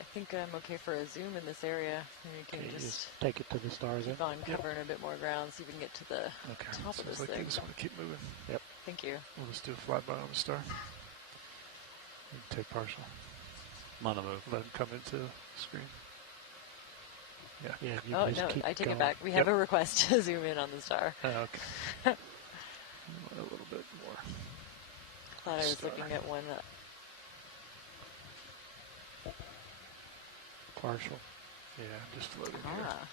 I think I'm okay for a zoom in this area. And we can Okay, just take it to the stars. keep on covering a bit more ground, see if we can get to the Okay. top of Sounds this like thing. you just want to keep moving. Yep. Thank you. We'll just do a flyby on the star. And take partial. I'm on the move. Let him come into the screen. Yeah. Yeah, you Oh can just no, keep I take going. it back. We have a request to zoom in on the star. Okay. A little bit more. Thought I was Star. looking at one. Partial. Yeah, just floating here. Ah.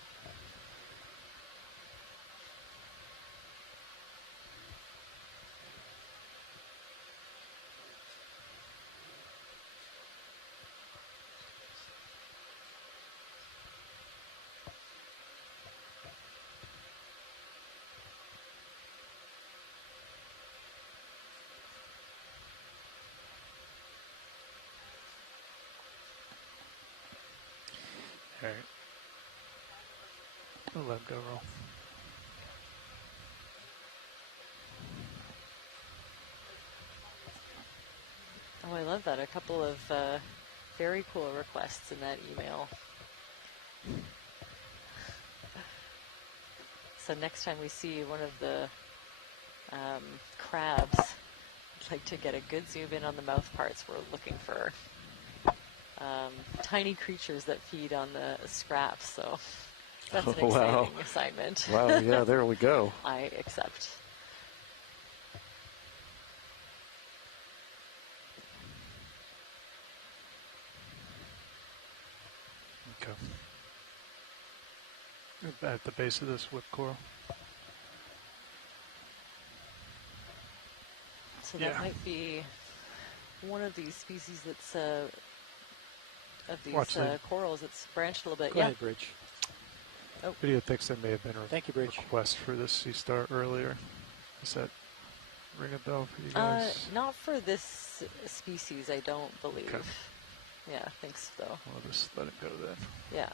All right. I'll let him go roll. Oh, I love that. A couple of very cool requests in that email. So next time we see one of the crabs, I'd like to get a good zoom in on the mouth parts. We're looking for tiny creatures that feed on the scraps. So that's an Wow. exciting assignment. Wow, yeah, there we go. I accept. Okay. At the base of this whip coral. So that might be one of these species that's of these corals that's branched a little bit. Go ahead, Bridge. Oh. Video thinks there may have been a Thank you, Bridge. request for this sea star earlier. Does that ring a bell for you guys? Not for this species, I don't believe. Okay. Yeah, thanks though. I'll just let it go then. Yeah.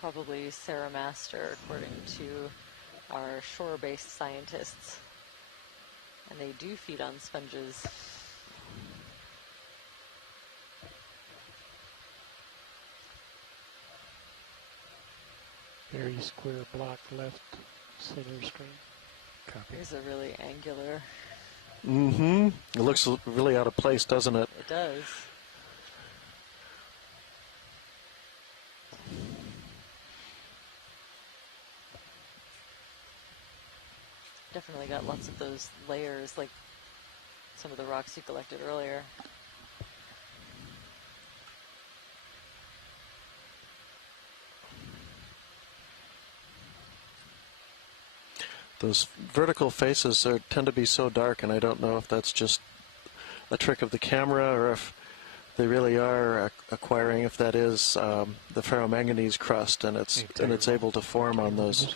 Probably Sarah Master, according to our shore-based scientists. And they do feed on sponges. Very square block left center stream. Copy. Here's a really angular. Mm-hmm. It looks really out of place, doesn't it? It does. Definitely got lots of those layers, like some of the rocks you collected earlier. Those vertical faces tend to be so dark, and I don't know if that's just a trick of the camera or if they really are acquiring, if that is the ferromanganese crust, and it's able to form on those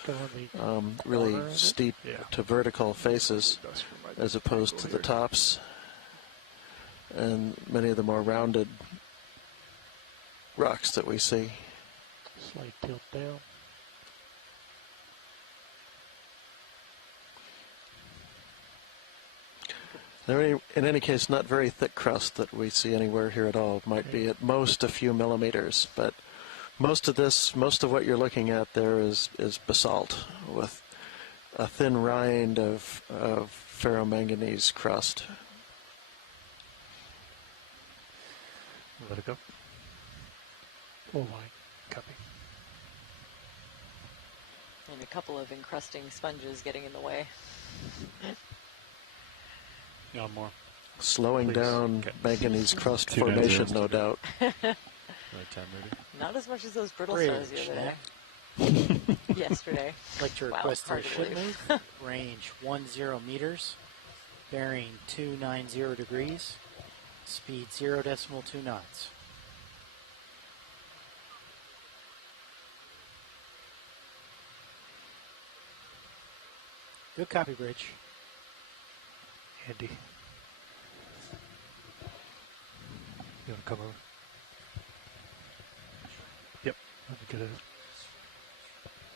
really steep to vertical faces, as opposed to the tops and many of the more rounded rocks that we see. Slight tilt down. They're in any case not very thick crust that we see anywhere here at all. It might be at most a few millimeters, but most of what you're looking at there is basalt with a thin rind of ferromanganese crust. Let it go. Full line. Copy. And a couple of encrusting sponges getting in the way. Yeah, more. Slowing down manganese crust formation, no doubt. Not as much as those brittle Bridge, stars the other day. Yesterday. I'd like to Wow, request hard a to ship believe. move. Range 10 meters. Bearing 290 degrees. Speed 0.2 knots. Good copy, Bridge. Andy. You want to come over? Yep. Let me get it.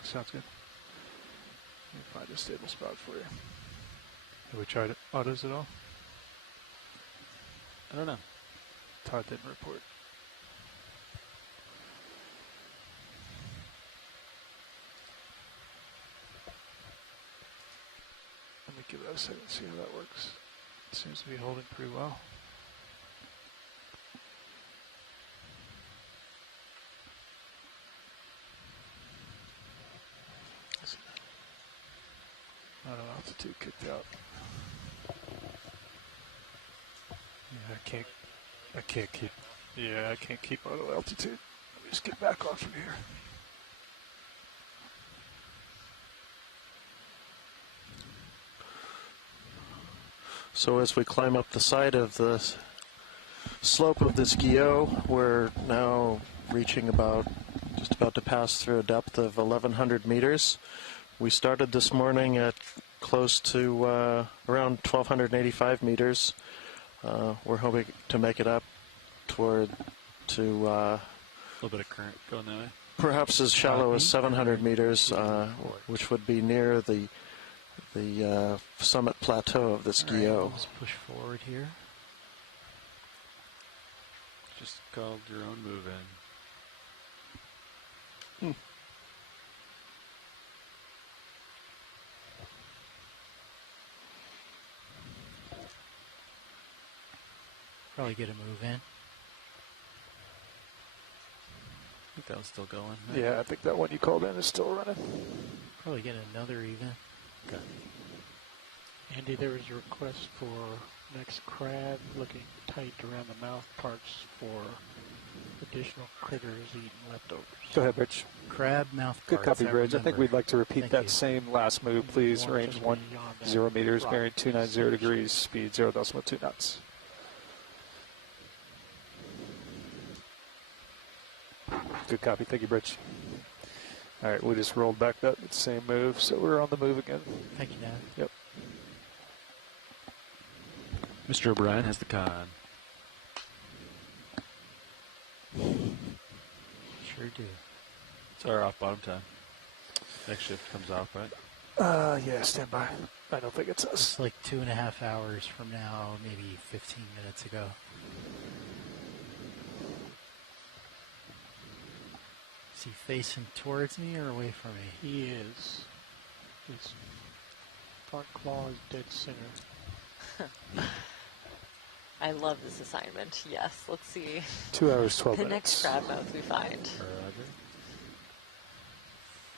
Sounds good. Let me find a stable spot for you. Have we tried it? Autos at all? I don't know. Todd didn't report. Let me give it a second and see how that works. It seems to be holding pretty well. Auto altitude kicked out. Yeah, I can't keep auto altitude. Let me just get back off of here. So as we climb up the side of the slope of this Guyot, we're now reaching just about to pass through a depth of 1,100 meters. We started this morning at close to around 1,285 meters. We're hoping to make it up to a little bit of current going that way. Perhaps as shallow as 700 meters, which would be near the summit plateau of this Guyot. Let's push forward here. Just called your own move in. Probably get a move in. I think that was still going. Right? Yeah, I think that one you called in is still running. Probably get another even. Okay. Andy, there was a request for next crab looking tight around the mouth parts for additional critters eating leftovers. Go ahead, Rich. Crab mouth Good parts. copy, Bridge. I think we'd like to repeat Thank that you. same last move, please. Range 10 meters, bearing 290 degrees, speed 0.2 knots. Good copy. Thank you, Bridge. All right, we just rolled back that same move, so we're on the move again. Thank you, Dad. Yep. Mr. O'Brien has the con. Sure do. It's our off bottom time. Next shift comes off, right? Yeah, stand by. I don't think it's us. It's like 2.5 hours from now, maybe 15 minutes ago. Is he facing towards me or away from me? He is. His front claw is dead center. I love this assignment. Yes, let's see. 2 hours, 12 the minutes. next crab mouth we find. Roger.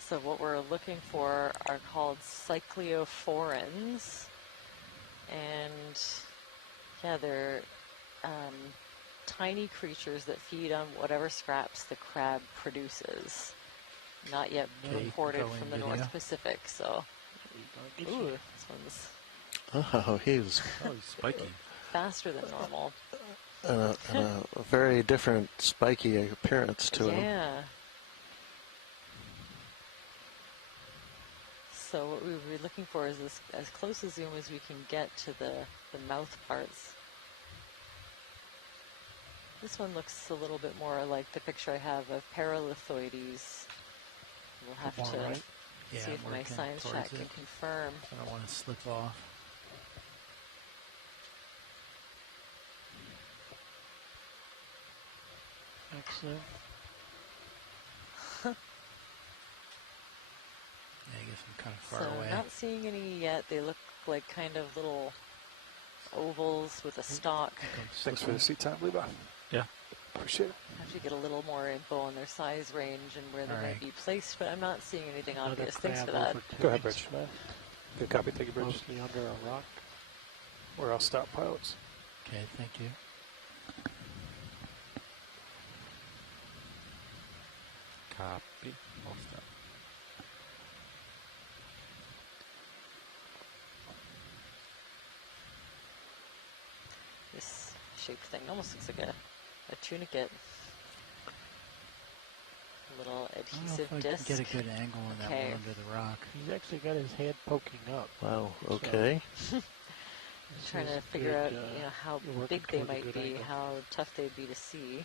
So what we're looking for are called cycleophorans. And yeah, they're tiny creatures that feed on whatever scraps the crab produces. Not yet Okay, reported go in from the video. North Pacific, so. Ooh, this one's Oh, he's spiky. faster than normal. a very different spiky appearance to him. Yeah. So what we were looking for is this as close a zoom as we can get to the mouth parts. This one looks a little bit more like the picture I have of Paralithoides. We'll have More to right? Yeah, see if I'm my working science towards chat can it. confirm. I don't want to slip off. Excellent. Yeah, I guess I'm kind of far So away. not seeing any yet. They look like kind of little ovals with a stalk. Thanks for the seat time, Levi. Yeah. Appreciate it. Have to get a little more info on their size range and where they All might right. be placed, but I'm not seeing anything Another obvious. Thanks for crab that. over 2 Go ahead, inches Bridge. left, Good copy. Thank you, Bridge. mostly under a rock. We're all stop pilots. Okay, thank you. Copy. All stop. This shaped thing almost looks like a tunicate. A little I don't know adhesive if I disc. can get a good angle on that Okay. one under the rock. He's actually got his head poking up. Wow, okay. Trying This to is figure good, out, how you're working big they towards a might good be, angle. how tough they'd be to see.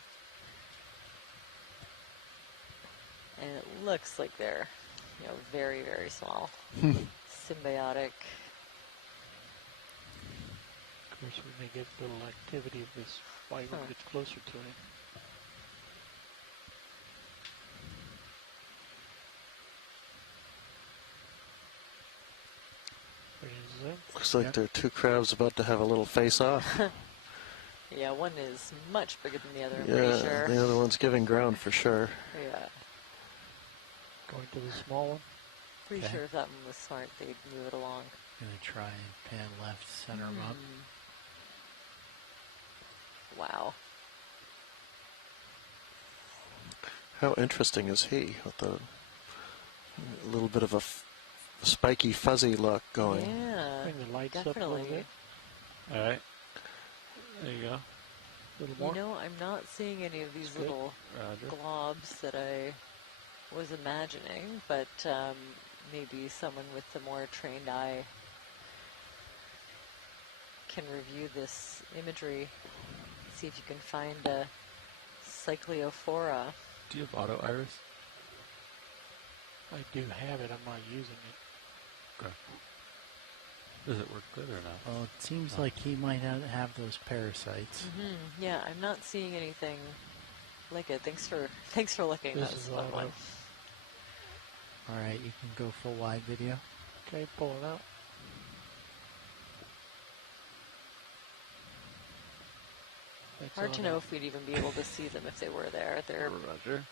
And it looks like they're, very, very small. Symbiotic. Of course, when they get a little activity, if this fiber gets closer to him. Looks like there are two crabs about to have a little face-off. Yeah, one is much bigger than the other, I'm Yeah, pretty sure. the other one's giving ground for sure. Yeah. Going to the small one. Pretty Okay. sure if that one was smart, they'd move it along. Gonna try and pan left, center him up. Wow. How interesting is he with a little bit of a spiky, fuzzy look going? Yeah. Bring the lights up a definitely. little bit. All right. There you go. A little more. I'm not seeing any of these That's good. little Roger. globs that I was imagining, but maybe someone with a more trained eye can review this imagery, see if you can find a cycleophora. Do you have auto iris? I do have it. I'm not using it. Okay. Does it work good or not? Well, it seems like he might have those parasites. Yeah, I'm not seeing anything like it. Thanks for looking. This That's is a fun all one. All right, you can go full wide video. Okay, pull it out. Hard to know if we'd even be able to see them if they were there. They're Roger.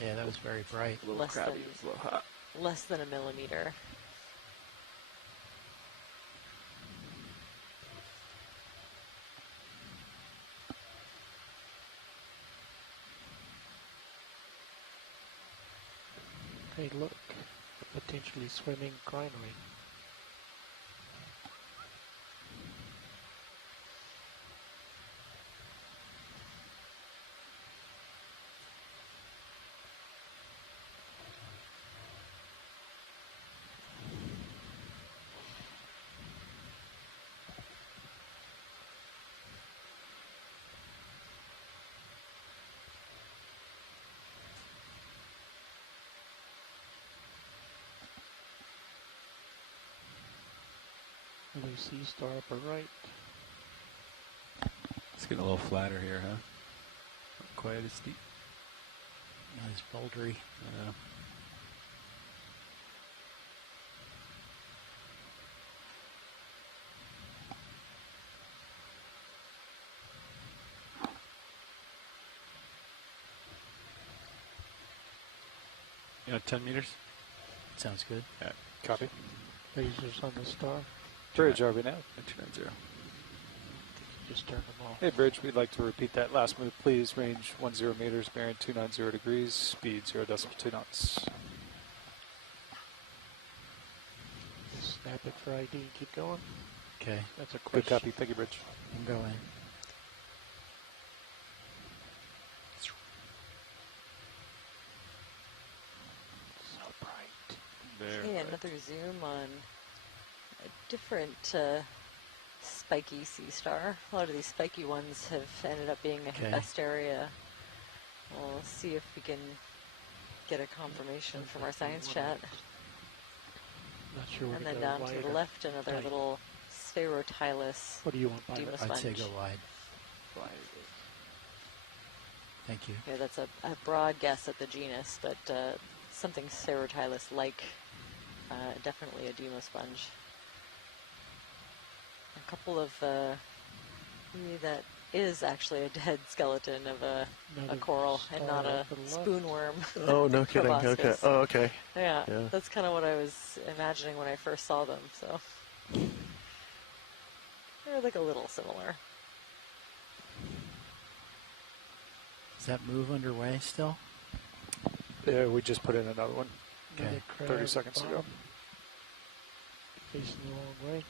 Yeah, that was very bright. A little Less crabby, than- it was a little hot. less than a millimeter. Hey, look, a potentially swimming granary. Blue sea star upper right. It's getting a little flatter here, huh? Not quite as steep. Nice bouldery. Yeah. You know, 10 meters? Sounds good. Yeah. Copy. Lasers on the star. Bridge, are we now? 290. Just turn them off. Hey, Bridge, we'd like to repeat that last move, please. Range 10 meters, bearing 290 degrees, speed 0.2 knots. Just snap it for ID and keep going. Okay. That's a Good question. copy. Thank you, Bridge. I'm going. So bright. There. Okay, another zoom on a different spiky sea star. A lot of these spiky ones have ended up being Okay. a best area. We'll see if we can get a confirmation from our science chat. Not sure where And to then go, down to wide the or left, another tight. little spherotylus What do you want, Pilot? Dema I'd say sponge. go wide. Thank you. Yeah, that's a broad guess at the genus, but something spherotylus-like. Definitely a Dema sponge. A couple of maybe that is actually a dead skeleton of a Another coral and star not a up and left. spoonworm. Oh, no kidding. Okay. Proboscis. Oh, okay. Yeah, Yeah. that's kind of what I was imagining when I first saw them. So they're like a little similar. Is that move underway still? Yeah, we just put in another one. Okay. Another crab 30 seconds ago. bottom. Facing the wrong way.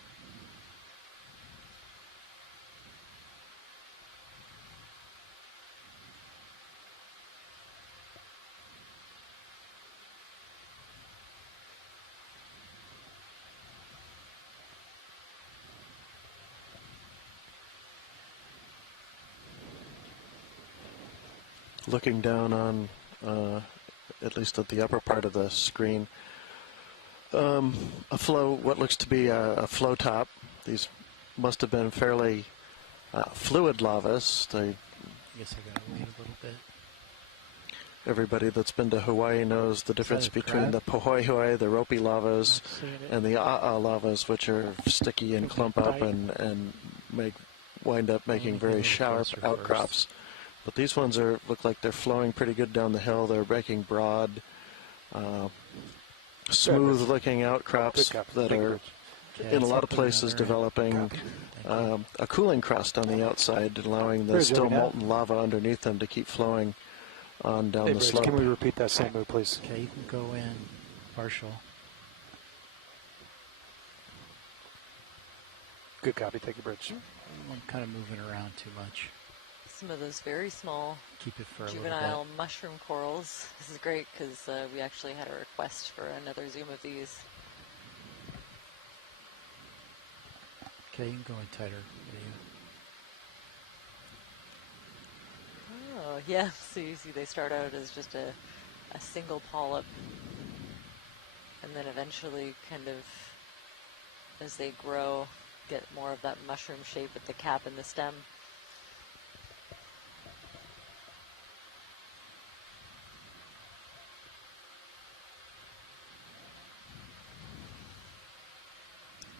Looking down on, at least at the upper part of the screen, a flow, what looks to be a flow top. These must have been fairly fluid lavas. I guess I gotta wait a little bit. Everybody that's been to Hawaii knows the difference a between crab? the pohoihoi, the ropey lavas, Not seeing it. and the a'a lavas, which are sticky and Okay, clump up tight. and wind up making get a very little sharp closer outcrops. But these ones look like they're flowing pretty good down the hill. They're making broad, smooth-looking outcrops Good copy. that Thank you, are, Rich. Okay, in a lot of something places, another- developing Thank you. a cooling crust on the outside, allowing the Bridge, still over now. molten lava underneath them to keep flowing on down Hey, the Bridge, slope. can we repeat that same move, please? Okay, you can go in partial. Good copy. Thank you, Bridge. I'm kind of moving around too much. Some of those very small Keep it for a little juvenile bit. mushroom corals. This is great because we actually had a request for another zoom of these. Okay, you can go in tighter. Oh, yeah. So you see they start out as just a single polyp. And then eventually kind of, as they grow, get more of that mushroom shape with the cap and the stem.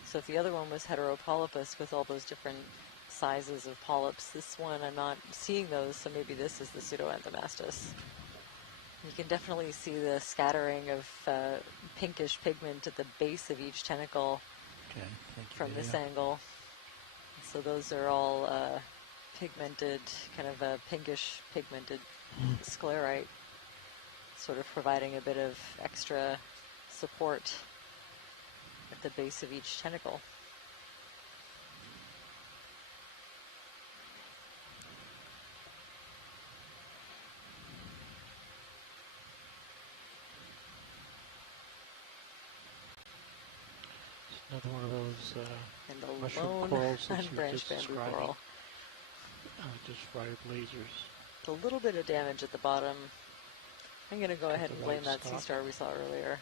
So if the other one was heteropolypus with all those different sizes of polyps. This one, I'm not seeing those, so maybe this is the pseudoanthomastus. You can definitely see the scattering of pinkish pigment at the base of each tentacle from this angle. So those are all pigmented, kind of a pinkish pigmented sclerite, sort of providing a bit of extra support at the base of each tentacle. Another one of those and the mushroom lone corals that you were unbranched just bamboo describing. coral. Just fired lasers. A little bit of damage at the bottom. I'm going to go ahead the and blame white that sea stop. star we saw earlier.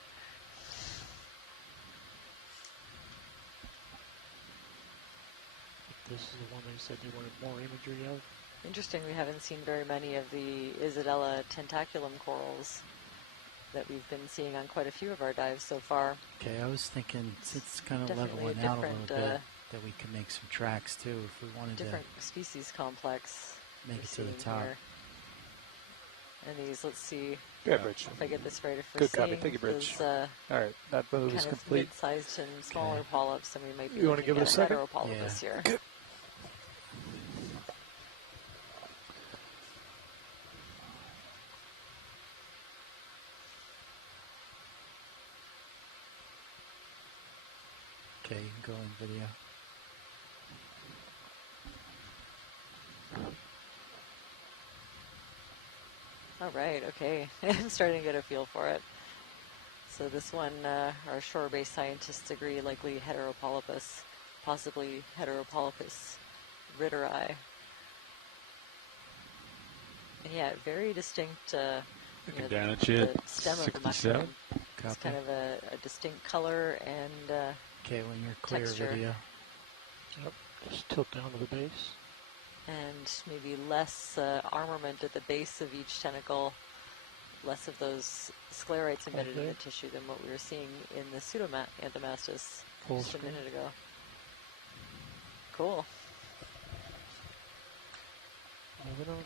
This is the one they said they wanted more imagery of. Interesting, we haven't seen very many of the Isidella tentaculum corals that we've been seeing on quite a few of our dives so far. Okay, I was thinking it's kind of Definitely leveling a out a little different, bit, that we can make some tracks too if we wanted Different species complex. Make we're it to the seeing top. here. And these, let's see Yeah, Bridge. if I get this right. If we're Good copy. seeing Thank you, Bridge. those, All right, that move kind is of complete. mid-sized and smaller polyps, then we might be You wanna looking give it a at second? heteropolypus here. Good. Okay, you can go in video. All right, okay. I'm starting to get a feel for it. So this one, our shore-based scientists agree, likely heteropolypus, possibly heteropolypus ritteri. And yeah, very distinct, Looking down at you the at stem of the 67. mushroom. It's kind of a distinct color and Okay, when you're clear texture. video. Yep, just tilt down to the base. And maybe less armament at the base of each tentacle, less of those sclerites embedded in the Okay. tissue than what we were seeing in the pseudoanthomastus Full just a screen. minute ago. Cool. Moving on.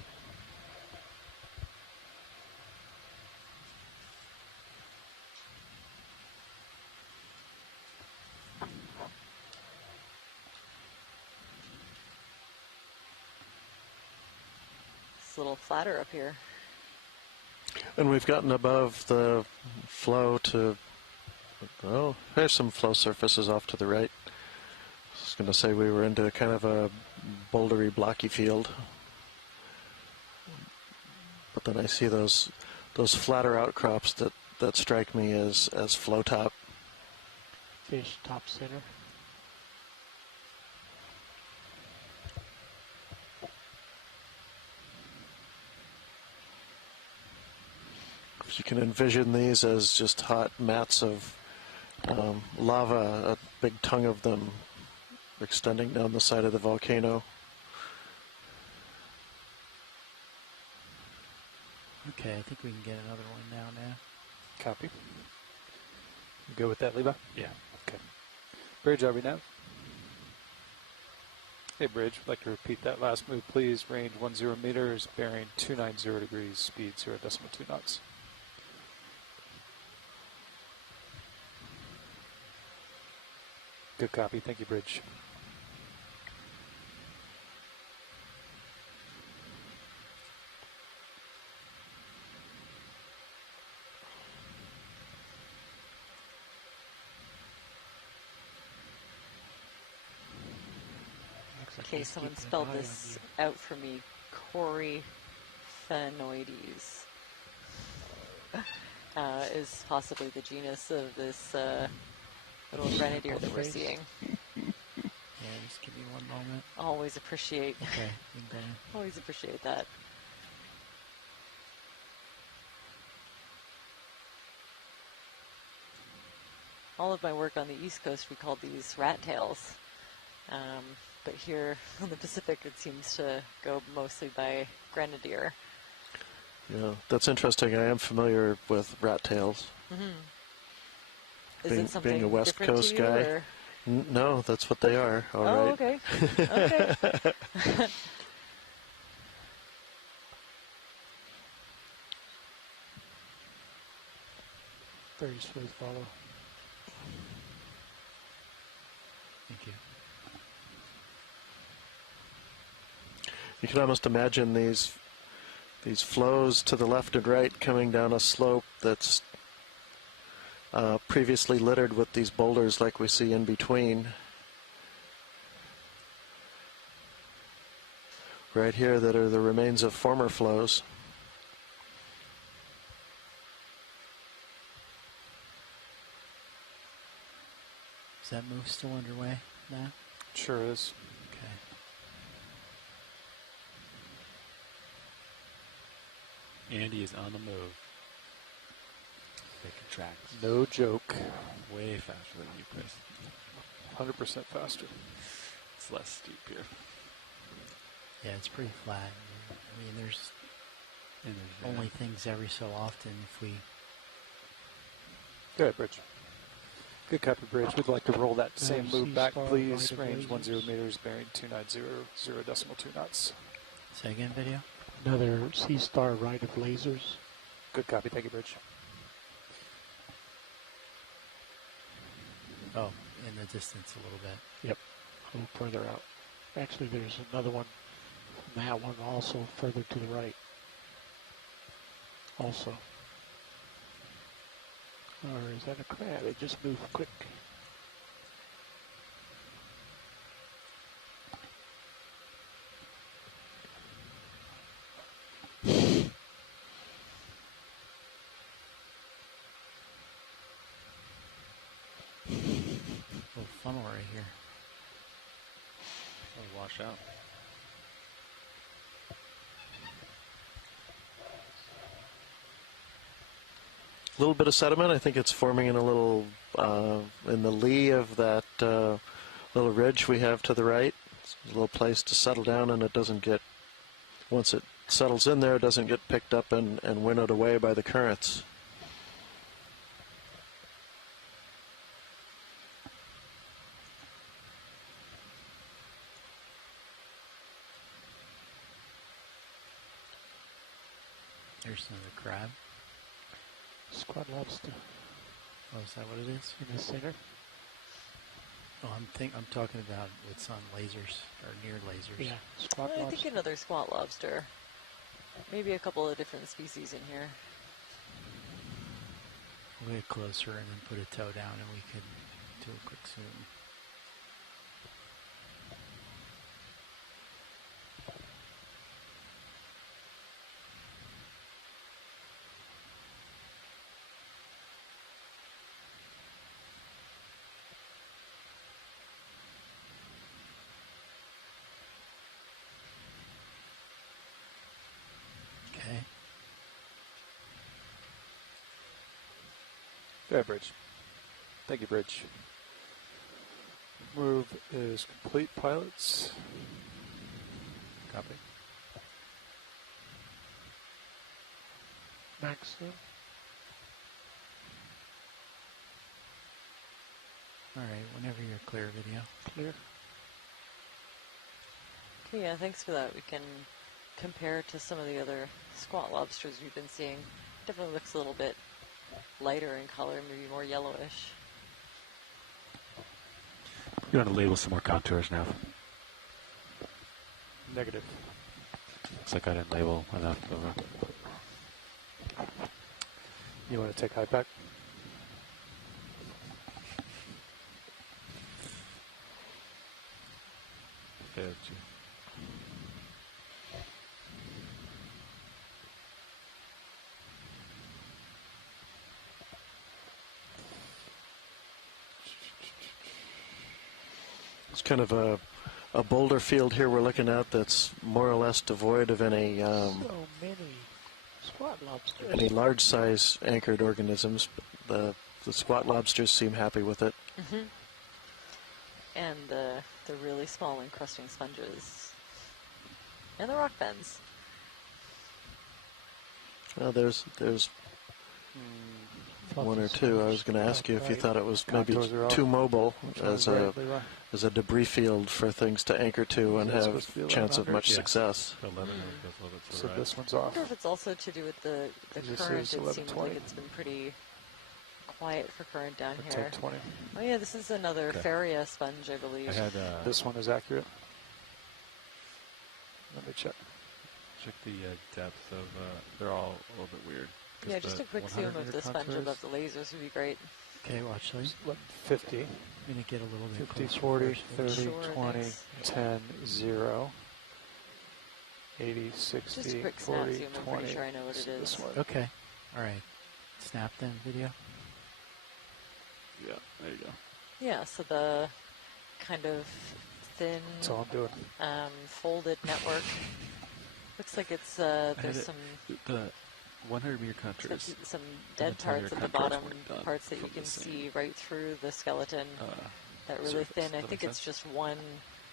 It's a little flatter up here. And we've gotten above the flow to, oh, there's some flow surfaces off to the right. I was going to say we were into kind of a bouldery, blocky field. But then I see those flatter outcrops that strike me as flow top. Fish top center. You can envision these as just hot mats of lava, a big tongue of them extending down the side of the volcano. Okay, I think we can get another one now. Copy. You good with that, Levi? Yeah. Okay. Bridge, are we now? Hey, Bridge, I'd like to repeat that last move, please. Range 10 meters, bearing 290 degrees, speed 0.2 knots. Good copy. Thank you, Bridge. Okay, someone spelled this out for me. Coryphenoides is possibly the genus of this little grenadier that we're seeing. Yeah, just give me one moment. Always appreciate. Okay, you can go in. Always appreciate that. All of my work on the East Coast, we called these rat tails. But here on the Pacific, it seems to go mostly by grenadier. Yeah, that's interesting. I am familiar with rat tails. Mm-hmm. Is Being it something a West different Coast to you, guy, or? No, that's what they are. All right. Oh, okay. Okay. Very smooth follow. Thank you. You can almost imagine these flows to the left and right coming down a slope that's previously littered with these boulders like we see in between. Right here that are the remains of former flows. Is that move still underway now? Sure is. Okay. Andy is on the move. Making tracks. No joke. Way faster than you, Chris. 100% faster. It's less steep here. Yeah, it's pretty flat. I mean, there's only things every so often if we... Good, Bridge. Good copy, Bridge. We'd like to roll that same move back, C-star please. right of Range lasers. 10 meters, bearing 290.2 knots. Say again, video? Another C-star right of lasers. Good copy. Thank you, Bridge. Oh, in the distance a little bit. Yep, a little further out. Actually, there's another one from that one also further to the right. Also. Or is that a crab? It just moved quick. A little funnel right here. It'll wash out. A little bit of sediment. I think it's forming in a little, in the lee of that little ridge we have to the right. It's a little place to settle down, and it doesn't get, once it settles in there, it doesn't get picked up and winnowed away by the currents. There's another crab. Squat lobster Oh, is that what it is? in the center. Oh, I'm talking about what's on lasers, or near lasers. Yeah, squat I lobster. think another squat lobster. Maybe a couple of different species in here. We'll get closer and then put a toe down and we could do a quick zoom. Okay. Good, Bridge. Thank you, Bridge. Move is complete, pilots. Copy. Max zoom. All right, whenever you're clear, video. Clear. Okay, yeah, thanks for that. We can compare to some of the other squat lobsters we've been seeing. Definitely looks a little bit lighter in color, maybe more yellowish. You want to label some more contours now? Negative. Looks like I didn't label enough of them. You want to take high back? Failed you. It's kind of a boulder field here we're looking at that's more or less devoid of any So many squat lobsters. any large size anchored organisms. The squat lobsters seem happy with it. Mm-hmm. And the really small encrusting sponges. And the rock bends. Well, there's one or two. I was going to ask you if you thought it was maybe Contours are off. too mobile Which one is as right, Levi? a debris field for things to anchor to and Is that have supposed to be chance of 1100? much Yeah. success. 11 goes a little bit to the So right. this one's I off. wonder if it's also to do with the This current. is It seems 1120. like it's been pretty quiet for current down Or here. 1020. Oh yeah, this is another Okay. Faria sponge, I believe. I had This one is accurate. Let me check. check the depth of. They're all a little bit weird. 'Cause Yeah, just the a quick zoom 100 of meter the sponge contours- above the lasers would be great. Okay, watch these. 50, I'm going to get a little bit 50, closer 40, first. 30, Sure, 20, thanks. 10, 0, 80, Just 60, a quick snap 40, zoom. I'm 20. pretty sure I know what it is. This one. Okay. All right. Snap then video. Yeah, there you go. Yeah, so the kind of thin, That's all I'm doing. folded network. Looks like it's I had there's it- some the 100 meter contours. some dead the 10 parts meter at the contours bottom, weren't done parts that you from can the same, see right through the skeleton. That really surface. thin. Does I that think make it's sense? just one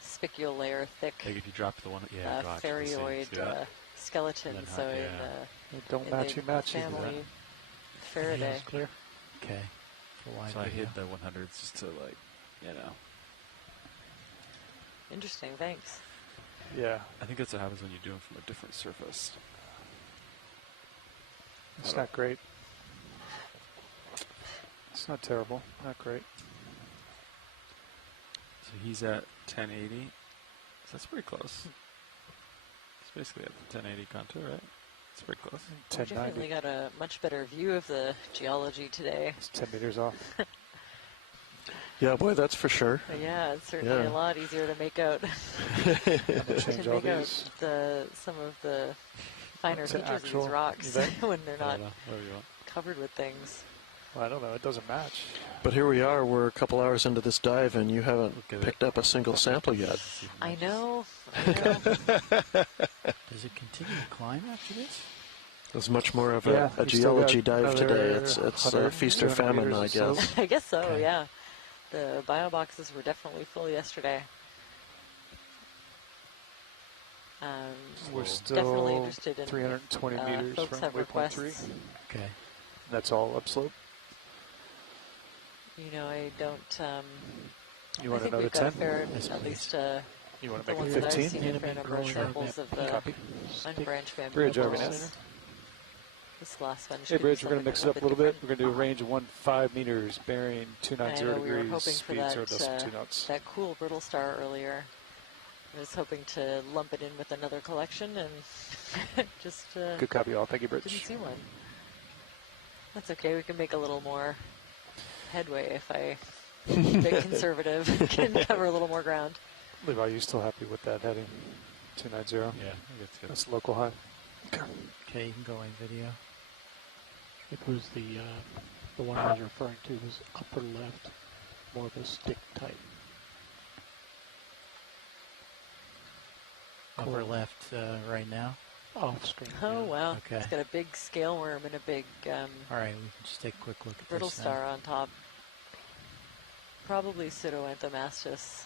spicule layer thick. Like if you drop the one, yeah, gotcha, I see. Ferrioid See that? skeleton. And then So how- in yeah. Don't in matchy the matchy. family Faraday. Clear. Okay. For wide So I video. hid the 100s just to like, you know. Interesting. Thanks. Yeah. I think that's what happens when you do them from a different surface. It's not great. It's not terrible. Not great. So he's at 1080. So that's pretty close. It's basically at the 1080 contour, right? It's pretty close. We definitely got a much better view of the geology today. It's 10 meters off. Yeah, boy, that's for sure. But yeah, it's certainly Yeah. a lot easier to make out. change to all make out these. some of the finer To features of actual these rocks event? when they're not Whatever you want. covered with things. Well, I don't know. It doesn't match. But here we are. We're a couple hours into this dive, and you haven't picked up a single sample yet. I know. Does it continue to climb after this? It's much more of Yeah, a you still geology got dive another today. It's 100, feast or 200 famine, I meters or guess. so. I guess so, Okay. yeah. The bio boxes were definitely full yesterday. We're definitely still interested in 320 if, meters folks from have waypoint 3. requests. Okay. That's all upslope. You know, I don't. You I want think another we've got 10? a fair, Yes, at please. least You want to the make ones it that I've 15? seen a fair number of samples of the Copy. unbranched bamboo. Bridge, corals. Arvinas. This last one. Hey, should be Bridge, we're going to something mix it up a little different. bit. We're going to do a range of 1.5 meters, bearing I 290 know we were degrees, hoping for speed that, 0.2 knots. that cool brittle star earlier. I was hoping to lump it in with another collection and just Good copy, all. Thank you, didn't Bridge. see one. That's okay. We can make a little more headway if I keep it conservative. Can cover a little more ground. Levi, are you still happy with that heading? 290? Yeah, I think it's good. That's local high. Okay, you can go in video. It was the one I was referring to was upper left, more of a stick type. Upper left right now. Off screen. Oh, wow. Okay. It's got a big scale worm and a big All right, we can just take a quick look at brittle this. star on top. Probably Pseudoanthomastus.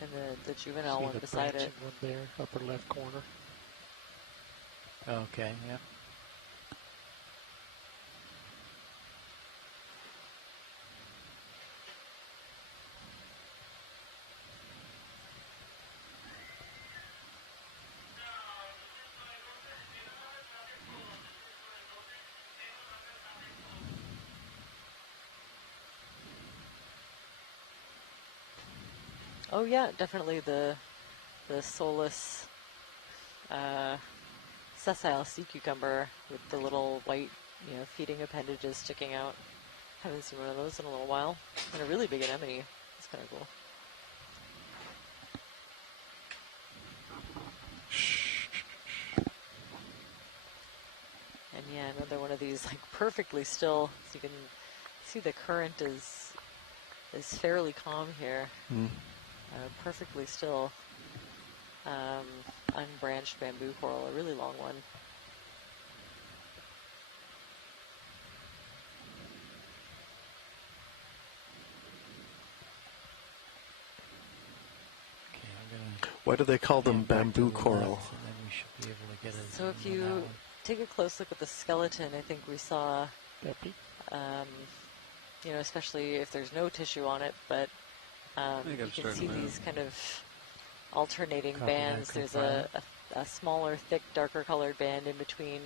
And the juvenile See one the beside branching it. one there, upper left corner. Okay, yeah. Oh yeah, definitely the soulless sessile sea cucumber with the little white, feeding appendages sticking out. Haven't seen one of those in a little while. And a really big anemone. It's kind of cool. And yeah, another one of these like perfectly still. So you can see the current is fairly calm here. Perfectly still. Unbranched bamboo coral, a really long one. Okay, I'm gonna Why do they call them back to bamboo the coral? left, and then we should be able to get a So if zoom on that you one. take a close look at the skeleton, I think we saw you know, especially if there's no tissue on it, but you can see these kind of alternating bands. There's a smaller, thick, darker colored band in between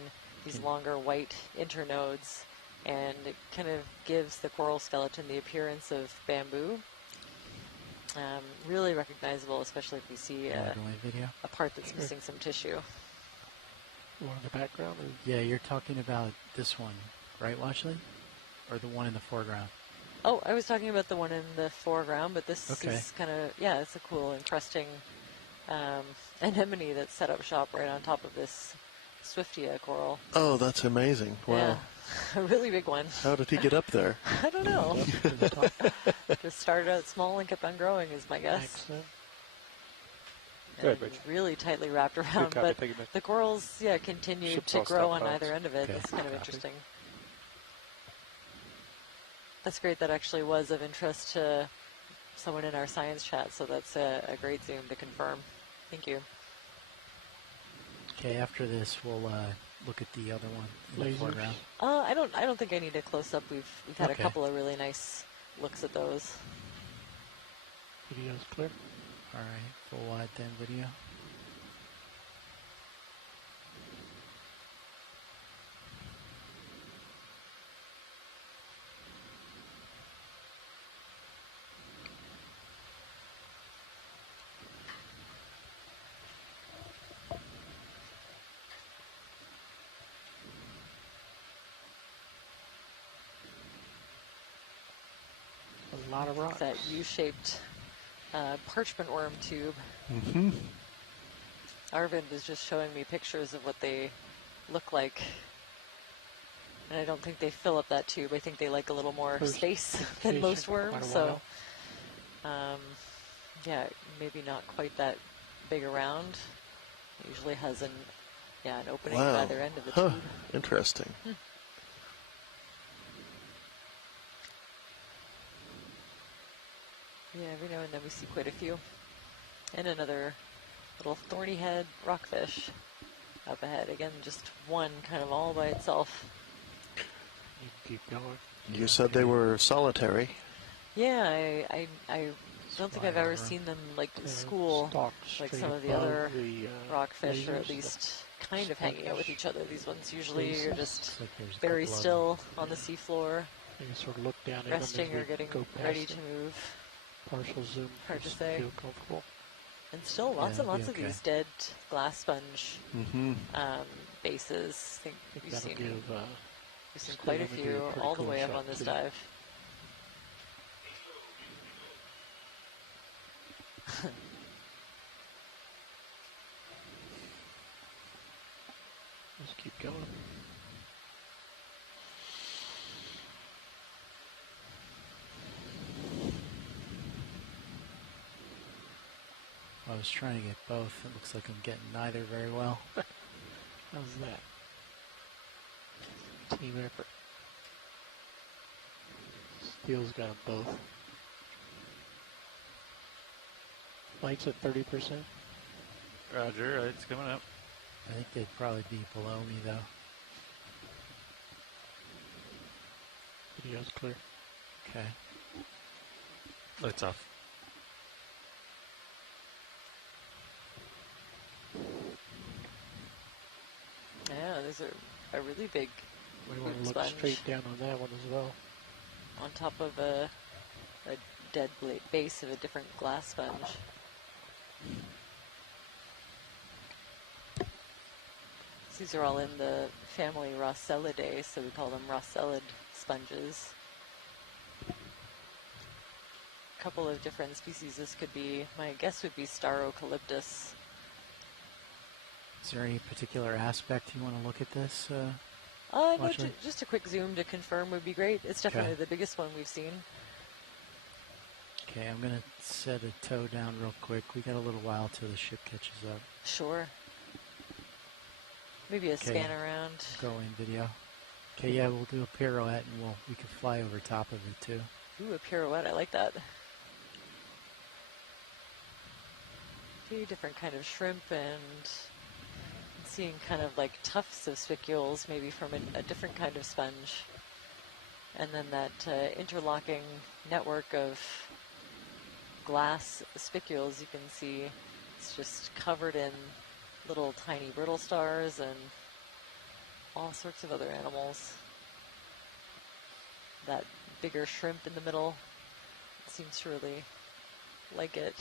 these longer white internodes, and it kind of gives the coral skeleton the appearance of bamboo. Really recognizable, especially if we see a part that's missing some tissue. One in the background? Or? Yeah, you're talking about this one, right, Washley? Or the one in the foreground? Oh, I was talking about the one in the foreground, but this is kind of, yeah, it's a cool encrusting anemone that's set up shop right on top of this Swiftia coral. Oh, that's amazing. Wow. Yeah, a really big one. How did he get up there? I don't know. Just started out small and kept on growing is my guess. Excellent. And really tightly wrapped around, but the corals, yeah, continue to grow on either end of it. That's kind of interesting. That's great. That actually was of interest to someone in our science chat, so that's a great zoom to confirm. Thank you. Okay, after this, we'll look at the other one in the foreground. I don't think I need a close up. We've had a couple of really nice looks at those. Video's clear. All right, full wide then video. A lot of rocks. That U-shaped parchment worm tube. Mm-hmm. Arvind is just showing me pictures of what they look like. And I don't think they fill up that tube. I think they like a little more space than most worms. So, yeah, maybe not quite that big around. It usually has an opening at either end of the tube. Interesting. Yeah, every now and then we see quite a few. And another little thorny head rockfish up ahead. Again, just one kind of all by itself. You keep going. You said they were solitary. Yeah, I don't think I've ever seen them like in school, like some of the other rockfish, or at least kind of hanging out with each other. These ones usually are just very still on the seafloor, sort of look down at resting or getting ready to move. Partial zoom. Hard to say. Feel comfortable. And still lots and lots of these dead glass sponge bases. I think we've seen quite a few all the way up on this dive. Just keep going. I was trying to get both. It looks like I'm getting neither very well. How's that? Team effort. Steele's got them both. Lights at 30%. Roger, it's coming up. I think they'd probably be below me, though. Video's clear. Okay. Lights off. Yeah, there's a really big We want to look sponge straight down on that one as well. on top of a dead base of a different glass sponge. These are all in the family Rosselidae, so we call them Rosselid sponges. A couple of different species. This could be, my guess would be Starocalyptus. Is there any particular aspect you want to look at this? No, just a quick zoom to confirm would be great. It's definitely the biggest one we've seen. Okay, I'm going to set a toe down real quick. We got a little while till the ship catches up. Sure. Maybe a scan around. Go in video. Okay, yeah, we'll do a pirouette and we can fly over top of it too. Ooh, a pirouette. I like that. Two different kind of shrimp and seeing kind of like tufts of spicules, maybe from a different kind of sponge. And then that interlocking network of glass spicules, you can see it's just covered in little tiny brittle stars and all sorts of other animals. That bigger shrimp in the middle seems to really like it.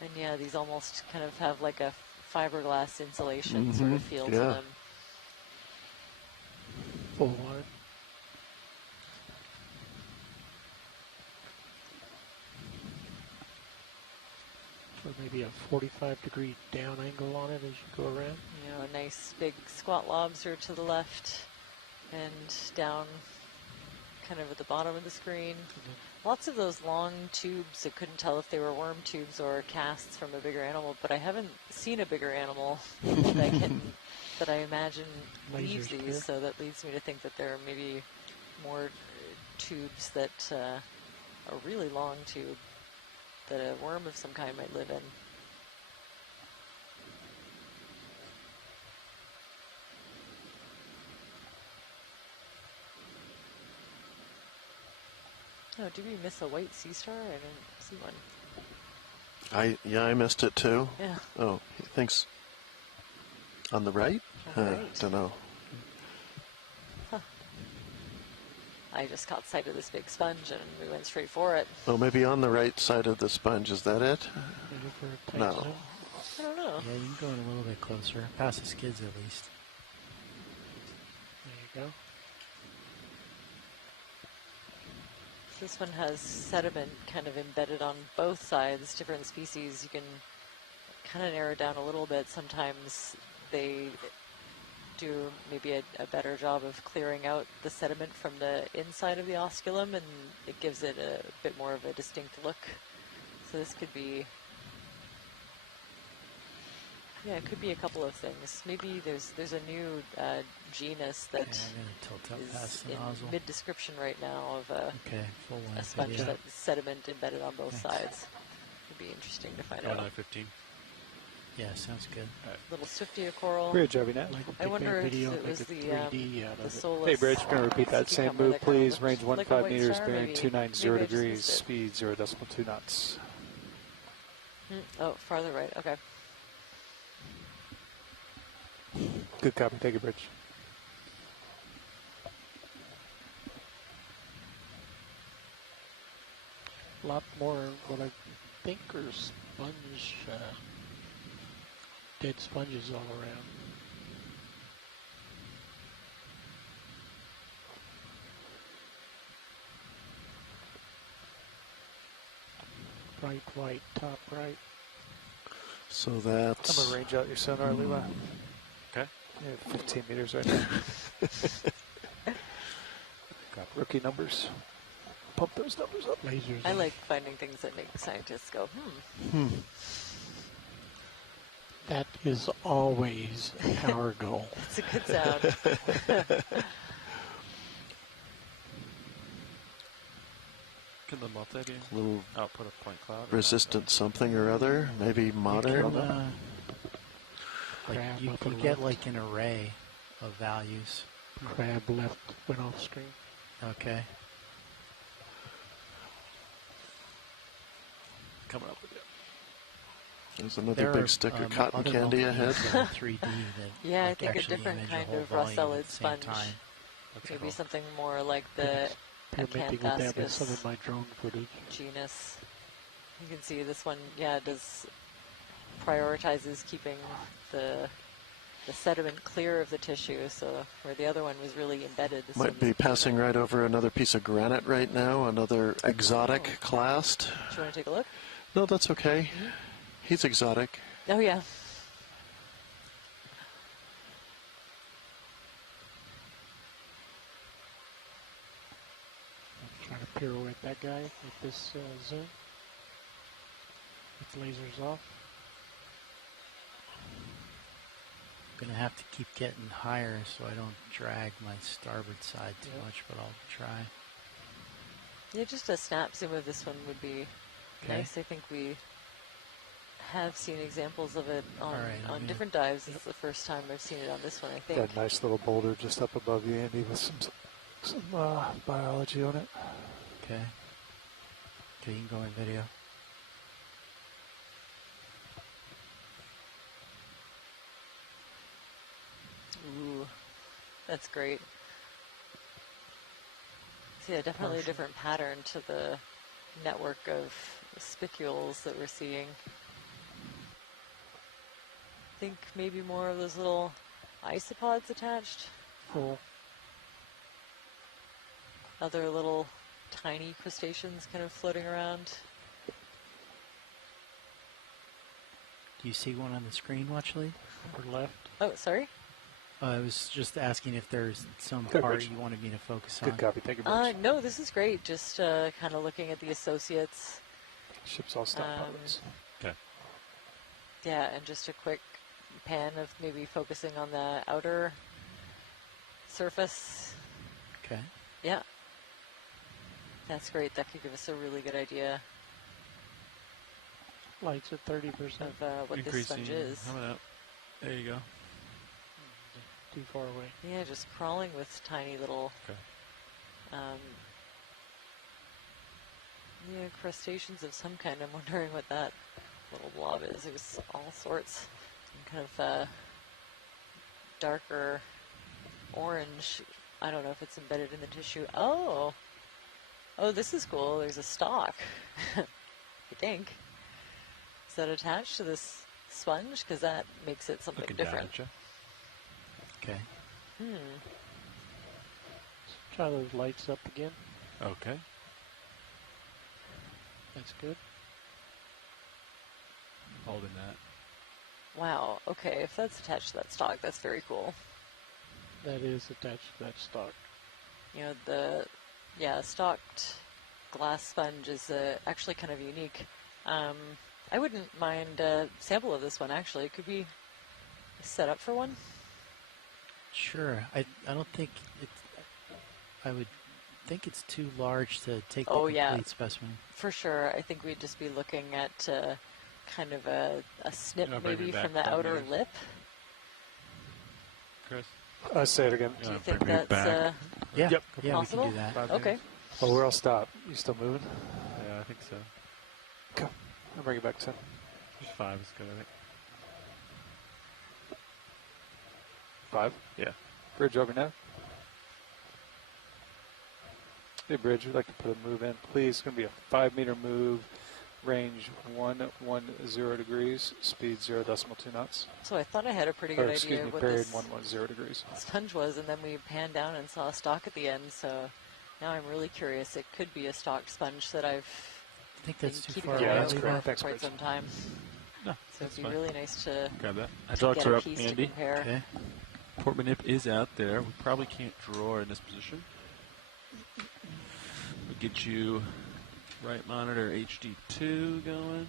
And yeah, these almost kind of have like a fiberglass insulation sort of feel to them. Full water. So maybe a 45-degree down angle on it as you go around. You know, a nice big squat lobster to the left and down kind of at the bottom of the screen. Lots of those long tubes. I couldn't tell if they were worm tubes or casts from a bigger animal, but I haven't seen a bigger animal that I imagine leaves these, here. so that leads me to think that there are maybe more tubes that a really long tube that a worm of some kind might live in. Oh, did we miss a white sea star? I didn't see one. I missed it too. Yeah. Oh, thanks. On the right? Don't know. Huh. I just caught sight of this big sponge and we went straight for it. Oh, maybe on the right side of the sponge. Is that it? No. I don't know. Yeah, you can go in a little bit closer. Past the skids at least. There you go. This one has sediment kind of embedded on both sides, different species. You can kind of narrow down a little bit. Sometimes they do maybe a better job of clearing out the sediment from the inside of the osculum, and it gives it a bit more of a distinct look. So this could be, yeah, it could be a couple of things. Maybe there's a new genus that is in mid-description right now of a sponge that's sediment embedded on both sides. It'd be interesting to find out. 15. Yeah, sounds good. Little Swiftia coral. Bridge, Avinet. I wonder if it was the Solus. Hey, Bridge, going to repeat that same cucumber move, that kind of please. Range looked like a 15 white meters, star, bearing maybe. 290 Maybe I just degrees, missed it. speed 0.2 knots. Oh, farther right. Okay. Good copy. Take it, Bridge. A lot more what I think are sponge, dead sponges all around. Bright white, top right. So that's... I'm going to range out your sonar, Leela. Okay. Yeah, 15 meters right now. Got rookie numbers. Pump those numbers up. Lasers. I like finding things that make scientists go, That is always our goal. It's a good sound. Can the multi little output a point cloud? resistant something or other? Maybe modern? You can get like an array of values. Crab left went off screen. Okay. Coming up with you. There's another big stick of cotton candy ahead. 3D that Yeah, I think a actually different image kind whole of volume rosellid at the same sponge. time. Maybe something more like the Experimenting with that with some of Acanthascus my drone footage. genus. You can see this one, yeah, prioritizes keeping the sediment clear of the tissue, so where the other one was really embedded. This Might be passing right over another piece of granite right now, another exotic clast. Do you want to take a look? No, that's okay. He's exotic. Oh, yeah. Trying to pirouette that guy with this zoom. With lasers off. I'm going to have to keep getting higher so I don't drag my starboard side too much, but I'll try. Yeah, just a snap zoom of this one would be nice. I think we have seen examples of it on, Alright, on different dives. It's the first time I've seen it on this one, I think. Got a nice little boulder just up above you, Andy, with some biology on it. Okay. Okay, you can go in video. Ooh, that's great. So yeah, definitely a different pattern to the network of spicules that we're seeing. I think maybe more of those little isopods attached. Full. Other little tiny crustaceans kind of floating around. Do you see one on the screen, Watchley? Or left? Oh, sorry? I was just asking if there's some Good part bridge. you wanted me to focus on. Good copy. Take a break. No, this is great. Just kind of looking at the associates. Ship's all stopped pilots. Okay. Yeah, and just a quick pan of maybe focusing on the outer surface. Okay. Yeah. That's great. That could give us a really good idea Lights at 30%. of what this sponge is. How about there you go. Too far away. Yeah, just crawling with tiny little yeah, crustaceans of some kind. I'm wondering what that little blob is. It was all sorts. Some kind of darker orange. I don't know if it's embedded in the tissue. Oh! Oh, this is cool. There's a stalk. I think. Is that attached to this sponge? Because that makes it something different. Okay. Try those lights up again. Okay. That's good. Holding that. Wow. Okay, if that's attached to that stalk, that's very cool. That is attached to that stalk. You know, the stalked glass sponge is actually kind of unique. I wouldn't mind a sample of this one, actually. Could we set up for one? Sure. I don't think it. I would think it's too large to take the Oh, complete yeah. specimen. For sure. I think we'd just be looking at kind of a snip You wanna bring me maybe back from the down outer there? lip. Chris? Say it again. Do you think that's Yeah. Yep. Yeah, possible? we can do that. Okay. Oh, we're all stopped. You still moving? Yeah, I think so. Okay. I'll bring it back to 10. Just 5 is good, I think. 5? Yeah. Bridge over now. Hey, Bridge, we'd like to put a move in, please. It's going to be a 5-meter move, range 110 degrees, speed 0.2 knots. So I thought I had a pretty Or, good excuse idea me, of what period this 110 degrees. sponge was, and then we panned down and saw a stalk at the end, so now I'm really curious. It could be a stalked sponge that I've I think that's been too keeping far an away. eye that's out correct. for Thanks, quite Bridge. some time. No, So that's it'd be fine. really nice to Grab that. to Hydraulics get are a up, piece Andy. to compare. Okay. Portman nip is out there. We probably can't draw in this position. We'll get you right monitor HD2 going.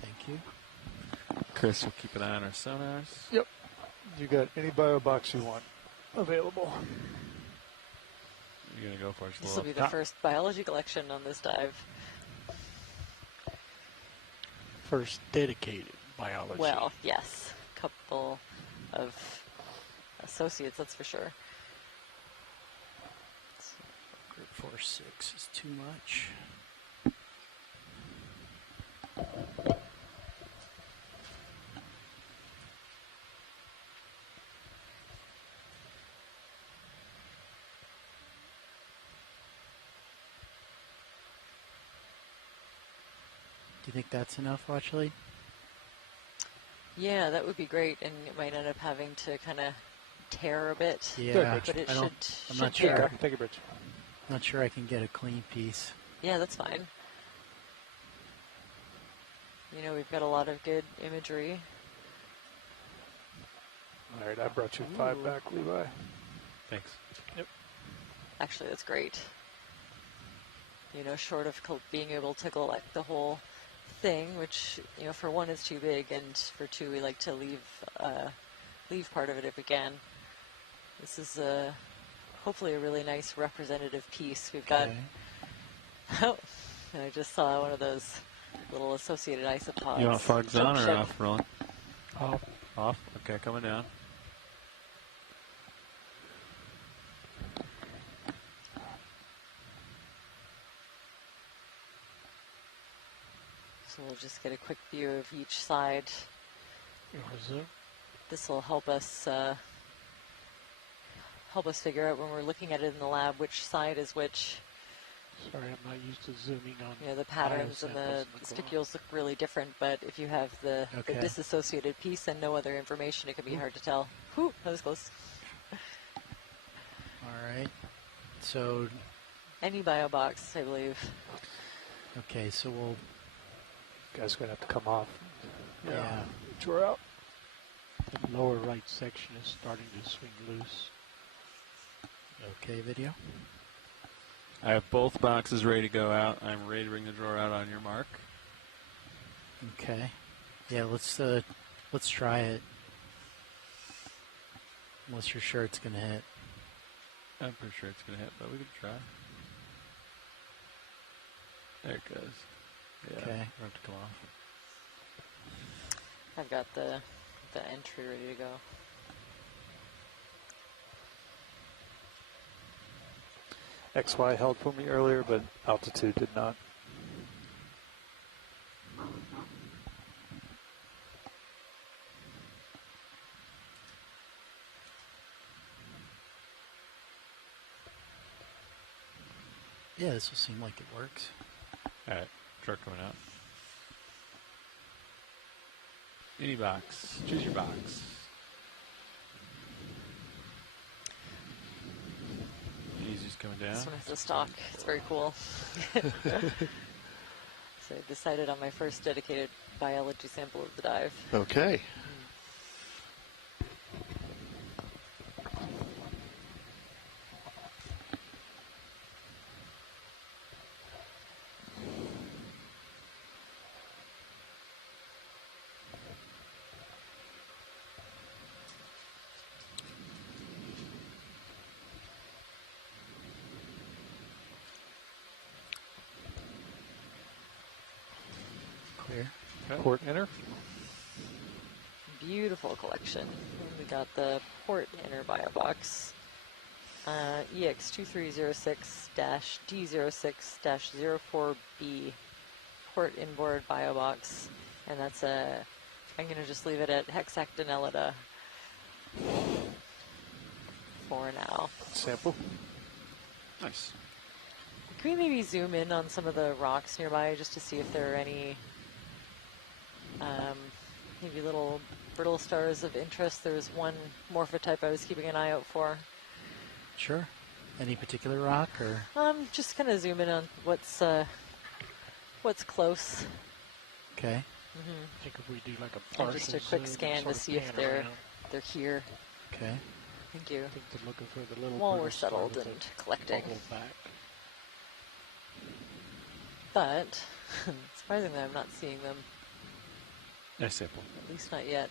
Thank you. Chris will keep an eye on our sonars. Yep. You got any bio box you want available. You're going to go for it. This will be the first biology collection on this dive. First dedicated biology. Well, yes. Couple of associates, that's for sure. Group 4-6 is too much. Do you think that's enough, Watchley? Yeah, that would be great, and it might end up having to kind of tear a bit. Yeah, but it I don't, should I'm not tear. sure. Take a bridge. Not sure I can get a clean piece. Yeah, that's fine. You know, we've got a lot of good imagery. All right, I brought you 5 back, Levi. Thanks. Yep. Actually, that's great. You know, short of being able to collect the whole thing, which, for one is too big, and for two we like to leave part of it if we can. This is hopefully a really nice representative piece. We've got. Oh, I just saw one of those little associated isopods. You want fogs on or Ship. off, Roland? Off. Off? Okay, coming down. So we'll just get a quick view of each side. Zoom. This will help us figure out when we're looking at it in the lab which side is which. Sorry, I'm not used to zooming on. The patterns and the stipules look really different, but if you have the disassociated piece and no other information, it can be hard to tell. Whew, that was close. All right. So. Any bio box, I believe. Okay, so we'll. You guys are going to have to come off. Yeah. Draw out. The lower right section is starting to swing loose. Okay, video. I have both boxes ready to go out. I'm ready to bring the drawer out on your mark. Okay. Yeah, let's try it. Unless you're sure it's gonna hit. I'm pretty sure it's gonna hit, but we can try. There it goes. Yeah, Okay. we'll have to come off. I've got the entry ready to go. XY held for me earlier, but altitude did not. Yeah, this will seem like it works. All right, truck coming out. Any box. Choose your box. Easy's coming down. This one has a stock. It's very cool. So I decided on my first dedicated biology sample of the dive. Okay. Clear. Port enter. Beautiful collection. And we got the port inner bio box. EX2306-D06-04B port inboard bio box. And that's I'm going to just leave it at hexactinellida for now. Sample. Nice. Can we maybe zoom in on some of the rocks nearby just to see if there are any maybe little brittle stars of interest? There was one morphotype I was keeping an eye out for. Sure. Any particular rock or? Just kind of zoom in on what's close. Okay. I think if we do like a And partial just a quick zoom, scan sort to of see if pan they're around. here. Okay. Thank you. I think they're looking for the little While brittle we're star settled with and the collecting. bubble back. But surprisingly, I'm not seeing them. Nice sample. At least not yet.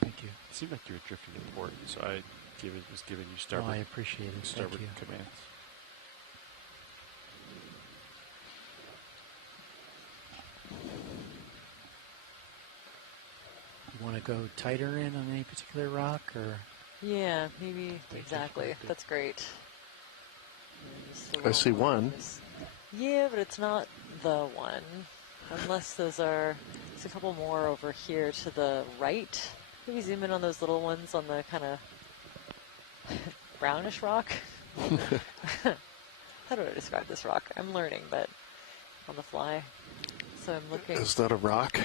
Thank you. It seemed like you were drifting to port, so I was giving you starboard. Oh, I appreciate it. Starboard Thank you. commands. You want to go tighter in on any particular rock or? Yeah, maybe. Exactly. That's great. I see one. Yeah, but it's not the one. Unless there's a couple more over here to the right. Maybe zoom in on those little ones on the kind of brownish rock. How do I describe this rock? I'm learning, but on the fly. So I'm looking. Is that a rock?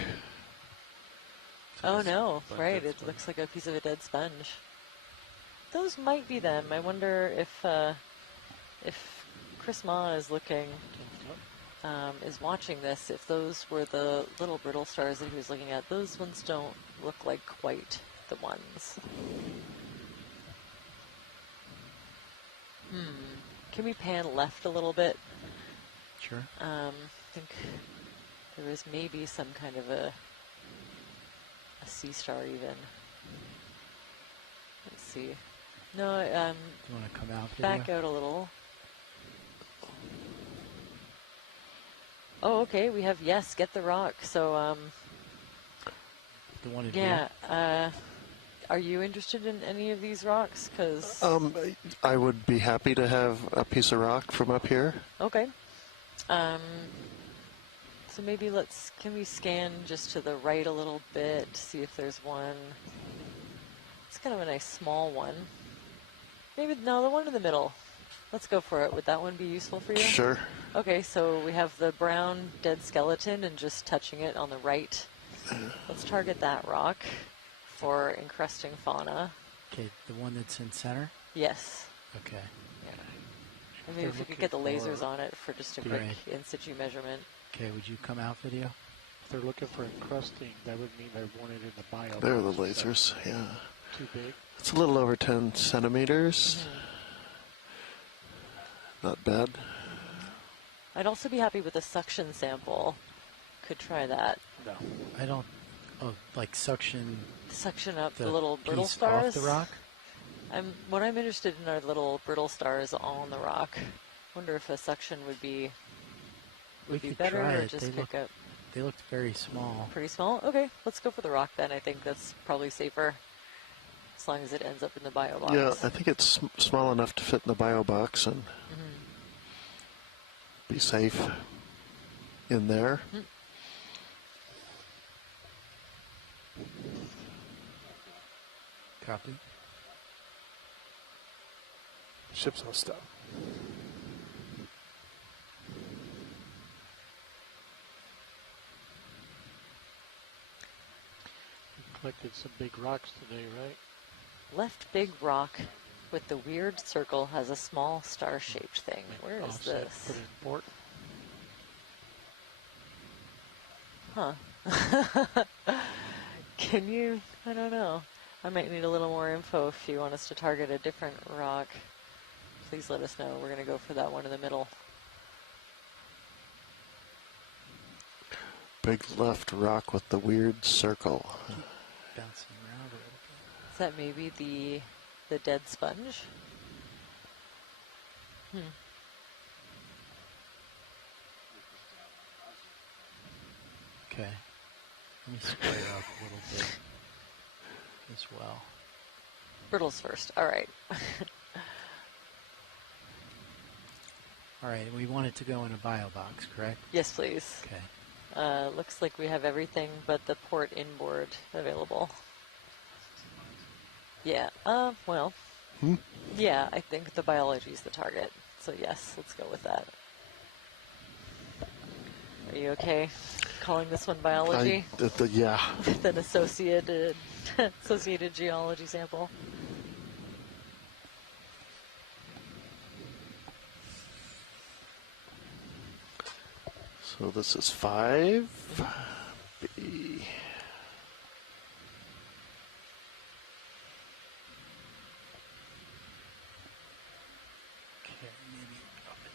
Oh no, right. It looks like a piece of a dead sponge. Those might be them. I wonder if Chris Ma is watching this, if those were the little brittle stars that he was looking at. Those ones don't look like quite the ones. Can we pan left a little bit? Sure. I think There is maybe some kind of a sea star even. Let's see. No, Do you want to come out? back Video? out a little. Oh, okay. We have yes. Get the rock. So The one in yeah. Are you interested in any of these rocks? Because I would be happy to have a piece of rock from up here. okay. So maybe can we scan just to the right a little bit to see if there's one? It's kind of a nice small one. Maybe, no, the one in the middle. Let's go for it. Would that one be useful for you? Sure. Okay, so we have the brown dead skeleton and just touching it on the right. Let's target that rock for encrusting fauna. Okay, the one that's in center? Yes. Okay. Yeah. I mean, if we could get the lasers on it for just a quick in situ measurement. Okay, would you come out video? If they're looking for encrusting, that would mean they want it in the bio. There are the lasers, yeah. Too big? It's a little over 10 centimeters. Not bad. I'd also be happy with a suction sample. Could try that. No. I don't... Oh, like suction up the little brittle piece stars? off the rock? What I'm interested in are little brittle stars on the rock. Wonder if a suction would be better, or just pick up. They looked very small. Pretty small? Okay, let's go for the rock then. I think that's probably safer, as long as it ends up in the bio box. Yeah, I think it's small enough to fit in the bio box and be safe in there. Copy. Ship's on stop. Collected some big rocks today, right? Left big rock with the weird circle has a small star-shaped thing. Where is Offset, this? put it in port. Huh. Can you? I don't know. I might need a little more info if you want us to target a different rock. Please let us know. We're going to go for that one in the middle. Big left rock with the weird circle. Bouncing around a little bit. Is that maybe the dead sponge? Okay. Let me square up a little bit as well. Brittles first. All right. All right, we want it to go in a bio box, correct? Yes, please. Okay. Looks like we have everything but the port inboard available. Yeah. Well. Yeah, I think the biology is the target. So yes, let's go with that. Are you okay calling this one biology? Yeah. With an associated geology sample. So this is 5B. Okay, maybe up it.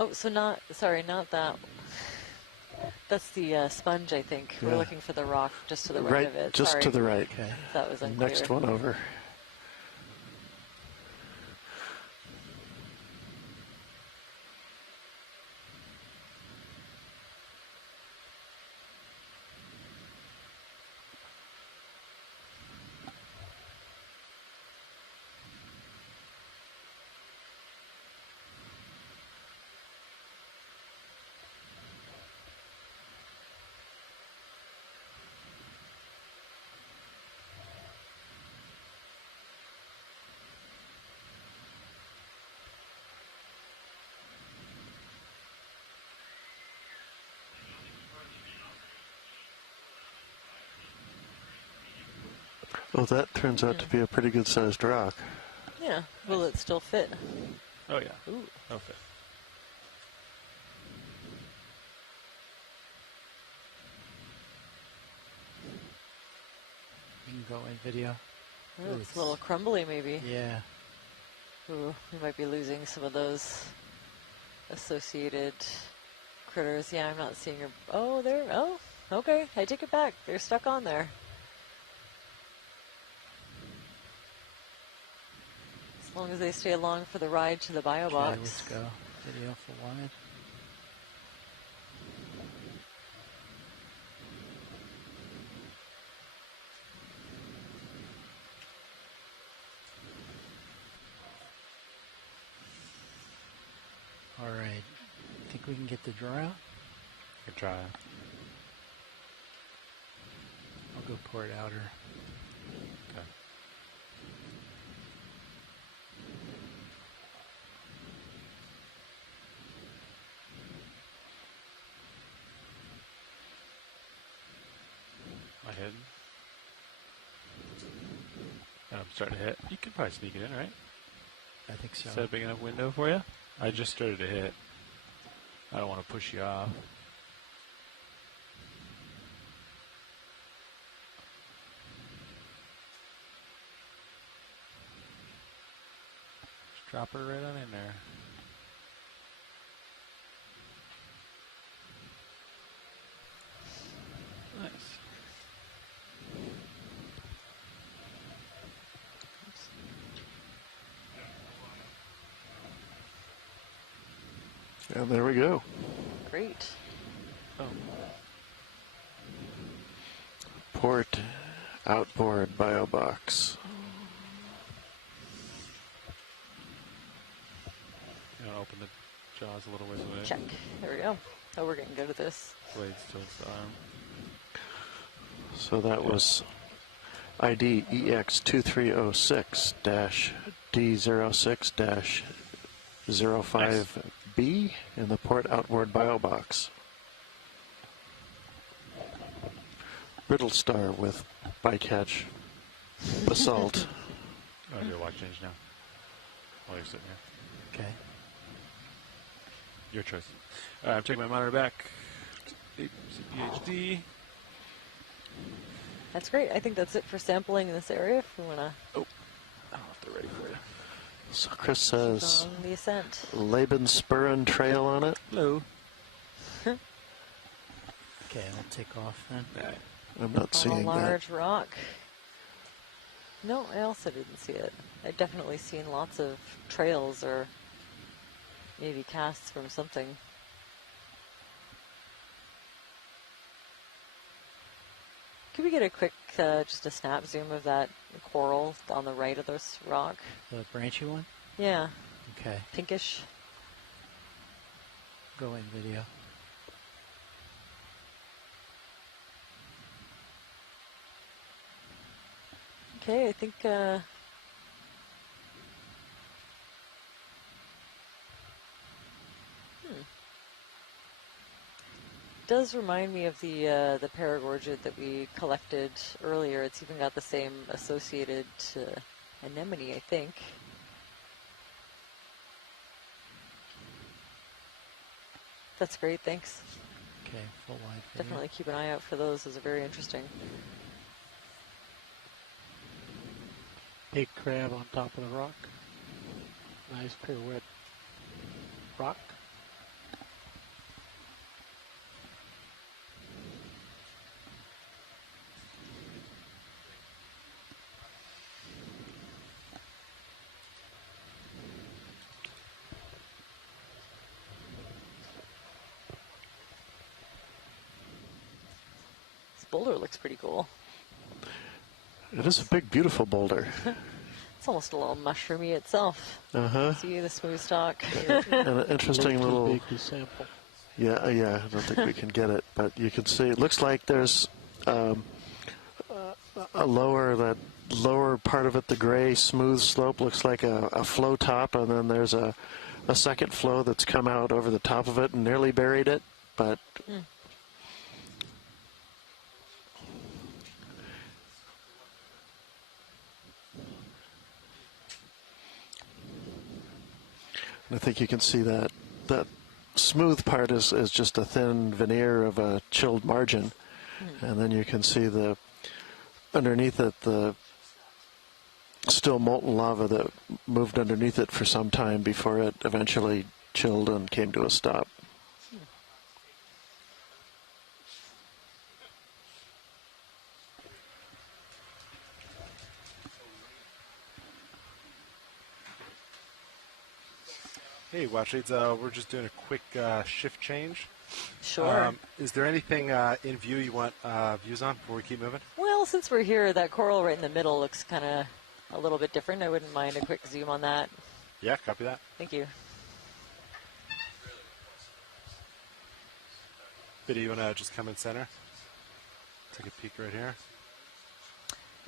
Oh, so not that. That's the sponge, I think. Yeah. We're looking for the rock just to the right of it. Just Sorry. to the right. Okay. That was unclear. Next one over. Well, that turns out to be a pretty good-sized rock. Yeah. Will it still fit? Oh, yeah. Ooh. Okay. You can go in video. Ooh, it's a little crumbly, maybe. Yeah. Ooh, we might be losing some of those associated critters. Yeah, I'm not seeing her. Oh, there. Oh, okay. I take it back. They're stuck on there. As long as they stay along for the ride to the bio box. Okay, let's go. Video for wide. All right. Think we can get the draw out? Good try. I'll go port outer. Okay. Am I hidden? I'm starting to hit. You could probably sneak it in, right? I think so. Is that a big enough window for you? I just started to hit. I don't want to push you off. Just drop her right on in there. Nice. And there we go. Great. Oh. Port outboard bio box. You want to open the jaws a little ways away? Check. There we go. Oh, we're getting good at this. Blades towards the arm. So that was ID EX2306-D06-05B in the port outboard bio box. Riddle star with bycatch basalt. Oh, do a watch change now. While you're sitting here. Okay. Your choice. I'm taking my monitor back. PhD. That's great. I think that's it for sampling in this area. If we want to. Oh, I don't know if they're ready for you. So Chris says On the ascent. Laban-Spuren trail on it. Hello. Okay, I'll take off then. I'm not On a seeing that. large rock. No, I also didn't see it. I've definitely seen lots of trails or maybe casts from something. Could we get a quick, just a snap zoom of that coral on the right of this rock? The branchy one? Yeah. Okay. Pinkish. Go in video. Okay, I think, does remind me of the paragorgid that we collected earlier. It's even got the same associated anemone, I think. That's great, thanks. Okay, full wide video. Definitely keep an eye out for those. Those are very interesting. Big crab on top of the rock. Nice pirouette rock. This boulder looks pretty cool. It is a big, beautiful boulder. It's almost a little mushroomy itself. Uh-huh. See the smooth stalk. And an interesting little... Big to sample. Yeah, I don't think we can get it, but you can see. It looks like there's a lower part of it, the gray smooth slope, looks like a flow top, and then there's a second flow that's come out over the top of it and nearly buried it, but... I think you can see that smooth part is just a thin veneer of a chilled margin. And then you can see underneath it, the still molten lava that moved underneath it for some time before it eventually chilled and came to a stop. Hey, watch leads. We're just doing a quick shift change. Sure. Is there anything in view you want views on before we keep moving? Well, since we're here, that coral right in the middle looks kind of a little bit different. I wouldn't mind a quick zoom on that. Yeah, copy that. Thank you. Biddy, you want to just come in center? Take a peek right here.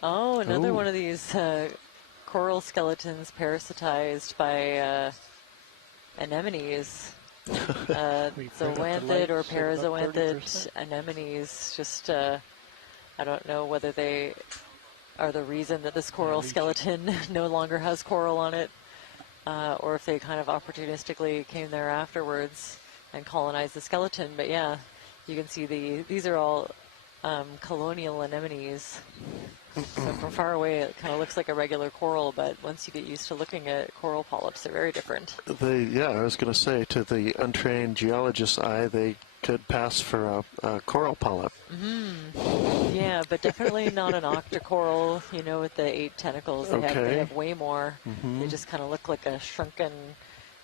Oh, another one of these coral skeletons parasitized by anemones. Zoanthid or parazoanthid anemones. Just, I don't know whether they are the reason that this coral skeleton no longer has coral on it, or if they kind of opportunistically came there afterwards and colonized the skeleton. But yeah, you can see these are all colonial anemones. So from far away, it kind of looks like a regular coral, but once you get used to looking at coral polyps, they're very different. I was going to say, to the untrained geologist's eye, they could pass for a coral polyp. Yeah, but definitely not an octocoral, with the 8 tentacles. They have way more. They just kind of look like a shrunken,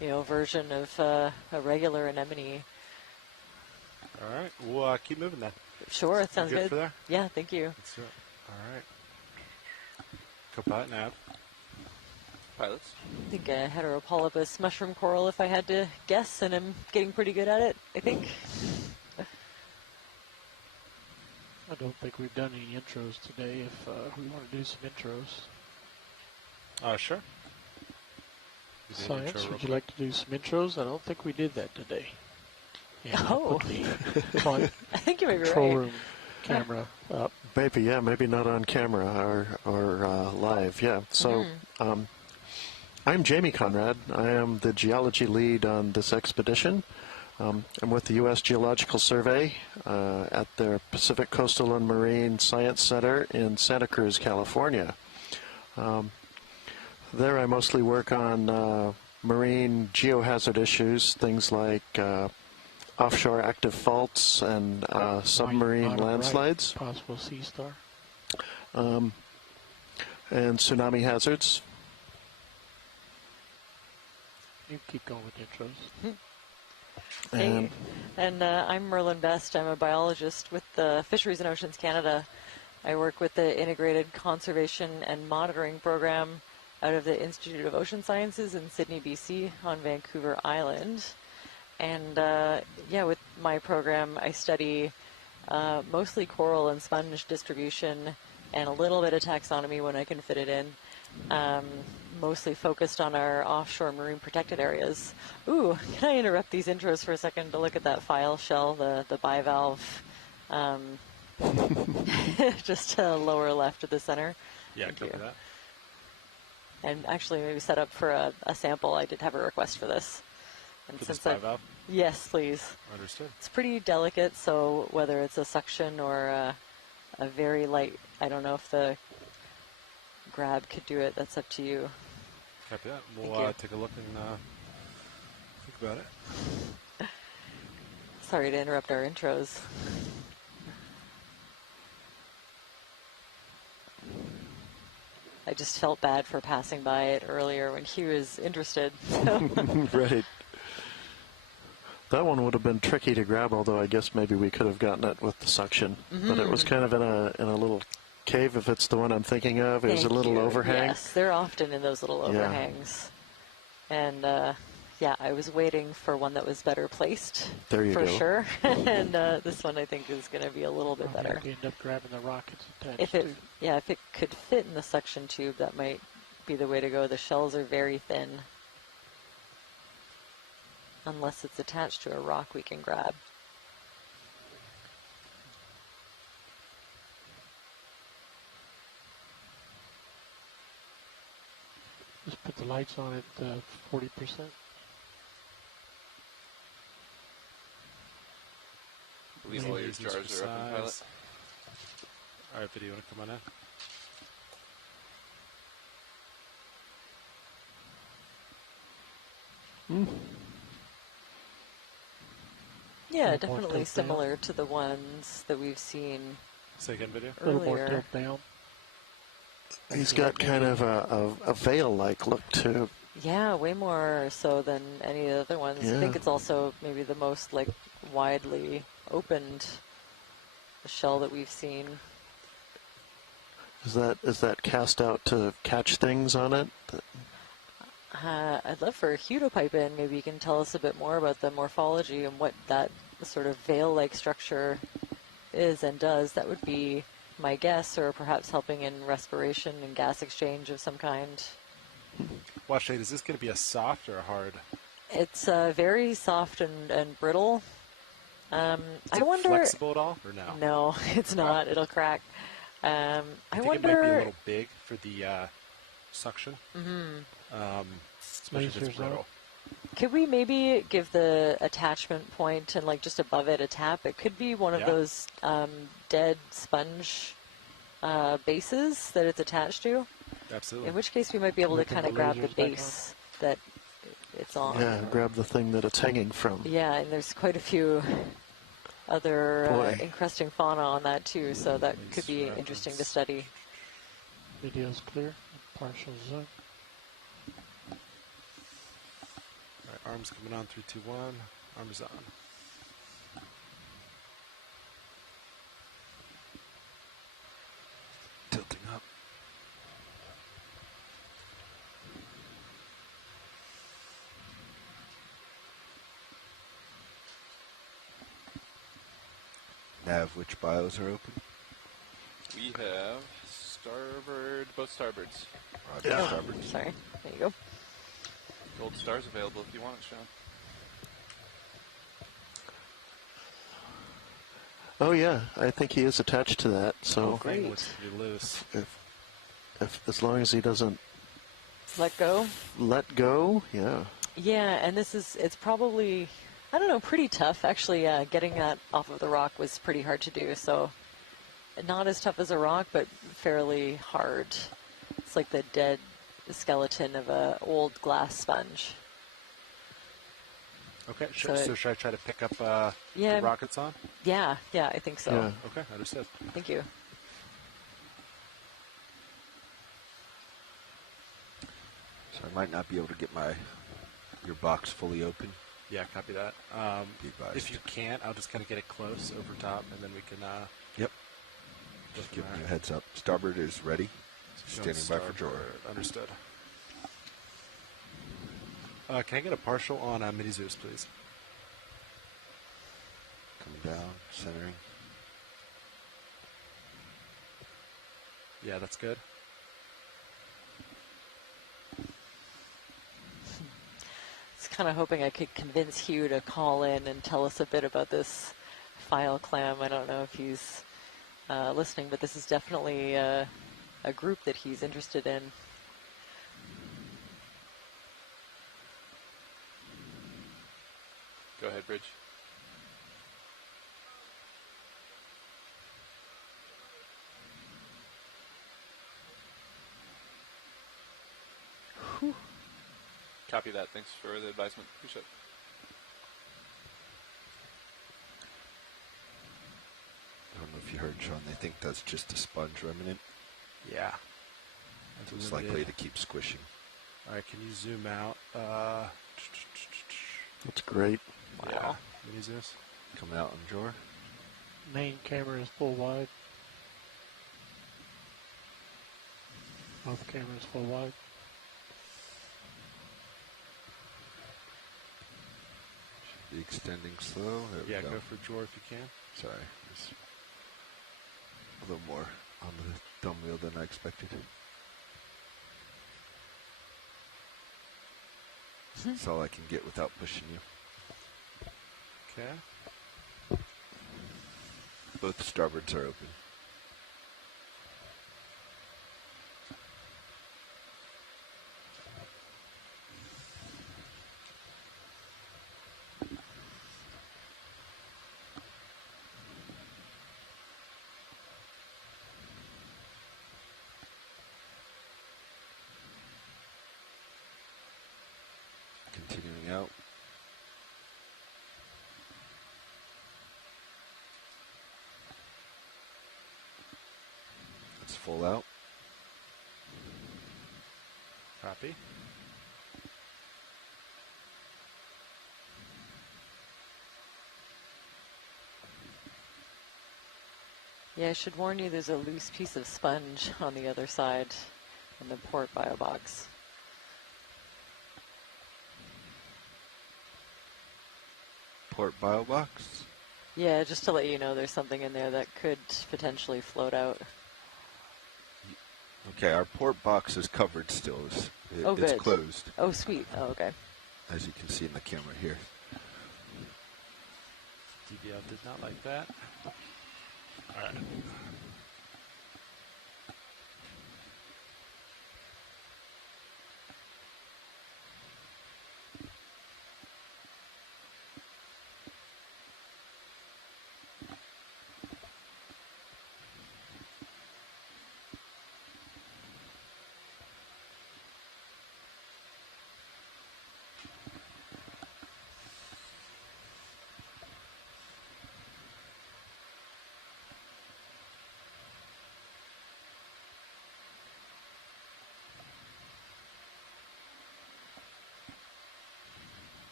version of a regular anemone. All right, we'll keep moving then. Sure, it sounds good. For there? Yeah, thank you. Let's do it. All right. Copilot nav. Pilots. I think a heteropolypus mushroom coral, if I had to guess, and I'm getting pretty good at it, I think. I don't think we've done any intros today. If we want to do some intros. Sure. Science, would you like to do some intros? I don't think we did that today. Yeah, I think you may be control right. room camera up. Maybe not on camera or live. Yeah. So I'm Jamie Conrad. I am the geology lead on this expedition. I'm with the U.S. Geological Survey at their Pacific Coastal and Marine Science Center in Santa Cruz, California. There I mostly work on marine geohazard issues, things like offshore active faults and submarine landslides. Possible sea star. And tsunami hazards. You keep going with intros. Hey, and I'm Merlin Best. I'm a biologist with the Fisheries and Oceans Canada. I work with the Integrated Conservation and Monitoring Program out of the Institute of Ocean Sciences in Sydney, BC on Vancouver Island. And with my program, I study mostly coral and sponge distribution and a little bit of taxonomy when I can fit it in. Mostly focused on our offshore marine protected areas. Ooh, can I interrupt these intros for a second to look at that file shell, the bivalve, just lower left of the center? Yeah, copy that. And actually maybe set up for a sample. I did have a request for this. And for this bivalve? Yes, please. Understood. It's pretty delicate, so whether it's a suction or a very light, I don't know if the grab could do it. That's up to you. Copy that. We'll take a look and think about it. Sorry to interrupt our intros. I just felt bad for passing by it earlier when he was interested. So. Right. That one would have been tricky to grab, although I guess maybe we could have gotten it with the suction. But it was kind of in a little cave, if it's the one I'm thinking of. It was a little overhang. Yes, they're often in those little overhangs. And I was waiting for one that was better placed. There you for go. sure. And this one I think is going to be a little bit better. You end up grabbing the rockets attached. If it could fit in the suction tube, that might be the way to go. The shells are very thin. Unless it's attached to a rock we can grab. Just put the lights on at 40%. believe all your jars are up in pilot. All right, video, you want to come on in? Yeah, definitely similar to the ones that we've seen. Say again, video. A little more tilt down. He's got kind of a veil-like look to. Yeah, way more so than any of the other ones. Yeah. I think it's also maybe the most like widely opened shell that we've seen. Is that cast out to catch things on it? I'd love for Hugh to pipe in. Maybe you can tell us a bit more about the morphology and what that sort of veil-like structure is and does. That would be my guess, or perhaps helping in respiration and gas exchange of some kind. Watch, Shade, is this going to be a soft or a hard? It's very soft and brittle. I wonder. Flexible at all, or no? No, it's not. It'll crack. I think wonder. it might be a little big for the suction. Mm-hmm. Especially if it's brittle. Could we maybe give the attachment point and like just above it a tap? It could be one of those dead sponge bases that it's attached to. Absolutely. In which case we might be able to kind of grab the base that it's on. Yeah, grab the thing that it's hanging from. Yeah, and there's quite a few other encrusting fauna on that too, so that could be interesting to study. Video's clear. Partial zoom. All right, arms coming on, 3, 2, 1. Arms on. Tilting up. Nav, which bios are open? We have starboard, both starboards. Roger, starboard. Sorry, there you go. Gold stars available if you want it, Sean. Oh yeah, I think he is attached to that. So great. Looks pretty loose. If as long as he doesn't Let go. let go, yeah. Yeah, and it's probably, I don't know, pretty tough. Actually, getting that off of the rock was pretty hard to do. So not as tough as a rock, but fairly hard. It's like the dead skeleton of an old glass sponge. Okay, So should I try to pick up the rockets on? Yeah, I think so. Yeah. Okay, understood. Thank you. So I might not be able to get your box fully open. Yeah, copy that. Be advised. If you can't, I'll just kind of get it close over top, and then we can. Yep. Just giving you a heads up. Starboard is ready. Standing by for drawer. Understood. Can I get a partial on Mini Zeus, please? Coming down, centering. Yeah, that's good. I was kind of hoping I could convince Hugh to call in and tell us a bit about this file clam. I don't know if he's listening, but this is definitely a group that he's interested in. Go ahead, Bridge. Whew. Copy that. Thanks for the advisement. Appreciate it. I don't know if you heard, Sean. They think that's just a sponge remnant. Yeah. So it's likely to keep squishing. All right, can you zoom out? That's great. Yeah. Mini Zeus. Coming out on drawer. Main camera is full wide. Both cameras full wide. Should be extending slow. There we Yeah, go. go for drawer if you can. Sorry. It's a little more on the thumb wheel than I expected. That's all I can get without pushing you. Okay. Both starboards are open. Going out. It's full out. Copy. Yeah, I should warn you, there's a loose piece of sponge on the other side in the port bio box. Port bio box? Yeah, just to let you know, there's something in there that could potentially float out. Okay, our port box is covered still. It's good. closed. Oh, sweet. Oh, okay. As you can see in the camera here. DBL did not like that. All right.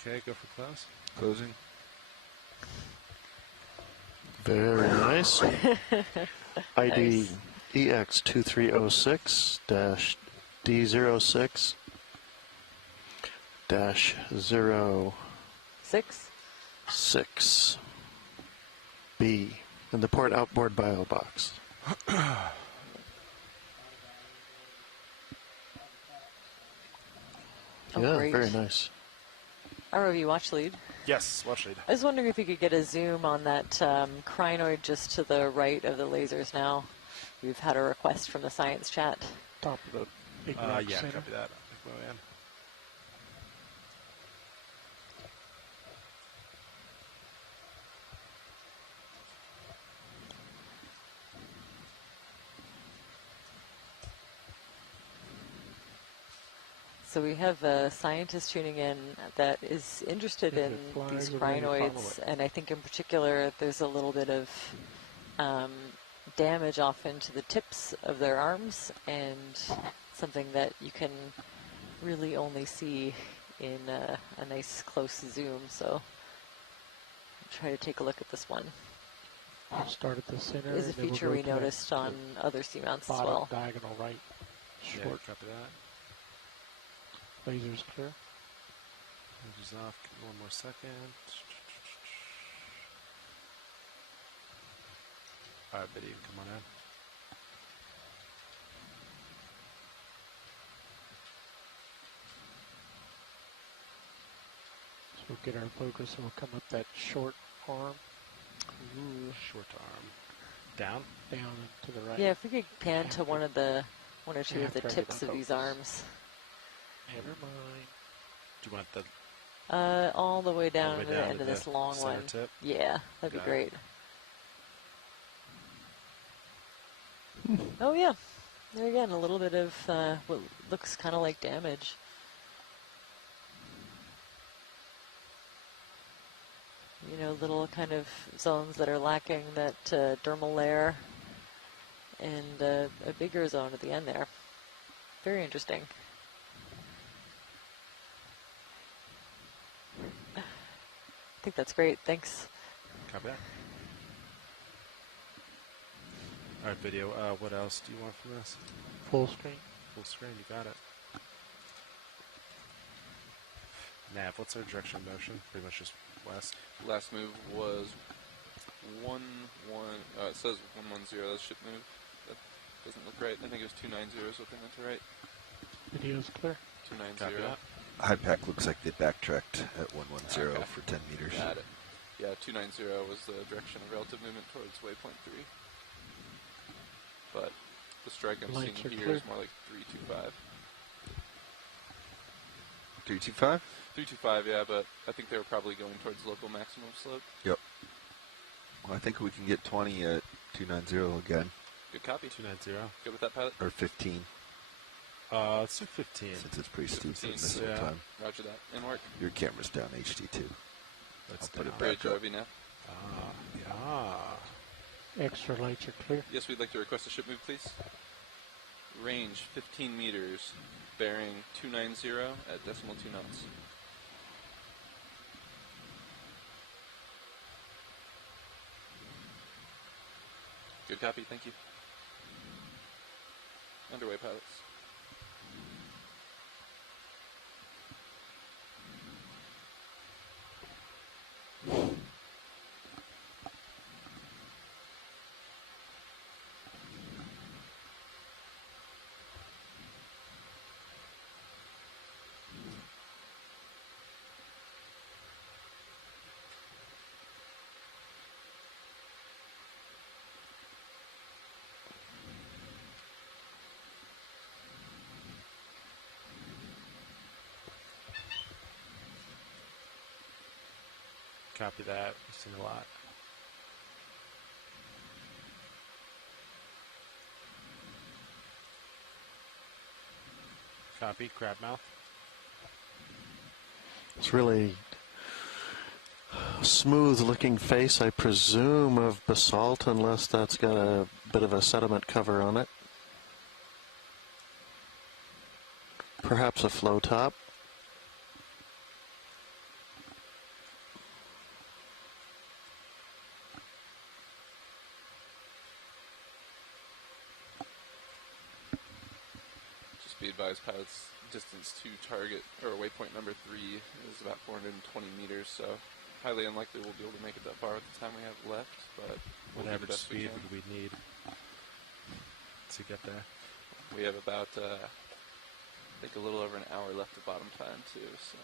Okay, go for close. Closing. Very nice. ID Nice. EX2306-D06-06 B in the port outboard bio box. Oh, Yeah, great. very nice. ROV watch lead. Yes, watch lead. I was wondering if you could get a zoom on that crinoid just to the right of the lasers now. We've had a request from the science chat. Top of the big rock Yeah, center. copy that. Go in. So we have a scientist tuning in that is interested If in it flies these away, follow crinoids, it. and I think in particular there's a little bit of damage off into the tips of their arms, and something that you can really only see in a nice close zoom. So try to take a look at this one. Start at the center. It is a and then we'll feature go we to that noticed on other seamounts as bottom well. diagonal right. Yeah, Short. copy that. Lasers clear. Lasers off. Give me one more second. All right, video, come on in. So we'll get our focus and we'll come up that short arm. Ooh. Short arm. Down? Down and to the right. Yeah, if we could pan to one or two of the After I get tips on of these focus. arms. Never mind. Do you want the All the way down way to the down end to of this the long center one. tip? Yeah, that'd be Got great. Oh yeah, there again, a little bit of what looks kind of like damage. You know, little kind of zones that are lacking that dermal layer, and a bigger zone at the end there. Very interesting. I think that's great. Thanks. Copy that. All right, video. What else do you want from this? Full screen. Full screen. You got it. Nav. What's our direction of motion? Pretty much just west. Last move was 1-1. It says 110. That's ship move. That doesn't look right. I think it was 290 is what they meant to write. Video's clear. 290. HiPAC looks like they backtracked at 110 Okay. for 10 meters. Got it. Yeah, 290 was the direction of relative movement towards waypoint 3. But the strike I'm Lights are seeing here clear. is more like 325. 325? 325, yeah, but I think they were probably going towards local maximum slope. Yep. Well, I think we can get 20 at 290 again. Good copy. 290. Good with that, pilot? Or 15. Let's do 15. Since it's pretty steep for 15. this whole time. Roger that. And work. Your camera's down HD2. I'll put it back Bridge up. RV now. Extra lights are clear. Yes, we'd like to request a ship move, please. Range 15 meters, bearing 290 at decimal 2 knots. Good copy, thank you. Underway, pilots. Copy that. We've seen a lot. Copy. Crab mouth. It's really smooth looking face, I presume, of basalt, unless that's got a bit of a sediment cover on it. Perhaps a flow top. Just be advised, pilots, distance to target, or waypoint number 3 is about 420 meters, so highly unlikely we'll be able to make it that far with the time we have left, but we'll What do the average best we speed can. would we need to get there? We have about, I think, a little over an hour left of bottom time, too, so...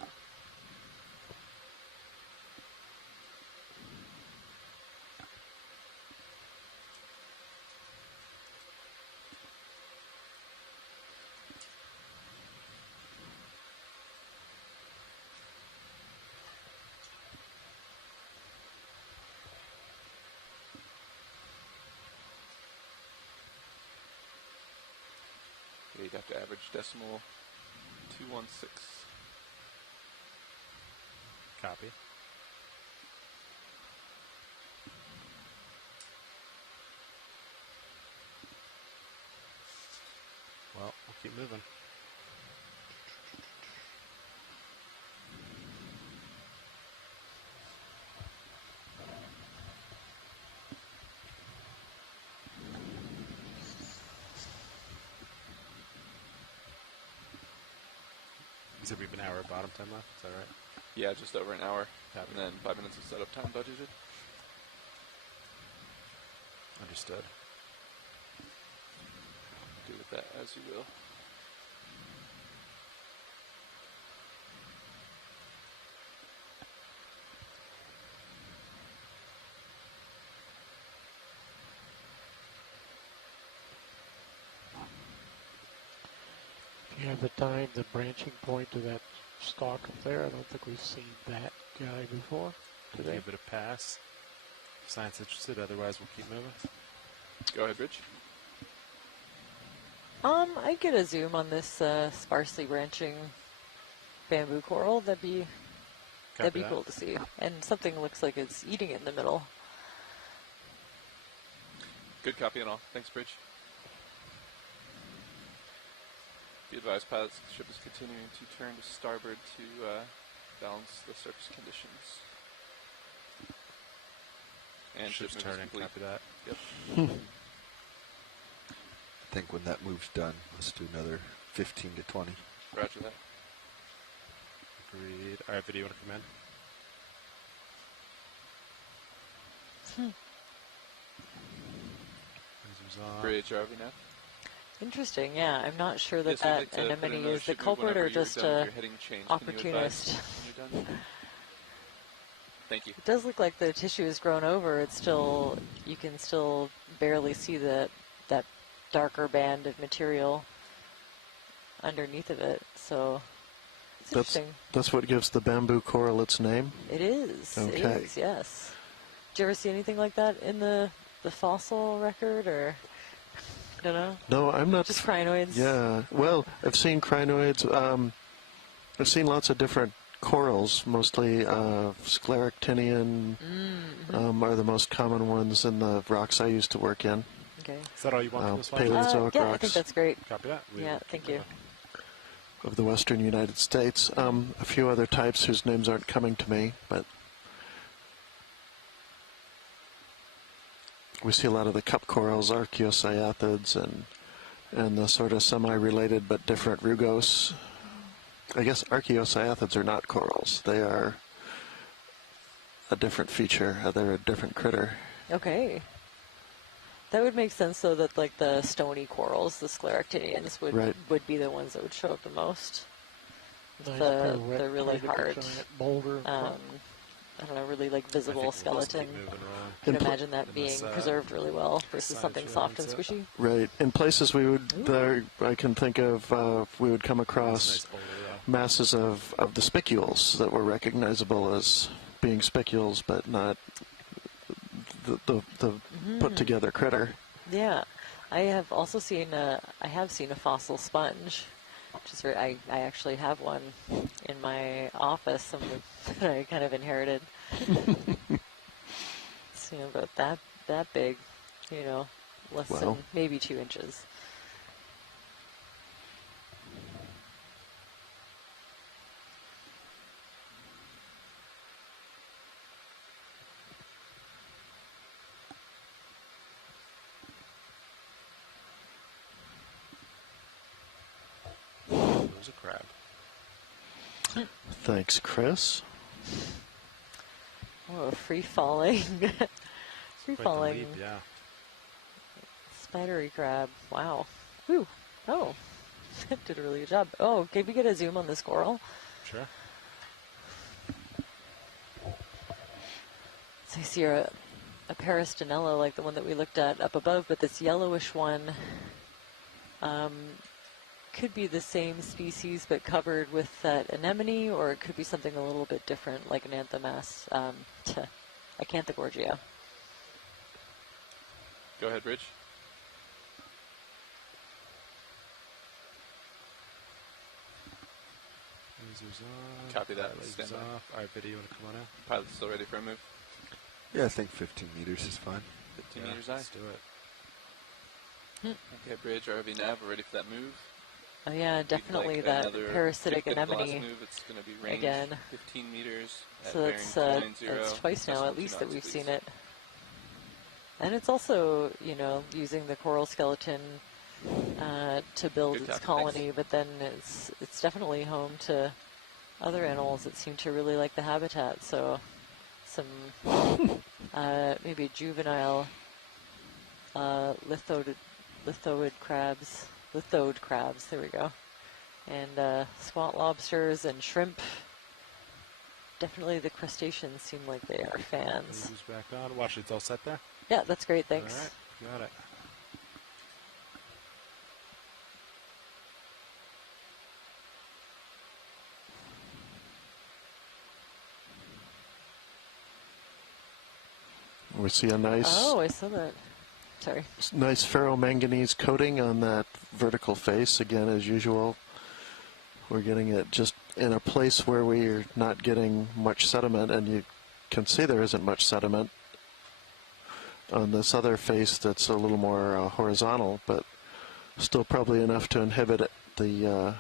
You'd have to average decimal 216. Copy. Well, we'll keep moving. You said we have an hour of bottom time left, is that right? Yeah, just over an hour, Copy. and then 5 minutes of setup time budgeted. Understood. Do with that as you will. If you have the time, the branching point to that stalk up there, I don't think we've seen that guy before today. Give it a pass. If science interested, otherwise we'll keep moving. Go ahead, Rich. I'd get a zoom on this sparsely branching bamboo coral. That'd be that. cool to see. And something looks like it's eating it in the middle. Good copy and all. Thanks, Bridge. Be advised, pilots, the ship is continuing to turn to starboard to balance the surface conditions. And Ship's ship move is turning, complete. copy that. Yep. I think when that move's done, let's do another 15 to 20. Roger that. Agreed. All right, video, you want to come in? Zooms on. Bridge RV now. Interesting, yeah. I'm not sure that Yes, we'd like to put anemone another is the ship move culprit whenever or you're just done with a your heading change. Can you advise opportunist. when you're done? Thank you. It does look like the tissue has grown over. It's still, you can still barely see that darker band of material underneath of it. So it's interesting. That's what gives the bamboo coral its name? It is. Okay. It is, yes. Did you ever see anything like that in the fossil record, or I don't know? No, I'm not. Just crinoids. Yeah. Well, I've seen crinoids. I've seen lots of different corals, mostly scleractinian are the most common ones in the rocks I used to work in. Okay. Is that all you want for this one? Paleozoic yeah, rocks. I think that's great. Copy that. Yeah, thank you. Of the western United States. A few other types whose names aren't coming to me, but we see a lot of the cup corals, archaeocyathids, and the sort of semi-related but different rugose. I guess archaeocyathids are not corals. They are a different feature. They're a different critter. Okay. That would make sense, though, that like the stony corals, the scleractinians, would be the ones that would show up the most. Nice The really pivotal hard, giant boulder. I don't know, really like visible skeleton. You can imagine that being preserved really well versus something soft and squishy. Right. In places we would, I can think of, we would come across masses of the spicules that were recognizable as being spicules, but not the put together critter. Yeah, I have also seen a fossil sponge, which is very, I actually have one in my office that I kind of inherited. It's about that big, less than maybe 2 inches. There's a crab. Thanks, Chris. Oh, free-falling. Free-falling. Leap, yeah. Spidery crab. Wow. Whew. Oh. Did a really good job. Oh, can we get a zoom on this coral? Sure. So you see a Peristinella like the one that we looked at up above, but this yellowish one could be the same species but covered with that anemone, or it could be something a little bit different like an Anthomas, Acanthogorgia. Go ahead, Rich. Lasers on. Copy that. Lasers Stand by. off. All right, video, you want to come on out? Pilot's still ready for a move. Yeah, I think 15 meters is fine. 15 meters high. Let's do it. Okay, bridge, ROV nav, we're ready for that move. Oh yeah, definitely like that parasitic the last anemone move, it's going to be range again. 15 meters. So that's twice now at least that we've seen it. And it's also, using the coral skeleton to build its colony, but then it's definitely home to other animals that seem to really like the habitat. So some maybe juvenile lithoid crabs. Lithoid crabs, there we go. And squat lobsters and shrimp. Definitely the crustaceans seem like they are fans. Lasers back on. Watch, it's all set there? Yeah, that's great, thanks. All right, got it. We see a nice... Oh, I saw that. Sorry. Nice ferromanganese coating on that vertical face, again, as usual. We're getting it just in a place where we're not getting much sediment, and you can see there isn't much sediment on this other face that's a little more horizontal, but still probably enough to inhibit the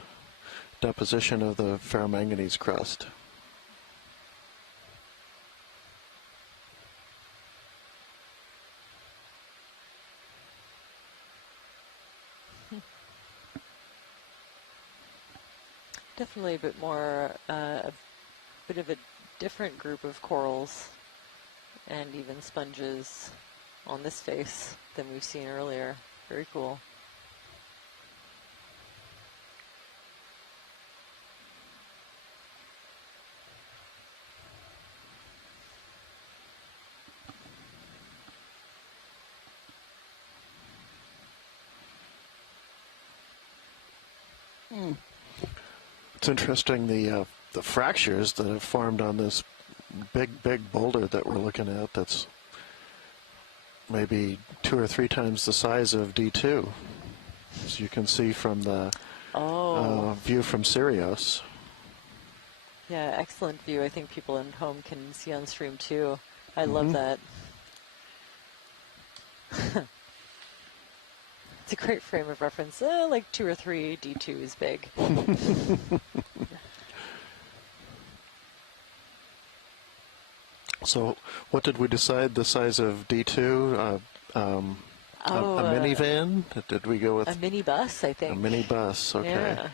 deposition of the ferromanganese crust. Definitely a bit more, a bit of a different group of corals and even sponges on this face than we've seen earlier. Very cool. It's interesting the fractures that have formed on this big boulder that we're looking at. That's maybe 2 or 3 times the size of D2, as you can see from the view from Sirius. Yeah, excellent view. I think people at home can see on stream too. I love that. It's a great frame of reference. Like 2 or 3, D2 is big. So what did we decide the size of D2? A minivan? Did we go with a minibus, I think. A minibus, okay. Yeah.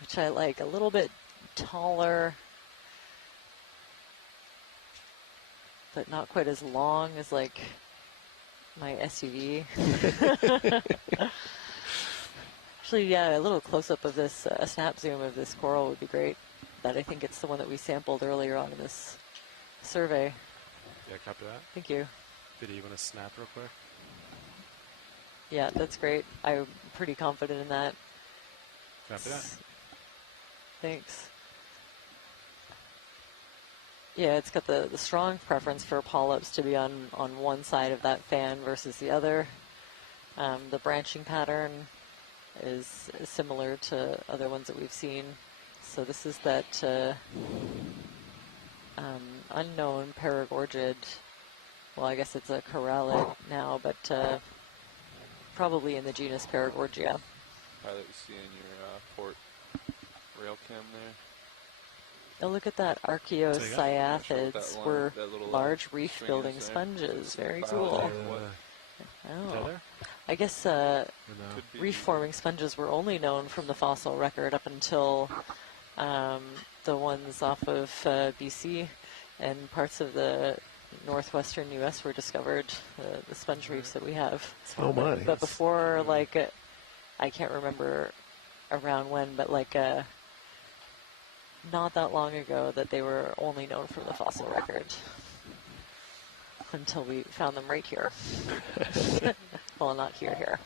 Which I like. A little bit taller, but not quite as long as like my SUV. Actually, yeah, a little close-up of this, a snap zoom of this coral would be great. That I think it's the one that we sampled earlier on in this survey. Yeah, copy that. Thank you. Did you want to snap real quick? Yeah, that's great. I'm pretty confident in that. Copy that. Thanks. Yeah, it's got the strong preference for polyps to be on one side of that fan versus the other. The branching pattern is similar to other ones that we've seen. So this is that unknown paragorgid. Well, I guess it's a corallid now, but probably in the genus Paragorgia. That you see in your port rail cam there. Oh, look at that. Archaeocyathids were large reef-building sponges. Very cool. Oh. I guess reef-forming sponges were only known from the fossil record up until the ones off of BC, and parts of the northwestern U.S. were discovered, the sponge reefs that we have. Oh my. But before, like, I can't remember around when, but like not that long ago that they were only known from the fossil record until we found them right here. Well, not here.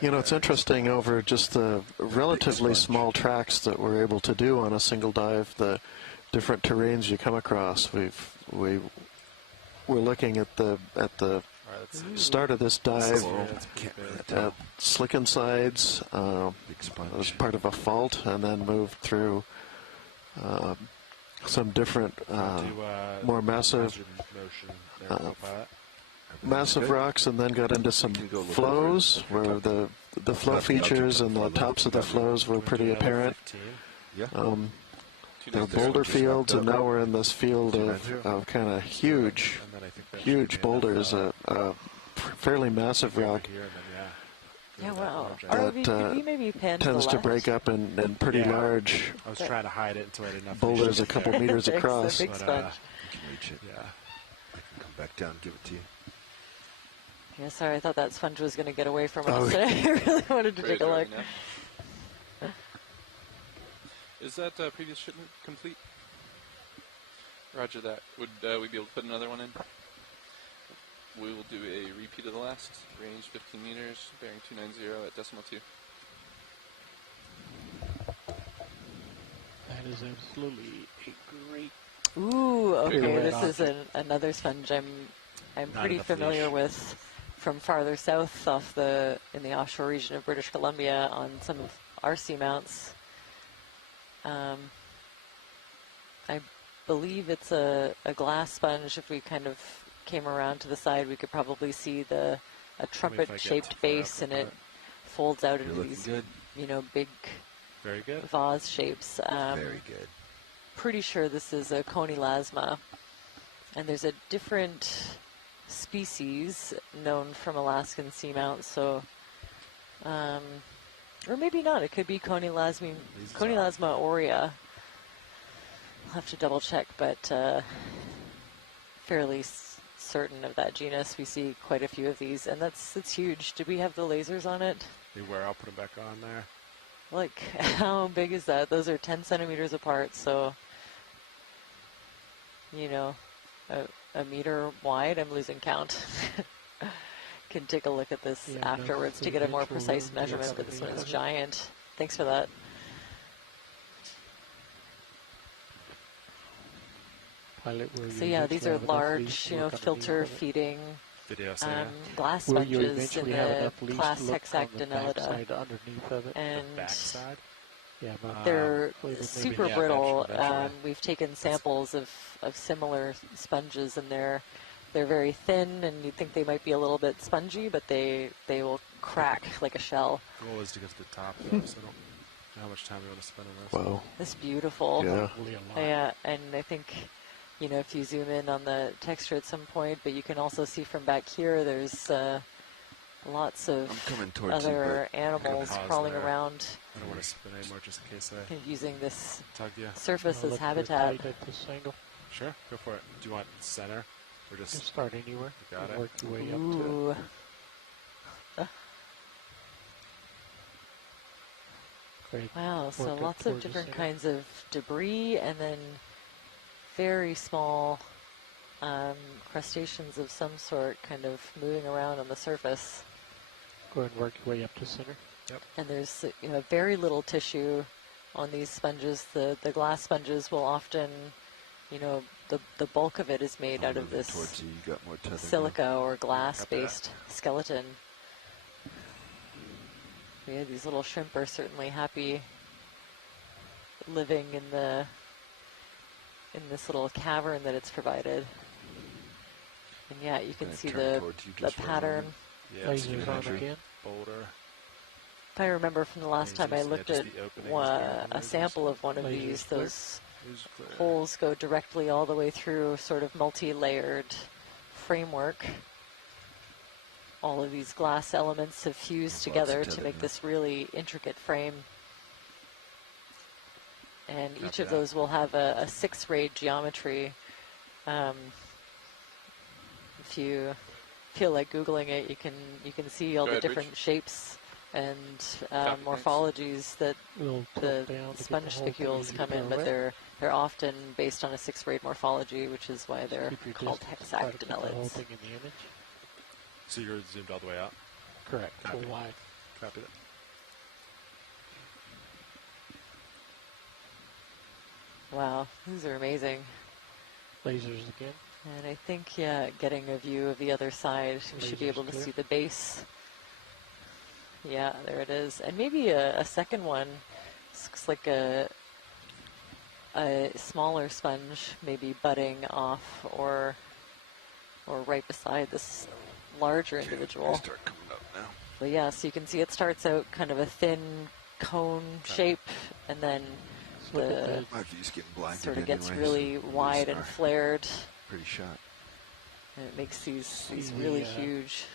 You know, it's interesting over just the relatively small tracks that we're able to do on a single dive, the different terrains you come across. We're looking at the start of this dive at Slicken Sides, as part of a fault, and then moved through some different, more massive rocks, and then got into some flows where the flow features and the tops of the flows were pretty apparent. There were boulder fields, and now we're in this field of kind of huge boulders, a fairly massive rock Yeah, wow. that tends to break up in pretty large I was trying to hide it until I didn't have boulders a couple meters across. You can reach it. Yeah. I can come back down and give it to you. Yeah, sorry, I thought that sponge was going to get away from us. I really wanted to take a look. Is that previous shipment complete? Roger that. Would we be able to put another one in? We will do a repeat of the last. Range 15 meters, bearing 290 at decimal 2. That is absolutely a great... Ooh, okay, this is another sponge I'm pretty familiar with from farther south in the offshore region of British Columbia on some of our seamounts. I believe it's a glass sponge. If we kind of came around to the side, we could probably see a trumpet-shaped base, and it folds out into these, big very good vase shapes. Very good. Pretty sure this is a Kodiak-Bowie, and there's a different species known from Alaskan seamounts, so or maybe not. It could be Kodiak-Bowie aurea. I'll have to double check, but fairly certain of that genus. We see quite a few of these, and it's huge. Did we have the lasers on it? Beware, I'll put them back on there. Like, how big is that? Those are 10 centimeters apart, so, a meter wide. I'm losing count. Can take a look at this afterwards to get a more precise measurement, but this one is giant. Thanks for that. So yeah, these are large, filter feeding glass sponges in the class hexagonellida, and they're super brittle. We've taken samples of similar sponges, and they're very thin, and you'd think they might be a little bit spongy, but they will crack like a shell. The goal is to get to the top, though, so I don't know how much time we want to spend on this. Wow. It's beautiful. Yeah. Yeah, and I think, if you zoom in on the texture at some point, but you can also see from back here, there's lots of other animals crawling around. I don't want to spin anymore just in case I... Using this surface as habitat. Sure, go for it. Do you want center? Or just start anywhere. Got it. Work your way up to it. Great. Wow, so lots of different kinds of debris, and then very small crustaceans of some sort kind of moving around on the surface. Go ahead and work your way up to center. Yep. And there's very little tissue on these sponges. The glass sponges will often, the bulk of it is made out of this silica or glass-based skeleton. Yeah, these little shrimp are certainly happy living in this little cavern that it's provided. And yeah, you can see the pattern. Yeah, boulder. If I remember from the last time I looked at a sample of one of these, those holes go directly all the way through sort of multi-layered framework. All of these glass elements have fused together to make this really intricate frame. And each of those will have a 6-rayed geometry. If you feel like Googling it, you can see all the different shapes and morphologies that the sponge spicules come in, but they're often based on a 6-rayed morphology, which is why they're called hexagonellids. So you're zoomed all the way out? Correct. Full wide. Copy that. Wow, these are amazing. Lasers again. And I think, getting a view of the other side, we should be able to see the base. Yeah, there it is. And maybe a second one. This looks like a smaller sponge, maybe budding off or right beside this larger individual. Start coming up now. But yeah, so you can see it starts out kind of a thin cone shape, and then the sort of gets really wide and flared. Pretty shot. And it makes these really huge.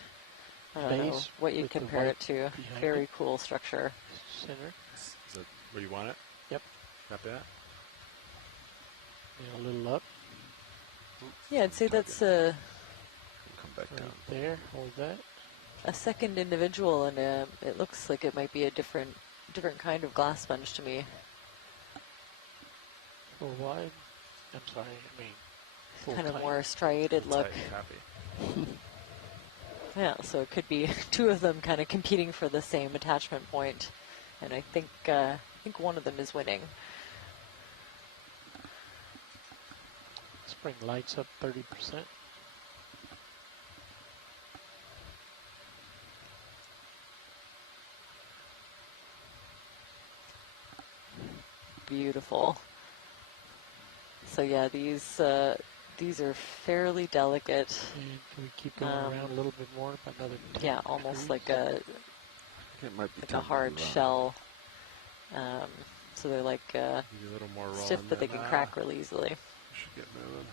I don't know what you'd compare it to. Very cool structure. Center. Is that where you want it? Yep. Copy that. And a little up. Yeah, I'd say that's come back down. There, hold that. A second individual, and it looks like it might be a different kind of glass sponge to me. Full wide. I'm sorry, I mean full kind of tight. more striated look. Yeah, so it could be two of them kind of competing for the same attachment point, and I think one of them is winning. Let's bring lights up 30%. Beautiful. So yeah, these are fairly delicate. And can we keep going around a little bit more? Another 10 yeah, almost degrees? like a hard shell. So they're like stiff, but they can crack really easily. Should get moving.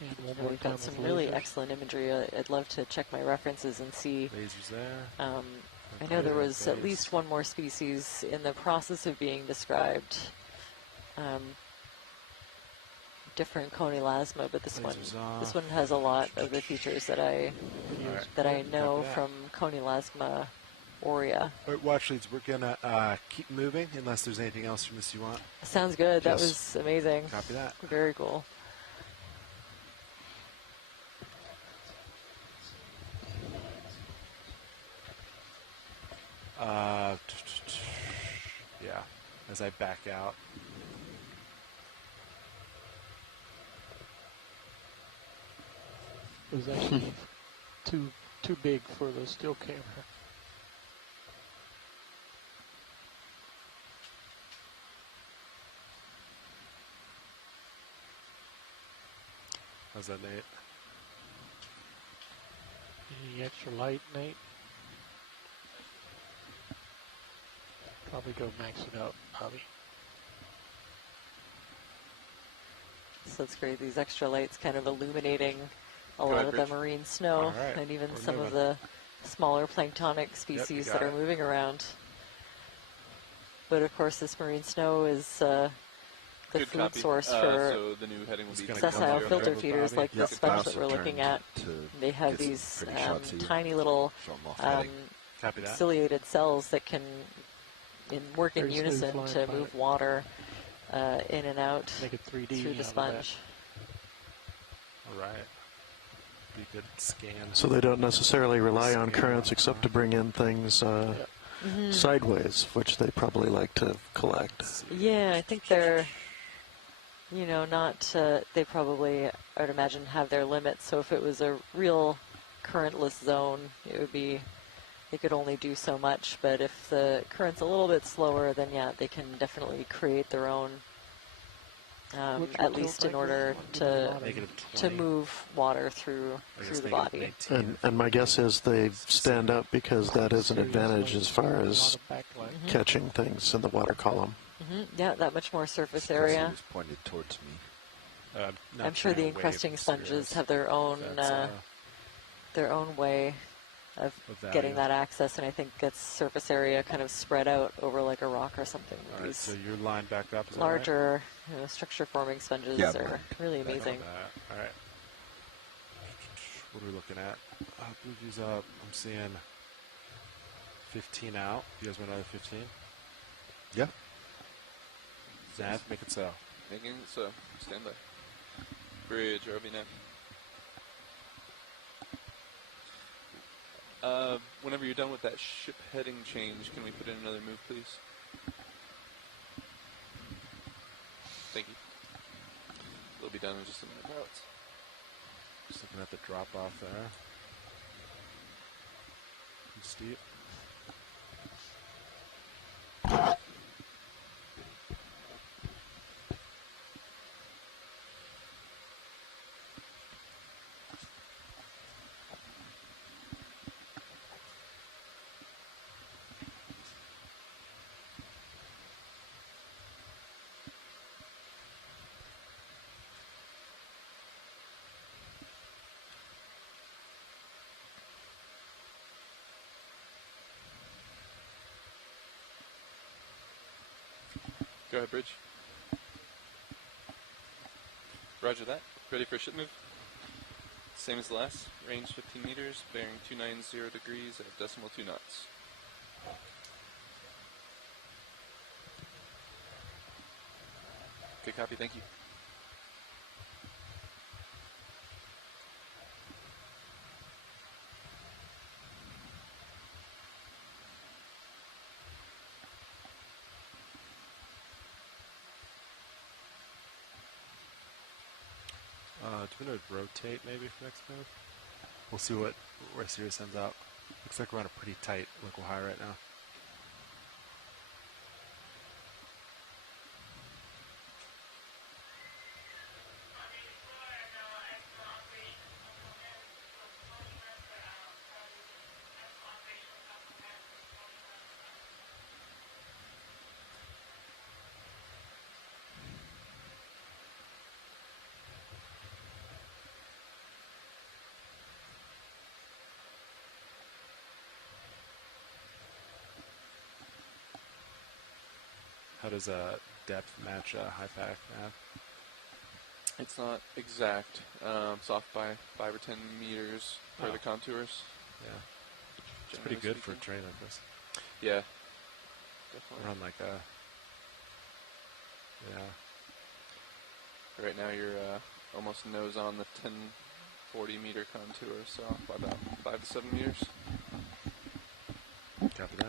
And one So more we've time got some with really lasers. excellent imagery. I'd love to check my references and see. Lasers there. I know there was at least one more species in the process of being described. Different Conilasma, but this one has a lot of the features that I know from Conilasma Aurea. All right, watch leads. We're gonna keep moving unless there's anything else from this you want. Sounds good. That Yes. was amazing. Copy that. Very cool. Yeah, as I back out. It was actually too big for the still camera. How's that, Nate? Any extra light, Nate? Probably go max it out, Bobby. So it's great. These extra lights kind of illuminating a Go lot ahead, of the Rich. marine snow All right. and even We're some of moving. the smaller planktonic species got that are it. moving around. But of course, this marine snow is the Good food copy. source for So the new heading will be sessile 10-0. filter feeders like Yep, the sponge Bob's that we're looking returned at. to They have get some these pretty shots of you. tiny little So I'm off heading. Copy that. ciliated cells that can work in Very smooth unison flying to pilot. move water in and out Make it 3D through out the of sponge. All right. Be good scan. So they don't necessarily rely on currents except to bring in things sideways, which they probably like to collect. Yeah, I think they're, not, they probably, I would imagine, have their limits. So if it was a real currentless zone, it would be, they could only do so much. But if the current's a little bit slower, then yeah, they can definitely create their own, at least in order to move water through the body. And my guess is they stand up because that is an advantage as far as catching things in the water column. Yeah, that much more surface He area. was pointed towards me. I'm sure the encrusting sponges have their own way of value. getting that access, and I think it's surface area kind of spread out over like a rock or something. All right, These so you're lined back up. Is larger structure-forming sponges Yeah, are really amazing. All right. What are we looking at? Blue view's up. I'm seeing 15 out. You guys want another 15? Yeah. Nav, make it so. Making it so. Stand by. Bridge, RV nav. Whenever you're done with that ship heading change, can we put in another move, please? Thank you. It'll be done in just a minute. Just looking at the drop off there. Pretty steep. Go ahead, Bridge. Roger that. Ready for a ship move? Same as the last. Range 15 meters, bearing 290 degrees at decimal 2 knots. Good copy, thank you. Do we want to rotate maybe for next move? We'll see where Sirius ends up. Looks like we're on a pretty tight local high right now. How does depth match high pack nav? It's not exact. It's off by 5 or 10 meters per the contours. Yeah. It's pretty good for a terrain like this. Yeah, definitely. Run like a... Yeah. Right now you're almost nose on the 1040 meter contour, so by about 5 to 7 meters. Copy that.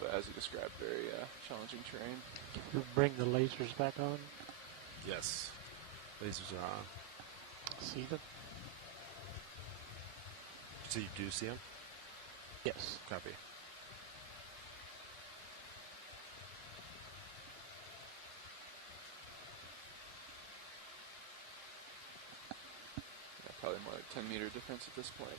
But as you described, very challenging terrain. You bring the lasers back on. Yes. Lasers are on. See them? So you do see them? Yes. Copy. Yeah, probably more like 10 meter difference at this point.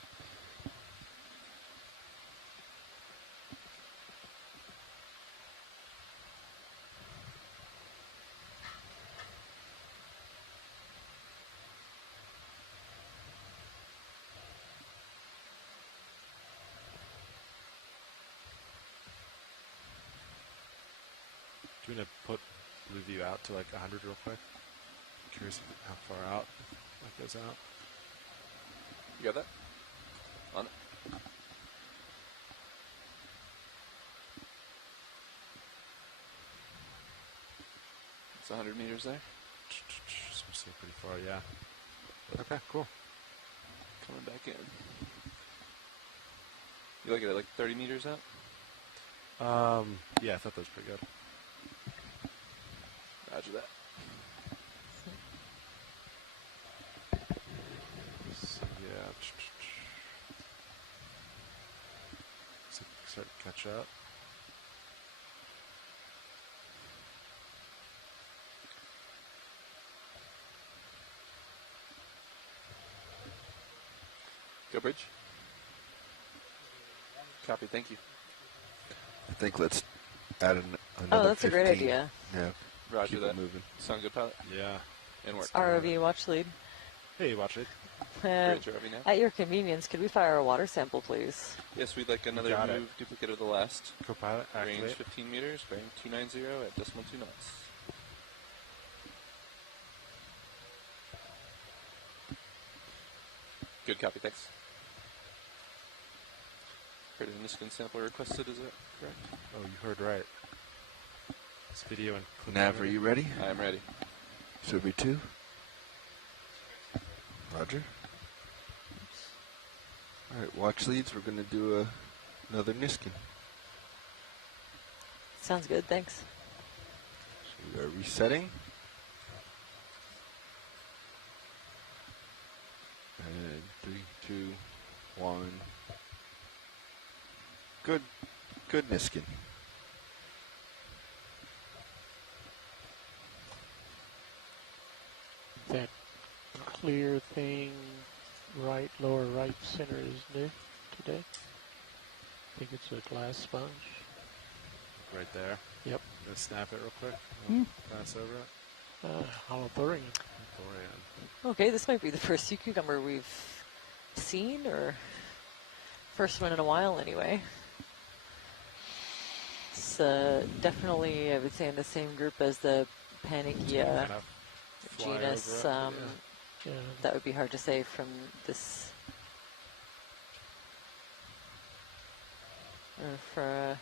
Do you want to put blue view out to like 100 real quick? Curious how far out that goes out. You got that? On it. It's 100 meters there. So we're still pretty far, yeah. Okay, cool. Coming back in. You look at it like 30 meters out? Yeah, I thought that was pretty good. Roger that. So, yeah. So start to catch up. Go bridge. Copy, thank you. I think let's add another Oh, that's 15. a great idea. Yeah. Roger Keep that. it moving. Sound good, pilot? Yeah. And work. ROV watch lead. Hey, watch it. Bridge ROV now. At your convenience, could we fire a water sample, please? Yes, we'd like another Got it. move, duplicate of the last. Co-pilot, Range activate. 15 meters, bearing 290 at decimal 2 knots. Good copy, thanks. Heard a Niskin sample requested, is that correct? Oh, you heard right. This video and clip Nav, are you ready? I am ready. Survey 2. Roger. All right, watch leads. We're going to do another Niskin. Sounds good, thanks. So we are resetting. And 3, 2, 1. Good. Good Niskin. That clear thing, right, lower right center is new today. I think it's a glass sponge. Right there. Yep. Gonna snap it real quick. Pass over it. Holothurian. Okay, this might be the first sea cucumber we've seen, or first one in a while anyway. It's definitely, I would say, in the same group as the Panikia genus. That would be hard to say from this. Or for,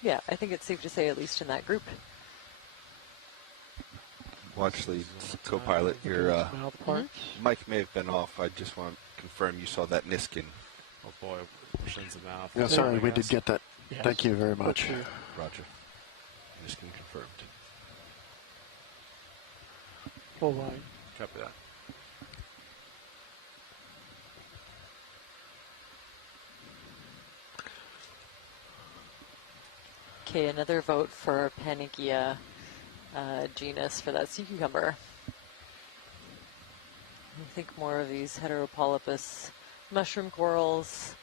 yeah, I think it's safe to say at least in that group. Watch lead, co-pilot. Your mic may have been off. I just want to confirm you saw that Niskin. Oh boy, shins the mouth. Yeah, sorry, we did get that. Yes. Thank you very much. Roger. Niskin confirmed. Full line. Copy that. Okay, another vote for Panikia genus for that sea cucumber. I think more of these heteropolypus mushroom corals.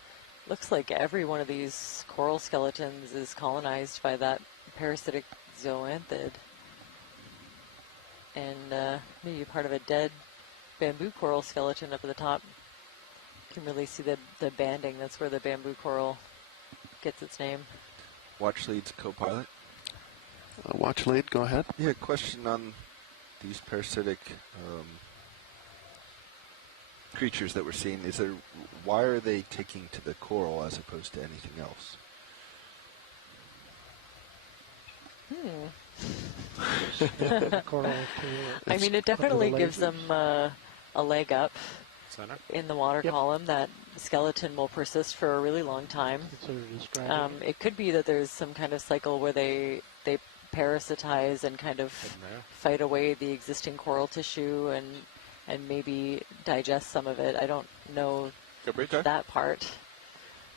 Looks like every one of these coral skeletons is colonized by that parasitic zoanthid. And maybe part of a dead bamboo coral skeleton up at the top. You can really see the banding. That's where the bamboo coral gets its name. Watch lead's co-pilot. Watch lead, go ahead. Yeah, question on these parasitic creatures that we're seeing, why are they taking to the coral as opposed to anything else? I mean, it definitely gives them a leg up in the water column. That skeleton will persist for a really long time. It could be that there's some kind of cycle where they parasitize and kind of fight away the existing coral tissue and maybe digest some of it. I don't know that part.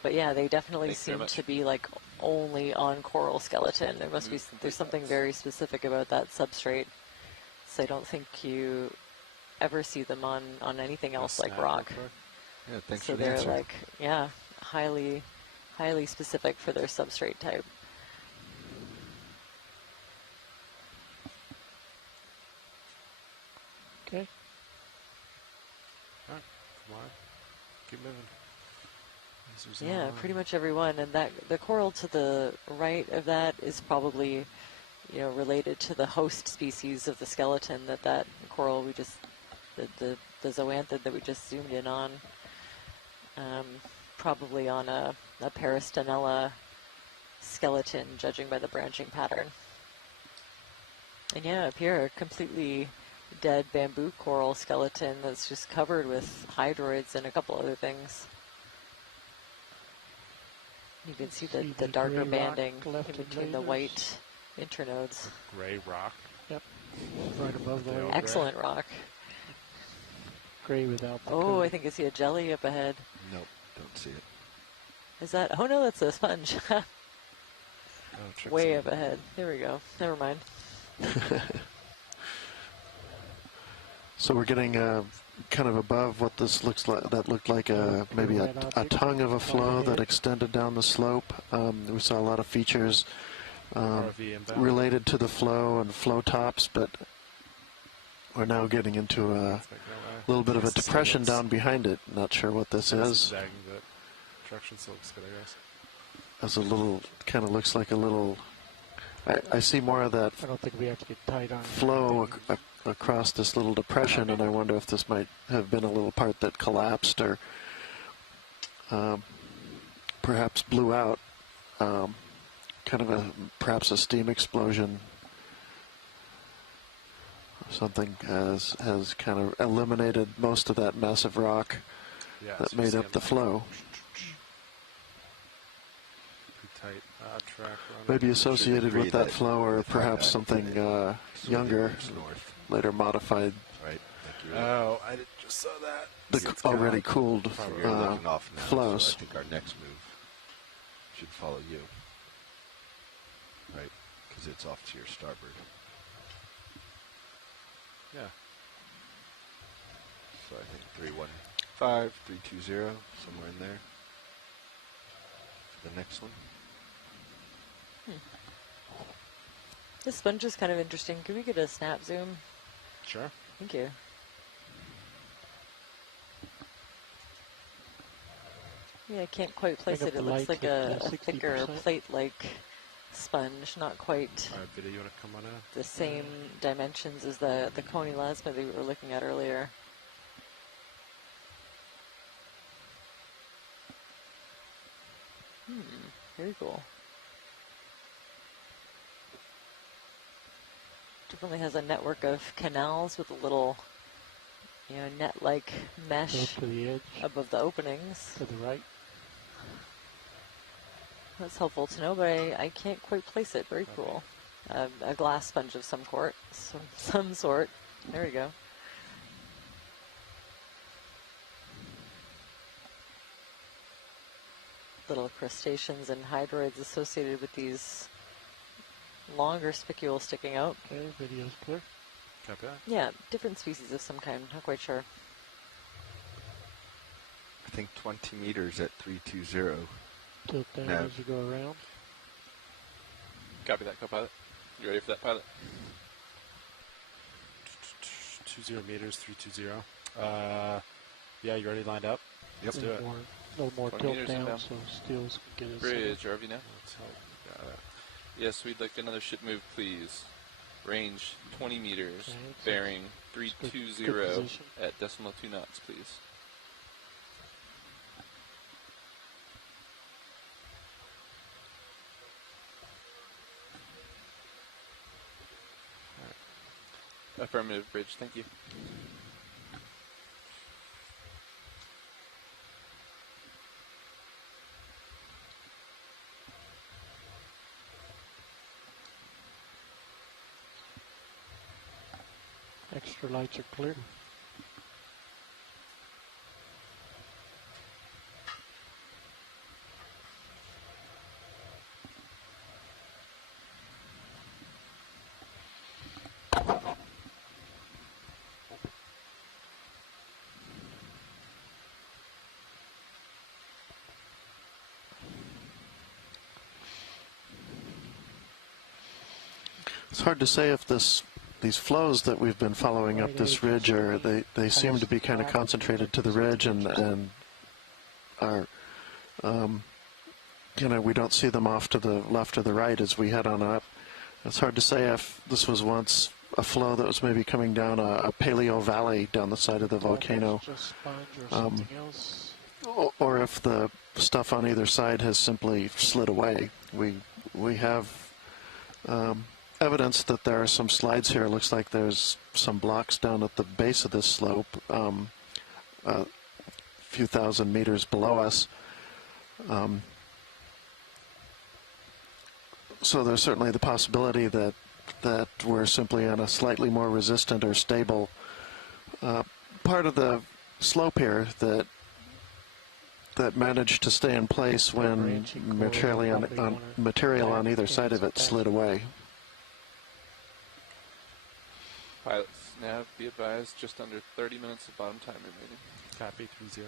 But yeah, they definitely seem to be like only on coral skeleton. There's something very specific about that substrate. So I don't think you ever see them on anything else like rock. Yeah, thanks so for the they're answer. like, yeah, highly specific for their substrate type. Okay. All right, come on. Keep moving. Yeah, pretty much everyone, and that the coral to the right of that is probably, related to the host species of the skeleton. That coral we just, the zoanthid that we just zoomed in on, probably on a peristanella skeleton, judging by the branching pattern. And yeah, up here, a completely dead bamboo coral skeleton that's just covered with hydroids and a couple other things. You can see the darker banding in between the white internodes. Gray rock. Yep. Right above the Excellent rock. Gray without the Oh, coating. I think I see a jelly up ahead. Nope, don't see it. Is that? Oh no, that's a sponge. Oh, way up ahead. There we go. Never mind. So we're getting kind of above what this looks like. That looked like maybe a tongue of a flow that extended down the slope. We saw a lot of features related to the flow and flow tops, but we're now getting into a little bit of a depression down behind it. Not sure what this is. Zagging, but direction still looks good, I guess. As a little, kind of looks like a little. I see more of that. I don't think we have to get tight on flow across this little depression, and I wonder if this might have been a little part that collapsed or perhaps blew out. Kind of perhaps a steam explosion. Something has kind of eliminated most of that massive rock that made up the flow. Tight track. Maybe associated with that flow, or perhaps something younger, later modified. Right. Oh, I just saw that. The already cooled You're looking off now, flows. So I think our next move should follow you. Right, because it's off to your starboard. Yeah. So I think 315, 320, somewhere in there. For the next one. This sponge is kind of interesting. Can we get a snap zoom? Sure. Thank you. Yeah, I can't quite place it. It looks like a thicker plate-like sponge, not quite Video, you want to come on out? the same dimensions as the coney lasma that we were looking at earlier. Very cool. Definitely has a network of canals with a little, net-like mesh to the edge, above the openings. to the right. That's helpful to know, but I can't quite place it. Very cool. A glass sponge of some sort. There we go. Little crustaceans and hydroids associated with these longer spicules sticking out. Okay, video's clear. Copy that. Yeah, different species of some kind. Not quite sure. I think 20 meters at 320. Tilt down No. as you go around. Copy that, co-pilot. You ready for that, pilot? 20 meters, 320. Yeah, you already lined up? Yep. Let's do it. A little more 20 tilt meters down, down. so Steele's can get his. Bridge, RV now. Let's hope. Got it. Yes, we'd like another ship move, please. Range 20 meters, Okay, bearing good 320 position. at decimal 2 knots, please. Affirmative, bridge. Thank you. Extra lights are clear. It's hard to say if these flows that we've been following up this ridge they seem to be kind of concentrated to the ridge and are we don't see them off to the left or the right as we head on up. It's hard to say if this was once a flow that was maybe coming down a paleo valley down the side of the volcano, or if the stuff on either side has simply slid away. We have evidence that there are some slides here. It looks like there's some blocks down at the base of this slope, a few thousand meters below us. So there's certainly the possibility that we're simply on a slightly more resistant or stable part of the slope here that managed to stay in place when material on either side of it slid away. Pilots, nav, be advised, just under 30 minutes of bottom time remaining. Copy, 3-0.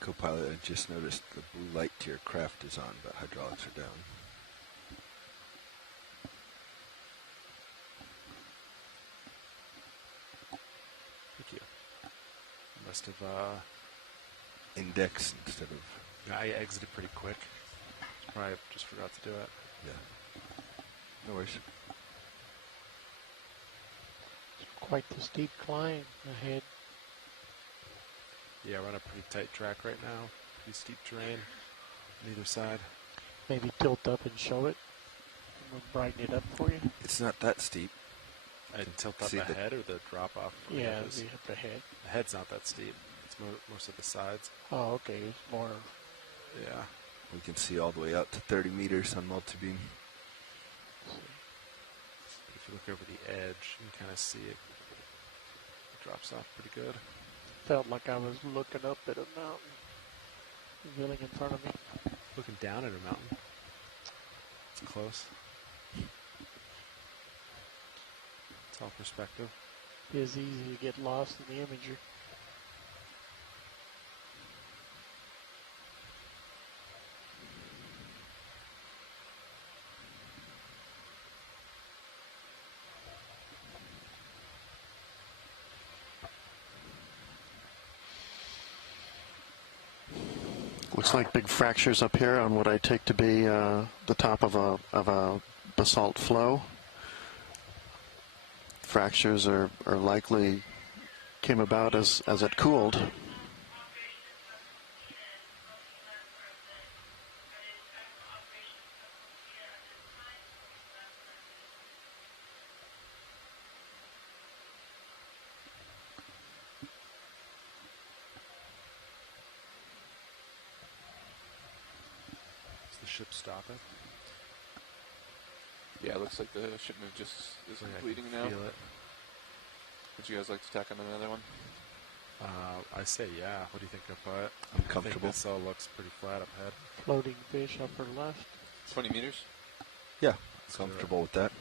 Co-pilot, I just noticed the blue light to your craft is on, but hydraulics are down. Thank you. Must have index instead of... Yeah, I exited pretty quick. Probably just forgot to do it. Yeah. No worries. Quite the steep climb ahead. Yeah, we're on a pretty tight track right now. Pretty steep terrain on either side. Maybe tilt up and show it. We'll brighten it up for you. It's not that steep. I tilt up the head or the drop off? Yeah, the head. The head's not that steep. It's most of the sides. Oh, okay. It's more. Yeah. We can see all the way out to 30 meters on multi-beam. If you look over the edge, you can kind of see it. It drops off pretty good. Felt like I was looking up at a mountain, revealing in front of me. Looking down at a mountain. It's close. It's all perspective. It's easy to get lost in the imagery. Looks like big fractures up here on what I take to be the top of a basalt flow. Fractures are likely came about as it cooled. Ship stopping. Yeah, it looks like the ship move just is bleeding now. Feel it. Would you guys like to tack on another one? I say yeah. What do you think of it? I'm comfortable. This all looks pretty flat up ahead. Floating fish upper left. 20 meters? Yeah, comfortable with that.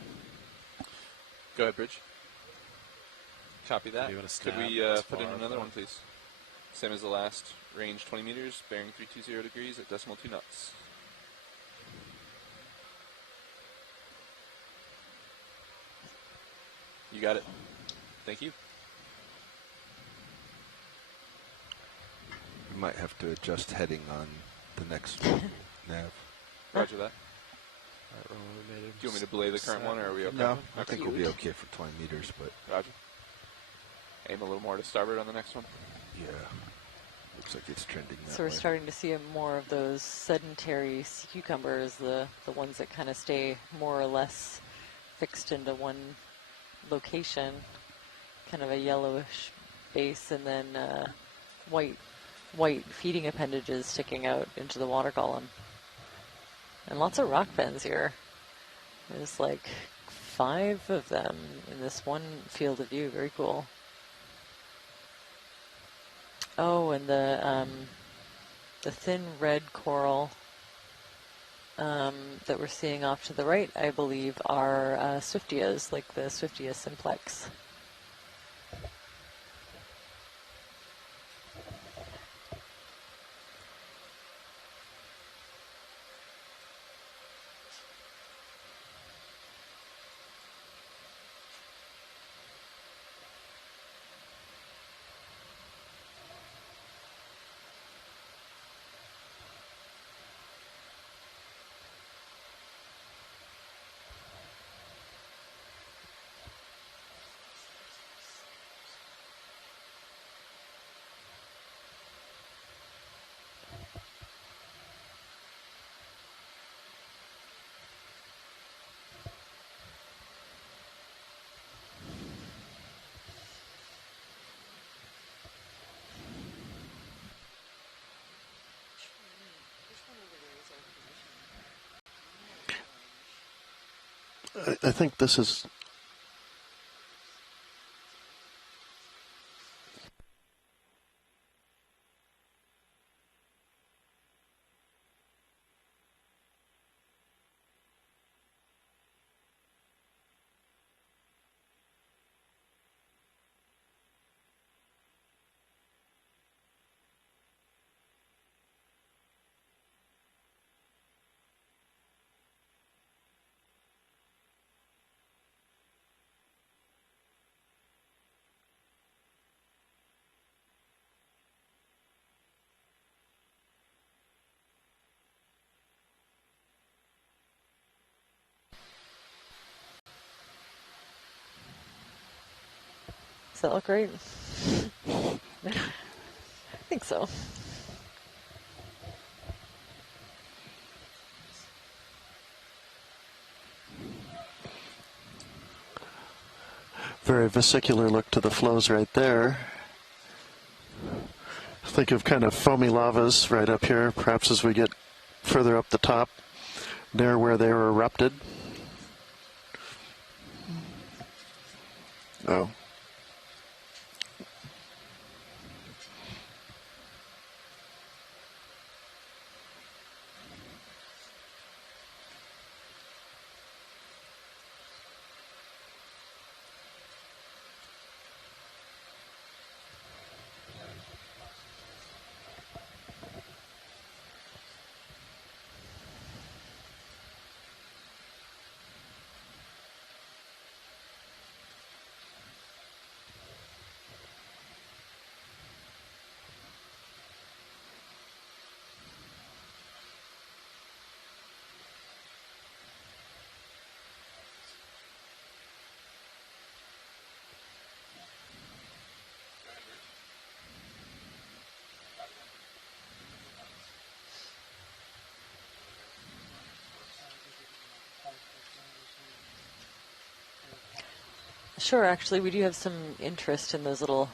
Go ahead, Bridge. Copy that. Could we put in another one, please? Same as the last. Range 20 meters, bearing 320 degrees at decimal 2 knots. You got it. Thank you. We might have to adjust heading on the next one. nav. Roger that. Do you want me to belay the current one, or are we okay? No, I think we'll be okay for 20 meters, but... Roger. Aim a little more to starboard on the next one. Yeah. Looks like it's trending that So we're way. starting to see more of those sedentary sea cucumbers, the ones that kind of stay more or less fixed into one location, kind of a yellowish base, and then white feeding appendages sticking out into the water column. And lots of rock bends here. There's like 5 of them in this one field of view. Very cool. Oh, and the thin red coral that we're seeing off to the right, I believe, are Swiftias, like the Swiftia simplex. I think this is... Does that look right? I think so. Very vesicular look to the flows right there. Think of kind of foamy lavas right up here, perhaps as we get further up the top, near where they were erupted. Oh. Sure, actually, we do have some interest in those little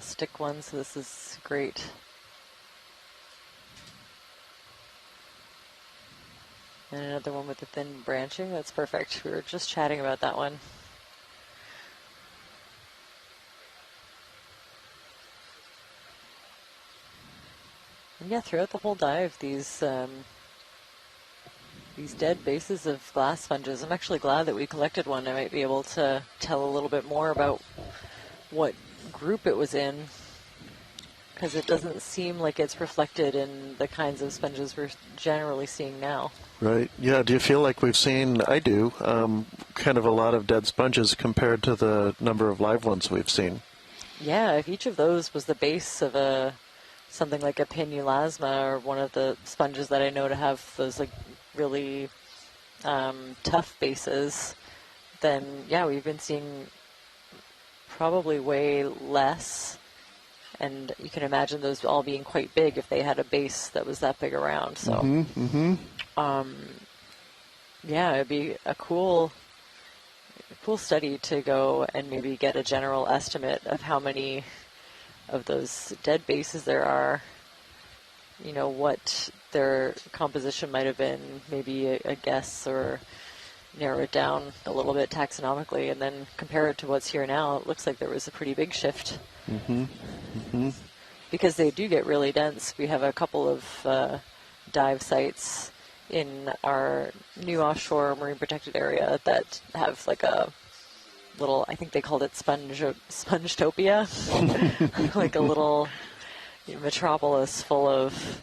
stick ones, so this is great. And another one with the thin branching, that's perfect. We were just chatting about that one. And yeah, throughout the whole dive, these dead bases of glass sponges. I'm actually glad that we collected one. I might be able to tell a little bit more about what group it was in, because it doesn't seem like it's reflected in the kinds of sponges we're generally seeing now. Right. Yeah, do you feel like we've seen, I do, kind of a lot of dead sponges compared to the number of live ones we've seen? Yeah, if each of those was the base of a something like a pinulasma or one of the sponges that I know to have those like really tough bases, then yeah, we've been seeing probably way less. And you can imagine those all being quite big if they had a base that was that big around. So, yeah, it'd be a cool study to go and maybe get a general estimate of how many of those dead bases there are. You know, what their composition might have been, maybe a guess, or narrow it down a little bit taxonomically, and then compare it to what's here now. It looks like there was a pretty big shift. Because they do get really dense. We have a couple of dive sites in our new offshore marine protected area that have like a little, I think they called it Spongetopia, like a little metropolis full of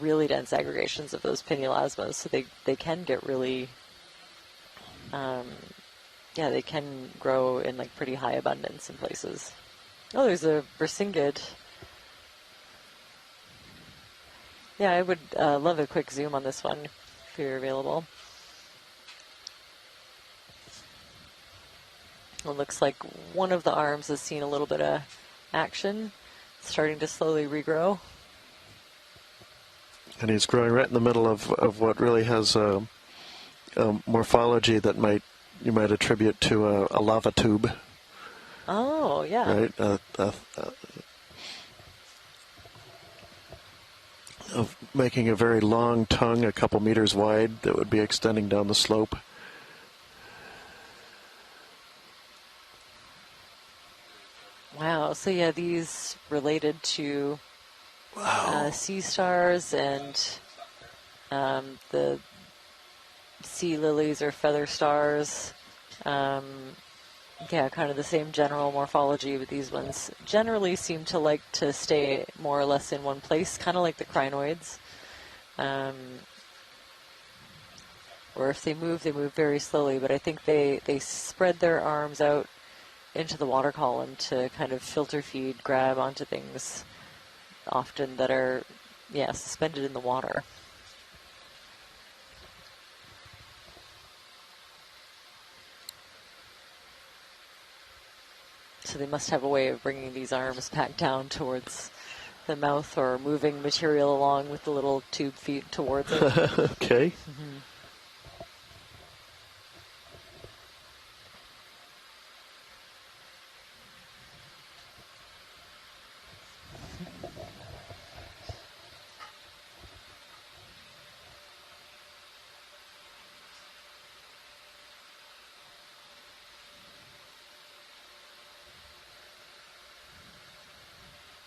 really dense aggregations of those pinulasmas. So they can get really they can grow in like pretty high abundance in places. Oh, there's a Brisingid. Yeah, I would love a quick zoom on this one if you're available. It looks like one of the arms has seen a little bit of action, starting to slowly regrow. And he's growing right in the middle of what really has a morphology that you might attribute to a lava tube. Oh, yeah. Right? Of making a very long tongue, a couple meters wide, that would be extending down the slope. Wow. So, yeah, these related to sea stars and the sea lilies or feather stars. Kind of the same general morphology, but these ones generally seem to like to stay more or less in one place, kind of like the crinoids. Or if they move very slowly, but I think they spread their arms out into the water column to kind of filter feed, grab onto things often that are, suspended in the water. So they must have a way of bringing these arms back down towards the mouth or moving material along with the little tube feet towards it. Okay.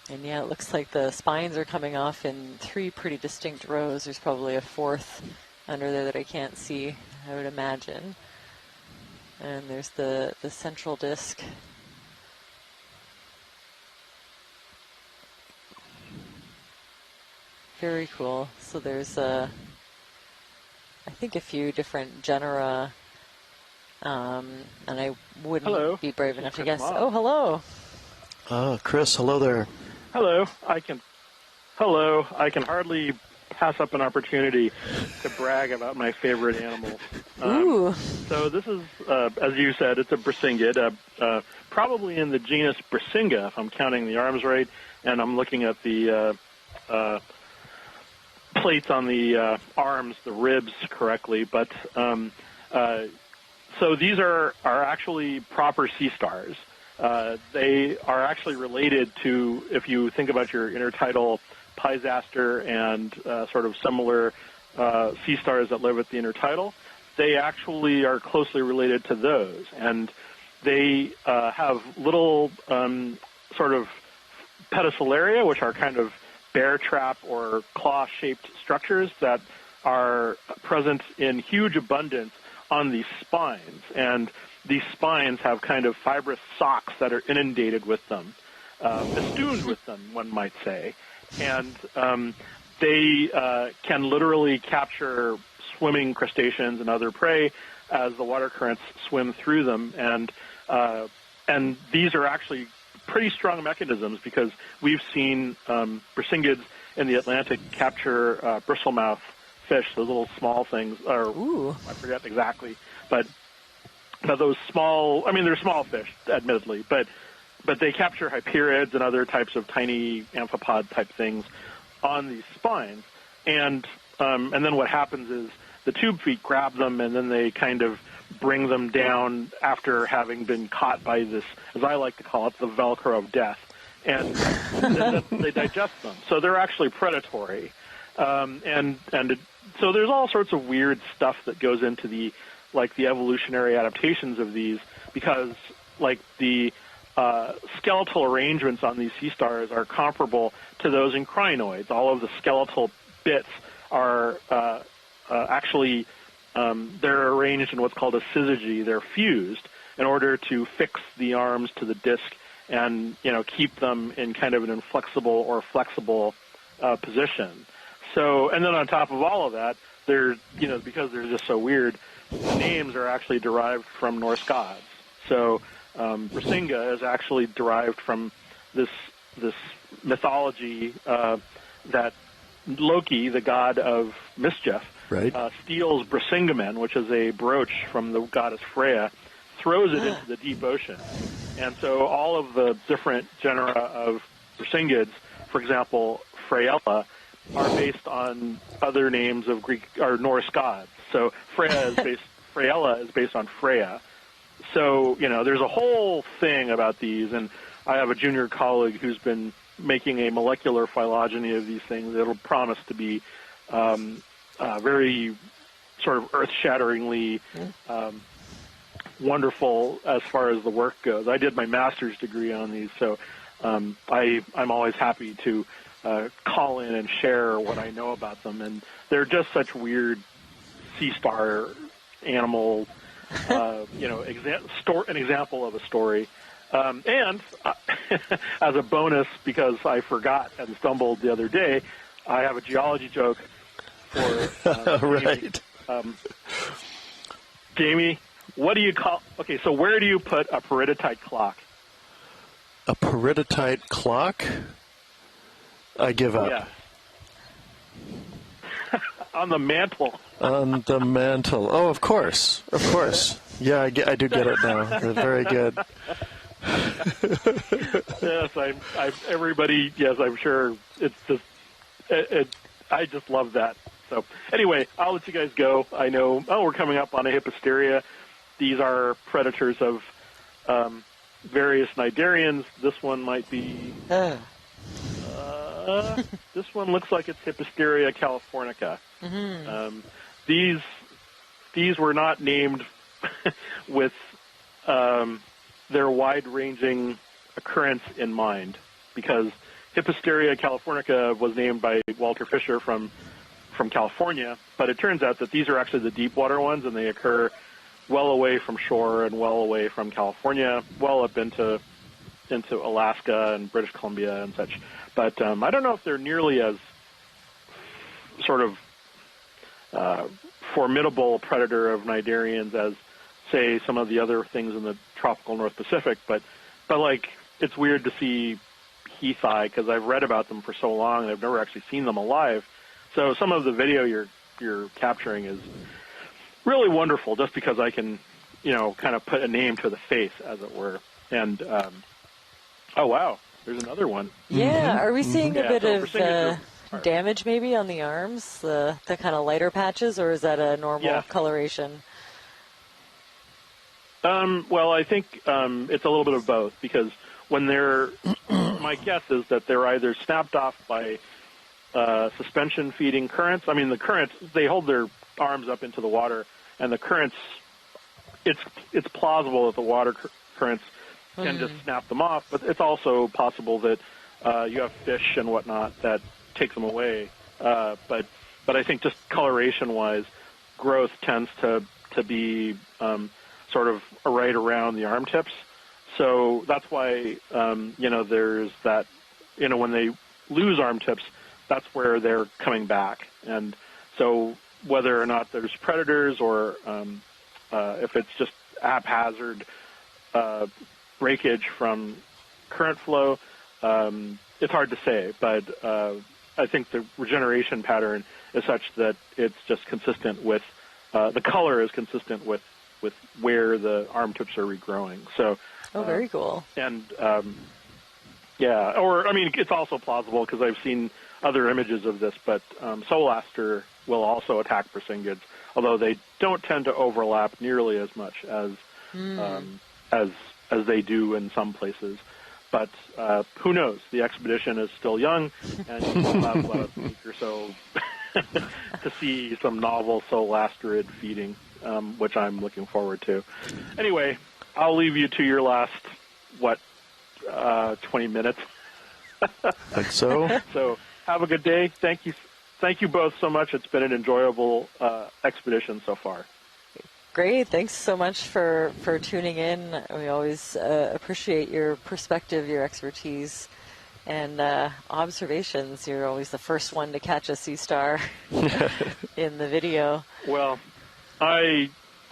And yeah, it looks like the spines are coming off in 3 pretty distinct rows. There's probably a 4th under there that I can't see, I would imagine. And there's the central disc. Very cool. So there's I think a few different genera, and I wouldn't be brave enough to guess. Oh, hello. Chris, hello there. Hello. I can hardly pass up an opportunity to brag about my favorite animal. So this is, as you said, it's a Brisingid, probably in the genus Brisinga, if I'm counting the arms right, and I'm looking at the plates on the arms, the ribs, correctly. But so these are actually proper sea stars. They are actually related to, if you think about your intertidal Pisaster and sort of similar sea stars that live at the intertidal, they actually are closely related to those. And they have little sort of pedicelaria, which are kind of bear trap or claw-shaped structures that are present in huge abundance on these spines. And these spines have kind of fibrous socks that are inundated with them, festooned with them, one might say. And they can literally capture swimming crustaceans and other prey as the water currents swim through them. And these are actually pretty strong mechanisms because we've seen Brisingids in the Atlantic capture bristlemouth fish, those little small things, or I forget exactly, but those small, I mean, they're small fish, admittedly, but they capture hyperids and other types of tiny amphipod type things on these spines, and then what happens is the tube feet grab them, and then they kind of bring them down after having been caught by this, as I like to call it, the Velcro of death, and then they digest them. So they're actually predatory, so there's all sorts of weird stuff that goes into the evolutionary adaptations of these, because the skeletal arrangements on these sea stars are comparable to those in crinoids. All of the skeletal bits are actually they're arranged in what's called a syzygy. They're fused in order to fix the arms to the disc and keep them in kind of an inflexible or flexible position. So, and then on top of all of that, they're because they're just so weird, the names are actually derived from Norse gods. So Brisinga is actually derived from this mythology that Loki, the god of mischief, steals Brisingamen, which is a brooch from the goddess Freya, throws it into the deep ocean. And so all of the different genera of Brisingids, for example, Freyella, are based on other names of Greek or Norse gods. So Freyella is based on Freya. So, there's a whole thing about these, and I have a junior colleague who's been making a molecular phylogeny of these things that'll promise to be very sort of earth-shatteringly wonderful as far as the work goes. I did my master's degree on these, so I'm always happy to call in and share what I know about them, and they're just such weird sea star animal, an example of a story. And as a bonus, because I forgot and stumbled the other day, I have a geology joke for right. Jamie, what do you call? Okay, so where do you put a peridotite clock? A peridotite clock? I give up. Yeah. On the mantle. On the mantle. Oh, of course. Of course. Yeah, I do get it now. Very good. Yes, everybody, yes, I'm sure. It's just, I just love that. So anyway, I'll let you guys go. I know, we're coming up on a Hipposteria. These are predators of various cnidarians. This one might be, this one looks like it's Hipposteria californica. Mm-hmm. These were not named with their wide-ranging occurrence in mind, because Hipposteria californica was named by Walter Fisher from California, but it turns out that these are actually the deep water ones, and they occur well away from shore and well away from California, well up into Alaska and British Columbia and such. But I don't know if they're nearly as sort of formidable predator of cnidarians as, say, some of the other things in the tropical North Pacific. But like, it's weird to see heath-eye, because I've read about them for so long and I've never actually seen them alive. So some of the video you're capturing is really wonderful, just because I can, kind of put a name to the face, as it were. And oh wow, there's another one. Yeah, are we seeing a bit of damage maybe on the arms, the kind of lighter patches, or is that a normal coloration? Well, I think it's a little bit of both, because when they're, my guess is that they're either snapped off by suspension feeding currents. I mean, the currents, they hold their arms up into the water, and the currents, it's plausible that the water currents can just snap them off, but it's also possible that you have fish and whatnot that take them away. But I think just coloration-wise, growth tends to be sort of right around the arm tips. So that's why, there's that, when they lose arm tips, that's where they're coming back. And so whether or not there's predators or if it's just haphazard breakage from current flow, it's hard to say, but I think the regeneration pattern is such that it's just consistent with the color is consistent with where the arm tips are regrowing. So, very cool. And yeah, or I mean, it's also plausible because I've seen other images of this, but Solaster will also attack Persingids, although they don't tend to overlap nearly as much as they do in some places. But who knows? The expedition is still young, and we'll have about a week or so to see some novel Solasterid feeding, which I'm looking forward to. Anyway, I'll leave you to your last, 20 minutes? Think so. So have a good day. Thank you both so much. It's been an enjoyable expedition so far. Great. Thanks so much for tuning in. We always appreciate your perspective, your expertise, and observations. You're always the first one to catch a sea star in the video. Well,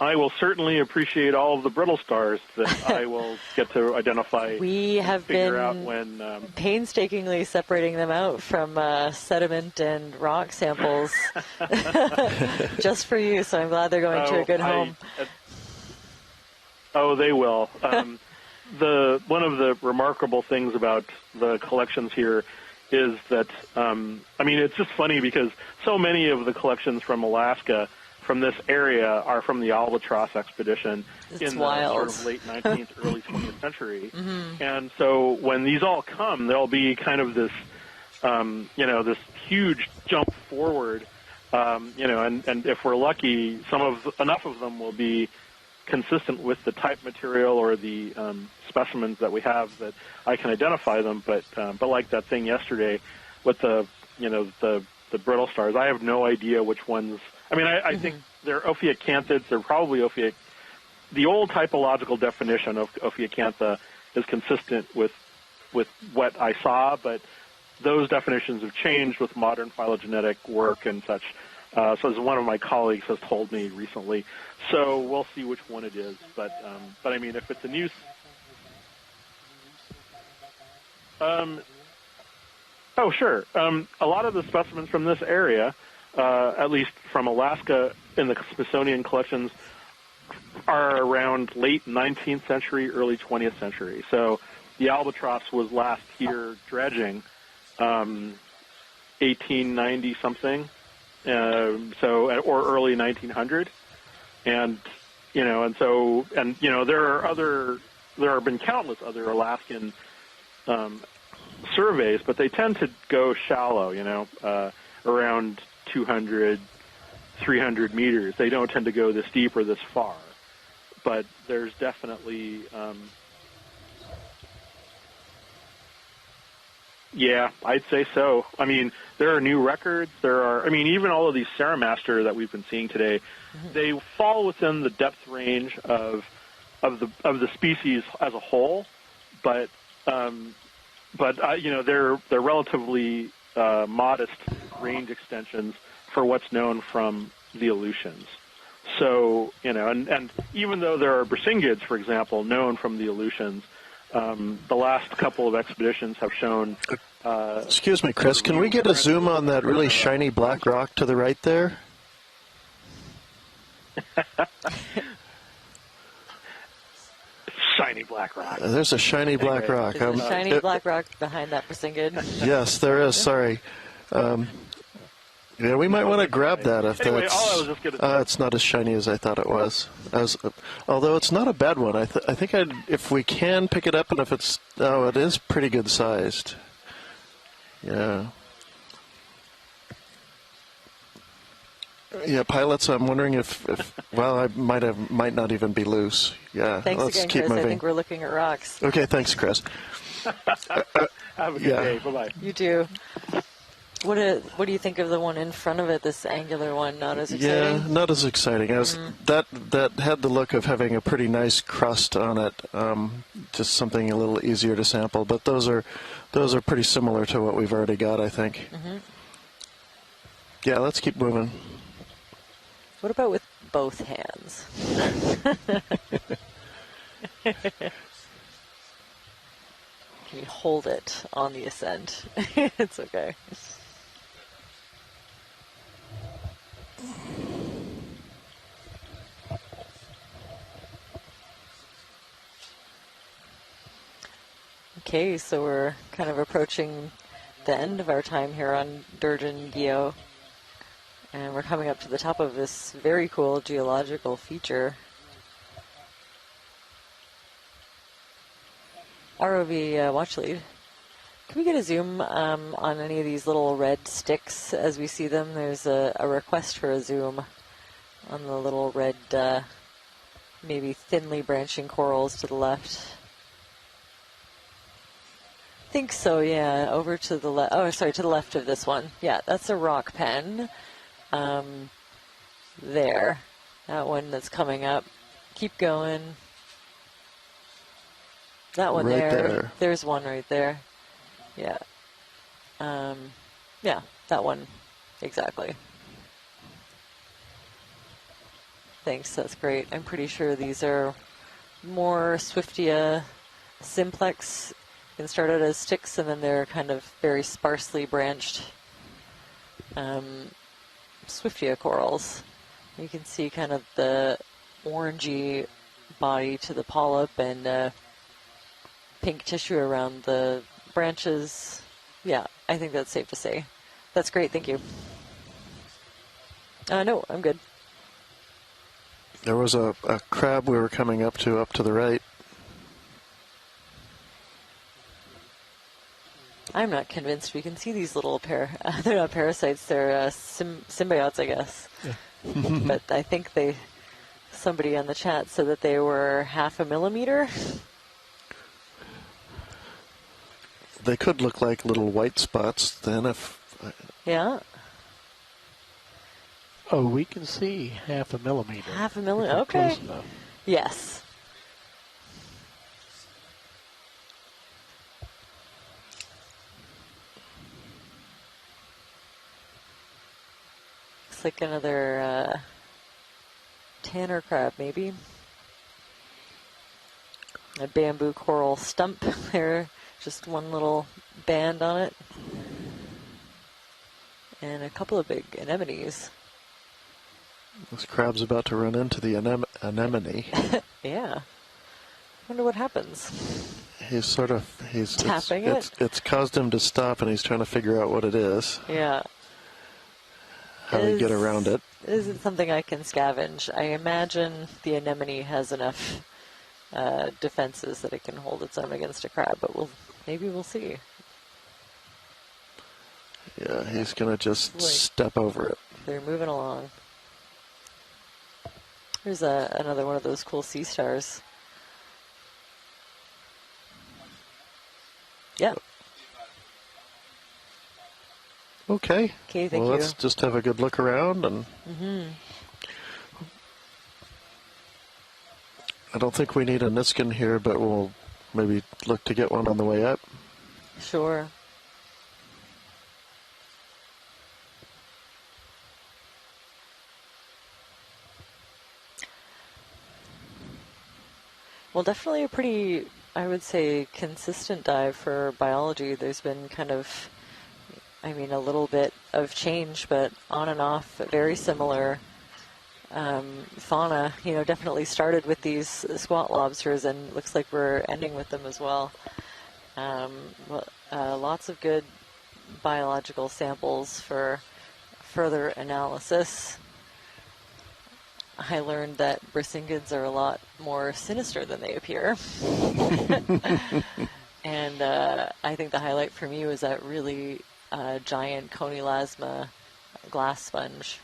I will certainly appreciate all of the brittle stars that I will get to identify. We have figure been out when, painstakingly separating them out from sediment and rock samples just for you, so I'm glad they're going to a good home. They will. One of the remarkable things about the collections here is that, it's just funny because so many of the collections from Alaska from this area are from the Albatross expedition in the sort of late 19th, early 20th century. Mm-hmm. And so when these all come, there'll be kind of this, this huge jump forward, and if we're lucky, enough of them will be consistent with the type material or the specimens that we have that I can identify them. But like that thing yesterday with the brittle stars, I have no idea which ones. I think they're Ophiacanthids. They're probably Ophiac. The old typological definition of Ophiacantha is consistent with what I saw, but those definitions have changed with modern phylogenetic work and such. So as one of my colleagues has told me recently. So we'll see which one it is. But if it's a new... sure. A lot of the specimens from this area, at least from Alaska in the Smithsonian collections, are around late 19th century, early 20th century. So the albatross was last here dredging 1890 something, or early 1900, and there have been countless other Alaskan surveys, but they tend to go shallow, around 200, 300 meters. They don't tend to go this deep or this far. But there's definitely, I'd say so. There are new records. Even all of these Ceramaster that we've been seeing today, they fall within the depth range of the species as a whole, but they're relatively modest range extensions for what's known from the Aleutians. So, and even though there are Persingids, for example, known from the Aleutians, the last couple of expeditions have shown... Excuse me, Chris, can we get a zoom on that really shiny black rock to the right there? Shiny black rock. There's a shiny black rock. There's a shiny black rock behind that Persingid. Yes, there is. Sorry. We might want to grab that if anyway, that's. All I was just going to it's not as shiny as I thought it was. Although it's not a bad one. I think if we can pick it up, and if it's it is pretty good sized. Yeah. Yeah, pilots. I'm wondering if I might not even be loose. Yeah. Thanks let's again, keep Chris. moving. I think we're looking at rocks. Okay, thanks, Chris. Have a good day. Bye-bye. You too. What do you think of the one in front of it, this angular one? Not as exciting? Yeah, not as exciting. That had the look of having a pretty nice crust on it, just something a little easier to sample. But those are pretty similar to what we've already got, I think. Mm-hmm. Yeah, let's keep moving. What about with both hands? Can you hold it on the ascent? It's okay. Okay, so we're kind of approaching the end of our time here on Durgin Geo. And we're coming up to the top of this very cool geological feature. ROV watch lead. Can we get a zoom on any of these little red sticks as we see them? There's a request for a zoom on the little red, maybe thinly branching corals to the left. I think so, yeah. Over to the left. Oh, sorry, to the left of this one. Yeah, that's a rock pen. There. That one that's coming up. Keep going. That one right there. There's one right there. Yeah. Yeah, that one. Exactly. Thanks, that's great. I'm pretty sure these are more Swiftia simplex. Can start out as sticks, and then they're kind of very sparsely branched Swiftia corals. You can see kind of the orangey body to the polyp and pink tissue around the branches. Yeah, I think that's safe to say. That's great, thank you. No, I'm good. There was a crab we were coming up to the right. I'm not convinced we can see these little they're not parasites, they're symbiotes, I guess. Yeah. But I think somebody on the chat said that they were 0.5 millimeter. They could look like little white spots then if... Yeah. Oh, we can see 0.5 millimeter. 0.5 millimeter, okay. Close enough. Yes. Looks like another tanner crab, maybe. A bamboo coral stump there, just one little band on it. And a couple of big anemones. This crab's about to run into the anemone. Yeah. Wonder what happens. He's tapping it. It's caused him to stop, and he's trying to figure out what it is. Yeah. How to get around it. Is it something I can scavenge? I imagine the anemone has enough defenses that it can hold its own against a crab, but maybe we'll see. Yeah, he's gonna just step over it. They're moving along. Here's another one of those cool sea stars. Yeah. Okay. Okay, thank well, you. Let's just have a good look around, and I don't think we need a Niskin here, but we'll maybe look to get one on the way up. Sure. Well, definitely a pretty, I would say, consistent dive for biology. There's been kind of, a little bit of change, but on and off, very similar fauna. Definitely started with these squat lobsters, and looks like we're ending with them as well. Lots of good biological samples for further analysis. I learned that brisingids are a lot more sinister than they appear. And I think the highlight for me was that really giant Conilasma glass sponge.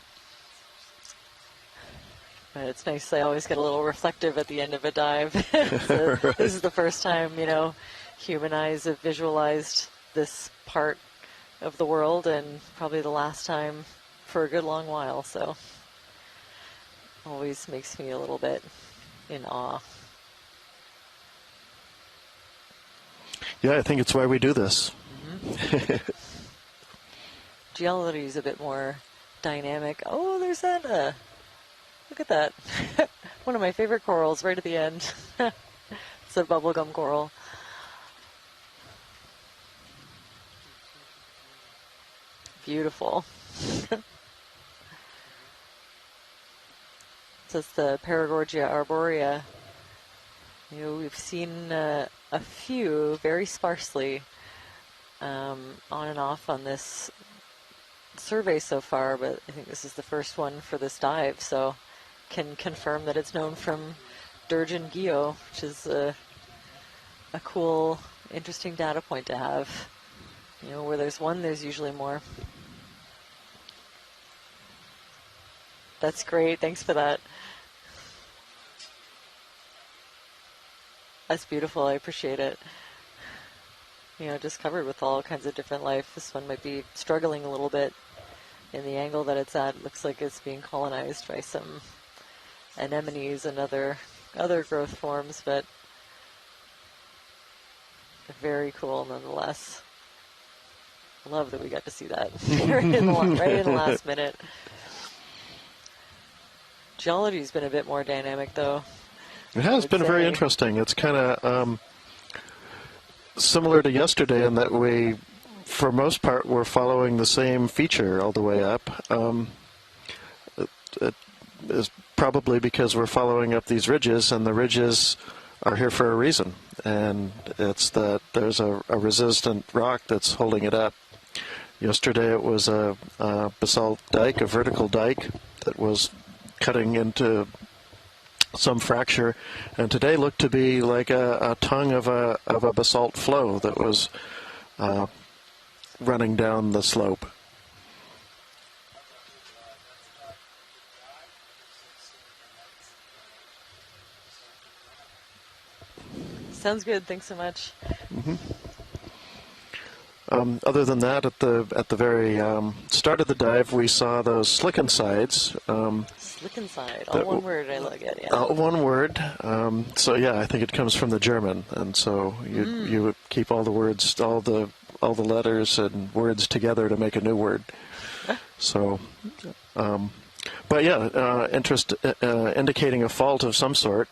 But it's nice, I always get a little reflective at the end of a dive. So Right. This is the first time, human eyes have visualized this part of the world, and probably the last time for a good long while, so always makes me a little bit in awe. Yeah, I think it's why we do this. Geology is a bit more dynamic. Oh, there's that. Look at that. One of my favorite corals right at the end. It's a bubblegum coral. beautiful. This is the Paragorgia arborea. We've seen a few very sparsely on and off on this survey so far, but I think this is the first one for this dive, so can confirm that it's known from Durgin Geo, which is a cool, interesting data point to have. Where there's one, there's usually more. That's great. Thanks for that. That's beautiful. I appreciate it. Just covered with all kinds of different life. This one might be struggling a little bit in the angle that it's at. It looks like it's being colonized by some anemones and other growth forms, but very cool nonetheless. Love that we got to see that right in the last minute. Geology's been a bit more dynamic, though. It has been very interesting. It's kind of similar to yesterday in that we, for most part, we're following the same feature all the way up. It is probably because we're following up these ridges, and the ridges are here for a reason. And it's that there's a resistant rock that's holding it up. Yesterday it was a basalt dike, a vertical dike, that was cutting into some fracture, and today looked to be like a tongue of a basalt flow that was running down the slope. Sounds good. Thanks so much. Mm-hmm. Other than that, at the very start of the dive, we saw those slickensides. Slickenside, all one word. I like it. Yeah. All one word. So yeah, I think it comes from the German, and so you would keep all the words, all the letters and words together to make a new word. So, but yeah, indicating a fault of some sort,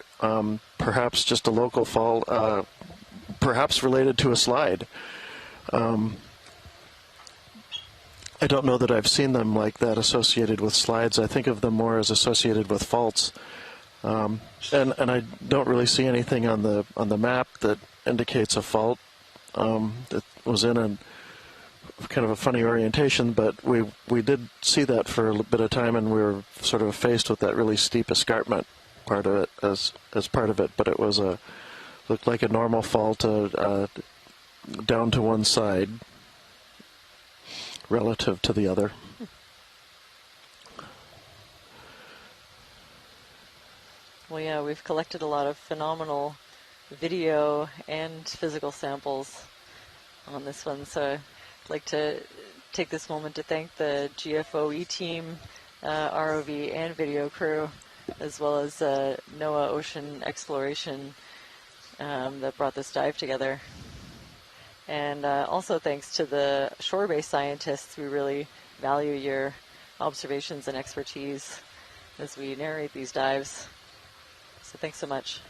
perhaps just a local fault, perhaps related to a slide. I don't know that I've seen them like that associated with slides. I think of them more as associated with faults, and I don't really see anything on the map that indicates a fault. That was in a kind of a funny orientation, but we did see that for a bit of time, and we were sort of faced with that really steep escarpment part of it as part of it. But it was looked like a normal fault down to one side relative to the other. Well, yeah, we've collected a lot of phenomenal video and physical samples on this one, so I'd like to take this moment to thank the GFOE team, ROV and video crew, as well as NOAA Ocean Exploration that brought this dive together. And also thanks to the shore-based scientists. We really value your observations and expertise as we narrate these dives. So thanks so much.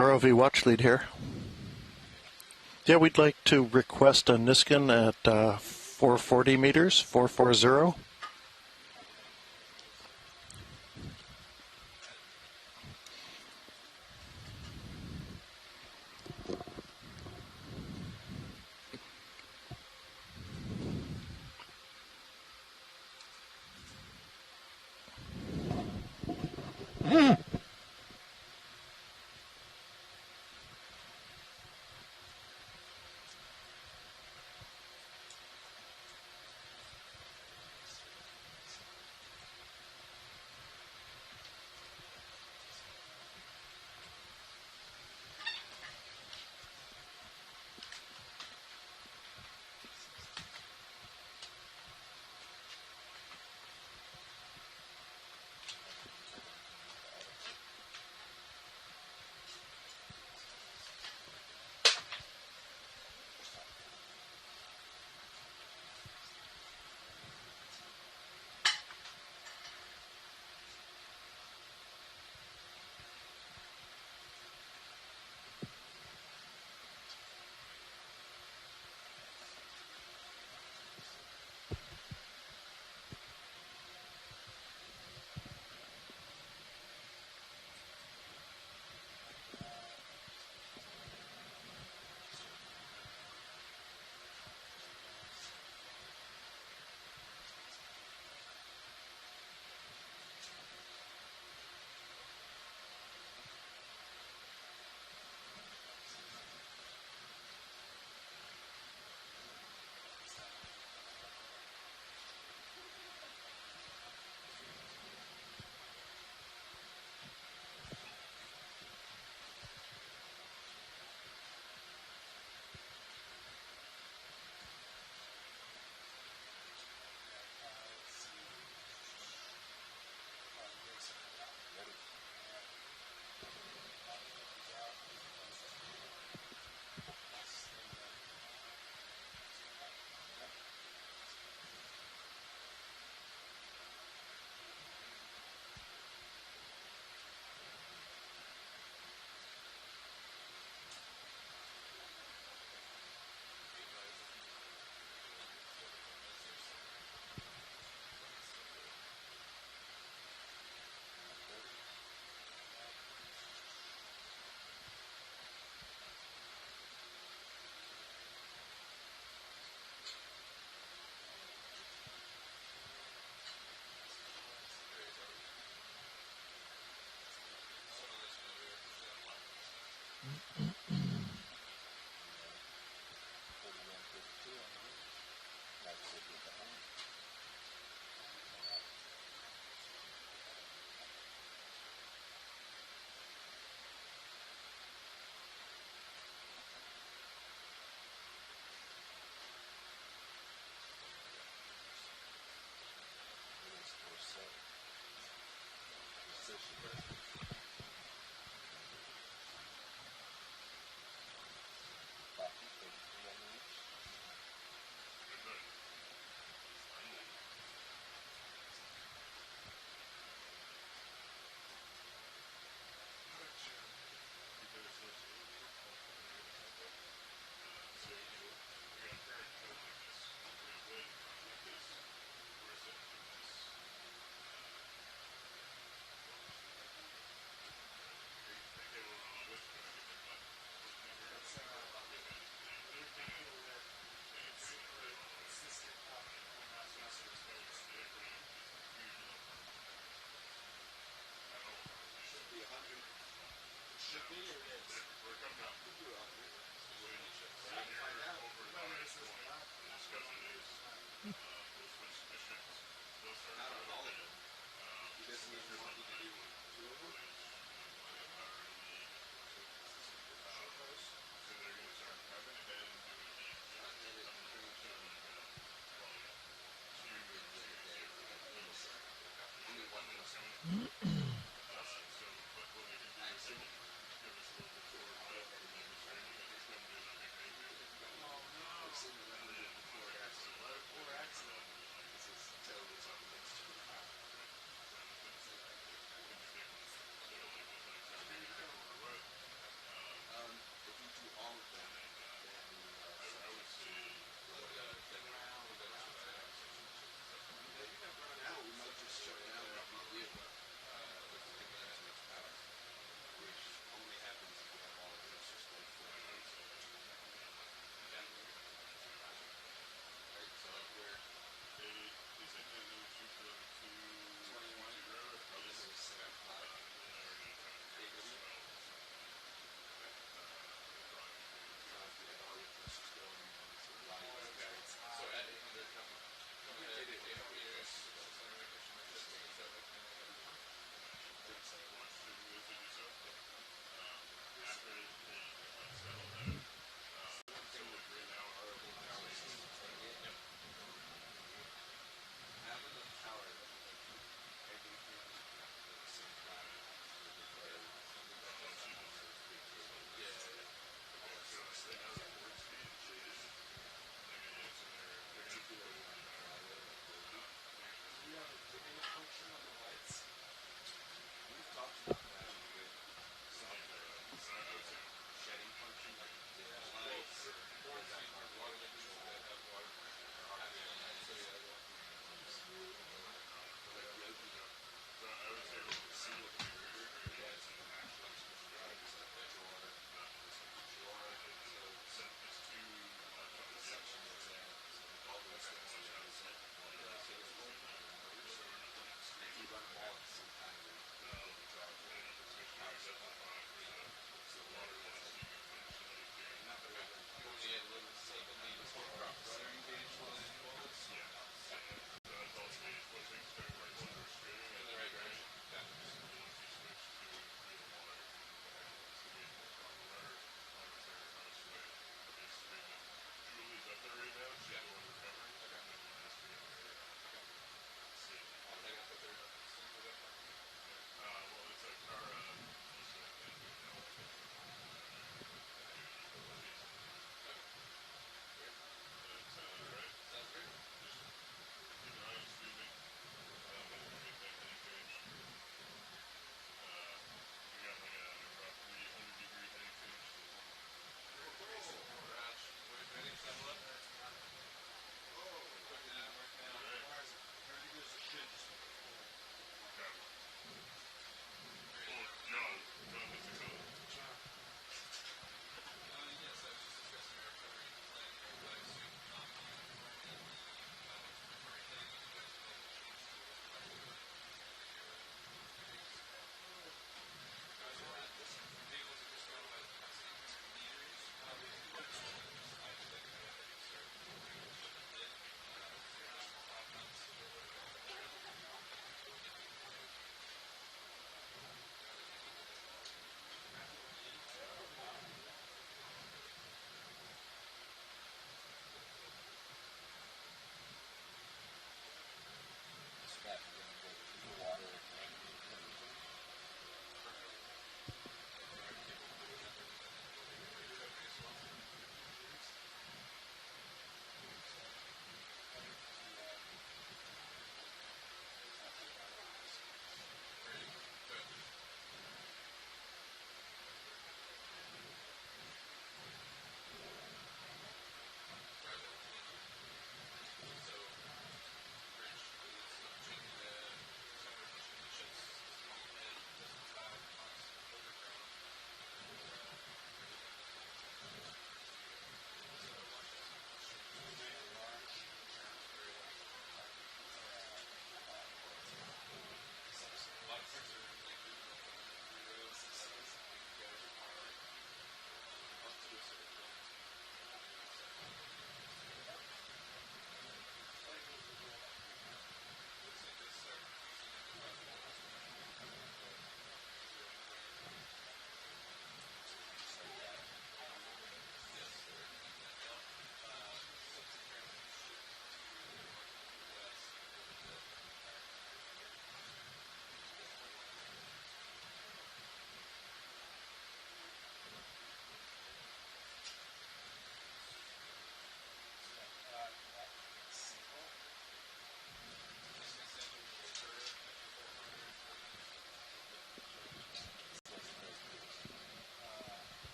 ROV watch lead here. Yeah, we'd like to request a Niskin at 440 meters, 440.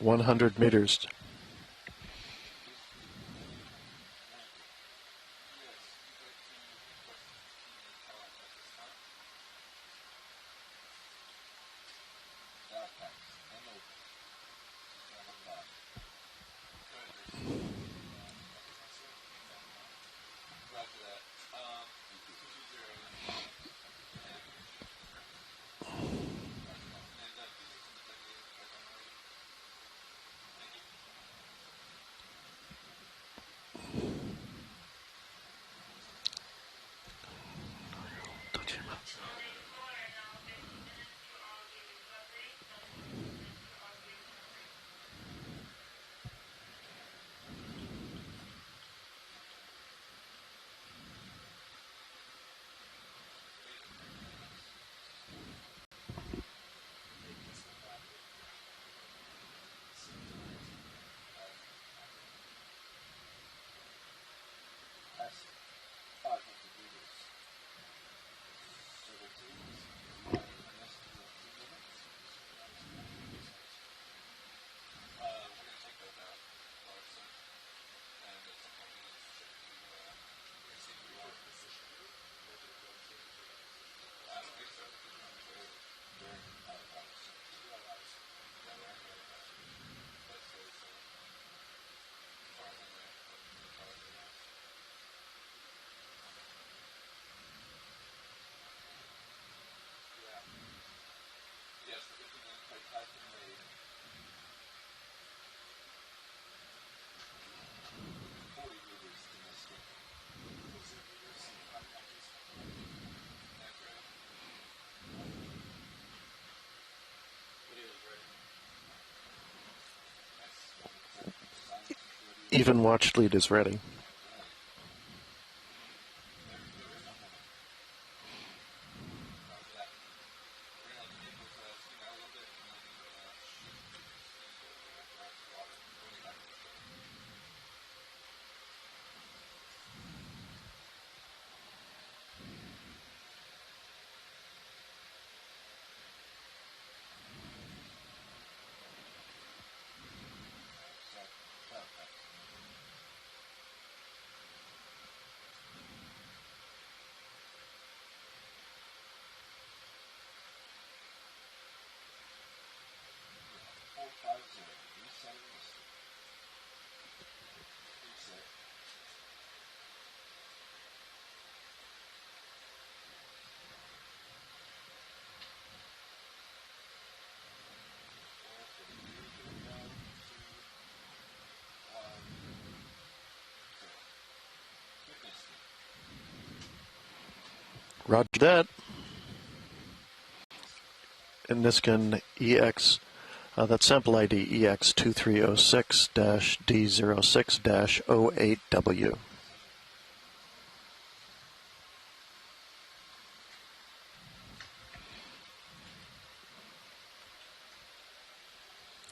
100 meters. Even watch lead is ready. Roger that. And Niskin EX, that's sample ID EX2306-D06-08W.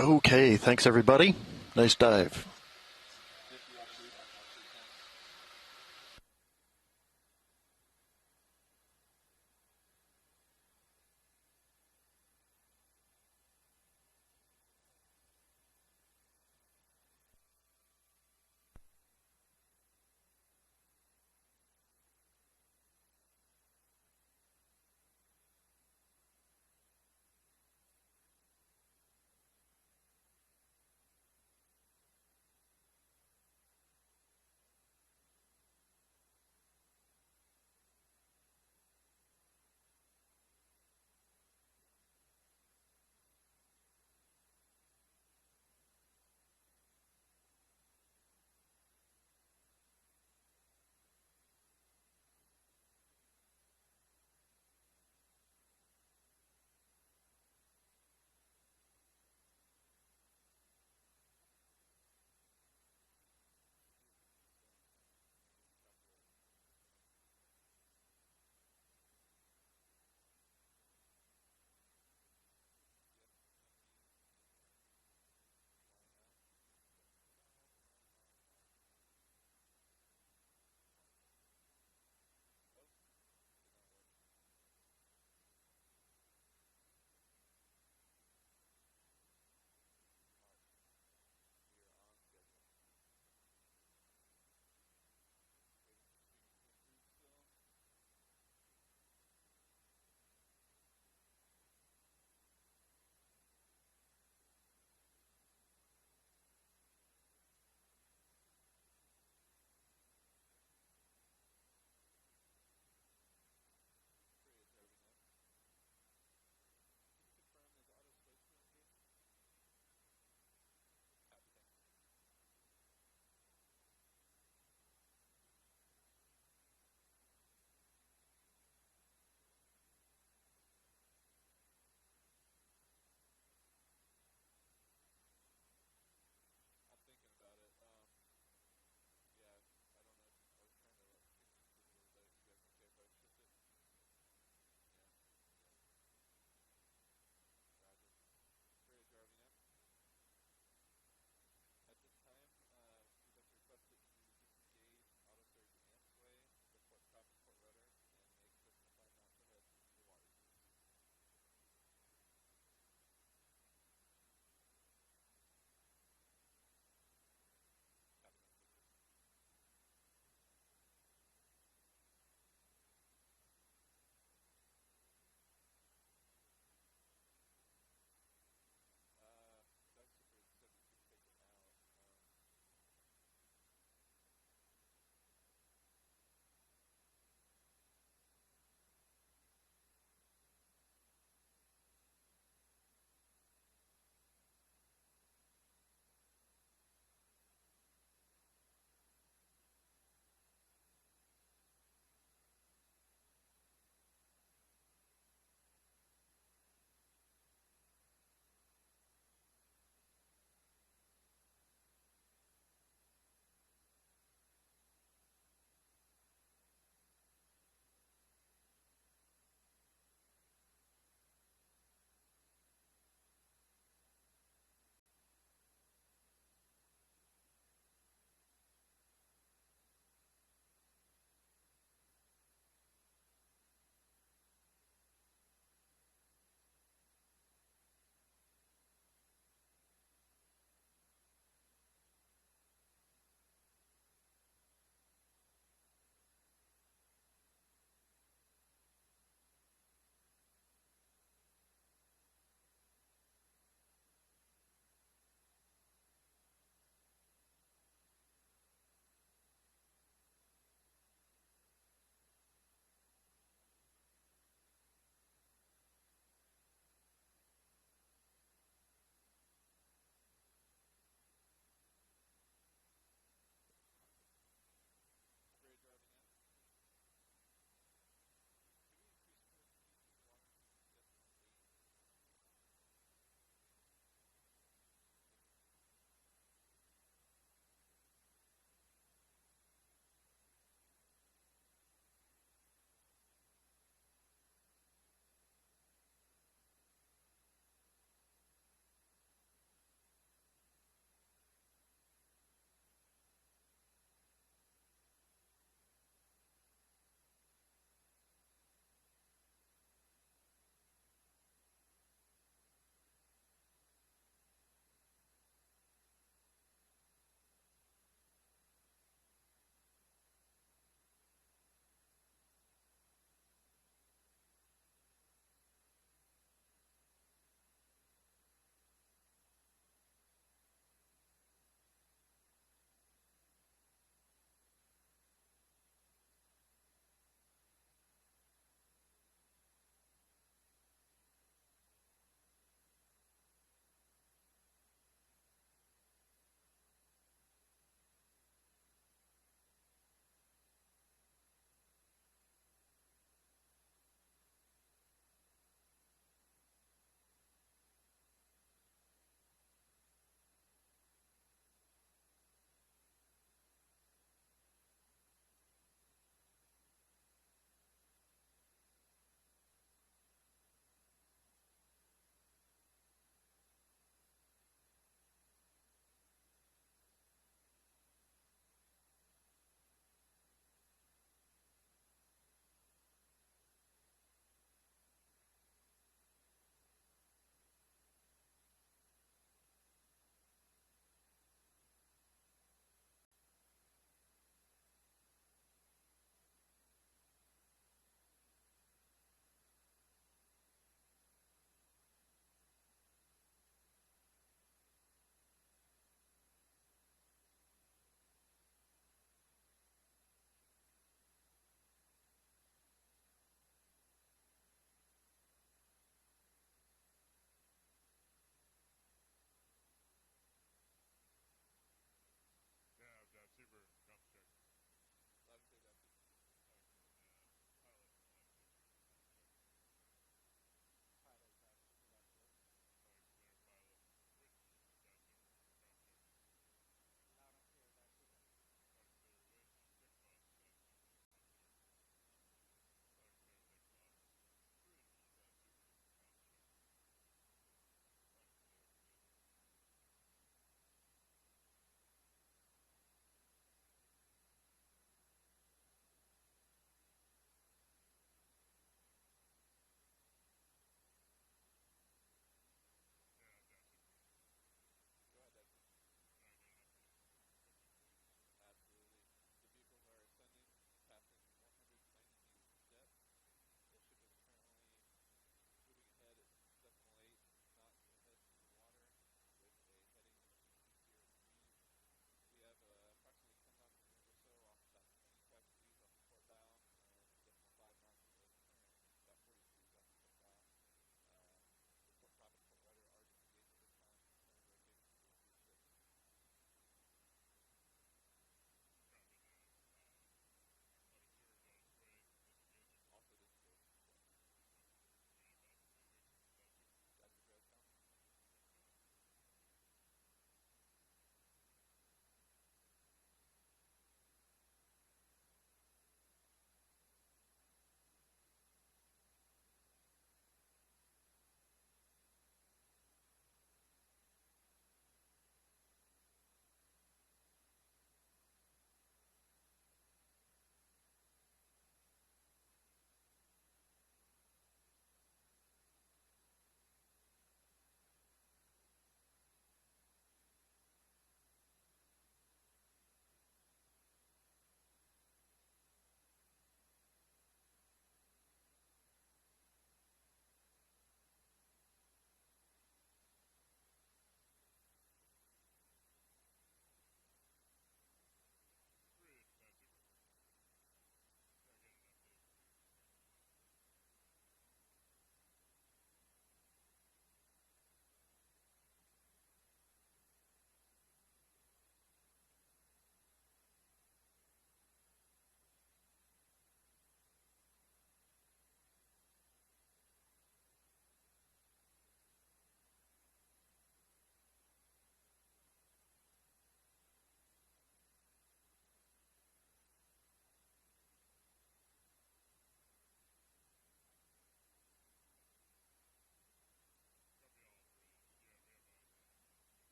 Okay, thanks everybody. Nice dive.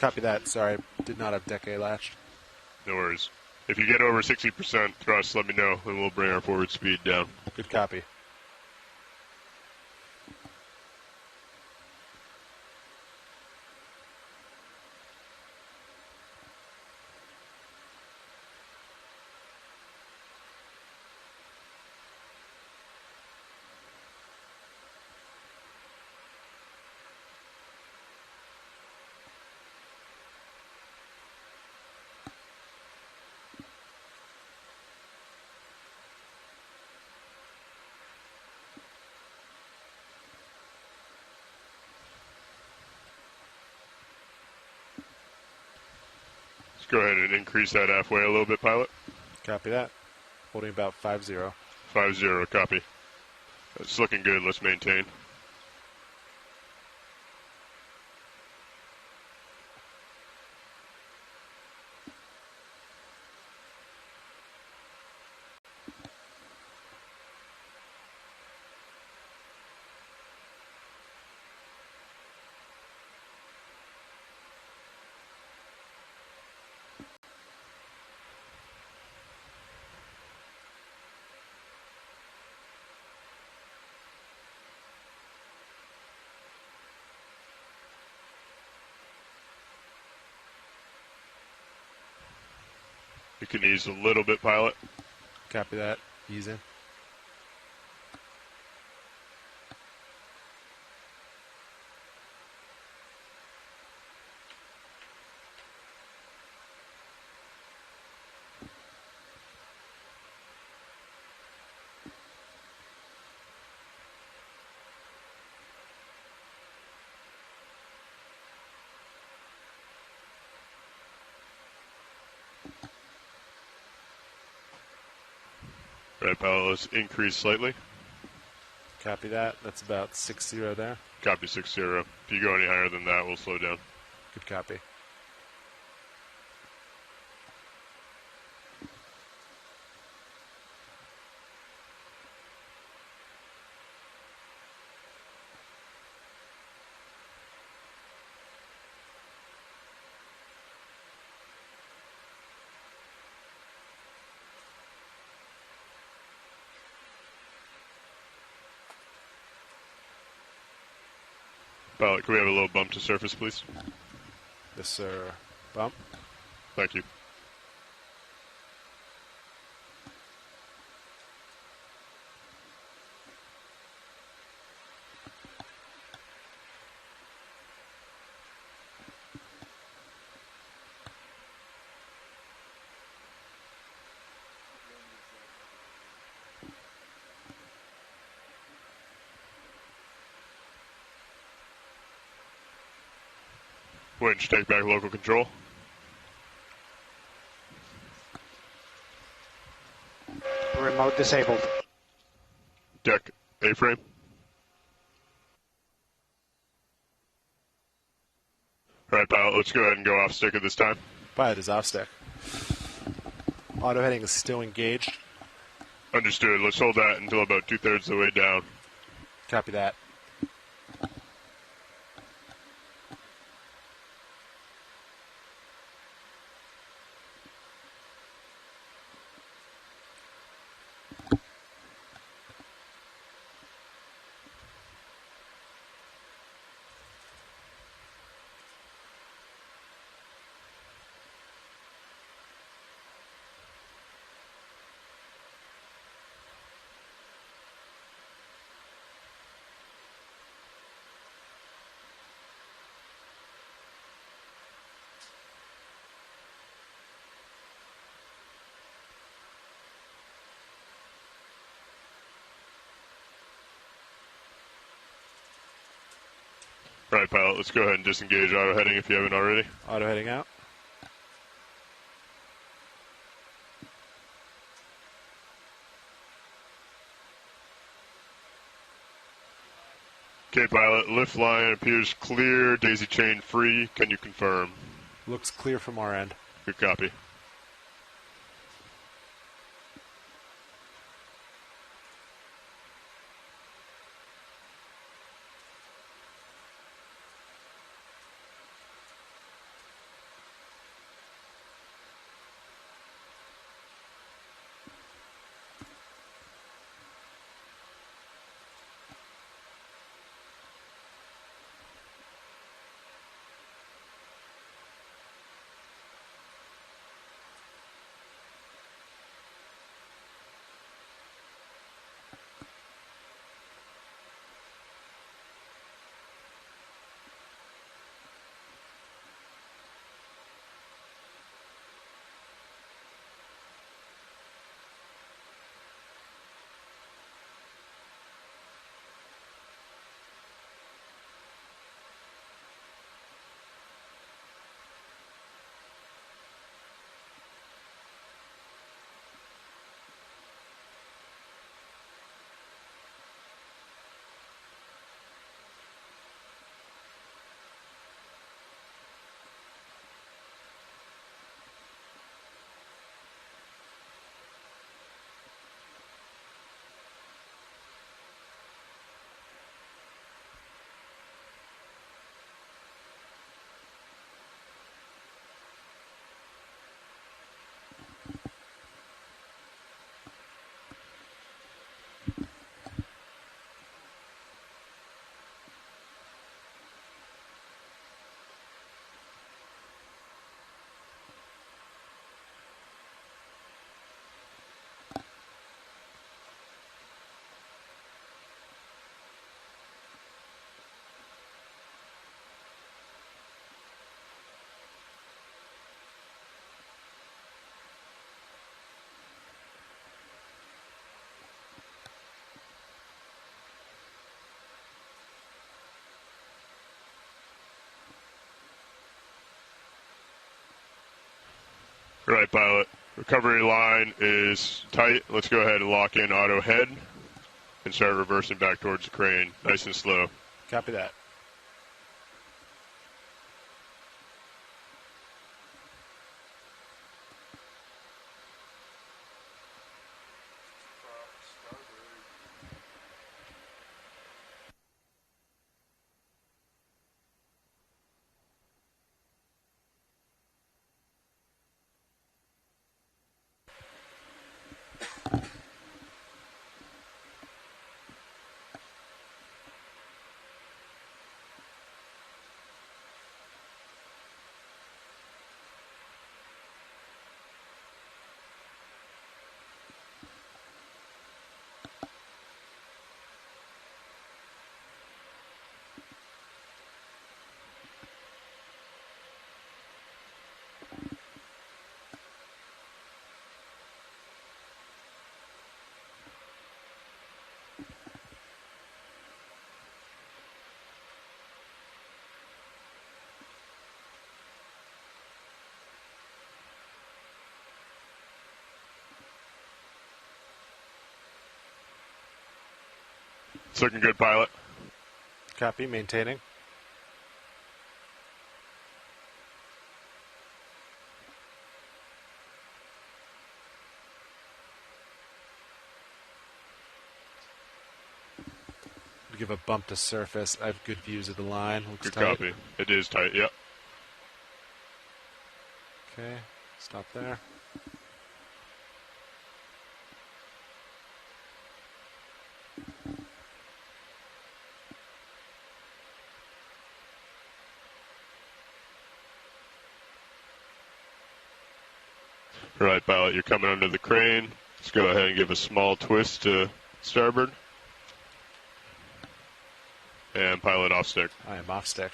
Copy that. Sorry, did not have deck A latched. No worries. If you get over 60% thrust, let me know, and we'll bring our forward speed down. Good copy. Let's go ahead and increase that halfway a little bit, pilot. Copy that. Holding about 5-0. 5-0, copy. It's looking good. Let's maintain. You can ease a little bit, pilot. Copy that. Ease in. Right, pilot, let's increase slightly. Copy that. That's about 6-0 there. Copy 6-0. If you go any higher than that, we'll slow down. Good copy. Pilot, can we have a little bump to surface, please? Yes, sir. Bump. Thank you. Winch, take back local control. Remote disabled. Deck A-frame. All right, pilot, let's go ahead and go off stick at this time. Pilot is off stick. Auto heading is still engaged. Understood. Let's hold that until about 2/3 of the way down. Copy that. Right, pilot, let's go ahead and disengage auto heading if you haven't already. Auto heading out. Okay, pilot, lift line appears clear, daisy chain free. Can you confirm? Looks clear from our end. Good copy. All right, pilot. Recovery line is tight. Let's go ahead and lock in auto head and start reversing back towards the crane, nice and slow. Copy that. It's looking good, pilot. Copy, maintaining. Give a bump to surface. I have good views of the line. Looks Good tight. copy. It is tight, yep. Okay, stop there. All right, pilot, you're coming under the crane. Let's go ahead and give a small twist to starboard. And pilot off stick. I am off stick.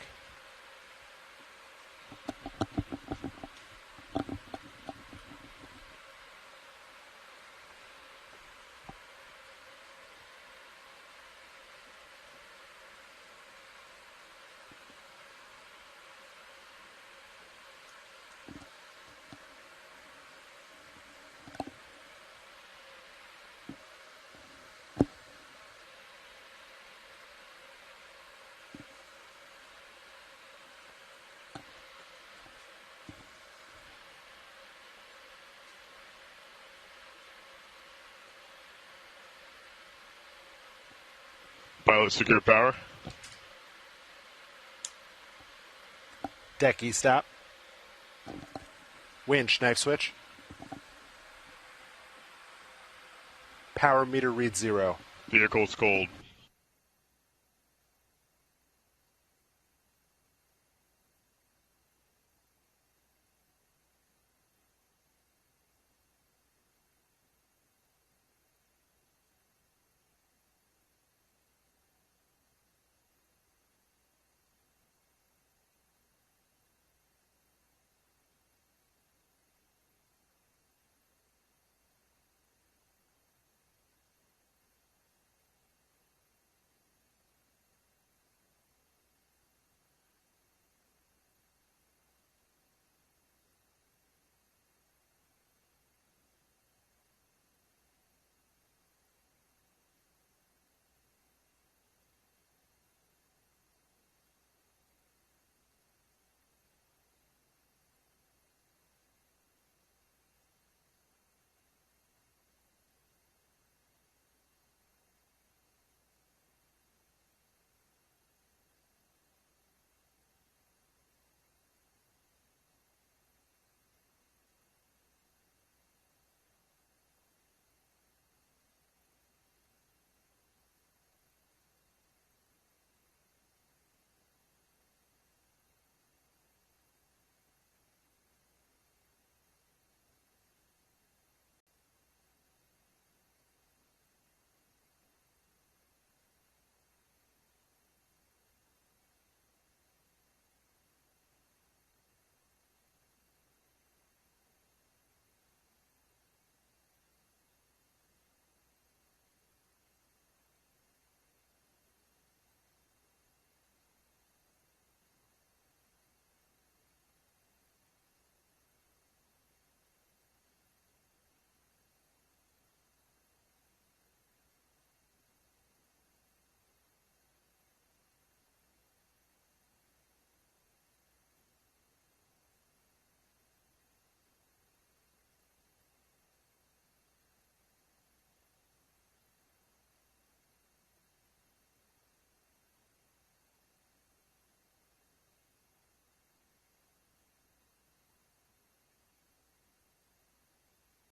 Pilot secure power. Deck E-stop. Winch, knife switch. Power meter reads 0. Vehicle's cold.